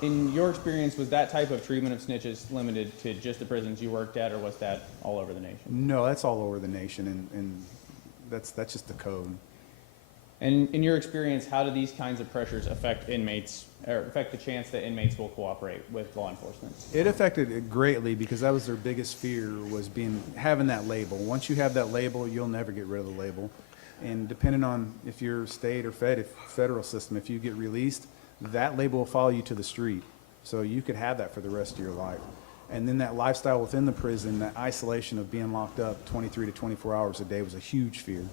In your experience, was that type of treatment of snitches limited to just the prisons you worked at, or was that all over the nation? No, that's all over the nation, and that's just the code. And in your experience, how do these kinds of pressures affect inmates, or affect the chance that inmates will cooperate with law enforcement? It affected it greatly because that was their biggest fear, was having that label. Once you have that label, you'll never get rid of the label. And depending on if you're state or federal system, if you get released, that label will follow you to the street. So you could have that for the rest of your life. And then that lifestyle within the prison, that isolation of being locked up 23 to 24 hours a day was a huge fear.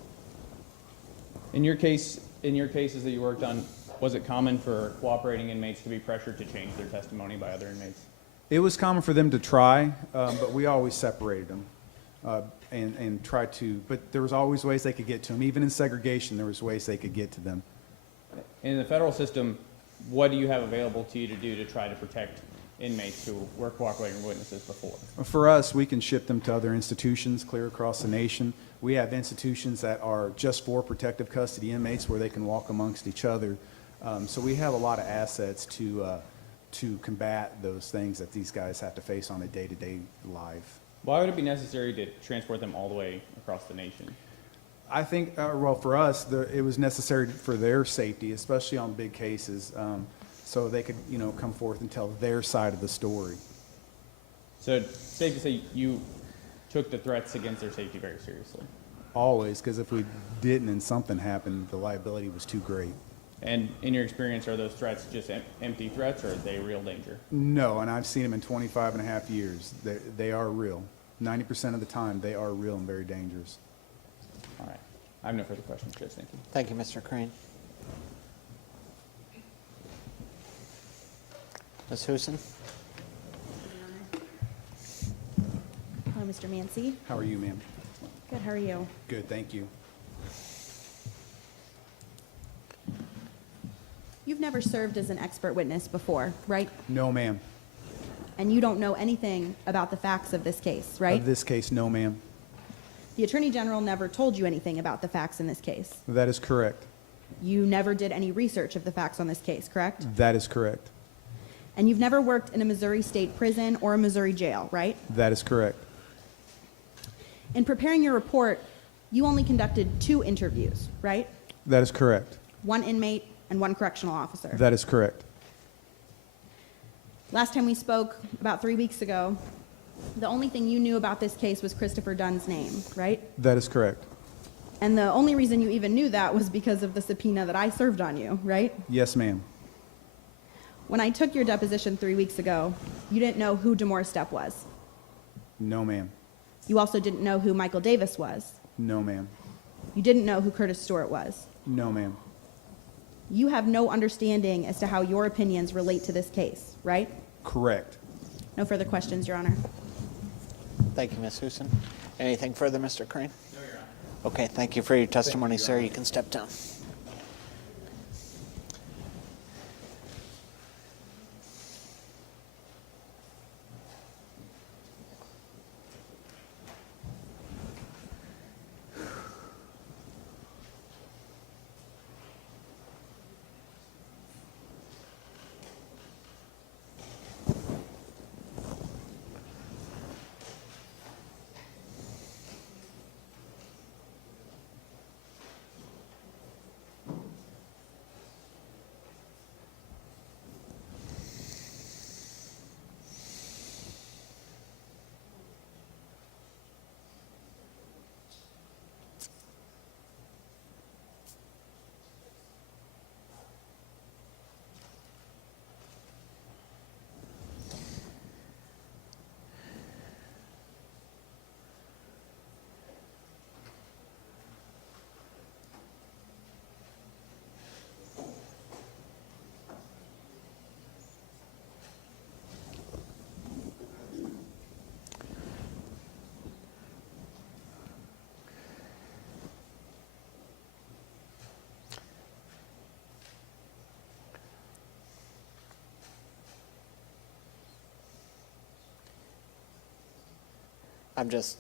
In your cases that you worked on, was it common for cooperating inmates to be pressured to change their testimony by other inmates? It was common for them to try, but we always separated them and tried to, but there was always ways they could get to them. Even in segregation, there was ways they could get to them. In the federal system, what do you have available to you to do to try to protect inmates who were cooperating witnesses before? For us, we can ship them to other institutions clear across the nation. We have institutions that are just for protective custody inmates where they can walk amongst each other. So we have a lot of assets to combat those things that these guys have to face on a day-to-day life. Why would it be necessary to transport them all the way across the nation? I think, well, for us, it was necessary for their safety, especially on big cases, so they could, come forth and tell their side of the story. So safe to say you took the threats against their safety very seriously? Always, because if we didn't and something happened, the liability was too great. And in your experience, are those threats just empty threats, or are they real danger? No, and I've seen them in 25 and a half years. They are real. 90% of the time, they are real and very dangerous. All right. I have no further questions, Judge. Thank you. Thank you, Mr. Crane. Ms. Huson? Hello, Mr. Mancy. How are you, ma'am? Good, how are you? Good, thank you. You've never served as an expert witness before, right? No, ma'am. And you don't know anything about the facts of this case, right? Of this case, no, ma'am. The Attorney General never told you anything about the facts in this case. That is correct. You never did any research of the facts on this case, correct? That is correct. And you've never worked in a Missouri state prison or a Missouri jail, right? That is correct. In preparing your report, you only conducted 2 interviews, right? That is correct. 1 inmate and 1 correctional officer. That is correct. Last time we spoke, about 3 weeks ago, the only thing you knew about this case was Christopher Dunn's name, right? That is correct. And the only reason you even knew that was because of the subpoena that I served on you, right? Yes, ma'am. When I took your deposition 3 weeks ago, you didn't know who DeMoore was. No, ma'am. You also didn't know who Michael Davis was. No, ma'am. You didn't know who Curtis Stewart was. No, ma'am. You have no understanding as to how your opinions relate to this case, right? Correct. No further questions, Your Honor. Thank you, Ms. Huson. Anything further, Mr. Crane? No, Your Honor. Okay, thank you for your testimony, sir. You can step down. I'm just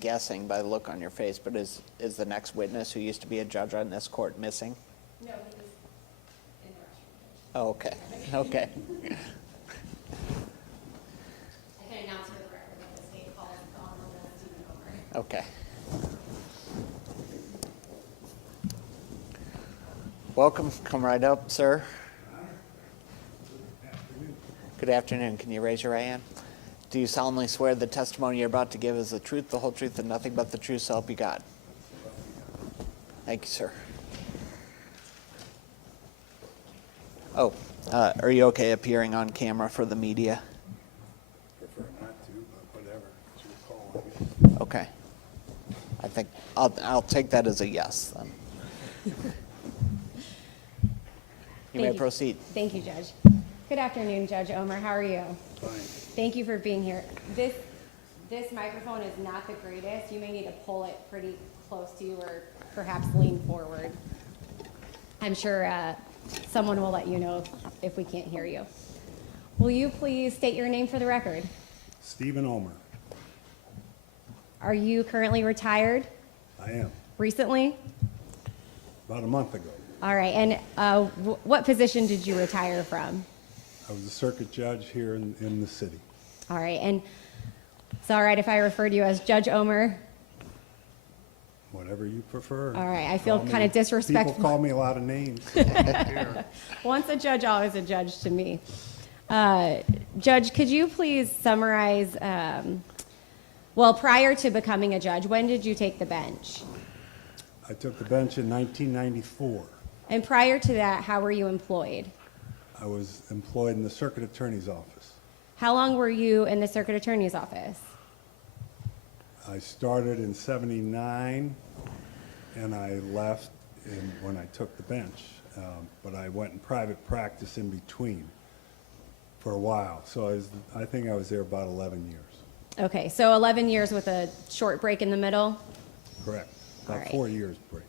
guessing by the look on your face, but is the next witness who used to be a judge on this court missing? No, he was in the restroom. Oh, okay, okay. I can announce for the record that the state calls the Honorable Stephen Homer. Okay. Welcome. Come right up, sir. Good afternoon. Can you raise your right hand? Do you solemnly swear the testimony you're about to give is the truth, the whole truth, and nothing but the truth, so help you God? Thank you, sir. Oh, are you okay appearing on camera for the media? Prefer not to, but whatever. It's your call, I guess. Okay. I think I'll take that as a yes then. You may Thank you. proceed. Thank you, Judge. Good afternoon, Judge Omer. How are you? Fine. Thank you for being here. This microphone is not the greatest. You may need to pull it pretty close to you or perhaps lean forward. I'm sure someone will let you know if we can't hear you. Will you please state your name for the record? Stephen Omer. Are you currently retired? I am. Recently? About a month ago. All right. And what position did you retire from? I was a circuit judge here in the city. All right. And it's all right if I refer to you as Judge Omer? Whatever you prefer. All right. I feel Call me- kind of disrespectful. People call me a lot of names. So I don't care. Once a judge, always a judge to me. Judge, could you please summarize, well, prior to becoming a judge, when did you take the bench? I took the bench in 1994. And prior to that, how were you employed? I was employed in the circuit attorney's office. How long were you in the circuit attorney's office? I started in '79, and I left when I took the bench. But I went in private practice in between for a while. So I think I was there about 11 years. Okay, so 11 years with a short break in the middle? Correct. All About right. 4 years break.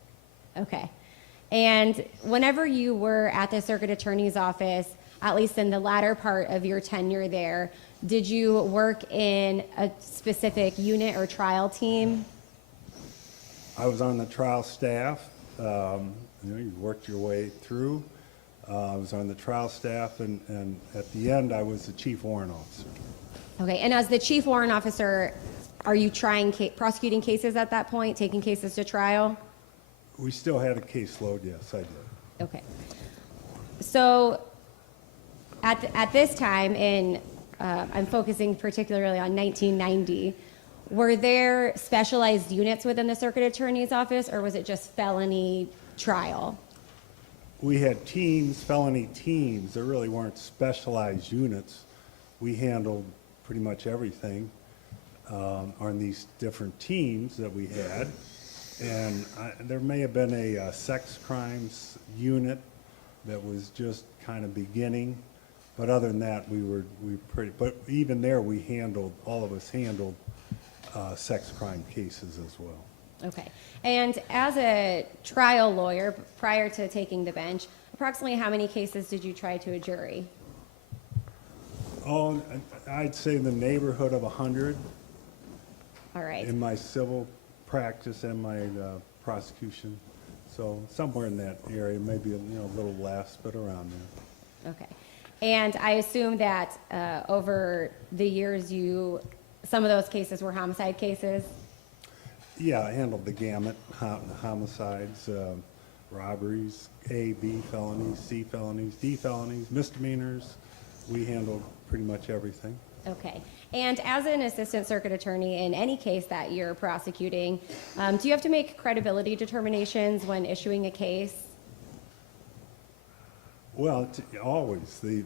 Okay. And whenever you were at the circuit attorney's office, at least in the latter part of your tenure there, did you work in a specific unit or trial team? I was on the trial staff. You worked your way through. I was on the trial staff, and at the end, I was the chief warrant officer. Okay, and as the chief warrant officer, are you prosecuting cases at that point, taking cases to trial? We still had a caseload, yes, I did. Okay. So at this time, I'm focusing particularly on 1990, were there specialized units within the circuit attorney's office, or was it just felony trial? We had teams, felony teams. There really weren't specialized units. We handled pretty much everything on these different teams that we had. And there may have been a sex crimes unit that was just kind of beginning. But other than that, but even there, all of us handled sex crime cases as well. Okay. And as a trial lawyer, prior to taking the bench, approximately how many cases did you try to a jury? Oh, I'd say in the neighborhood of 100 All right. in my civil practice and my prosecution. So somewhere in that area, maybe a little less, but around there. Okay. And I assume that over the years, some of those cases were homicide cases? Yeah, I handled the gamut, homicides, robberies, A, B felonies, C felonies, D felonies, misdemeanors. We handled pretty much everything. Okay. And as an assistant circuit attorney in any case that you're prosecuting, do you have to make credibility determinations when issuing a case? Well, always. The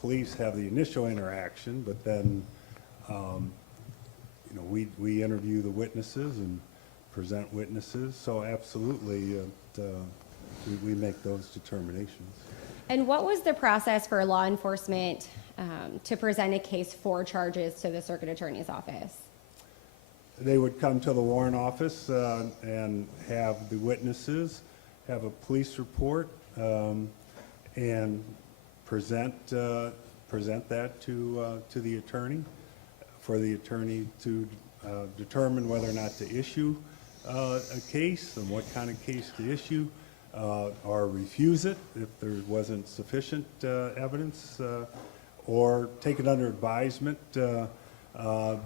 police have the initial interaction, but then, we interview the witnesses and present witnesses. So absolutely, we make those determinations. And what was the process for law enforcement to present a case for charges to the circuit attorney's office? They would come to the warrant office and have the witnesses have a police report and present that to the attorney for the attorney to determine whether or not to issue a case and what kind of case to issue, or refuse it if there wasn't sufficient evidence, or take it under advisement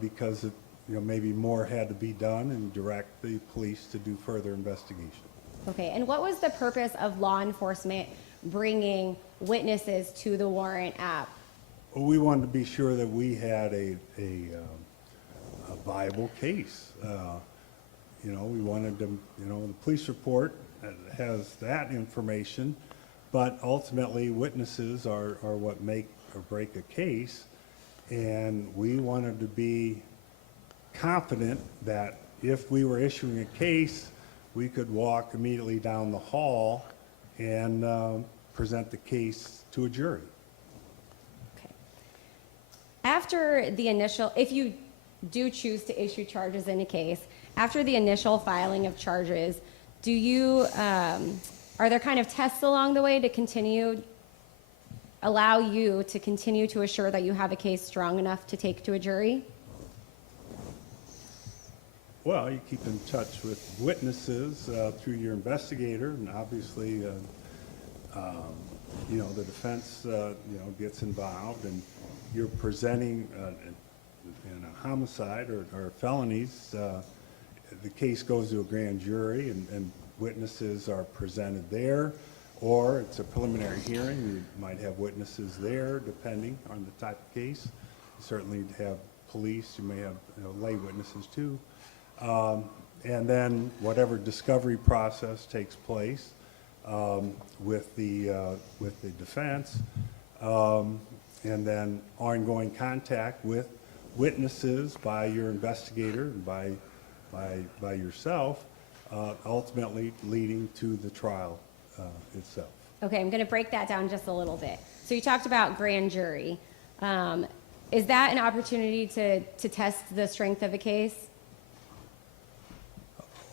because it, maybe more had to be done, and direct the police to do further investigation. Okay, and what was the purpose of law enforcement bringing witnesses to the warrant app? We wanted to be sure that we had a viable case. We wanted to, the police report has that information, but ultimately witnesses are what make or break a case, and we wanted to be confident that if we were issuing a case, we could walk immediately down the hall and present the case to a jury. Okay. After the initial, if you do choose to issue charges in a case, after the initial filing of charges, do you, are there kind of tests along the way to allow you to continue to assure that you have a case strong enough to take to a jury? Well, you keep in touch with witnesses through your investigator, and obviously, the defense, gets involved, and you're presenting in a homicide or felonies. The case goes to a grand jury, and witnesses are presented there, or it's a preliminary hearing. You might have witnesses there, depending on the type of case. You certainly have police. You may have lay witnesses too. And then whatever discovery process takes place with the defense, and then ongoing contact with witnesses by your investigator and by yourself, ultimately leading to the trial itself. Okay, I'm going to break that down just a little bit. So you talked about grand jury. Is that an opportunity to test the strength of a case?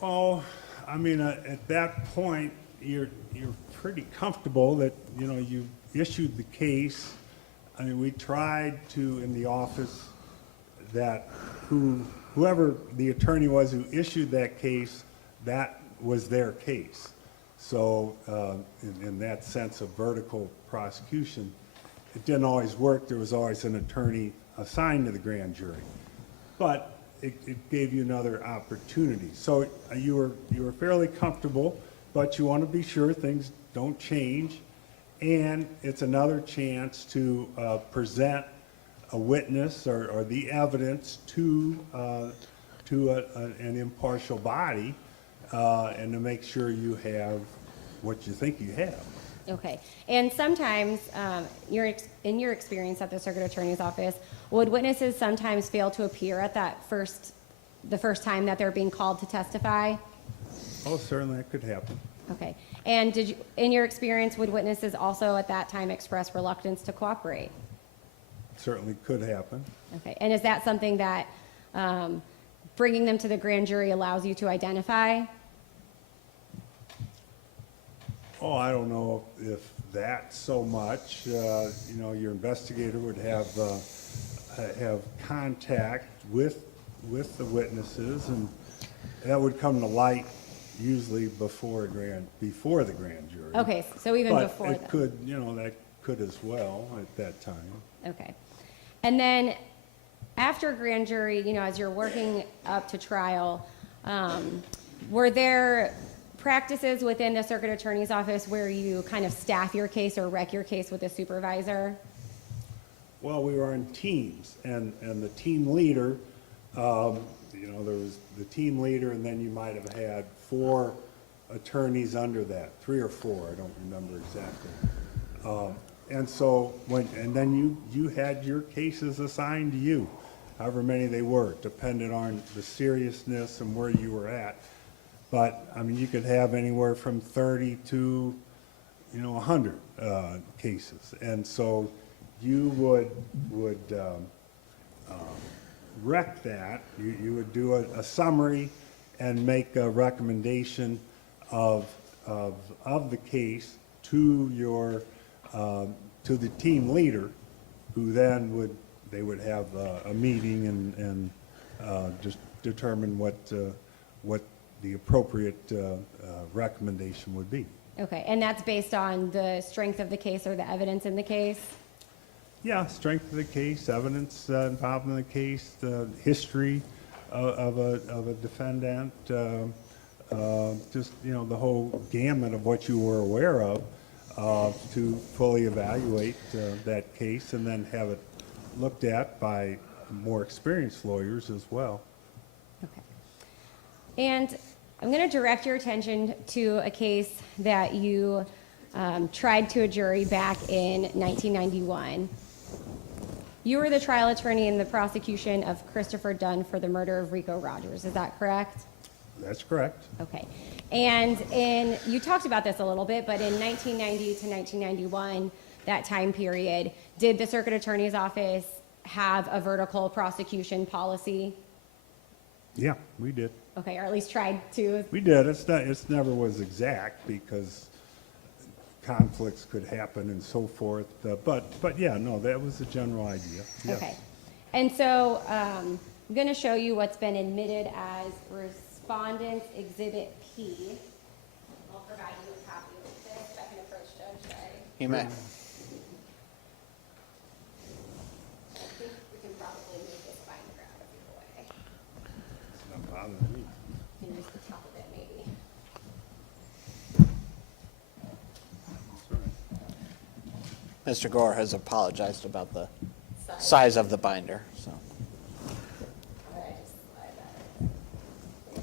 Oh, I mean, at that point, you're pretty comfortable that, you issued the case. I mean, we tried to, in the office, that whoever the attorney was who issued that case, that was their case. So in that sense of vertical prosecution, it didn't always work. There was always an attorney assigned to the grand jury. But it gave you another opportunity. So you were fairly comfortable, but you want to be sure things don't change. And it's another chance to present a witness or the evidence to an impartial body, and to make sure you have what you think you have. Okay. And sometimes, in your experience at the circuit attorney's office, would witnesses sometimes fail to appear at the first time that they're being called to testify? Oh, certainly that could happen. Okay. And in your experience, would witnesses also at that time express reluctance to cooperate? Certainly could happen. Okay. And is that something that bringing them to the grand jury allows you to identify? Oh, I don't know if that so much. Your investigator would have contact with the witnesses, and that would come to light usually before the grand jury. Okay, so even but before it that. could, that could as well at that time. Okay. And then after grand jury, as you're working up to trial, were there practices within the circuit attorney's office where you kind of staff your case or wreck your case with a supervisor? Well, we were on teams, and the team leader, there was the team leader, and then you might have had 4 attorneys under that, 3 or 4, I don't remember exactly. And so and then you had your cases assigned to you, however many they were, depended on the seriousness and where you were at. But I mean, you could have anywhere from 30 to 100 cases, and so you would wreck that. You would do a summary and make a recommendation of the case to your to the team leader, who then would have a meeting and just determine what the appropriate recommendation would be. Okay, and that's based on the strength of the case or the evidence in the case? Yeah, strength of the case, evidence involved in the case, the history of a defendant, just, you know, the whole gamut of what you were aware of to fully evaluate that case and then have it looked at by more experienced lawyers as well. Okay. And I'm going to direct your attention to a case that you tried to a jury back in 1991. You were the trial attorney in the prosecution of Christopher Dunn for the murder of Rico Rogers. Is that correct? That's correct. Okay. And you talked about this a little bit, but in 1990 to 1991, that time period, did the circuit attorney's office have a vertical prosecution policy? Yeah, we did. Okay, or at least tried to? We did. It's never was exact because conflicts could happen and so forth. But yeah, no, that was the general idea. Yes. Okay. And so I'm going to show you what's been admitted as Respondent's Exhibit P. I'll provide you a copy of this. I can approach Judge Ray. You may. I think we can probably move this binder out of your way. It's not bothering me. And use the top of it, maybe. Mr. Gore has apologized about the size of the binder, so. All right, just slide that in. There you go.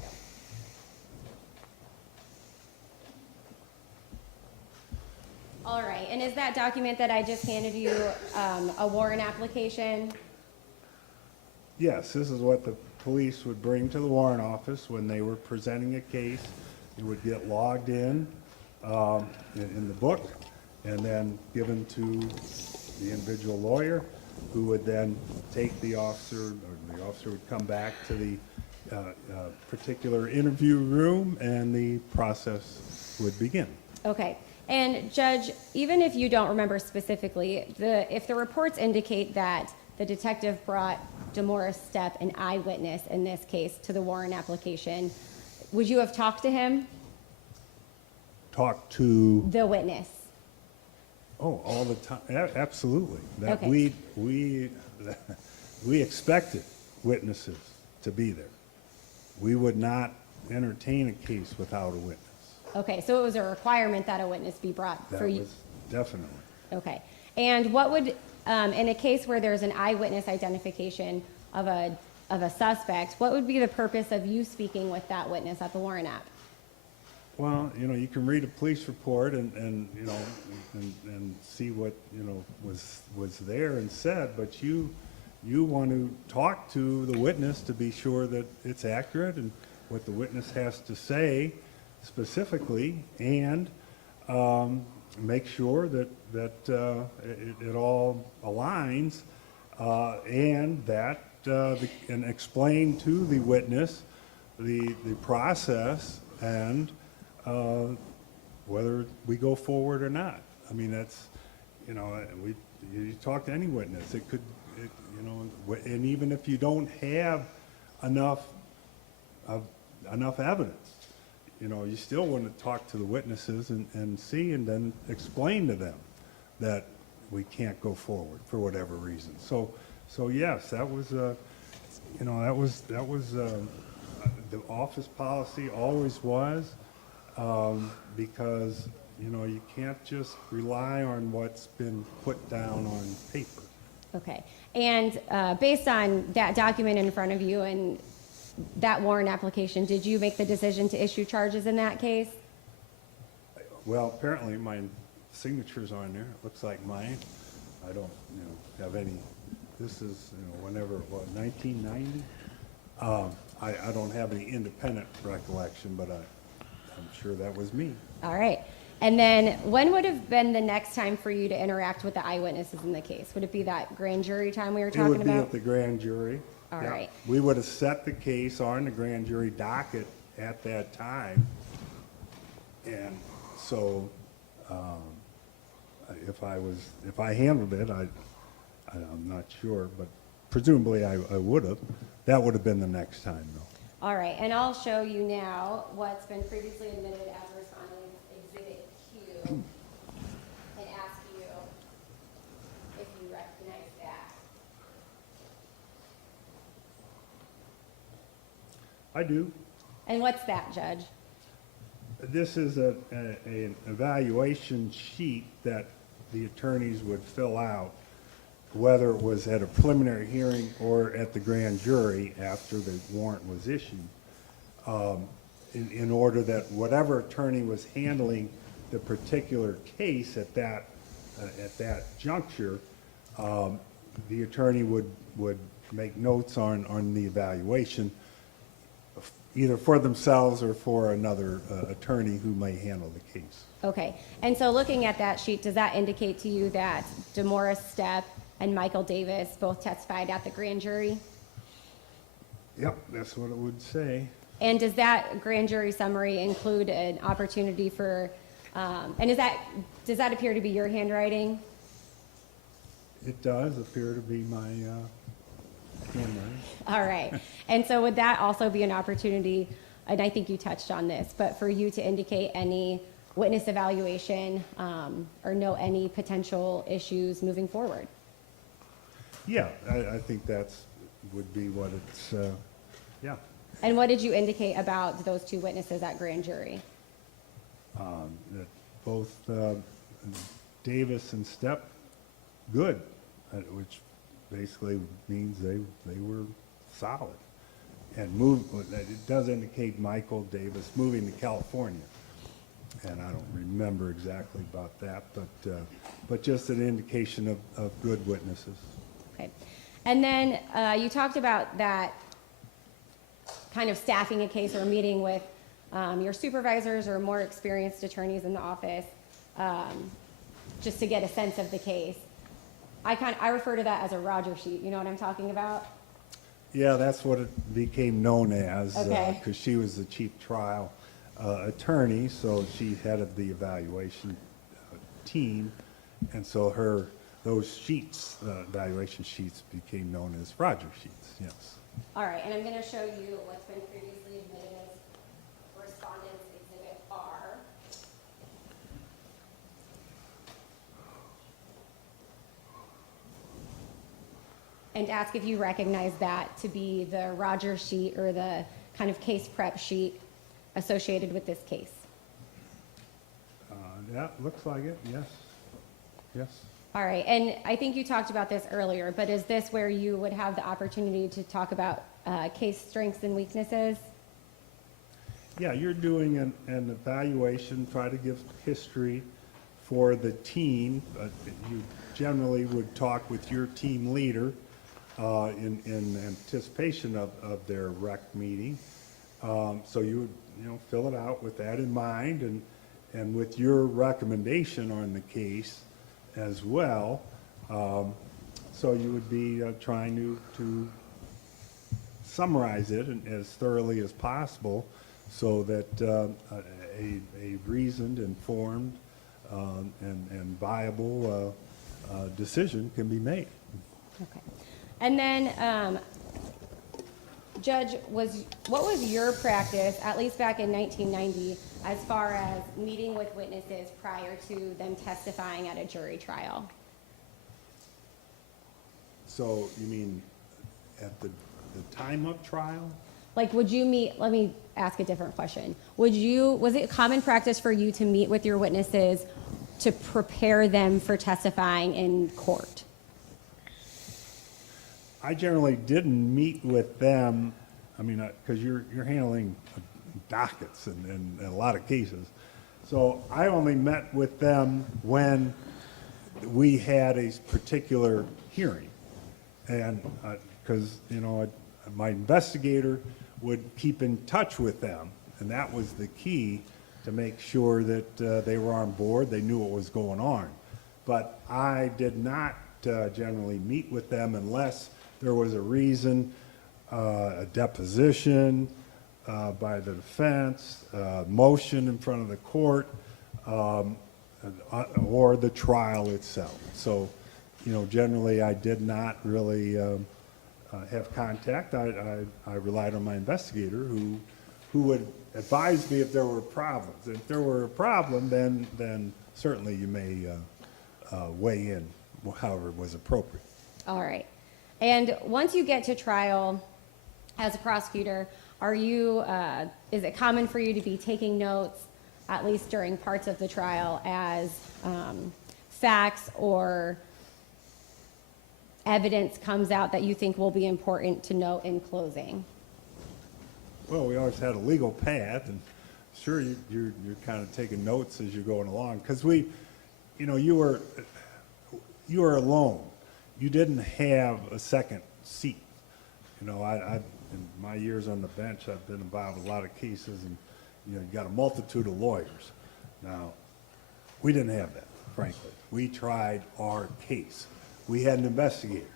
All right, and is that document that I just handed you a warrant application? Yes, this is what the police would bring to the warrant office when they were presenting a case. It would get logged in the book and then given to the individual lawyer who would then take the officer, or the officer would come back to the particular interview room and the process would begin. Okay, and Judge, even if you don't remember specifically, if the reports indicate that the detective brought DeMorris Stepp, an eyewitness in this case, to the warrant application, would you have talked to him? Talk to, The witness. oh, all the time, absolutely. That Okay. we expected witnesses to be there. We would not entertain a case without a witness. Okay, so it was a requirement that a witness be brought That for you? was definitely. Okay, and what would, in a case where there's an eyewitness identification of a suspect, what would be the purpose of you speaking with that witness at the warrant app? Well, you know, you can read a police report and you know, and see what, you know, was there and said, but you want to talk to the witness to be sure that it's accurate and what the witness has to say specifically, and make sure that it all aligns, and that and explain to the witness the process and whether we go forward or not. I mean, that's, you know, you talk to any witness, you know, and even if you don't have enough evidence, you know, you still want to talk to the witnesses and see and then explain to them that we can't go forward for whatever reason. So yes, that was, you know, that was the office policy always was, because, you know, you can't just rely on what's been put down on paper. Okay, and based on that document in front of you and that warrant application, did you make the decision to issue charges in that case? Well, apparently my signature's on there. It looks like mine. I don't, you know, have any. This is, you know, whenever it was, 1990. I don't have any independent recollection, but I'm sure that was me. All right, and then when would have been the next time for you to interact with the eyewitnesses in the case? Would it be that grand jury time we were It talking would be about? at the grand jury. All Yeah. right. We would have set the case on the grand jury docket at that time. And so, if I handled it, I'm not sure, but presumably I would have. That would have been the next time, though. All right, and I'll show you now what's been previously admitted as respondent's exhibit Q and ask you if you recognize that. I do. And what's that, Judge? This is an evaluation sheet that the attorneys would fill out, whether it was at a preliminary hearing or at the grand jury after the warrant was issued, in order that whatever attorney was handling the particular case at that juncture, the attorney would make notes on the evaluation, either for themselves or for another attorney who may handle the case. Okay, and so looking at that sheet, does that indicate to you that DeMorris Stepp and Michael Davis both testified at the grand jury? Yep, that's what it would say. And does that grand jury summary include an opportunity for, and does that appear to be your handwriting? It does appear to be my handwriting. All right. And so would that also be an opportunity, and I think you touched on this, but for you to indicate any witness evaluation or know any potential issues moving forward? Yeah, I think would be what it's, yeah. And what did you indicate about those two witnesses at grand jury? That both Davis and Stepp, good, which basically means they were solid. And it does indicate Michael Davis moving to California. And I don't remember exactly about that, but just an indication of good witnesses. Okay. And then you talked about that kind of staffing a case or meeting with your supervisors or more experienced attorneys in the office just to get a sense of the case. I refer to that as a Roger sheet. You know what I'm talking about? Yeah, that's what it became known as, Okay. because she was the chief trial attorney, so she headed the evaluation team, and so those sheets, evaluation sheets, became known as Roger sheets. Yes. All right, and I'm going to show you what's been previously admitted as Respondent's Exhibit R. And ask if you recognize that to be the Roger sheet or the kind of case prep sheet associated with this case. Yeah, looks like it. Yes. Yes. All right, and I think you talked about this earlier, but is this where you would have the opportunity to talk about case strengths and weaknesses? Yeah, you're doing an evaluation, try to give history for the team. You generally would talk with your team leader in anticipation of their rec meeting. So you would, fill it out with that in mind and with your recommendation on the case as well. So you would be trying to summarize it as thoroughly as possible so that a reasoned, informed, and viable decision can be made. Okay. And then, Judge, what was your practice, at least back in 1990, as far as meeting with witnesses prior to them testifying at a jury trial? So you mean at the time of trial? Like, would you meet, let me ask a different question. Was it common practice for you to meet with your witnesses to prepare them for testifying in court? I generally didn't meet with them, because you're handling dockets and a lot of cases. So I only met with them when we had a particular hearing. And because, my investigator would keep in touch with them, and that was the key to make sure that they were on board, they knew what was going on. But I did not generally meet with them unless there was a reason, a deposition by the defense, motion in front of the court, or the trial itself. So, generally I did not really have contact, I relied on my investigator who would advise me if there were problems. If there were a problem, then certainly you may weigh in however was appropriate. All right. And once you get to trial as a prosecutor, are you, is it common for you to be taking notes, at least during parts of the trial, as facts or evidence comes out that you think will be important to note in closing? Well, we always had a legal pad, and sure, you're kind of taking notes as you're going along, because you were alone. You didn't have a second seat. In my years on the bench, I've been involved with a lot of cases, and you got a multitude of lawyers. Now, we didn't have that, frankly. We tried our case. We had an investigator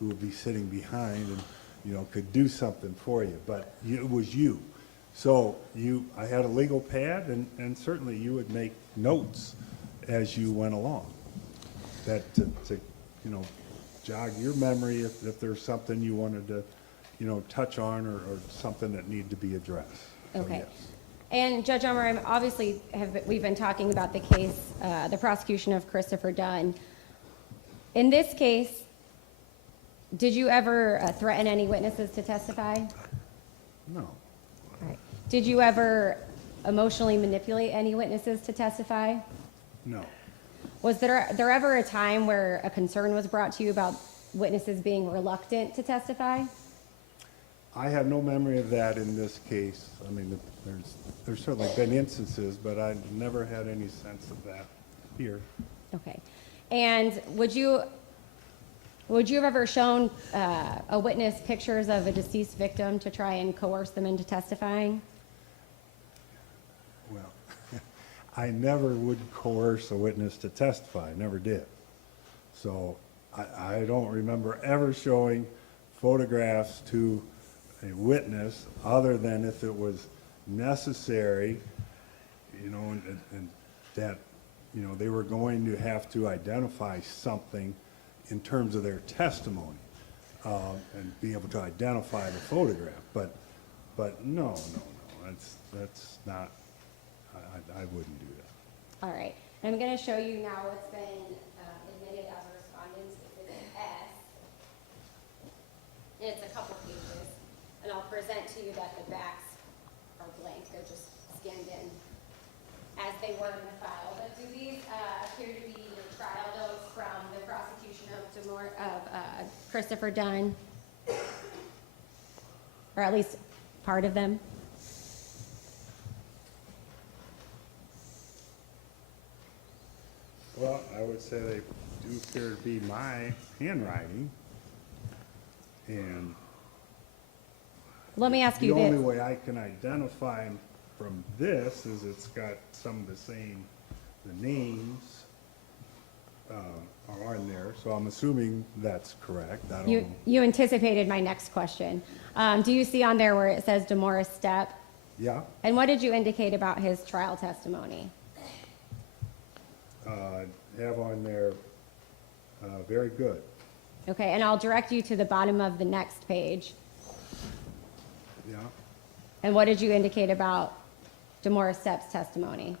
who would be sitting behind and could do something for you, but it was you. So I had a legal pad, and certainly you would make notes as you went along, that to jog your memory if there's something you wanted to touch on or something that needed to be addressed. So, Okay. yes. And Judge Ulmer, we've been talking about the case, the prosecution of Christopher Dunn. In this case, did you ever threaten any witnesses to testify? No. All right. Did you ever emotionally manipulate any witnesses to testify? No. Was there ever a time where a concern was brought to you about witnesses being reluctant to testify? I have no memory of that in this case. I mean, there's certainly been instances, but I never had any sense of that here. Okay. And would you have ever shown a witness pictures of a deceased victim to try and coerce them into testifying? Well, I never would coerce a witness to testify. I never did. So I don't remember ever showing photographs to a witness other than if it was necessary, and that, they were going to have to identify something in terms of their testimony, and be able to identify the photograph. But no, that's not, I wouldn't do that. All right. I'm going to show you now what's been admitted as a respondent. It's an S. And it's a couple pages. And I'll present to you that the backs are blank. They're just scanned in as they were in the file. But do these appear to be your trial notes from the prosecution of Christopher Dunn? Or at least part of them? Well, I would say they do appear to be my handwriting, and Let me ask you the only this. way I can identify them from this is it's got some of the names are in there, so I'm assuming that's correct. I don't know. You anticipated my next question. Do you see on there where it says DeMorris Stepp? Yeah, And what did you indicate about his trial testimony? have on there, very good. Okay, and I'll direct you to the bottom of the next page. Yeah, And what did you indicate about DeMorris Stepp's testimony?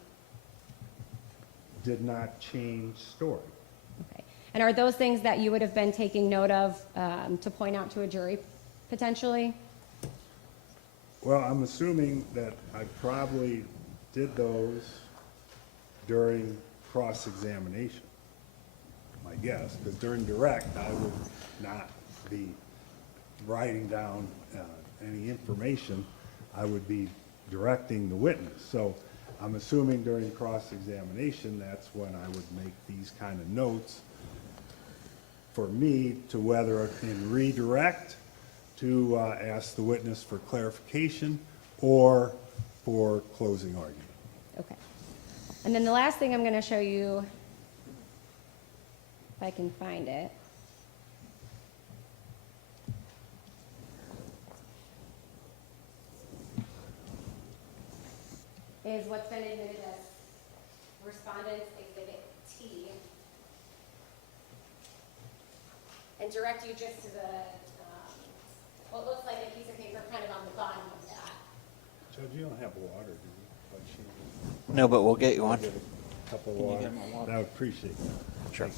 did not change story. Okay. And are those things that you would have been taking note of to point out to a jury potentially? Well, I'm assuming that I probably did those during cross-examination, my guess, because during direct, I would not be writing down any information. I would be directing the witness. So I'm assuming during cross-examination, that's when I would make these kind of notes for me to whether in redirect to ask the witness for clarification or for closing argument. Okay. And then the last thing I'm going to show you, if I can find it, is what's been admitted as Respondent's Exhibit T. And direct you just to the don't have water, do we? But she- No, but we'll get you one. Get a cup of Can you water. get him a water? I would appreciate that. Sure.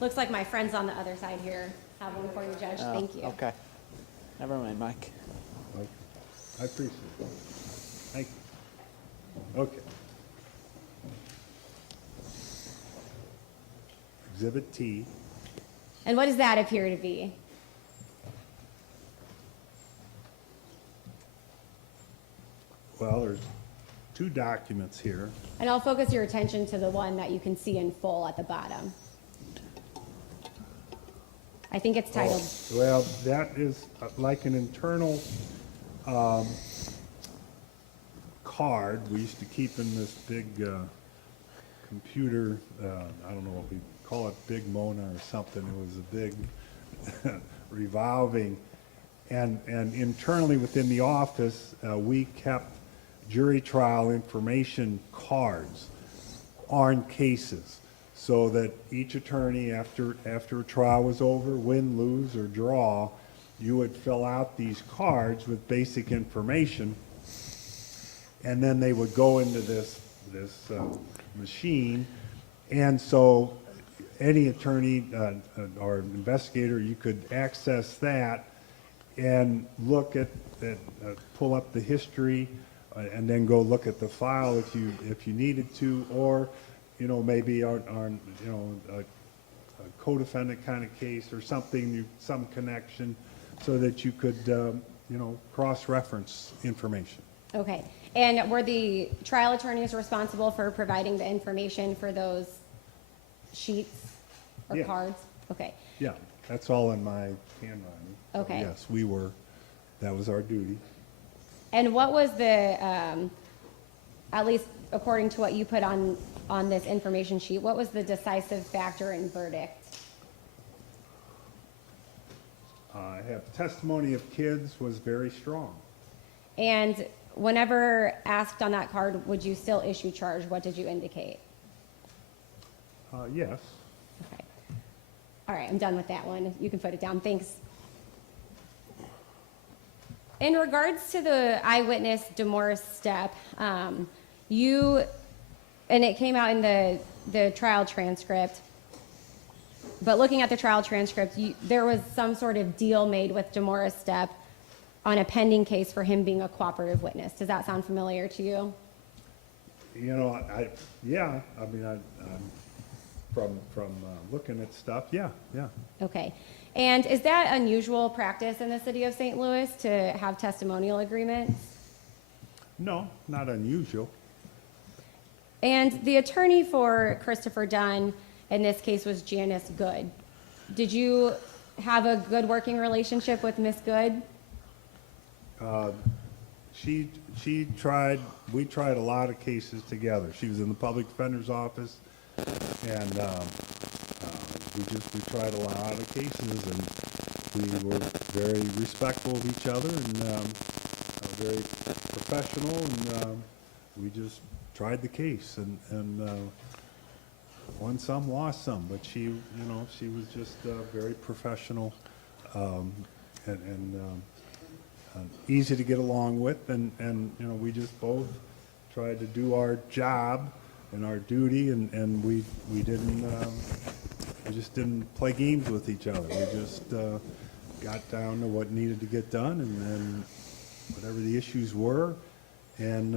Looks like my friends on the other side here have one for you, Judge. Oh, Thank you. Okay. Never mind, Mike. Okay. I appreciate it. Thank you. Okay. Exhibit T. And what does that appear to be? Well, there's two documents here. And I'll focus your attention to the one that you can see in full at the bottom. I think it's titled, Well, that is like an internal card we used to keep in this big computer, I don't know what we call it, Big Mona or something. It was a big revolving. And internally within the office, we kept jury trial information cards on cases, so that each attorney, after a trial was over, win, lose, or draw, you would fill out these cards with basic information, and then they would go into this machine. And so any attorney or investigator, you could access that and look at pull up the history, and then go look at the file if you needed to, or maybe on a co-defendant kind of case or something, some connection, so that you could cross-reference information. okay. And were the trial attorneys responsible for providing the information for those sheets or Yeah. cards? Okay. Yeah, that's all in my handwriting. So Okay. yes, that was our duty. And what was the, at least according to what you put on this information sheet, what was the decisive factor in verdict? I have testimony of kids was very strong. And whenever asked on that card, would you still issue charge? What did you indicate? Yes. Okay. All right, I'm done with that one. You can put it down. Thanks. In regards to the eyewitness Demorest step, and it came out in the trial transcript, but looking at the trial transcript, there was some sort of deal made with Demorest Step on a pending case for him being a cooperative witness. Does that sound familiar to you? Yeah, I mean, from looking at stuff, yeah. Okay. And is that unusual practice in the city of St. Louis to have testimonial agreements? No, not unusual. And the attorney for Christopher Dunn in this case was Janice Good. Did you have a good working relationship with Miss Good? We tried a lot of cases together. She was in the public defender's office, and we tried a lot of cases, and we were very respectful of each other, and very professional, and we just tried the case, and won some, lost some, but she was just very professional, and easy to get along with, and we just both tried to do our job and our duty, and we just didn't play games with each other. We just got down to what needed to get done, and whatever the issues were, and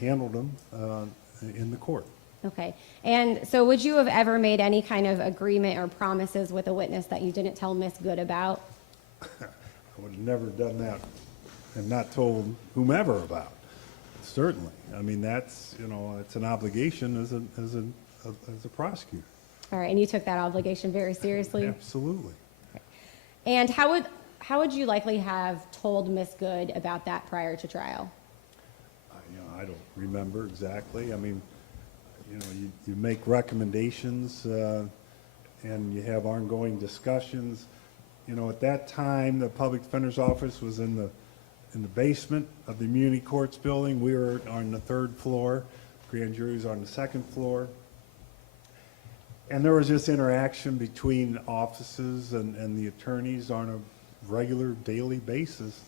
handled them in the court. Okay. And so would you have ever made any kind of agreement or promises with a witness that you didn't tell Miss Good about? I would have never done that and not told whomever about. Certainly. I mean, that's, it's an obligation as a prosecutor. All right. And you took that obligation very seriously? Absolutely. And how would you likely have told Miss Good about that prior to trial? I don't remember exactly. I mean, you make recommendations, and you have ongoing discussions. At that time, the public defender's office was in the basement of the Immunity Courts building. We were on the 3rd floor. Grand jury was on the 2nd floor. And there was just interaction between offices and the attorneys on a regular daily basis.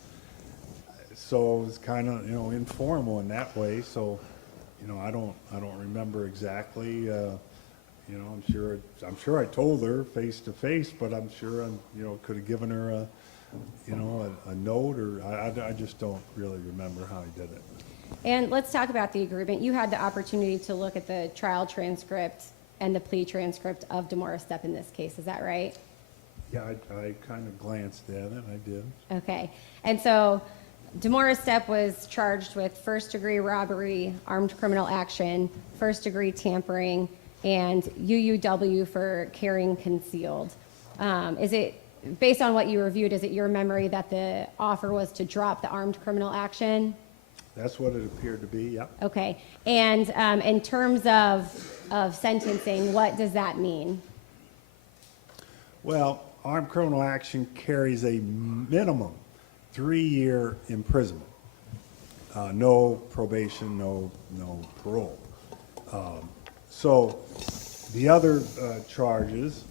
so it was kind of, informal in that way, so, I don't remember exactly, I'm sure I told her face to face, but I'm sure could have given her a note, or I just don't really remember how I did it. And let's talk about the agreement. You had the opportunity to look at the trial transcript and the plea transcript of DeMaurice Stepp in this case, is that right? Yeah, I kind of glanced at it, I did. Okay, and so DeMaurice Stepp was charged with first-degree robbery, armed criminal action, first-degree tampering, and UUW for carrying concealed. Is it, based on what you reviewed, is it your memory that the offer was to drop the armed criminal action? That's what it appeared to be, yep. Okay, and in terms of sentencing, what does that mean? Well, armed criminal action carries a minimum 3-year imprisonment. No probation, no parole. So the other charges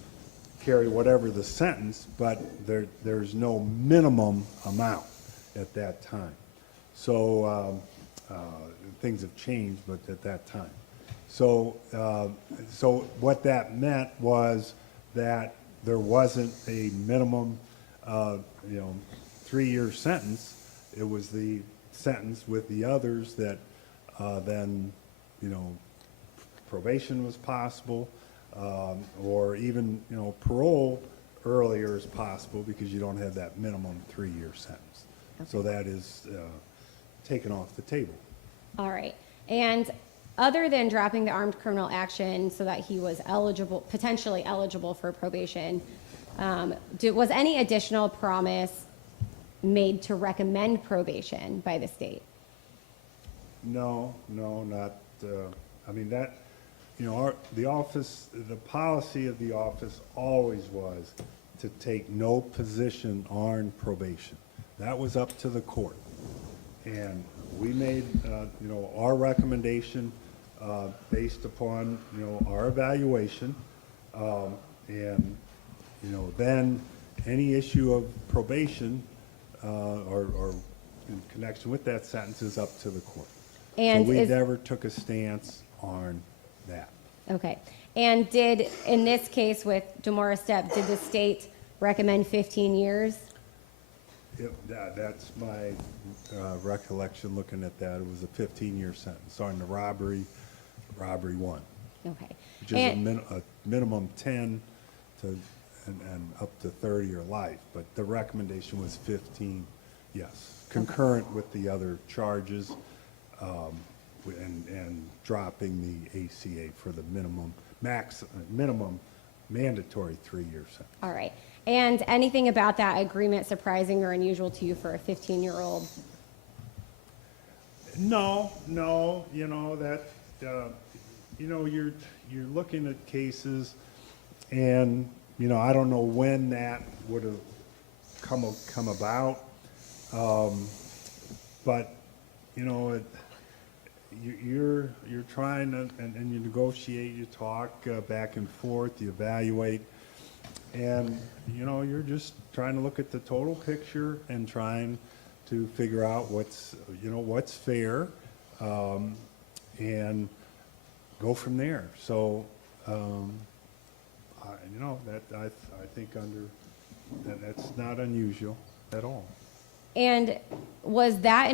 carry whatever the sentence, but there's no minimum amount at that time. So things have changed, but at that time. So what that meant was that there wasn't a minimum, 3-year sentence. It was the sentence with the others that then, probation was possible, or even, parole earlier is possible because you don't have that minimum 3-year sentence. Okay. So that is taken off the table. All right, and other than dropping the armed criminal action so that he was eligible, potentially eligible for probation, was any additional promise made to recommend probation by the state? No, not, I mean, that, the office, the policy of the office always was to take no position on probation. That was up to the court. And we made, our recommendation based upon, our evaluation. And, then any issue of probation or in connection with that sentence is up to the court. And so we never took a stance on that. Okay, and did, in this case with DeMaurice Stepp, did the state recommend 15 years? That's my recollection looking at that. It was a 15-year sentence on the robbery 1. Okay. Which is a minimum 10 to and up to 30 or life, but the recommendation was 15, yes, concurrent with the other charges, and dropping the ACA for the minimum mandatory 3-year sentence. All right, and anything about that agreement surprising or unusual to you for a 15-year-old? No, that, you're looking at cases, and, I don't know when that would have come about, but, you're trying to, and you negotiate, you talk back and forth, you evaluate, and, you're just trying to look at the total picture and trying to figure out what's fair, and go from there. So, I think that's not unusual at all. And was that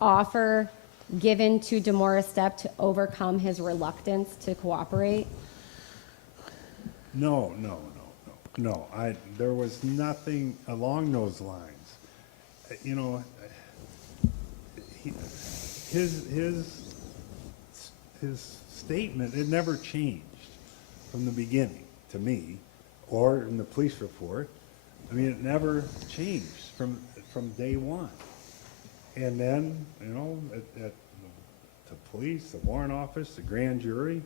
offer given to DeMaurice Stepp to overcome his reluctance to cooperate? No. There was nothing along those lines. His statement, it never changed from the beginning to me, or in the police report. I mean, it never changed from day one. And then, at the police, the warrant office, the grand jury,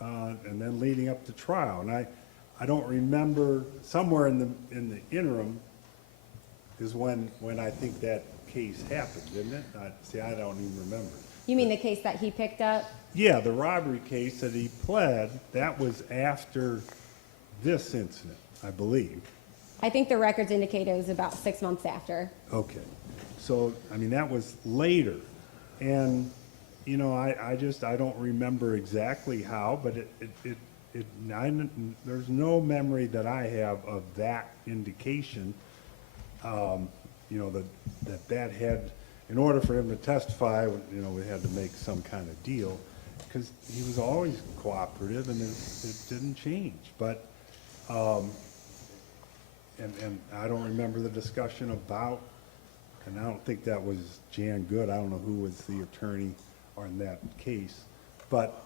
and then leading up to trial. And I don't remember, somewhere in the interim is when I think that case happened, didn't it? I don't even remember. You mean the case that he picked up? Yeah, the robbery case that he pled, that was after this incident, I believe. I think the records indicate it was about 6 months after. Okay. So, I mean, that was later. And, you know, I don't remember exactly how, but there's no memory that I have of that indication, you know, that had, in order for him to testify, you know, we had to make some kind of deal, because he was always cooperative and it didn't change. But, and I don't remember the discussion about, and I don't think that was Jan Good. I don't know who was the attorney on that case. But,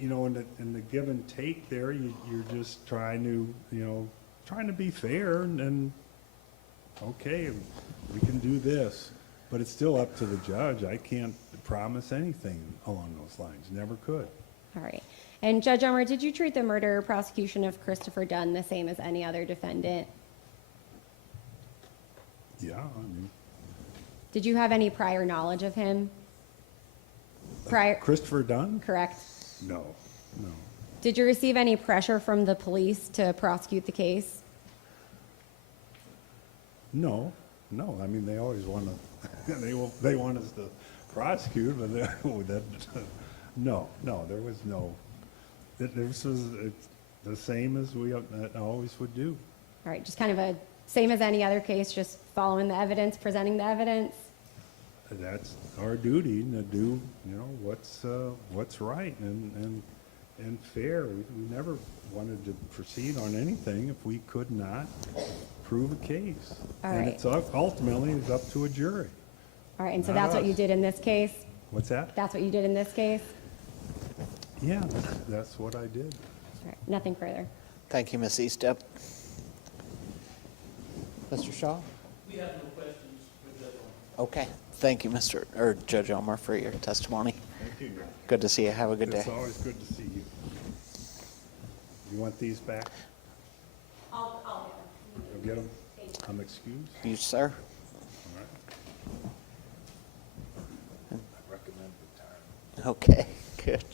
you know, in the give and take there, you're just trying to, you know, trying to be fair and okay, we can do this. But it's still up to the judge. I can't promise anything along those lines. Never could. All right. And Judge Ulmer, did you treat the murder prosecution of Christopher Dunn the same as any other defendant? Yeah, I mean. Did you have any prior knowledge of him? Prior, Christopher Dunn? correct. No, no. Did you receive any pressure from the police to prosecute the case? No, no. I mean, they always want to, they want us to prosecute, but no, there was no, this was the same as we always would do. All right, just kind of a same as any other case, just following the evidence, presenting the evidence? That's our duty to do, you know, what's right and fair. We never wanted to proceed on anything if we could not prove a case. All And right. it's ultimately it's up to a jury. All right, and so Not that's what you us. did in this case? What's that? That's what you did in this case? Yeah, that's what I did. All right, nothing further. Thank you, Ms. Eastep. Mr. Shaw? We have no questions for Judge Ulmer. Okay. Thank you, Judge Ulmer, for your testimony. Thank you. Good to see you. Have a good day. It's always good to see you. You want these back? I'll You'll get them? I'm excused? You, sir? All right. I recommend retirement. Okay, good.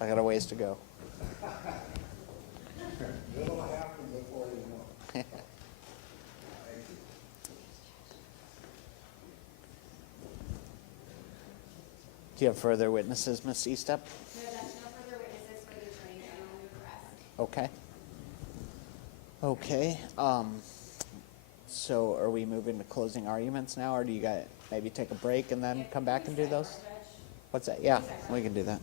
I got a ways to go. It'll happen before you know it. Do you have further witnesses, Ms. Eastep? No, that's no further witnesses for the attorney general request. Okay. So are we moving to closing arguments now, or do you guys maybe take a break and then come back and do those? What's that? Yeah, we can do that.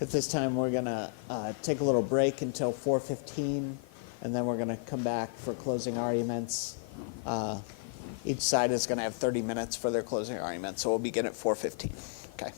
At this time, we're gonna take a little break until 4:15, and then we're gonna come back for closing arguments. Each side is gonna have 30 minutes for their closing arguments, so we'll begin at 4:15. Okay.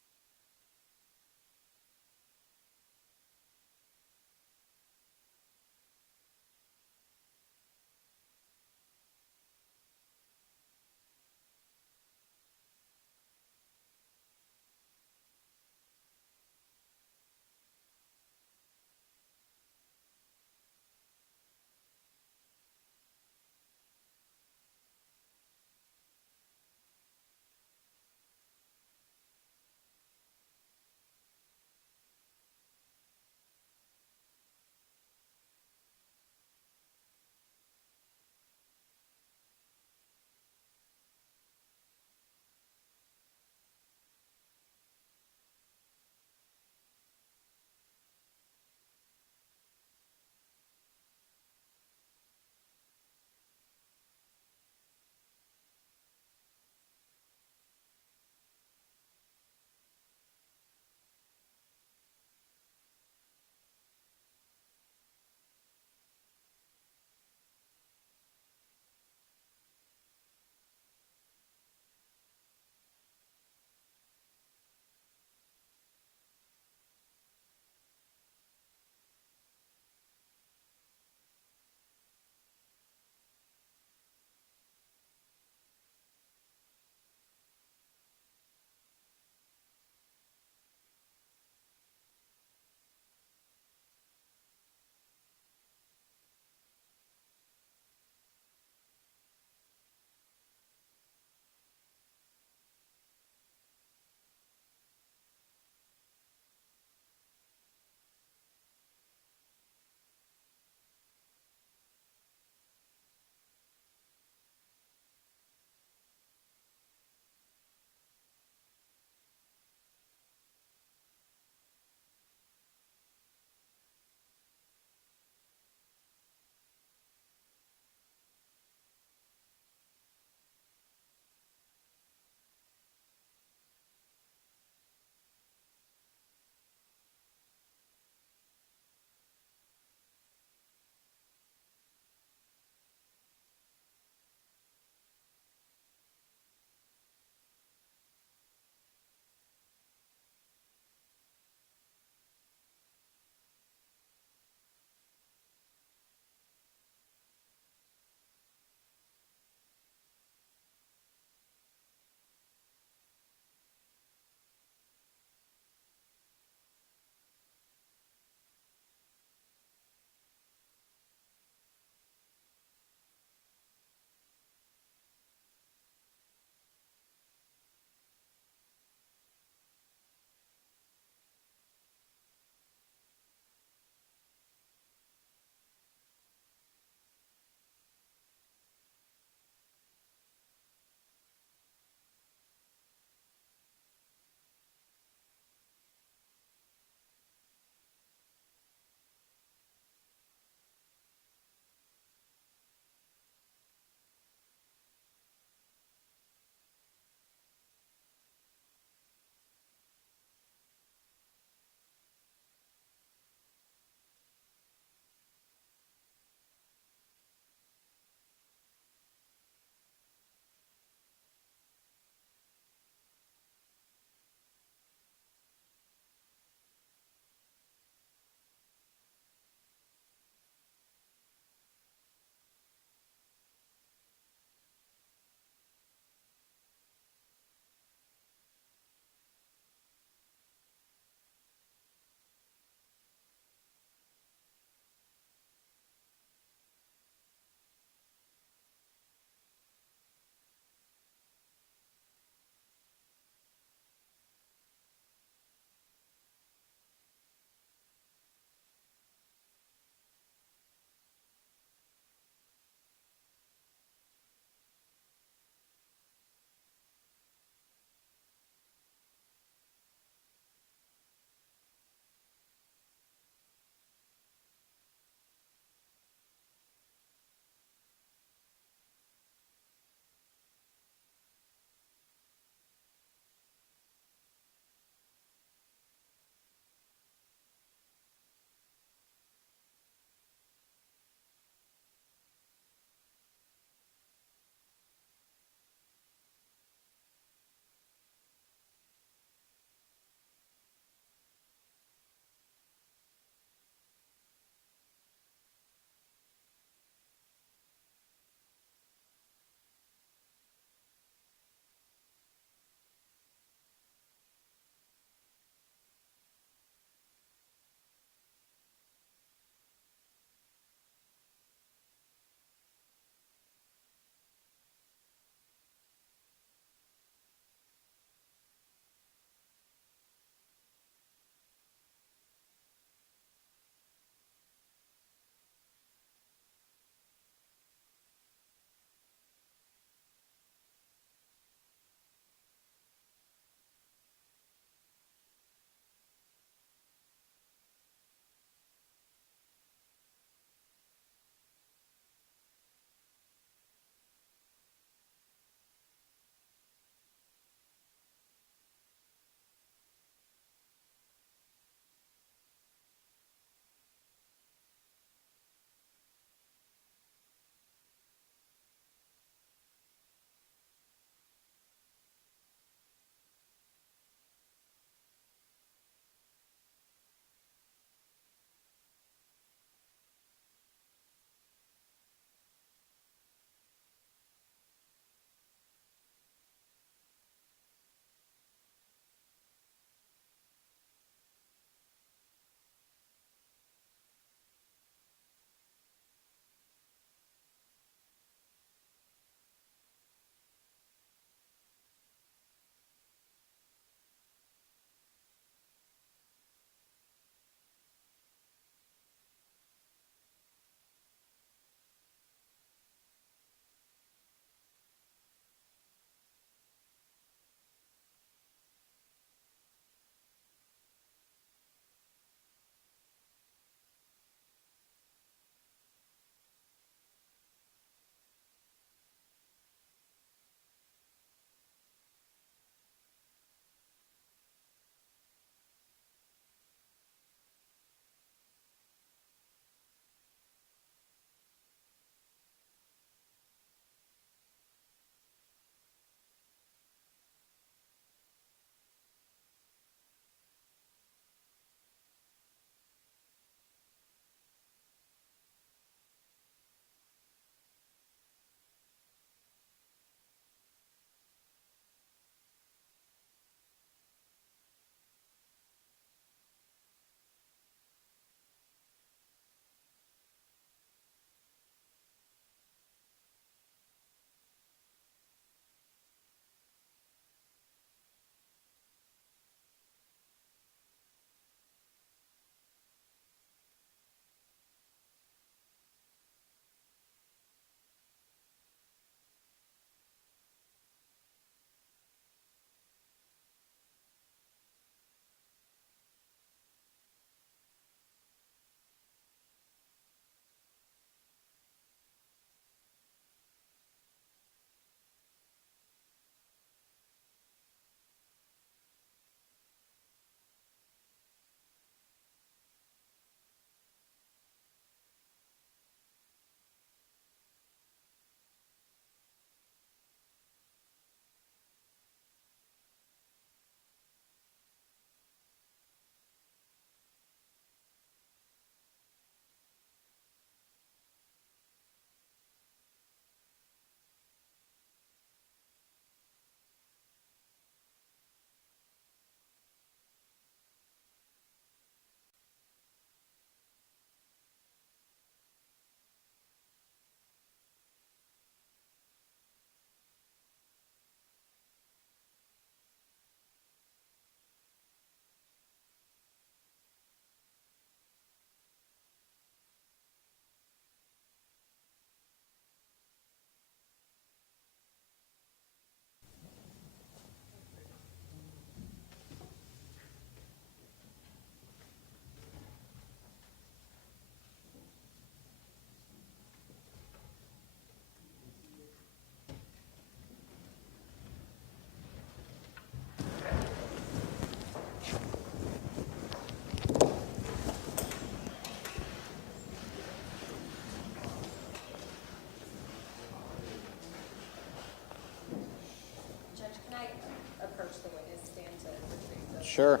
Sure.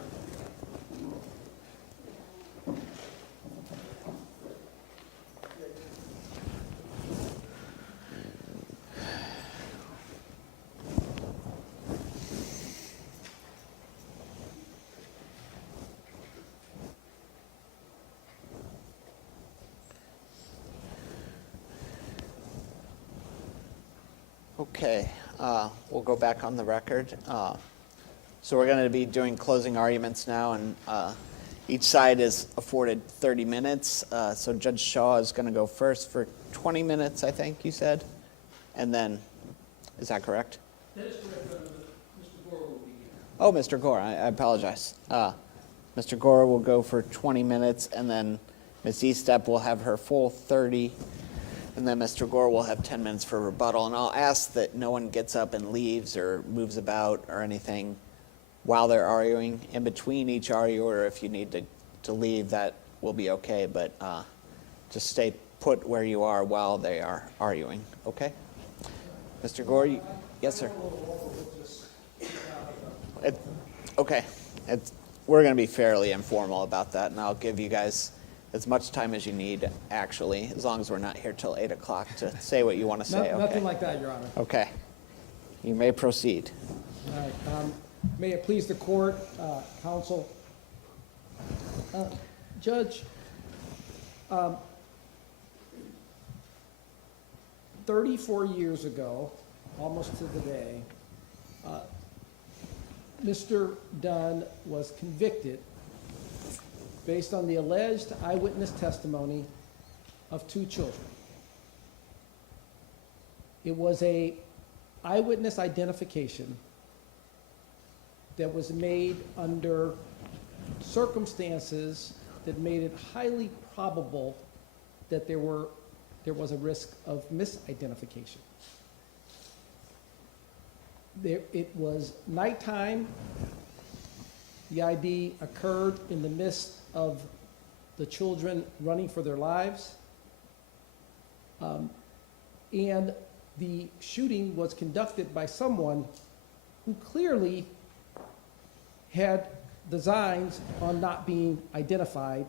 Okay, we'll go back on the record. So we're going to be doing closing arguments now, and each side is afforded 30 minutes. So Judge Shaw is going to go first for 20 minutes, I think you said. And then, is that correct? That is correct, Your Honor. Mr. Gore will begin. Oh, Mr. Gore, I apologize. Mr. Gore will go for 20 minutes, and then Ms. Estep will have her full 30, and then Mr. Gore will have 10 minutes for rebuttal. And I'll ask that no one gets up and leaves or moves about or anything while they're arguing. In between each arguer, if you need to leave, that will be okay, but just stay put where you are while they are arguing, okay? Mr. Gore, yes, sir. Okay, we're going to be fairly informal about that, and I'll give you guys as much time as you need, actually, as long as we're not here till 8 o'clock to say what you want to say, okay? Nothing like that, Your Honor. Okay. You may proceed. All right. May it please the court, counsel. Judge, 34 years ago, almost to the day, Mr. Dunn was convicted based on the alleged eyewitness testimony of 2 children. It was a eyewitness identification that was made under circumstances that made it highly probable that there was a risk of misidentification. It was nighttime. The ID occurred in the midst of the children running for their lives. And the shooting was conducted by someone who clearly had designs on not being identified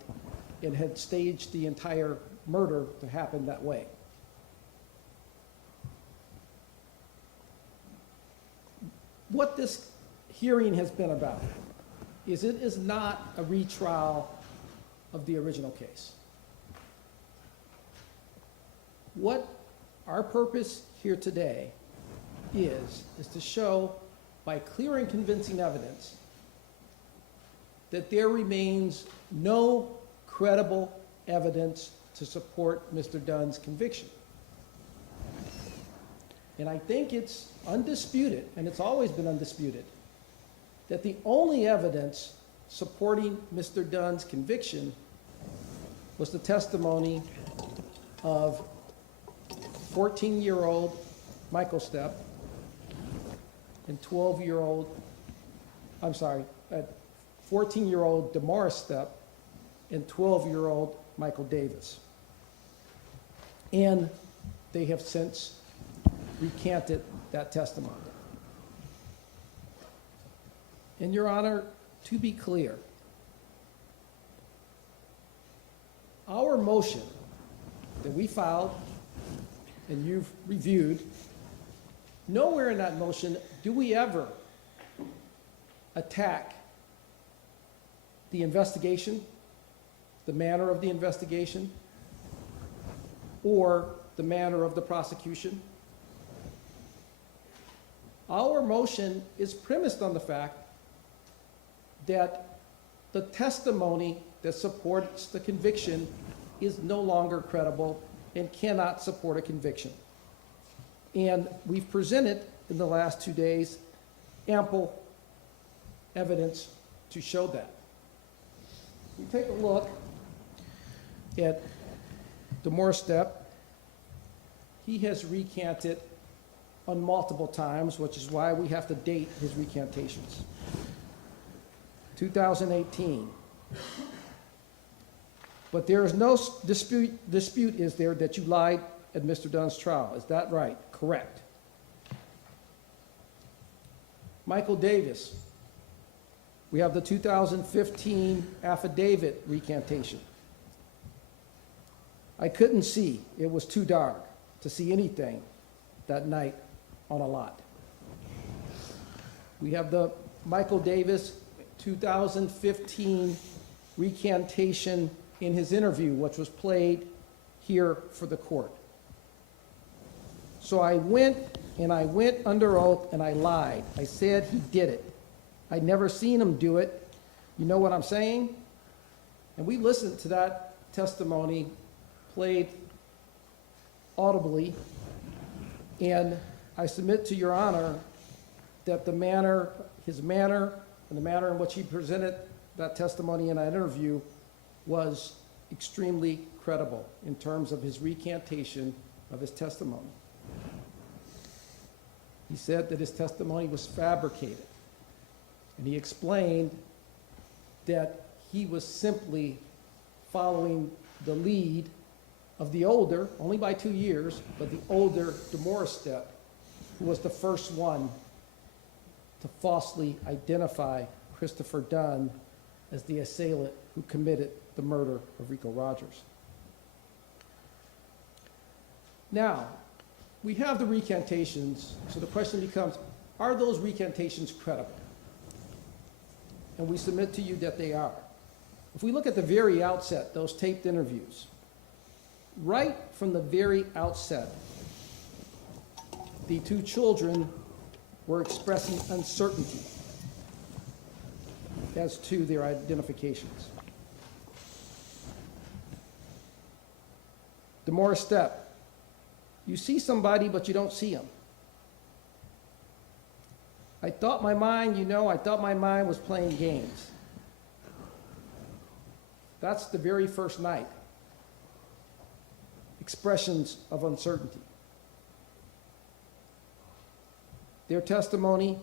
and had staged the entire murder to happen that way. What this hearing has been about is it is not a retrial of the original case. What our purpose here today is to show by clear and convincing evidence that there remains no credible evidence to support Mr. Dunn's conviction. And I think it's undisputed, and it's always been undisputed, that the only evidence supporting Mr. Dunn's conviction was the testimony of 14-year-old Michael Stepp and 14-year-old Damaris Stepp and 12-year-old Michael Davis. And they have since recanted that testimony. And Your Honor, to be clear, our motion that we filed and you've reviewed, nowhere in that motion do we ever attack the investigation, the manner of the investigation, or the manner of the prosecution. Our motion is premised on the fact that the testimony that supports the conviction is no longer credible and cannot support a conviction. And we've presented in the last 2 days ample evidence to show that. We take a look at Damaris Stepp. He has recanted on multiple times, which is why we have to date his recantations. 2018. But there is no dispute, is there, that you lied at Mr. Dunn's trial. Is that right? Correct. Michael Davis. We have the 2015 affidavit recantation. I couldn't see. It was too dark to see anything that night on a lot. We have the Michael Davis 2015 recantation in his interview, which was played here for the court. So I went under oath and I lied. I said he did it. I'd never seen him do it. You know what I'm saying? And we listened to that testimony played audibly, and I submit to Your Honor that his manner, and the manner in which he presented that testimony in that interview was extremely credible in terms of his recantation of his testimony. He said that his testimony was fabricated, and he explained that he was simply following the lead of the older, only by 2 years, but the older DeMorris, who was the first one to falsely identify Christopher Dunn as the assailant who committed the murder of Rico Rogers. Now, we have the recantations, so the question becomes, are those recantations credible? And we submit to you that they are. If we look at the very outset, those taped interviews, right from the very outset, the two children were expressing uncertainty as to their identifications. DeMorris, you see somebody, but you don't see him. I thought my mind was playing games. That's the very first night. Expressions of uncertainty. Their testimony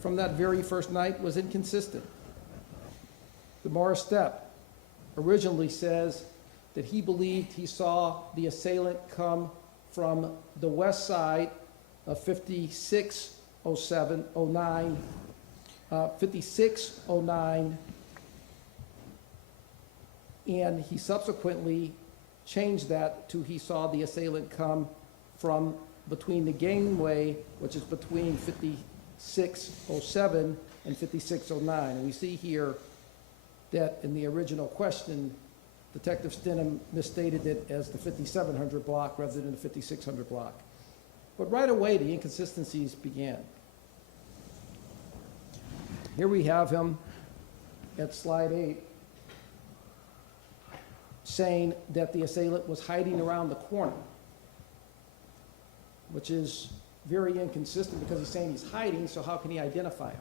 from that very first night was inconsistent. DeMorris originally says that he believed he saw the assailant come from the west side of 5609, and he subsequently changed that to he saw the assailant come from between the gangway, which is between 5607 and 5609. And we see here that in the original question, Detective Stinum misstated it as the 5700 block rather than the 5600 block. But right away, the inconsistencies began. Here we have him at slide 8 saying that the assailant was hiding around the corner, which is very inconsistent because he's saying he's hiding, so how can he identify him?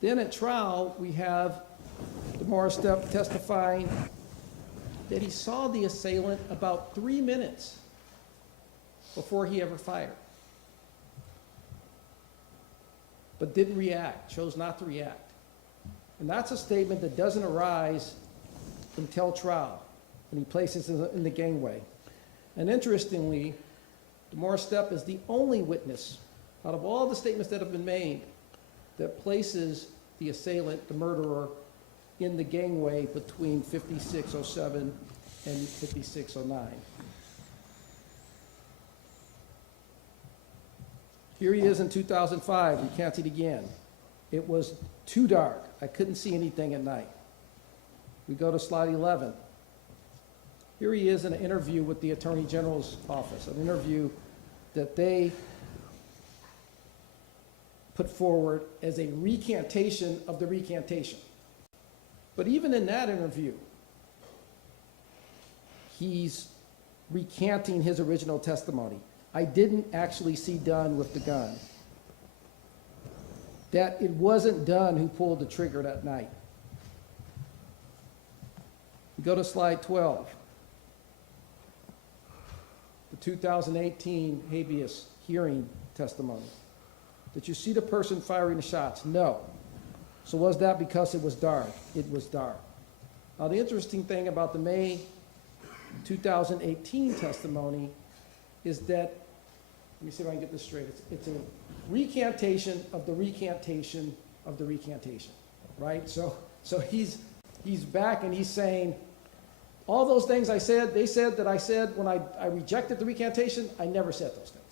Then at trial, we have DeMorris testifying that he saw the assailant about 3 minutes before he ever fired, but didn't react, chose not to react. And that's a statement that doesn't arise until trial, when he places it in the gangway. And interestingly, DeMorris is the only witness out of all the statements that have been made that places the assailant, the murderer, in the gangway between 5607 and 5609. Here he is in 2005, you can't see it again. It was too dark, I couldn't see anything at night. We go to slide 11. Here he is in an interview with the Attorney General's office, an interview that they put forward as a recantation of the recantation. But even in that interview, he's recanting his original testimony. I didn't actually see Dunn with the gun. That it wasn't Dunn who pulled the trigger that night. We go to slide 12. The 2018 habeas hearing testimony. Did you see the person firing the shots? No. So was that because it was dark? It was dark. Now the interesting thing about the May 2018 testimony is that let me see if I can get this straight. It's a recantation of the recantation of the recantation, right? So he's back and he's saying, all those things I said, they said that I said when I rejected the recantation, I never said those things.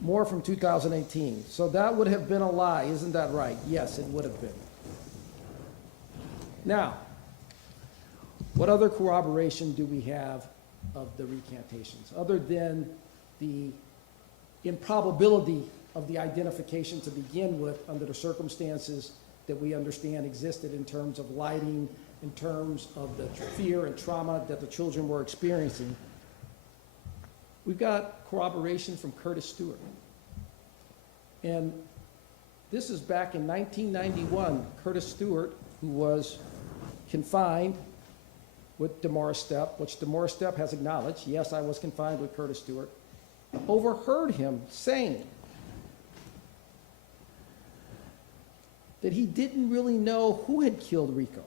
More from 2018. So that would have been a lie, isn't that right? Yes, it would have been. Now, what other corroboration do we have of the recantations, other than the improbability of the identification to begin with under the circumstances that we understand existed in terms of lighting, in terms of the fear and trauma that the children were experiencing? We've got corroboration from Curtis Stewart. And this is back in 1991. Curtis Stewart, who was confined with Demorest Stepp, which Demorest Stepp has acknowledged, yes, I was confined with Curtis Stewart, overheard him saying that he didn't really know who had killed Rico,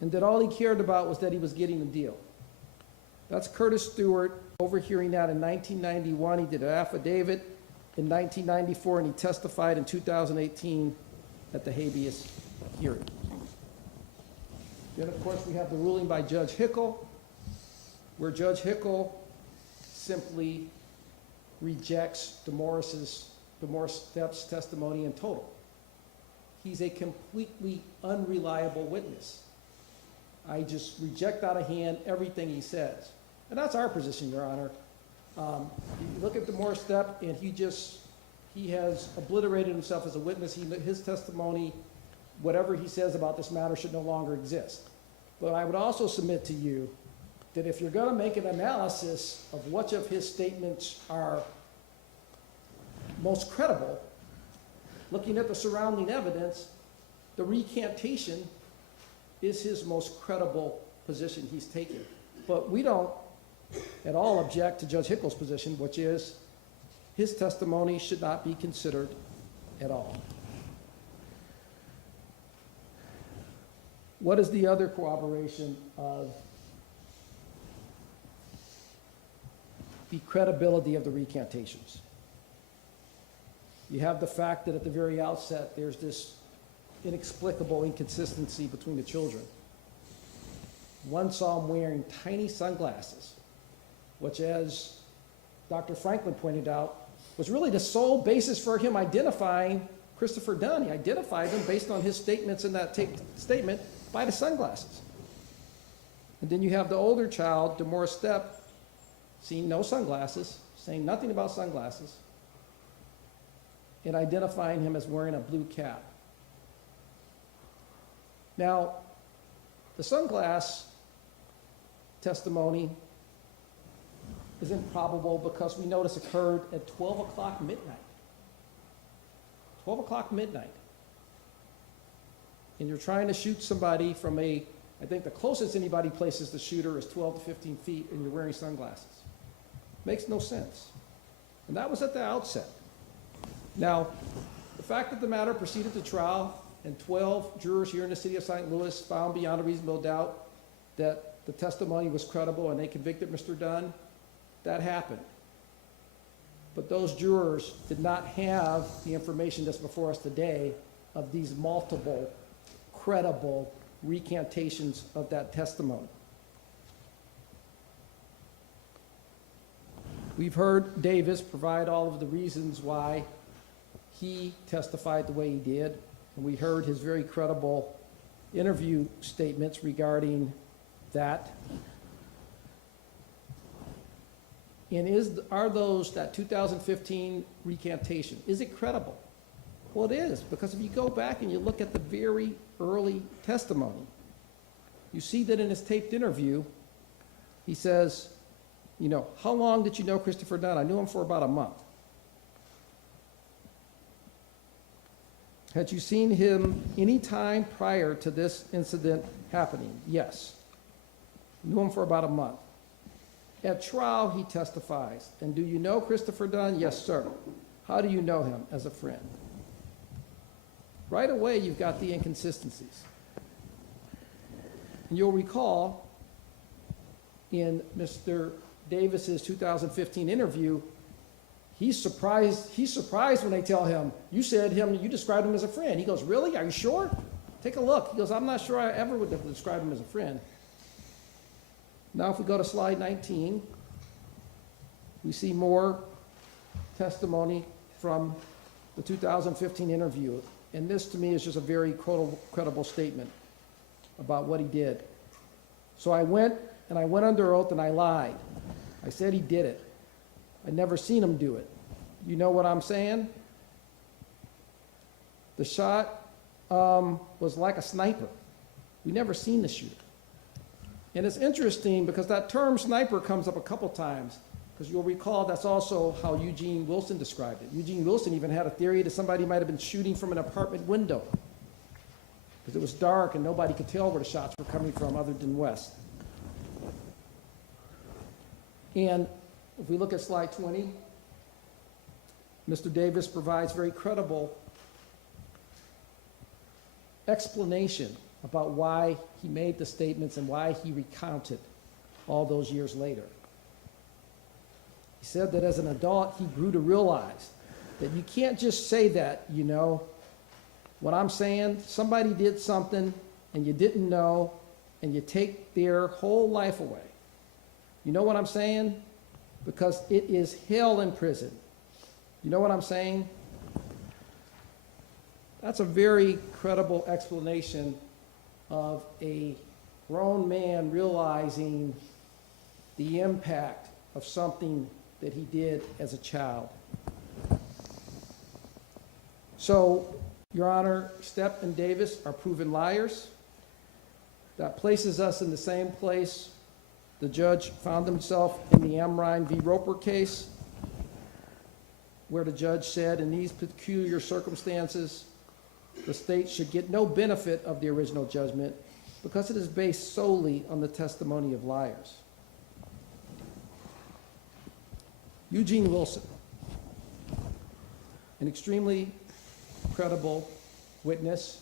and that all he cared about was that he was getting a deal. That's Curtis Stewart overhearing that in 1991. He did an affidavit in 1994, and he testified in 2018 at the habeas hearing. Then, of course, we have the ruling by Judge Hickel, where Judge Hickel simply rejects Demorest Stepp's testimony in total. He's a completely unreliable witness. I just reject out of hand everything he says. And that's our position, Your Honor. You look at Demorest Stepp, and he has obliterated himself as a witness. His testimony, whatever he says about this matter, should no longer exist. But I would also submit to you that if you're going to make an analysis of which of his statements are most credible, looking at the surrounding evidence, the recantation is his most credible position he's taken. But we don't at all object to Judge Hickel's position, which is his testimony should not be considered at all. What is the other corroboration of the credibility of the recantations? You have the fact that at the very outset, there's this inexplicable inconsistency between the children. One saw him wearing tiny sunglasses, which, as Dr. Franklin pointed out, was really the sole basis for him identifying Christopher Dunn. He identified him based on his statements in that statement by the sunglasses. And then you have the older child, Demorest Stepp, seeing no sunglasses, saying nothing about sunglasses, and identifying him as wearing a blue cap. Now, the sunglass testimony is improbable because we notice occurred at 12 o'clock midnight. 12 o'clock midnight. And you're trying to shoot somebody from I think the closest anybody places the shooter is 12 to 15 feet, and you're wearing sunglasses. Makes no sense. And that was at the outset. Now, the fact that the matter proceeded to trial, and 12 jurors here in the city of St. Louis found beyond a reasonable doubt that the testimony was credible and they convicted Mr. Dunn, that happened. But those jurors did not have the information that's before us today of these multiple credible recantations of that testimony. We've heard Davis provide all of the reasons why he testified the way he did, and we heard his very credible interview statements regarding that. And are those, that 2015 recantation, is it credible? Well, it is, because if you go back and you look at the very early testimony, you see that in his taped interview, he says, you know, how long did you know Christopher Dunn? I knew him for about a month. Had you seen him any time prior to this incident happening? Yes. Knew him for about a month. At trial, he testifies. And do you know Christopher Dunn? Yes, sir. How do you know him? As a friend. Right away, you've got the inconsistencies. And you'll recall in Mr. Davis's 2015 interview, he's surprised when they tell him, you described him as a friend. He goes, really? Are you sure? Take a look. He goes, I'm not sure I ever would have described him as a friend. Now if we go to slide 19, we see more testimony from the 2015 interview. And this to me is just a very credible statement about what he did. So I went under oath and I lied. I said he did it. I'd never seen him do it. You know what I'm saying? The shot was like a sniper. We never seen the shooter. And it's interesting because that term sniper comes up a couple times, because you'll recall that's also how Eugene Wilson described it. Eugene Wilson even had a theory that somebody might have been shooting from an apartment window because it was dark and nobody could tell where the shots were coming from other than west. And if we look at slide 20, Mr. Davis provides very credible explanation about why he made the statements and why he recounted all those years later. He said that as an adult, he grew to realize that you can't just say that, you know, what I'm saying, somebody did something and you didn't know, and you take their whole life away. You know what I'm saying? Because it is hell in prison. You know what I'm saying? That's a very credible explanation of a grown man realizing the impact of something that he did as a child. So, Your Honor, Stepp and Davis are proven liars. That places us in the same place the judge found himself in the Amrine v. Roper case, where the judge said, in these peculiar circumstances, the state should get no benefit of the original judgment because it is based solely on the testimony of liars. Eugene Wilson, an extremely credible witness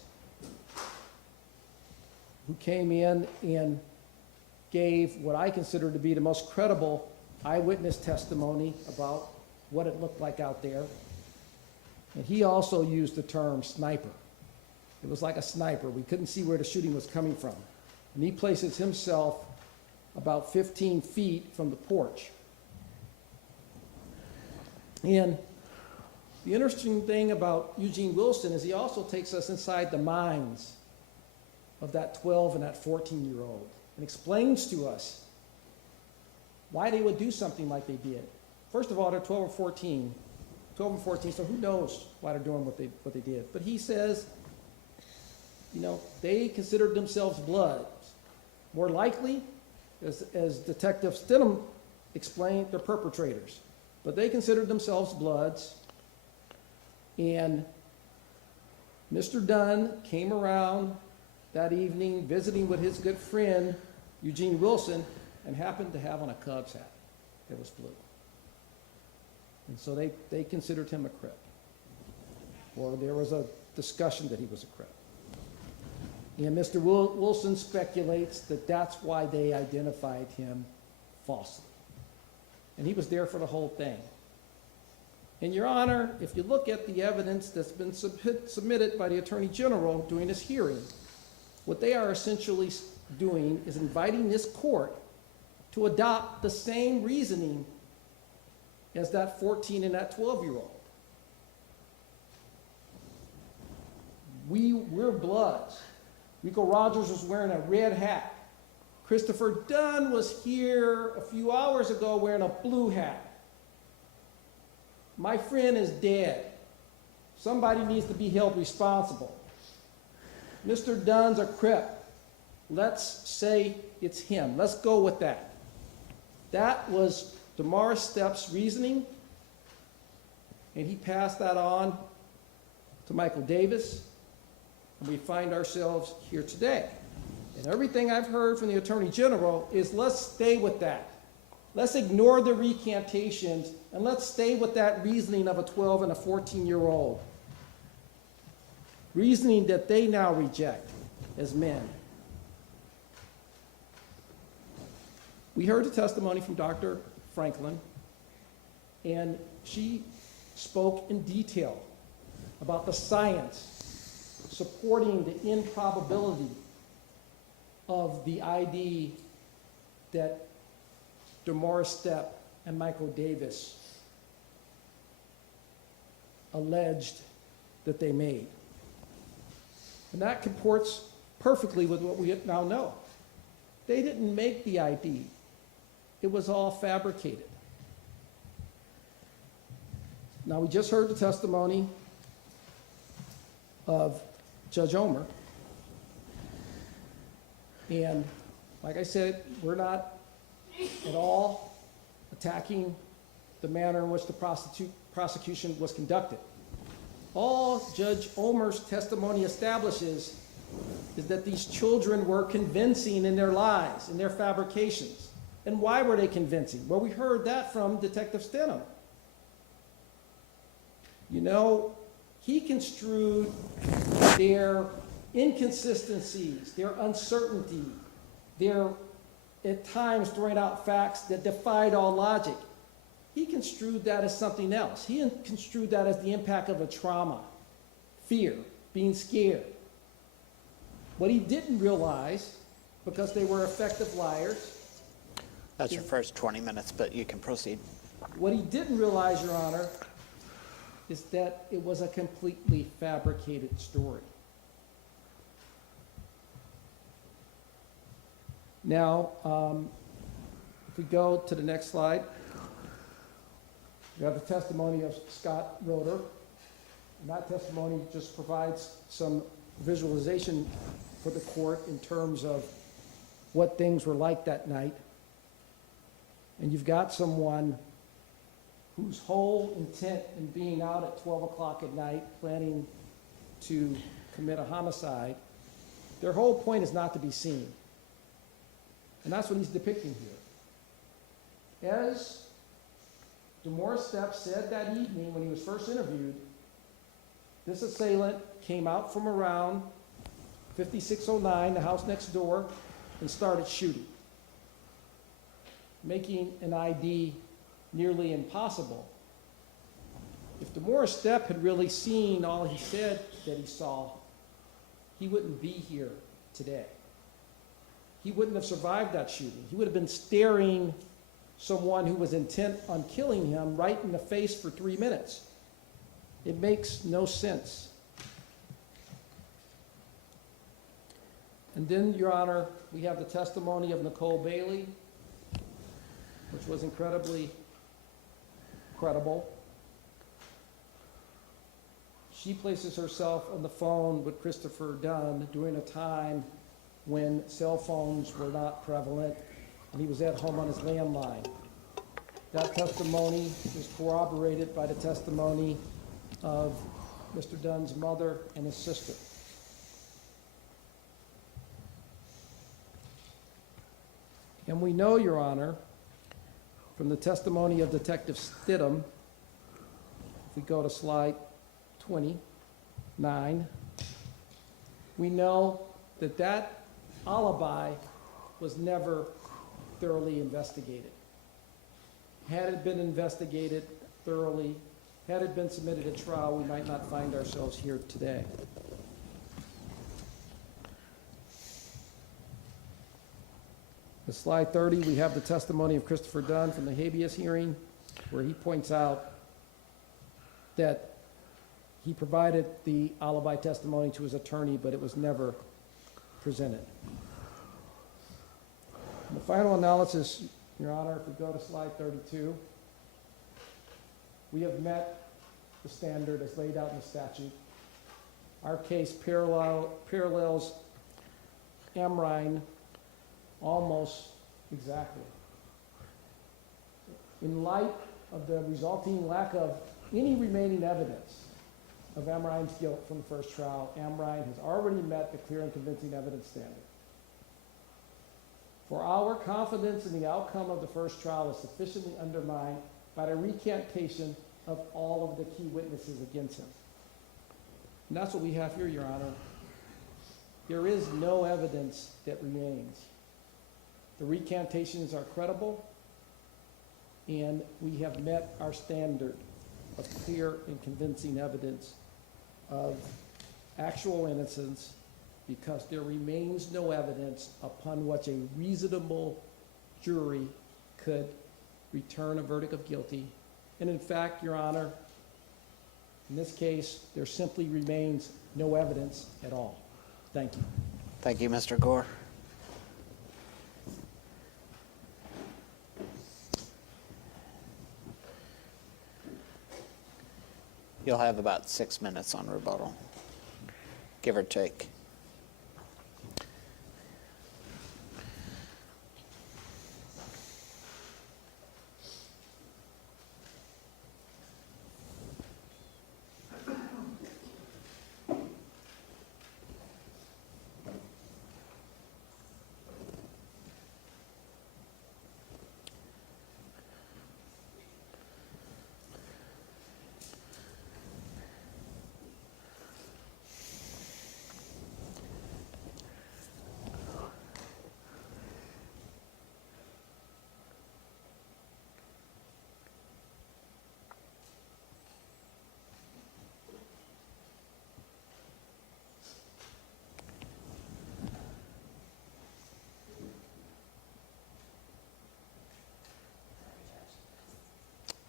who came in and gave what I consider to be the most credible eyewitness testimony about what it looked like out there. And he also used the term sniper. It was like a sniper. We couldn't see where the shooting was coming from. And he places himself about 15 feet from the porch. And the interesting thing about Eugene Wilson is he also takes us inside the minds of that 12 and that 14-year-old and explains to us why they would do something like they did. First of all, they're 12 and 14, so who knows why they're doing what they did. But he says, you know, they considered themselves bloods. More likely, as Detective Stinum explained, they're perpetrators. But they considered themselves bloods. And Mr. Dunn came around that evening visiting with his good friend, Eugene Wilson, and happened to have on a Cubs hat that was blue. And so they considered him a Crip. Or there was a discussion that he was a Crip. And Mr. Wilson speculates that that's why they identified him falsely. And he was there for the whole thing. And Your Honor, if you look at the evidence that's been submitted by the Attorney General during this hearing, what they are essentially doing is inviting this court to adopt the same reasoning as that 14 and that 12-year-old. We're bloods. Rico Rogers was wearing a red hat. Christopher Dunn was here a few hours ago wearing a blue hat. My friend is dead. Somebody needs to be held responsible. Mr. Dunn's a Crip. Let's say it's him. Let's go with that. That was DeMar Stepp's reasoning, and he passed that on to Michael Davis, and we find ourselves here today. And everything I've heard from the Attorney General is let's stay with that. Let's ignore the recantations, and let's stay with that reasoning of a 12 and a 14-year-old. Reasoning that they now reject as men. We heard the testimony from Dr. Franklin, and she spoke in detail about the science supporting the improbability of the ID that Demoris Stepp and Michael Davis alleged that they made. And that comports perfectly with what we now know. They didn't make the ID. It was all fabricated. Now, we just heard the testimony of Judge Omer. And like I said, we're not at all attacking the manner in which the prosecution was conducted. All Judge Omer's testimony establishes is that these children were convincing in their lies, in their fabrications. And why were they convincing? Well, we heard that from Detective Stinum. You know, he construed their inconsistencies, their uncertainty, their, at times, throwing out facts that defied all logic. He construed that as something else. He construed that as the impact of a trauma, fear, being scared. What he didn't realize, because they were effective liars. That's your first 20 minutes, but you can proceed. What he didn't realize, Your Honor, is that it was a completely fabricated story. Now, if we go to the next slide, we have the testimony of Scott Roeder. And that testimony just provides some visualization for the court in terms of what things were like that night. And you've got someone whose whole intent in being out at 12 o'clock at night, planning to commit a homicide, their whole point is not to be seen. And that's what he's depicting here. As Demoris Stepp said that evening when he was first interviewed, this assailant came out from around 5609, the house next door, and started shooting, making an ID nearly impossible. If Demoris Stepp had really seen all he said that he saw, he wouldn't be here today. He wouldn't have survived that shooting. He would have been staring someone who was intent on killing him right in the face for 3 minutes. It makes no sense. And then, Your Honor, we have the testimony of Nicole Bailey, which was incredibly credible. She places herself on the phone with Christopher Dunn during a time when cell phones were not prevalent, and he was at home on his landline. That testimony is corroborated by the testimony of Mr. Dunn's mother and his sister. And we know, Your Honor, from the testimony of Detective Stinum, if we go to slide 29, we know that that alibi was never thoroughly investigated. Had it been investigated thoroughly, had it been submitted at trial, we might not find ourselves here today. At slide 30, we have the testimony of Christopher Dunn from the habeas hearing, where he points out that he provided the alibi testimony to his attorney, but it was never presented. And the final analysis, Your Honor, if we go to slide 32, we have met the standard as laid out in the statute. Our case parallels Amrine almost exactly. In light of the resulting lack of any remaining evidence of Amrine's guilt from the first trial, Amrine has already met the clear and convincing evidence standard. For our confidence in the outcome of the first trial is sufficiently undermined by the recantation of all of the key witnesses against him. And that's what we have here, Your Honor. There is no evidence that remains. The recantations are credible, and we have met our standard of clear and convincing evidence of actual innocence, because there remains no evidence upon which a reasonable jury could return a verdict of guilty. And in fact, Your Honor, in this case, there simply remains no evidence at all. Thank you. Thank you, Mr. Gore. You'll have about 6 minutes on rebuttal, give or take.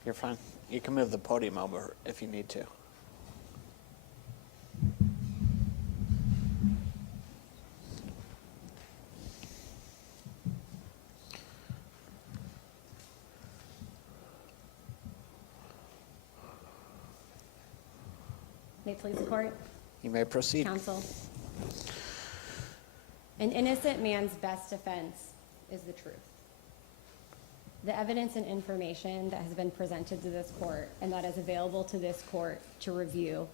You're fine. You can move the podium over if you need to. May it please the court, You may proceed. counsel. An innocent man's best defense is the truth. The evidence and information that has been presented to this court and that is available to this court to review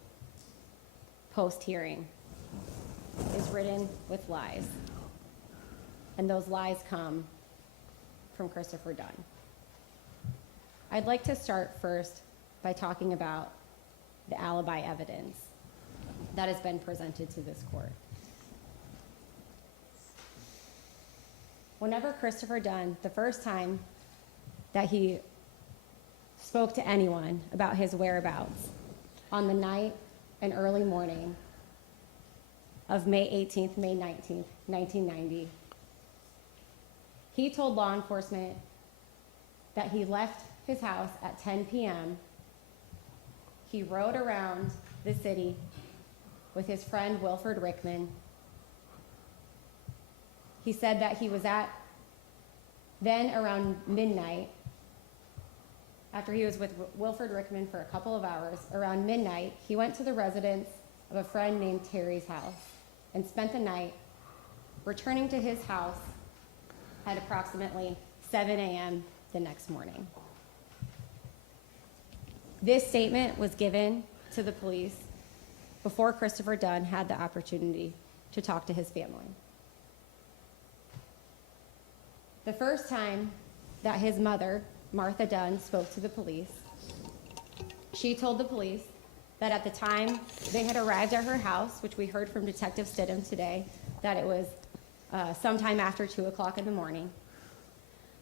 post-hearing is written with lies. And those lies come from Christopher Dunn. I'd like to start first by talking about the alibi evidence that has been presented to this court. Whenever Christopher Dunn, the first time that he spoke to anyone about his whereabouts on the night and early morning of May 18th, May 19th, 1990, he told law enforcement that he left his house at 10 p.m. He rode around the city with his friend Wilford Rickman. He said that he was at, then around midnight, after he was with Wilford Rickman for a couple of hours, around midnight, he went to the residence of a friend named Terry's house and spent the night, returning to his house at approximately 7 a.m. the next morning. This statement was given to the police before Christopher Dunn had the opportunity to talk to his family. The first time that his mother, Martha Dunn, spoke to the police, she told the police that at the time they had arrived at her house, which we heard from Detective Stinum today, that it was sometime after 2 o'clock in the morning,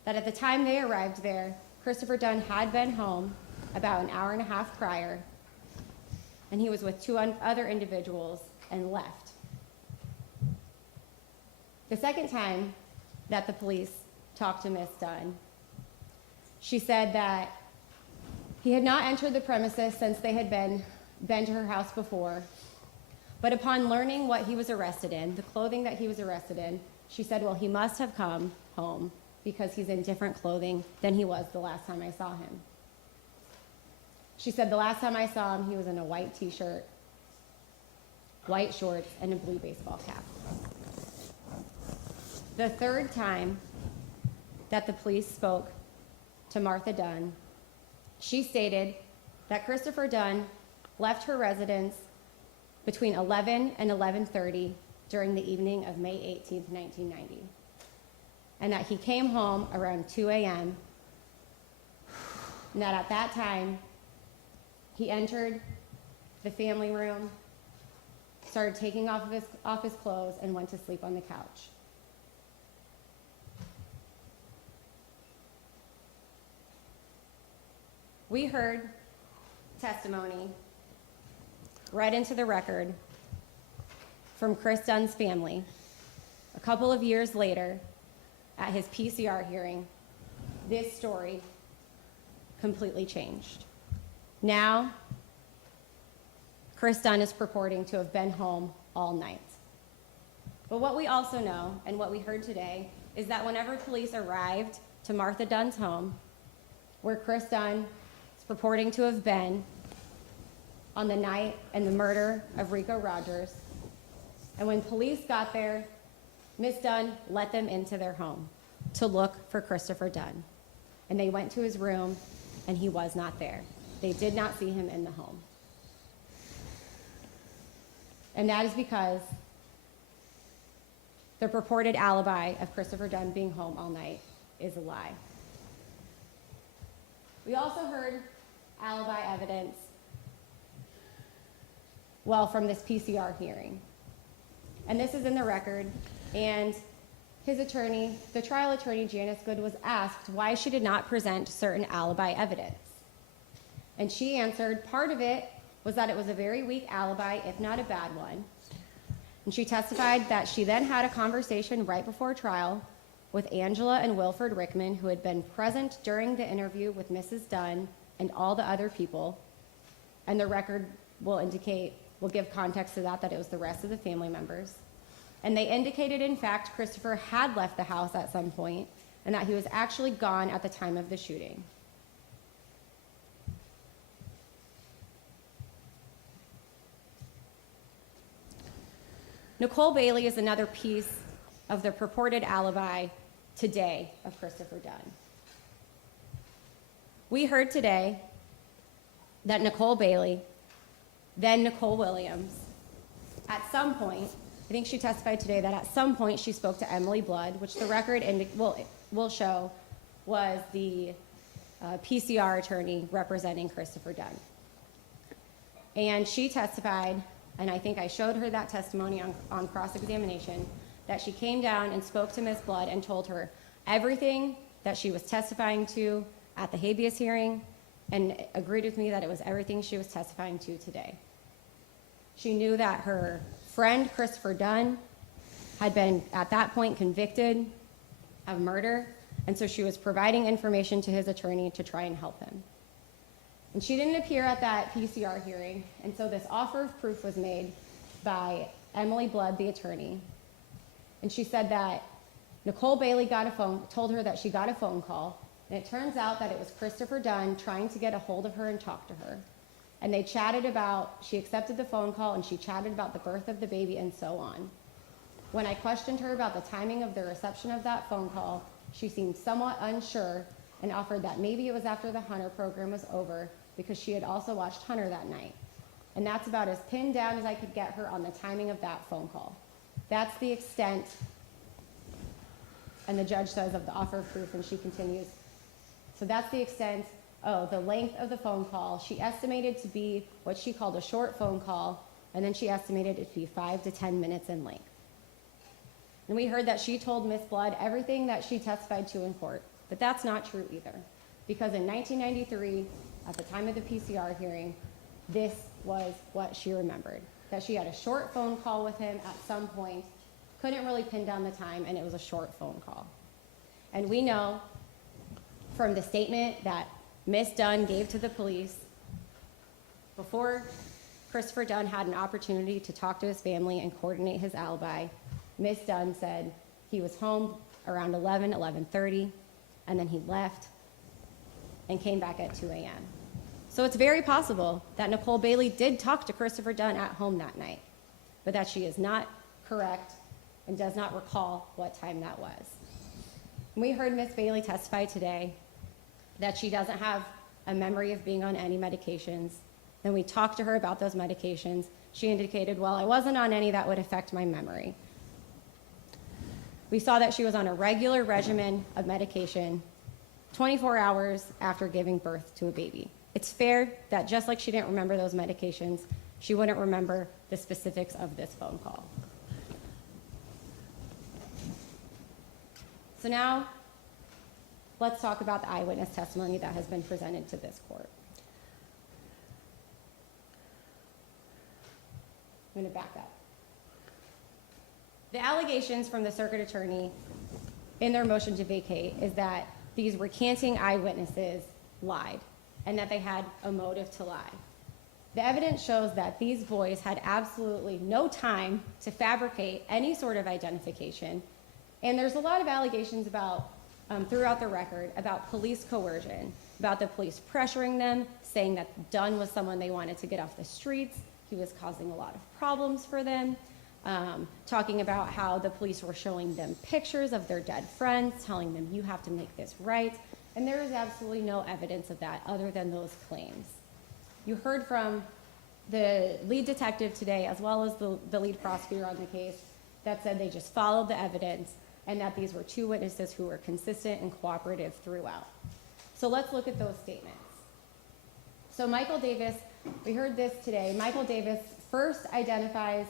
that at the time they arrived there, Christopher Dunn had been home about an hour and a half prior, and he was with two other individuals and left. The second time that the police talked to Miss Dunn, she said that he had not entered the premises since they had been to her house before, but upon learning what he was arrested in, the clothing that he was arrested in, she said, well, he must have come home because he's in different clothing than he was the last time I saw him. She said the last time I saw him, he was in a white t-shirt, white shorts, and a blue baseball cap. The third time that the police spoke to Martha Dunn, she stated that Christopher Dunn left her residence between 11 and 11:30 during the evening of May 18th, 1990, and that he came home around 2 a.m., and that at that time, he entered the family room, started taking off his clothes, and went to sleep on the couch. We heard testimony read into the record from Chris Dunn's family a couple of years later at his PCR hearing. This story completely changed. Now, Chris Dunn is purporting to have been home all night. But what we also know, and what we heard today, is that whenever police arrived to Martha Dunn's home, where Chris Dunn is purporting to have been on the night and the murder of Rico Rogers, and when police got there, Ms. Dunn let them into their home to look for Christopher Dunn. And they went to his room, and he was not there. They did not see him in the home. And that is because the purported alibi of Christopher Dunn being home all night is a lie. We also heard alibi evidence, well, from this PCR hearing. And this is in the record, and his attorney, the trial attorney, Janice Good, was asked why she did not present certain alibi evidence. And she answered, part of it was that it was a very weak alibi, if not a bad one. And she testified that she then had a conversation right before trial with Angela and Wilford Rickman, who had been present during the interview with Mrs. Dunn and all the other people. And the record will give context to that it was the rest of the family members. And they indicated, in fact, Christopher had left the house at some point and that he was actually gone at the time of the shooting. Nicole Bailey is another piece of the purported alibi today of Christopher Dunn. We heard today that Nicole Bailey, then Nicole Williams, at some point, I think she testified today that at some point she spoke to Emily Blood, which the record will show was the PCR attorney representing Christopher Dunn. And she testified, and I think I showed her that testimony on cross-examination, that she came down and spoke to Ms. Blood and told her everything that she was testifying to at the habeas hearing, and agreed with me that it was everything she was testifying to today. She knew that her friend, Christopher Dunn, had been, at that point, convicted of murder, and so she was providing information to his attorney to try and help him. And she didn't appear at that PCR hearing, and so this offer of proof was made by Emily Blood, the attorney. And she said that Nicole Bailey told her that she got a phone call, and it turns out that it was Christopher Dunn trying to get a hold of her and talk to her. And they chatted she accepted the phone call, and she chatted about the birth of the baby and so on. When I questioned her about the timing of the reception of that phone call, she seemed somewhat unsure and offered that maybe it was after the Hunter program was over, because she had also watched Hunter that night. And that's about as pinned down as I could get her on the timing of that phone call. That's the extent, and the judge says, of the offer of proof, and she continues. So that's the extent, the length of the phone call. She estimated to be what she called a short phone call, and then she estimated it to be 5 to 10 minutes in length. And we heard that she told Ms. Blood everything that she testified to in court, but that's not true either. Because in 1993, at the time of the PCR hearing, this was what she remembered. That she had a short phone call with him at some point, couldn't really pin down the time, and it was a short phone call. And we know from the statement that Ms. Dunn gave to the police before Christopher Dunn had an opportunity to talk to his family and coordinate his alibi, Ms. Dunn said he was home around 11:30, and then he left and came back at 2 a.m. So it's very possible that Nicole Bailey did talk to Christopher Dunn at home that night, but that she is not correct and does not recall what time that was. And we heard Ms. Bailey testify today that she doesn't have a memory of being on any medications. Then we talked to her about those medications. She indicated, well, I wasn't on any that would affect my memory. We saw that she was on a regular regimen of medication 24 hours after giving birth to a baby. It's fair that just like she didn't remember those medications, she wouldn't remember the specifics of this phone call. So now, let's talk about the eyewitness testimony that has been presented to this court. I'm going to back up. The allegations from the circuit attorney in their motion to vacate is that these recanting eyewitnesses lied and that they had a motive to lie. The evidence shows that these boys had absolutely no time to fabricate any sort of identification. And there's a lot of allegations about, throughout the record, about police coercion, about the police pressuring them, saying that Dunn was someone they wanted to get off the streets. He was causing a lot of problems for them. Talking about how the police were showing them pictures of their dead friends, telling them, you have to make this right. And there is absolutely no evidence of that other than those claims. You heard from the lead detective today, as well as the lead prosecutor on the case, that said they just followed the evidence and that these were two witnesses who were consistent and cooperative throughout. So let's look at those statements. So Michael Davis, we heard this today, Michael Davis first identifies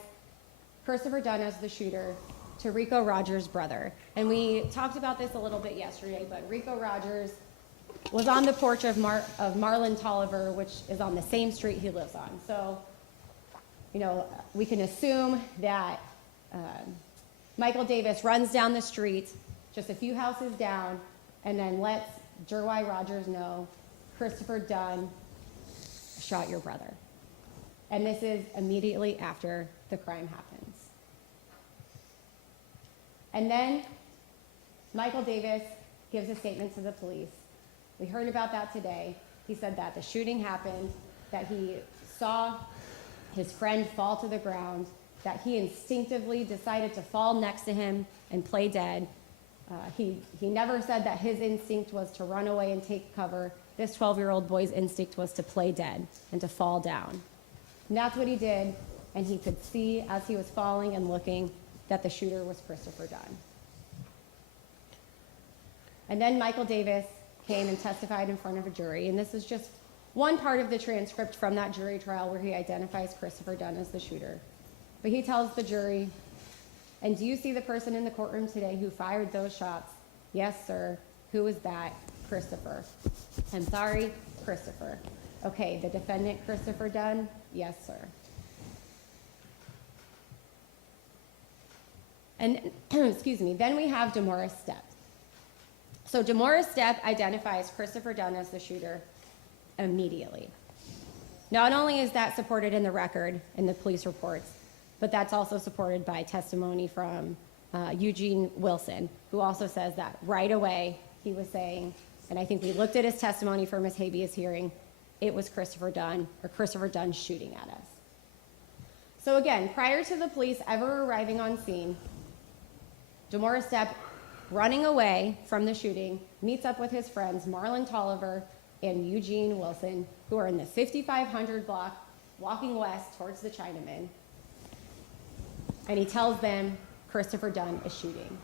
Christopher Dunn as the shooter to Rico Rogers' brother. And we talked about this a little bit yesterday, but Rico Rogers was on the porch of Marlon Tolliver, which is on the same street he lives on. So, you know, we can assume that Michael Davis runs down the street, just a few houses down, and then lets Jerwai Rogers know Christopher Dunn shot your brother. And this is immediately after the crime happens. And then Michael Davis gives a statement to the police. We heard about that today. He said that the shooting happened, that he saw his friend fall to the ground, that he instinctively decided to fall next to him and play dead. He never said that his instinct was to run away and take cover. This 12-year-old boy's instinct was to play dead and to fall down. And that's what he did, and he could see as he was falling and looking that the shooter was Christopher Dunn. And then Michael Davis came and testified in front of a jury, and this is just one part of the transcript from that jury trial where he identifies Christopher Dunn as the shooter. But he tells the jury, and do you see the person in the courtroom today who fired those shots? Yes, sir. Who is that? Christopher. I'm sorry, Christopher. Okay, the defendant, Christopher Dunn? Yes, sir. And, excuse me, then we have DeMaurice Stepp. So DeMaurice Stepp identifies Christopher Dunn as the shooter immediately. Not only is that supported in the record, in the police reports, but that's also supported by testimony from Eugene Wilson, who also says that right away he was saying, and I think we looked at his testimony from his habeas hearing, it was Christopher Dunn, or Christopher Dunn shooting at us. So again, prior to the police ever arriving on scene, DeMaurice Stepp, running away from the shooting, meets up with his friends Marlon Tolliver and Eugene Wilson, who are in the 5500 block, walking west towards the Chinaman. And he tells them Christopher Dunn is shooting.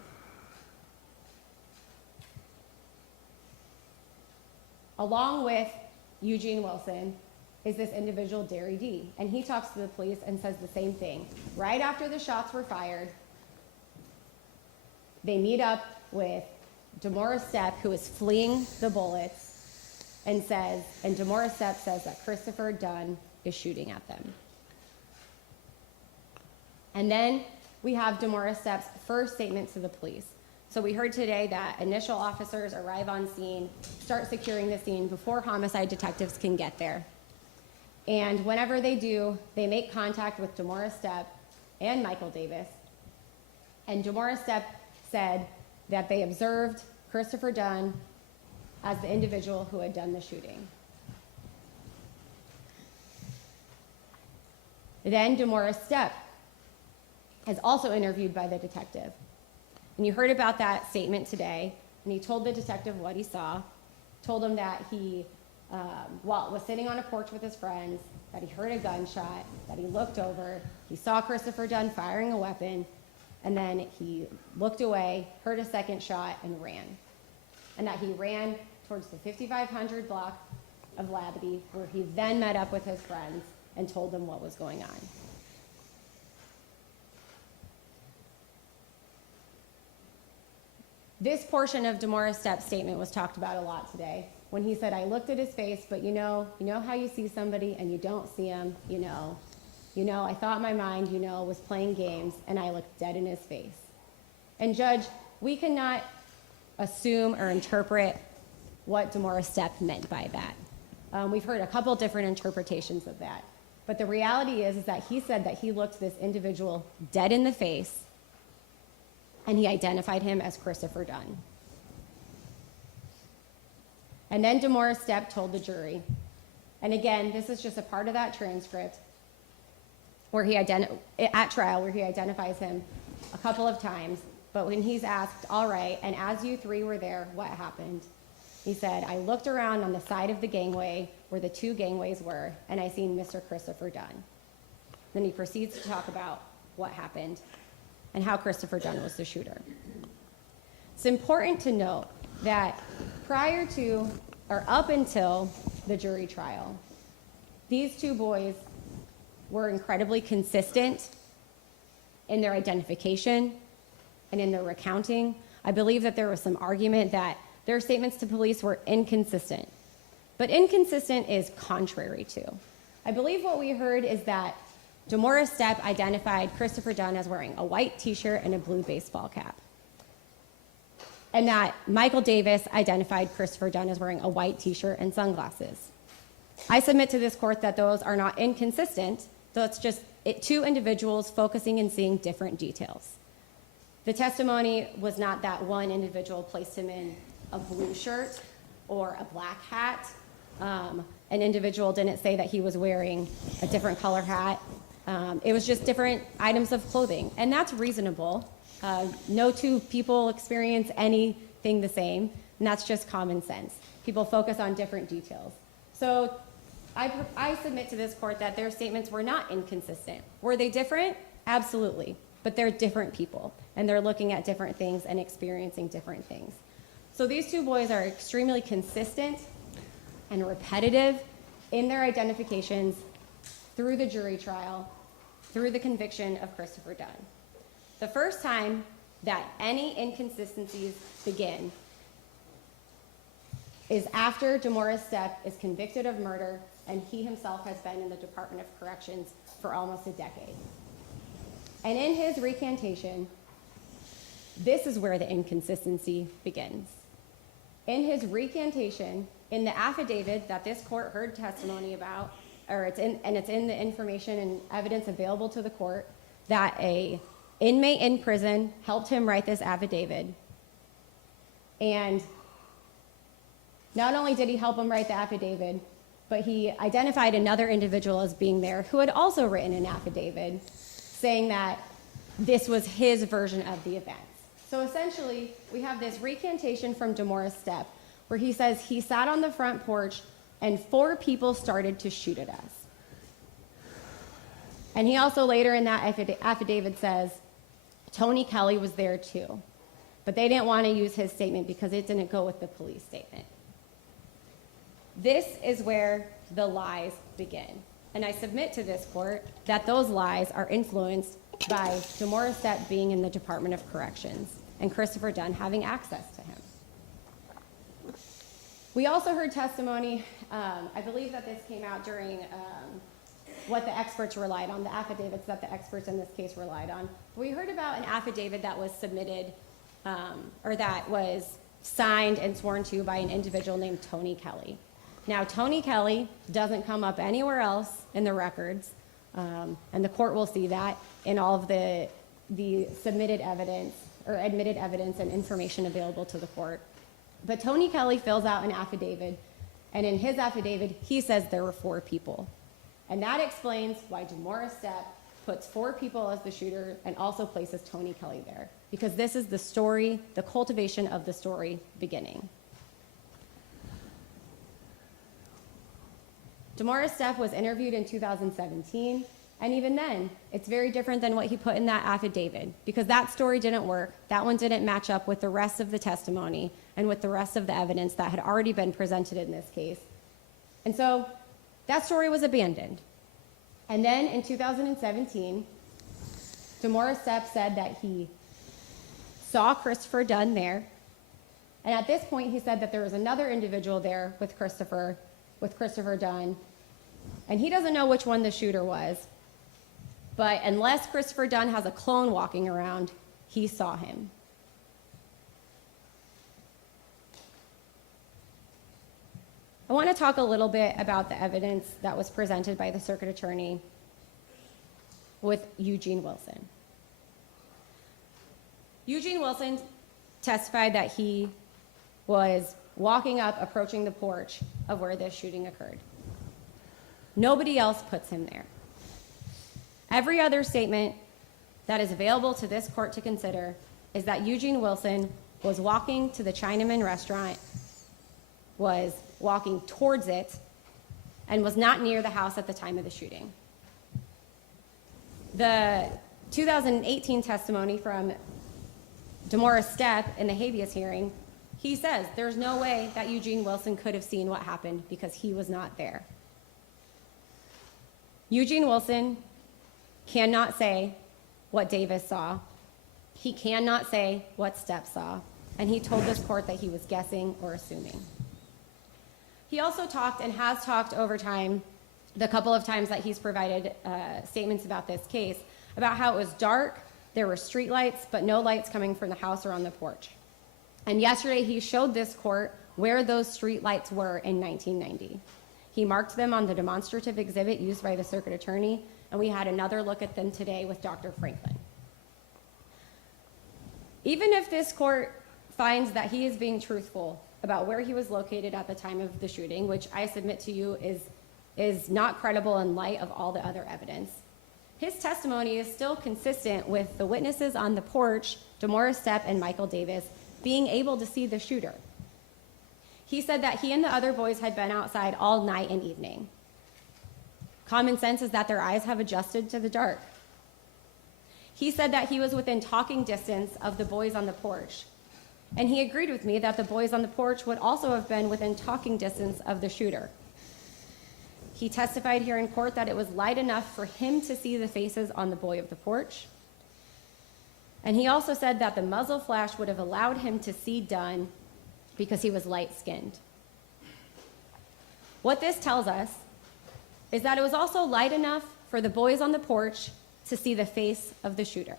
Along with Eugene Wilson is this individual, Derry D. And he talks to the police and says the same thing. Right after the shots were fired, they meet up with DeMaurice Stepp, who is fleeing the bullets, and DeMaurice Stepp says that Christopher Dunn is shooting at them. And then we have DeMaurice Stepp's first statement to the police. So we heard today that initial officers arrive on scene, start securing the scene before homicide detectives can get there. And whenever they do, they make contact with DeMaurice Stepp and Michael Davis. And DeMaurice Stepp said that they observed Christopher Dunn as the individual who had done the shooting. Then DeMaurice Stepp is also interviewed by the detective. And you heard about that statement today, and he told the detective what he saw, told him that he was sitting on a porch with his friends, that he heard a gunshot, that he looked over, he saw Christopher Dunn firing a weapon, and then he looked away, heard a second shot, and ran. And that he ran towards the 5500 block of Labadee, where he then met up with his friends and told them what was going on. This portion of DeMaurice Stepp's statement was talked about a lot today, when he said, I looked at his face, but you know how you see somebody and you don't see him, You know, I thought my mind, you know, was playing games, and I looked dead in his face. And Judge, we cannot assume or interpret what DeMaurice Stepp meant by that. We've heard a couple different interpretations of that. But the reality is that he said that he looked this individual dead in the face, and he identified him as Christopher Dunn. And then DeMaurice Stepp told the jury, and again, this is just a part of that transcript, where at trial, where he identifies him a couple of times, but when he's asked, all right, and as you three were there, what happened? He said, I looked around on the side of the gangway where the two gangways were, and I seen Mr. Christopher Dunn. Then he proceeds to talk about what happened and how Christopher Dunn was the shooter. It's important to note that prior to, or up until the jury trial, these two boys were incredibly consistent in their identification and in their recounting. I believe that there was some argument that their statements to police were inconsistent. But inconsistent is contrary to. I believe what we heard is that DeMaurice Stepp identified Christopher Dunn as wearing a white t-shirt and a blue baseball cap. And that Michael Davis identified Christopher Dunn as wearing a white t-shirt and sunglasses. I submit to this court that those are not inconsistent, though it's just two individuals focusing and seeing different details. The testimony was not that one individual placed him in a blue shirt or a black hat. An individual didn't say that he was wearing a different color hat. It was just different items of clothing, and that's reasonable. No two people experience anything the same, and that's just common sense. People focus on different details. So I submit to this court that their statements were not inconsistent. Were they different? Absolutely. But they're different people, and they're looking at different things and experiencing different things. So these two boys are extremely consistent and repetitive in their identifications through the jury trial, through the conviction of Christopher Dunn. The first time that any inconsistencies begin is after DeMaurice Stepp is convicted of murder, and he himself has been in the Department of Corrections for almost a decade. And in his recantation, this is where the inconsistency begins. In his recantation, in the affidavit that this court heard testimony about, it's in the information and evidence available to the court, that a inmate in prison helped him write this affidavit. And not only did he help him write the affidavit, but he identified another individual as being there who had also written an affidavit saying that this was his version of the events. So essentially, we have this recantation from DeMaurice Stepp where he says he sat on the front porch and 4 people started to shoot at us. And he also later in that affidavit says Tony Kelly was there too, but they didn't want to use his statement because it didn't go with the police statement. This is where the lies begin. And I submit to this court that those lies are influenced by DeMaurice Stepp being in the Department of Corrections and Christopher Dunn having access to him. We also heard testimony, I believe that this came out during what the experts relied on, the affidavits that the experts in this case relied on. We heard about an affidavit that was submitted, or that was signed and sworn to by an individual named Tony Kelly. Now, Tony Kelly doesn't come up anywhere else in the records, and the court will see that in all of the submitted evidence or admitted evidence and information available to the court. But Tony Kelly fills out an affidavit, and in his affidavit, he says there were 4 people. And that explains why DeMaurice Stepp puts 4 people as the shooter and also places Tony Kelly there, because this is the story, the cultivation of the story beginning. DeMaurice Stepp was interviewed in 2017, and even then, it's very different than what he put in that affidavit, because that story didn't work. That one didn't match up with the rest of the testimony and with the rest of the evidence that had already been presented in this case. And so that story was abandoned. And then in 2017, DeMaurice Stepp said that he saw Christopher Dunn there. And at this point, he said that there was another individual there with Christopher Dunn. And he doesn't know which one the shooter was. But unless Christopher Dunn has a clone walking around, he saw him. I want to talk a little bit about the evidence that was presented by the circuit attorney with Eugene Wilson. Eugene Wilson testified that he was walking up, approaching the porch of where this shooting occurred. Nobody else puts him there. Every other statement that is available to this court to consider is that Eugene Wilson was walking to the Chinaman restaurant, was walking towards it, and was not near the house at the time of the shooting. The 2018 testimony from DeMaurice Stepp in the habeas hearing, he says there's no way that Eugene Wilson could have seen what happened because he was not there. Eugene Wilson cannot say what Davis saw. He cannot say what Stepp saw. And he told this court that he was guessing or assuming. He also talked and has talked over time, the couple of times that he's provided statements about this case, about how it was dark, there were street lights, but no lights coming from the house or on the porch. And yesterday he showed this court where those street lights were in 1990. He marked them on the demonstrative exhibit used by the circuit attorney, and we had another look at them today with Dr. Franklin. Even if this court finds that he is being truthful about where he was located at the time of the shooting, which I submit to you is not credible in light of all the other evidence, his testimony is still consistent with the witnesses on the porch, DeMaurice Stepp and Michael Davis, being able to see the shooter. He said that he and the other boys had been outside all night and evening. Common sense is that their eyes have adjusted to the dark. He said that he was within talking distance of the boys on the porch. And he agreed with me that the boys on the porch would also have been within talking distance of the shooter. He testified here in court that it was light enough for him to see the faces on the boy of the porch. And he also said that the muzzle flash would have allowed him to see Dunn because he was light-skinned. What this tells us is that it was also light enough for the boys on the porch to see the face of the shooter.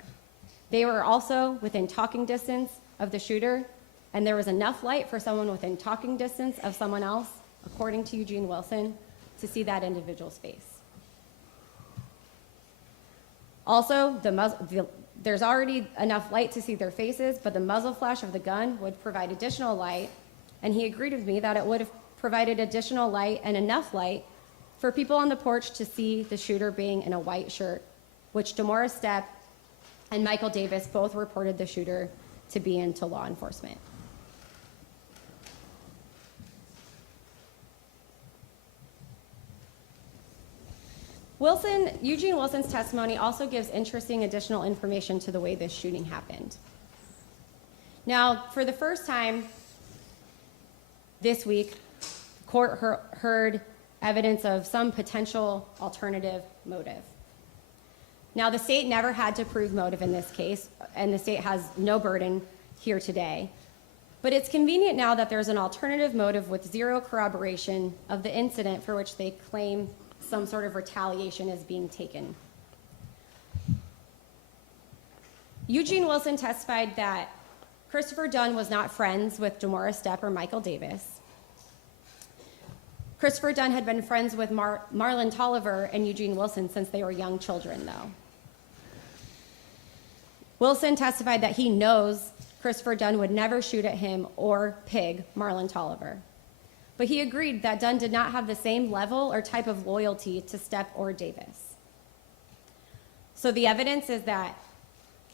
They were also within talking distance of the shooter, and there was enough light for someone within talking distance of someone else, according to Eugene Wilson, to see that individual's face. Also, there's already enough light to see their faces, but the muzzle flash of the gun would provide additional light, and he agreed with me that it would have provided additional light and enough light for people on the porch to see the shooter being in a white shirt, which DeMaurice Stepp and Michael Davis both reported the shooter to be in to law enforcement. Eugene Wilson's testimony also gives interesting additional information to the way this shooting happened. Now, for the first time this week, the court heard evidence of some potential alternative motive. Now, the state never had to prove motive in this case, and the state has no burden here today. But it's convenient now that there's an alternative motive with zero corroboration of the incident for which they claim some sort of retaliation is being taken. Eugene Wilson testified that Christopher Dunn was not friends with DeMaurice Stepp or Michael Davis. Christopher Dunn had been friends with Marlon Tolliver and Eugene Wilson since they were young children, though. Wilson testified that he knows Christopher Dunn would never shoot at him or pig Marlon Tolliver. But he agreed that Dunn did not have the same level or type of loyalty to Stepp or Davis. So the evidence is that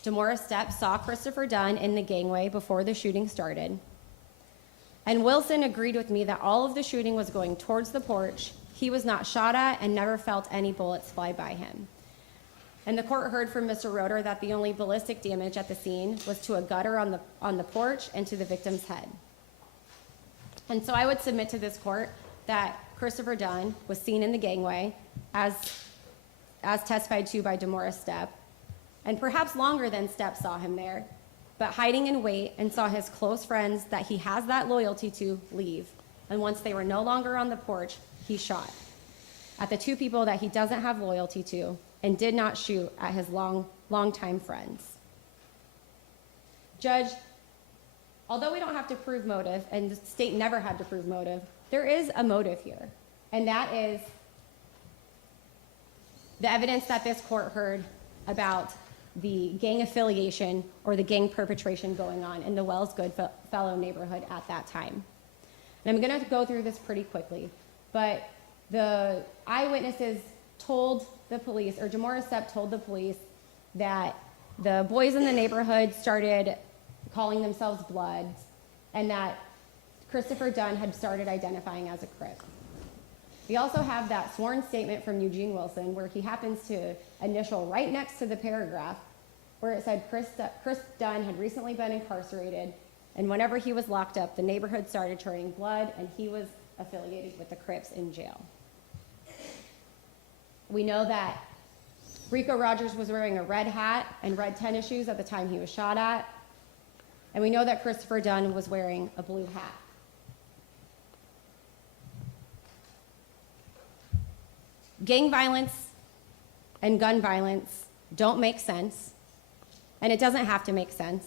DeMaurice Stepp saw Christopher Dunn in the gangway before the shooting started. And Wilson agreed with me that all of the shooting was going towards the porch. He was not shot at and never felt any bullets fly by him. And the court heard from Mr. Roeder that the only ballistic damage at the scene was to a gutter on the porch and to the victim's head. And so I would submit to this court that Christopher Dunn was seen in the gangway as testified to by DeMaurice Stepp, and perhaps longer than Stepp saw him there, but hiding in wait and saw his close friends that he has that loyalty to leave. And once they were no longer on the porch, he shot at the two people that he doesn't have loyalty to and did not shoot at his longtime friends. Judge, although we don't have to prove motive, and the state never had to prove motive, there is a motive here, and that is the evidence that this court heard about the gang affiliation or the gang perpetration going on in the Wells Goodfellow neighborhood at that time. And I'm going to go through this pretty quickly, but the eyewitnesses told the police, or Demora Stepp told the police, that the boys in the neighborhood started calling themselves Bloods, and that Christopher Dunn had started identifying as a Crip. We also have that sworn statement from Eugene Wilson, where he happens to initial right next to the paragraph where it said Chris Dunn had recently been incarcerated, and whenever he was locked up, the neighborhood started turning blood, and he was affiliated with the Crips in jail. We know that Rico Rogers was wearing a red hat and red tennis shoes at the time he was shot at, and we know that Christopher Dunn was wearing a blue hat. Gang violence and gun violence don't make sense, and it doesn't have to make sense,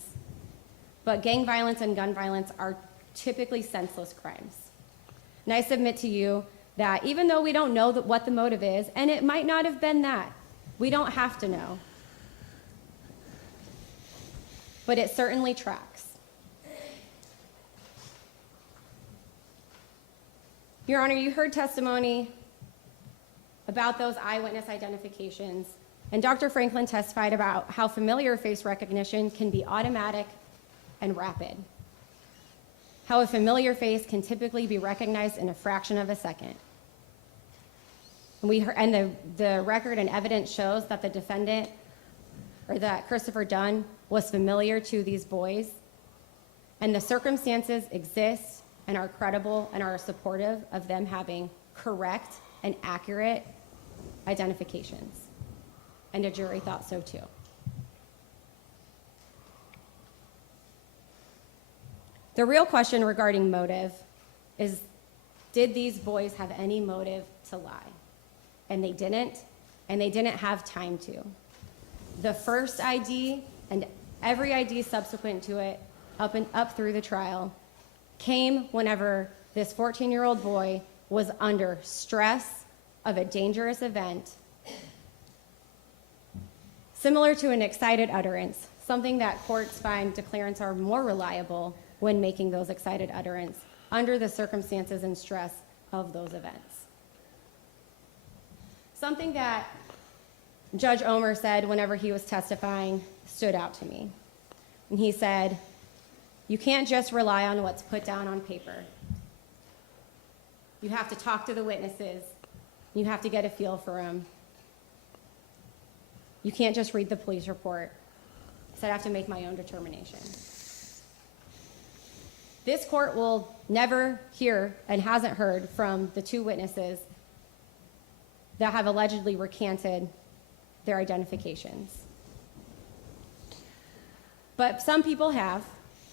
but gang violence and gun violence are typically senseless crimes. And I submit to you that even though we don't know what the motive is, and it might not have been that, we don't have to know, but it certainly tracks. Your Honor, you heard testimony about those eyewitness identifications, and Dr. Franklin testified about how familiar face recognition can be automatic and rapid, how a familiar face can typically be recognized in a fraction of a second. And the record and evidence shows that the defendant, or that Christopher Dunn, was familiar to these boys, and the circumstances exist and are credible and are supportive of them having correct and accurate identifications. And a jury thought so too. The real question regarding motive is, did these boys have any motive to lie? And they didn't have time to. The first ID and every ID subsequent to it, up through the trial, came whenever this 14-year-old boy was under stress of a dangerous event, similar to an excited utterance, something that courts find declarants are more reliable when making those excited utterance under the circumstances and stress of those events. Something that Judge Omer said whenever he was testifying stood out to me. And he said, "You can't just rely on what's put down on paper. You have to talk to the witnesses. You have to get a feel for them. You can't just read the police report." He said, "I have to make my own determination." This court will never hear and hasn't heard from the two witnesses that have allegedly recanted their identifications. But some people have.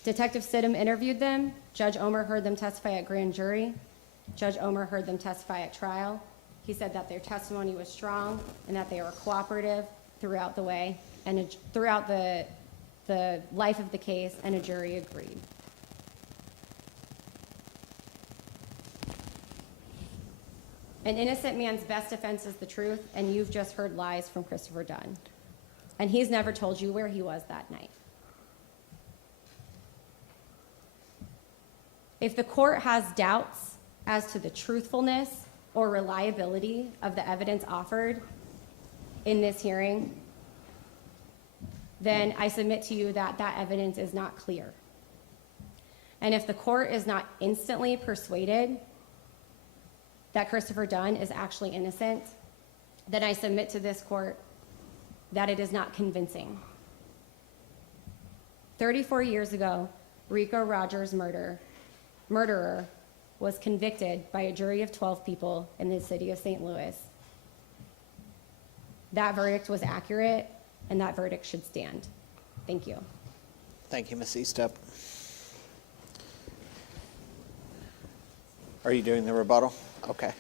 Detective Stinum interviewed them. Judge Omer heard them testify at grand jury. Judge Omer heard them testify at trial. He said that their testimony was strong and that they were cooperative throughout the way and throughout the life of the case, and a jury agreed. An innocent man's best defense is the truth, and you've just heard lies from Christopher Dunn. And he's never told you where he was that night. If the court has doubts as to the truthfulness or reliability of the evidence offered in this hearing, then I submit to you that that evidence is not clear. And if the court is not instantly persuaded that Christopher Dunn is actually innocent, then I submit to this court that it is not convincing. 34 years ago, Rico Rogers' murderer was convicted by a jury of 12 people in the city of St. Louis. That verdict was accurate, and that verdict should stand. Thank you. Thank you, Ms. Eastup. Are you doing the rebuttal? Okay.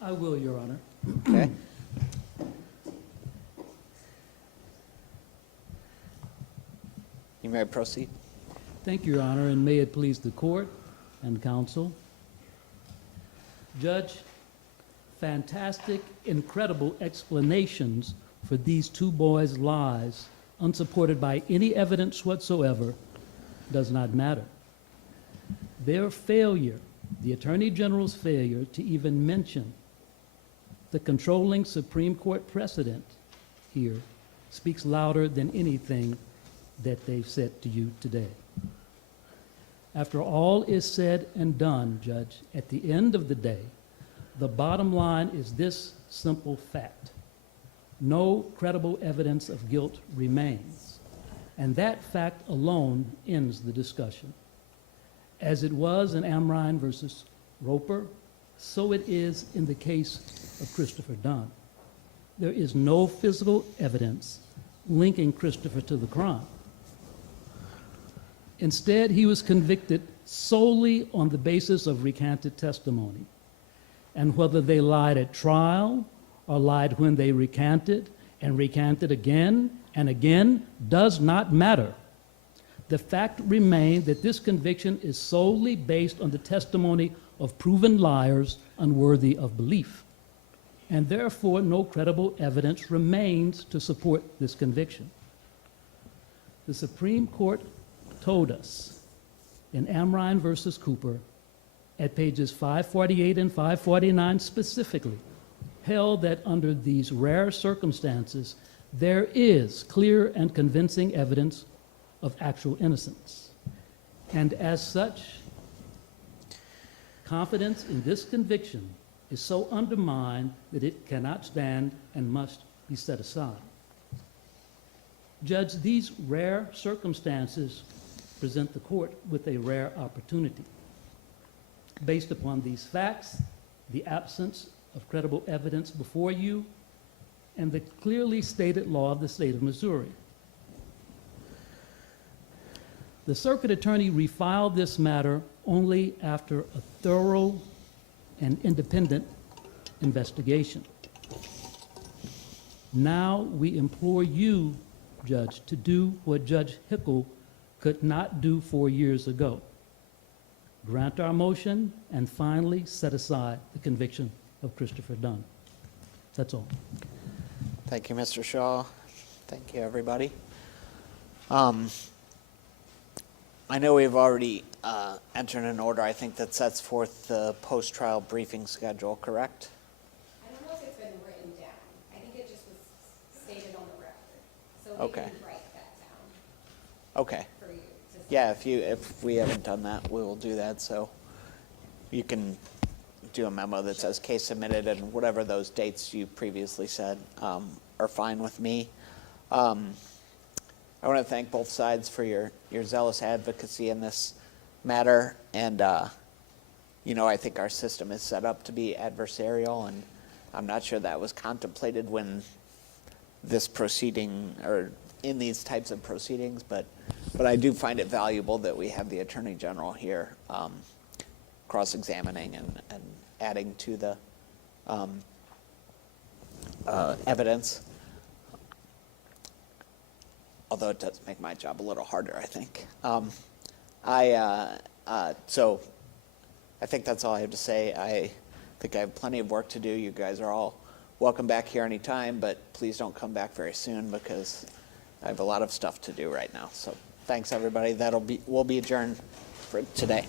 I will, Your Honor. Okay. may proceed. Thank you, Your Honor, and may it please the court and counsel. Judge, fantastic, incredible explanations for these two boys' lies, unsupported by any evidence whatsoever, does not matter. Their failure, the Attorney General's failure to even mention the controlling Supreme Court precedent here speaks louder than anything that they've said to you today. After all is said and done, Judge, at the end of the day, the bottom line is this simple fact. No credible evidence of guilt remains, and that fact alone ends the discussion. As it was in Amrine versus Roper, so it is in the case of Christopher Dunn. There is no physical evidence linking Christopher to the crime. Instead, he was convicted solely on the basis of recanted testimony. And whether they lied at trial or lied when they recanted and recanted again and again does not matter. The fact remains that this conviction is solely based on the testimony of proven liars unworthy of belief. And therefore, no credible evidence remains to support this conviction. The Supreme Court told us in Amrine versus Cooper at pages 548 and 549 specifically, held that under these rare circumstances, there is clear and convincing evidence of actual innocence. And as such, confidence in this conviction is so undermined that it cannot stand and must be set aside. Judge, these rare circumstances present the court with a rare opportunity. Based upon these facts, the absence of credible evidence before you, and the clearly stated law of the state of Missouri. The circuit attorney refiled this matter only after a thorough and independent investigation. Now we implore you, Judge, to do what Judge Hickle could not do 4 years ago. Grant our motion and finally set aside the conviction of Christopher Dunn. That's all. Thank you, Mr. Shaw. Thank you, everybody. I know we've already entered an order, I think, that sets forth the post-trial briefing schedule, correct? I don't know if it's been written down. I think it just was stated on the record. So we Okay. can write that down Okay. for you. Yeah, if we haven't done that, we will do that. So you can do a memo that says case submitted, and whatever those dates you previously said are fine with me. I want to thank both sides for your zealous advocacy in this matter. And, I think our system is set up to be adversarial, and I'm not sure that was contemplated when this proceeding, or in these types of proceedings, but I do find it valuable that we have the Attorney General here cross-examining and adding to the evidence. Although it does make my job a little harder, I think. So I think that's all I have to say. I think I have plenty of work to do. You guys are all welcome back here anytime, but please don't come back very soon because I have a lot of stuff to do right now. So thanks, everybody. We'll be adjourned for today.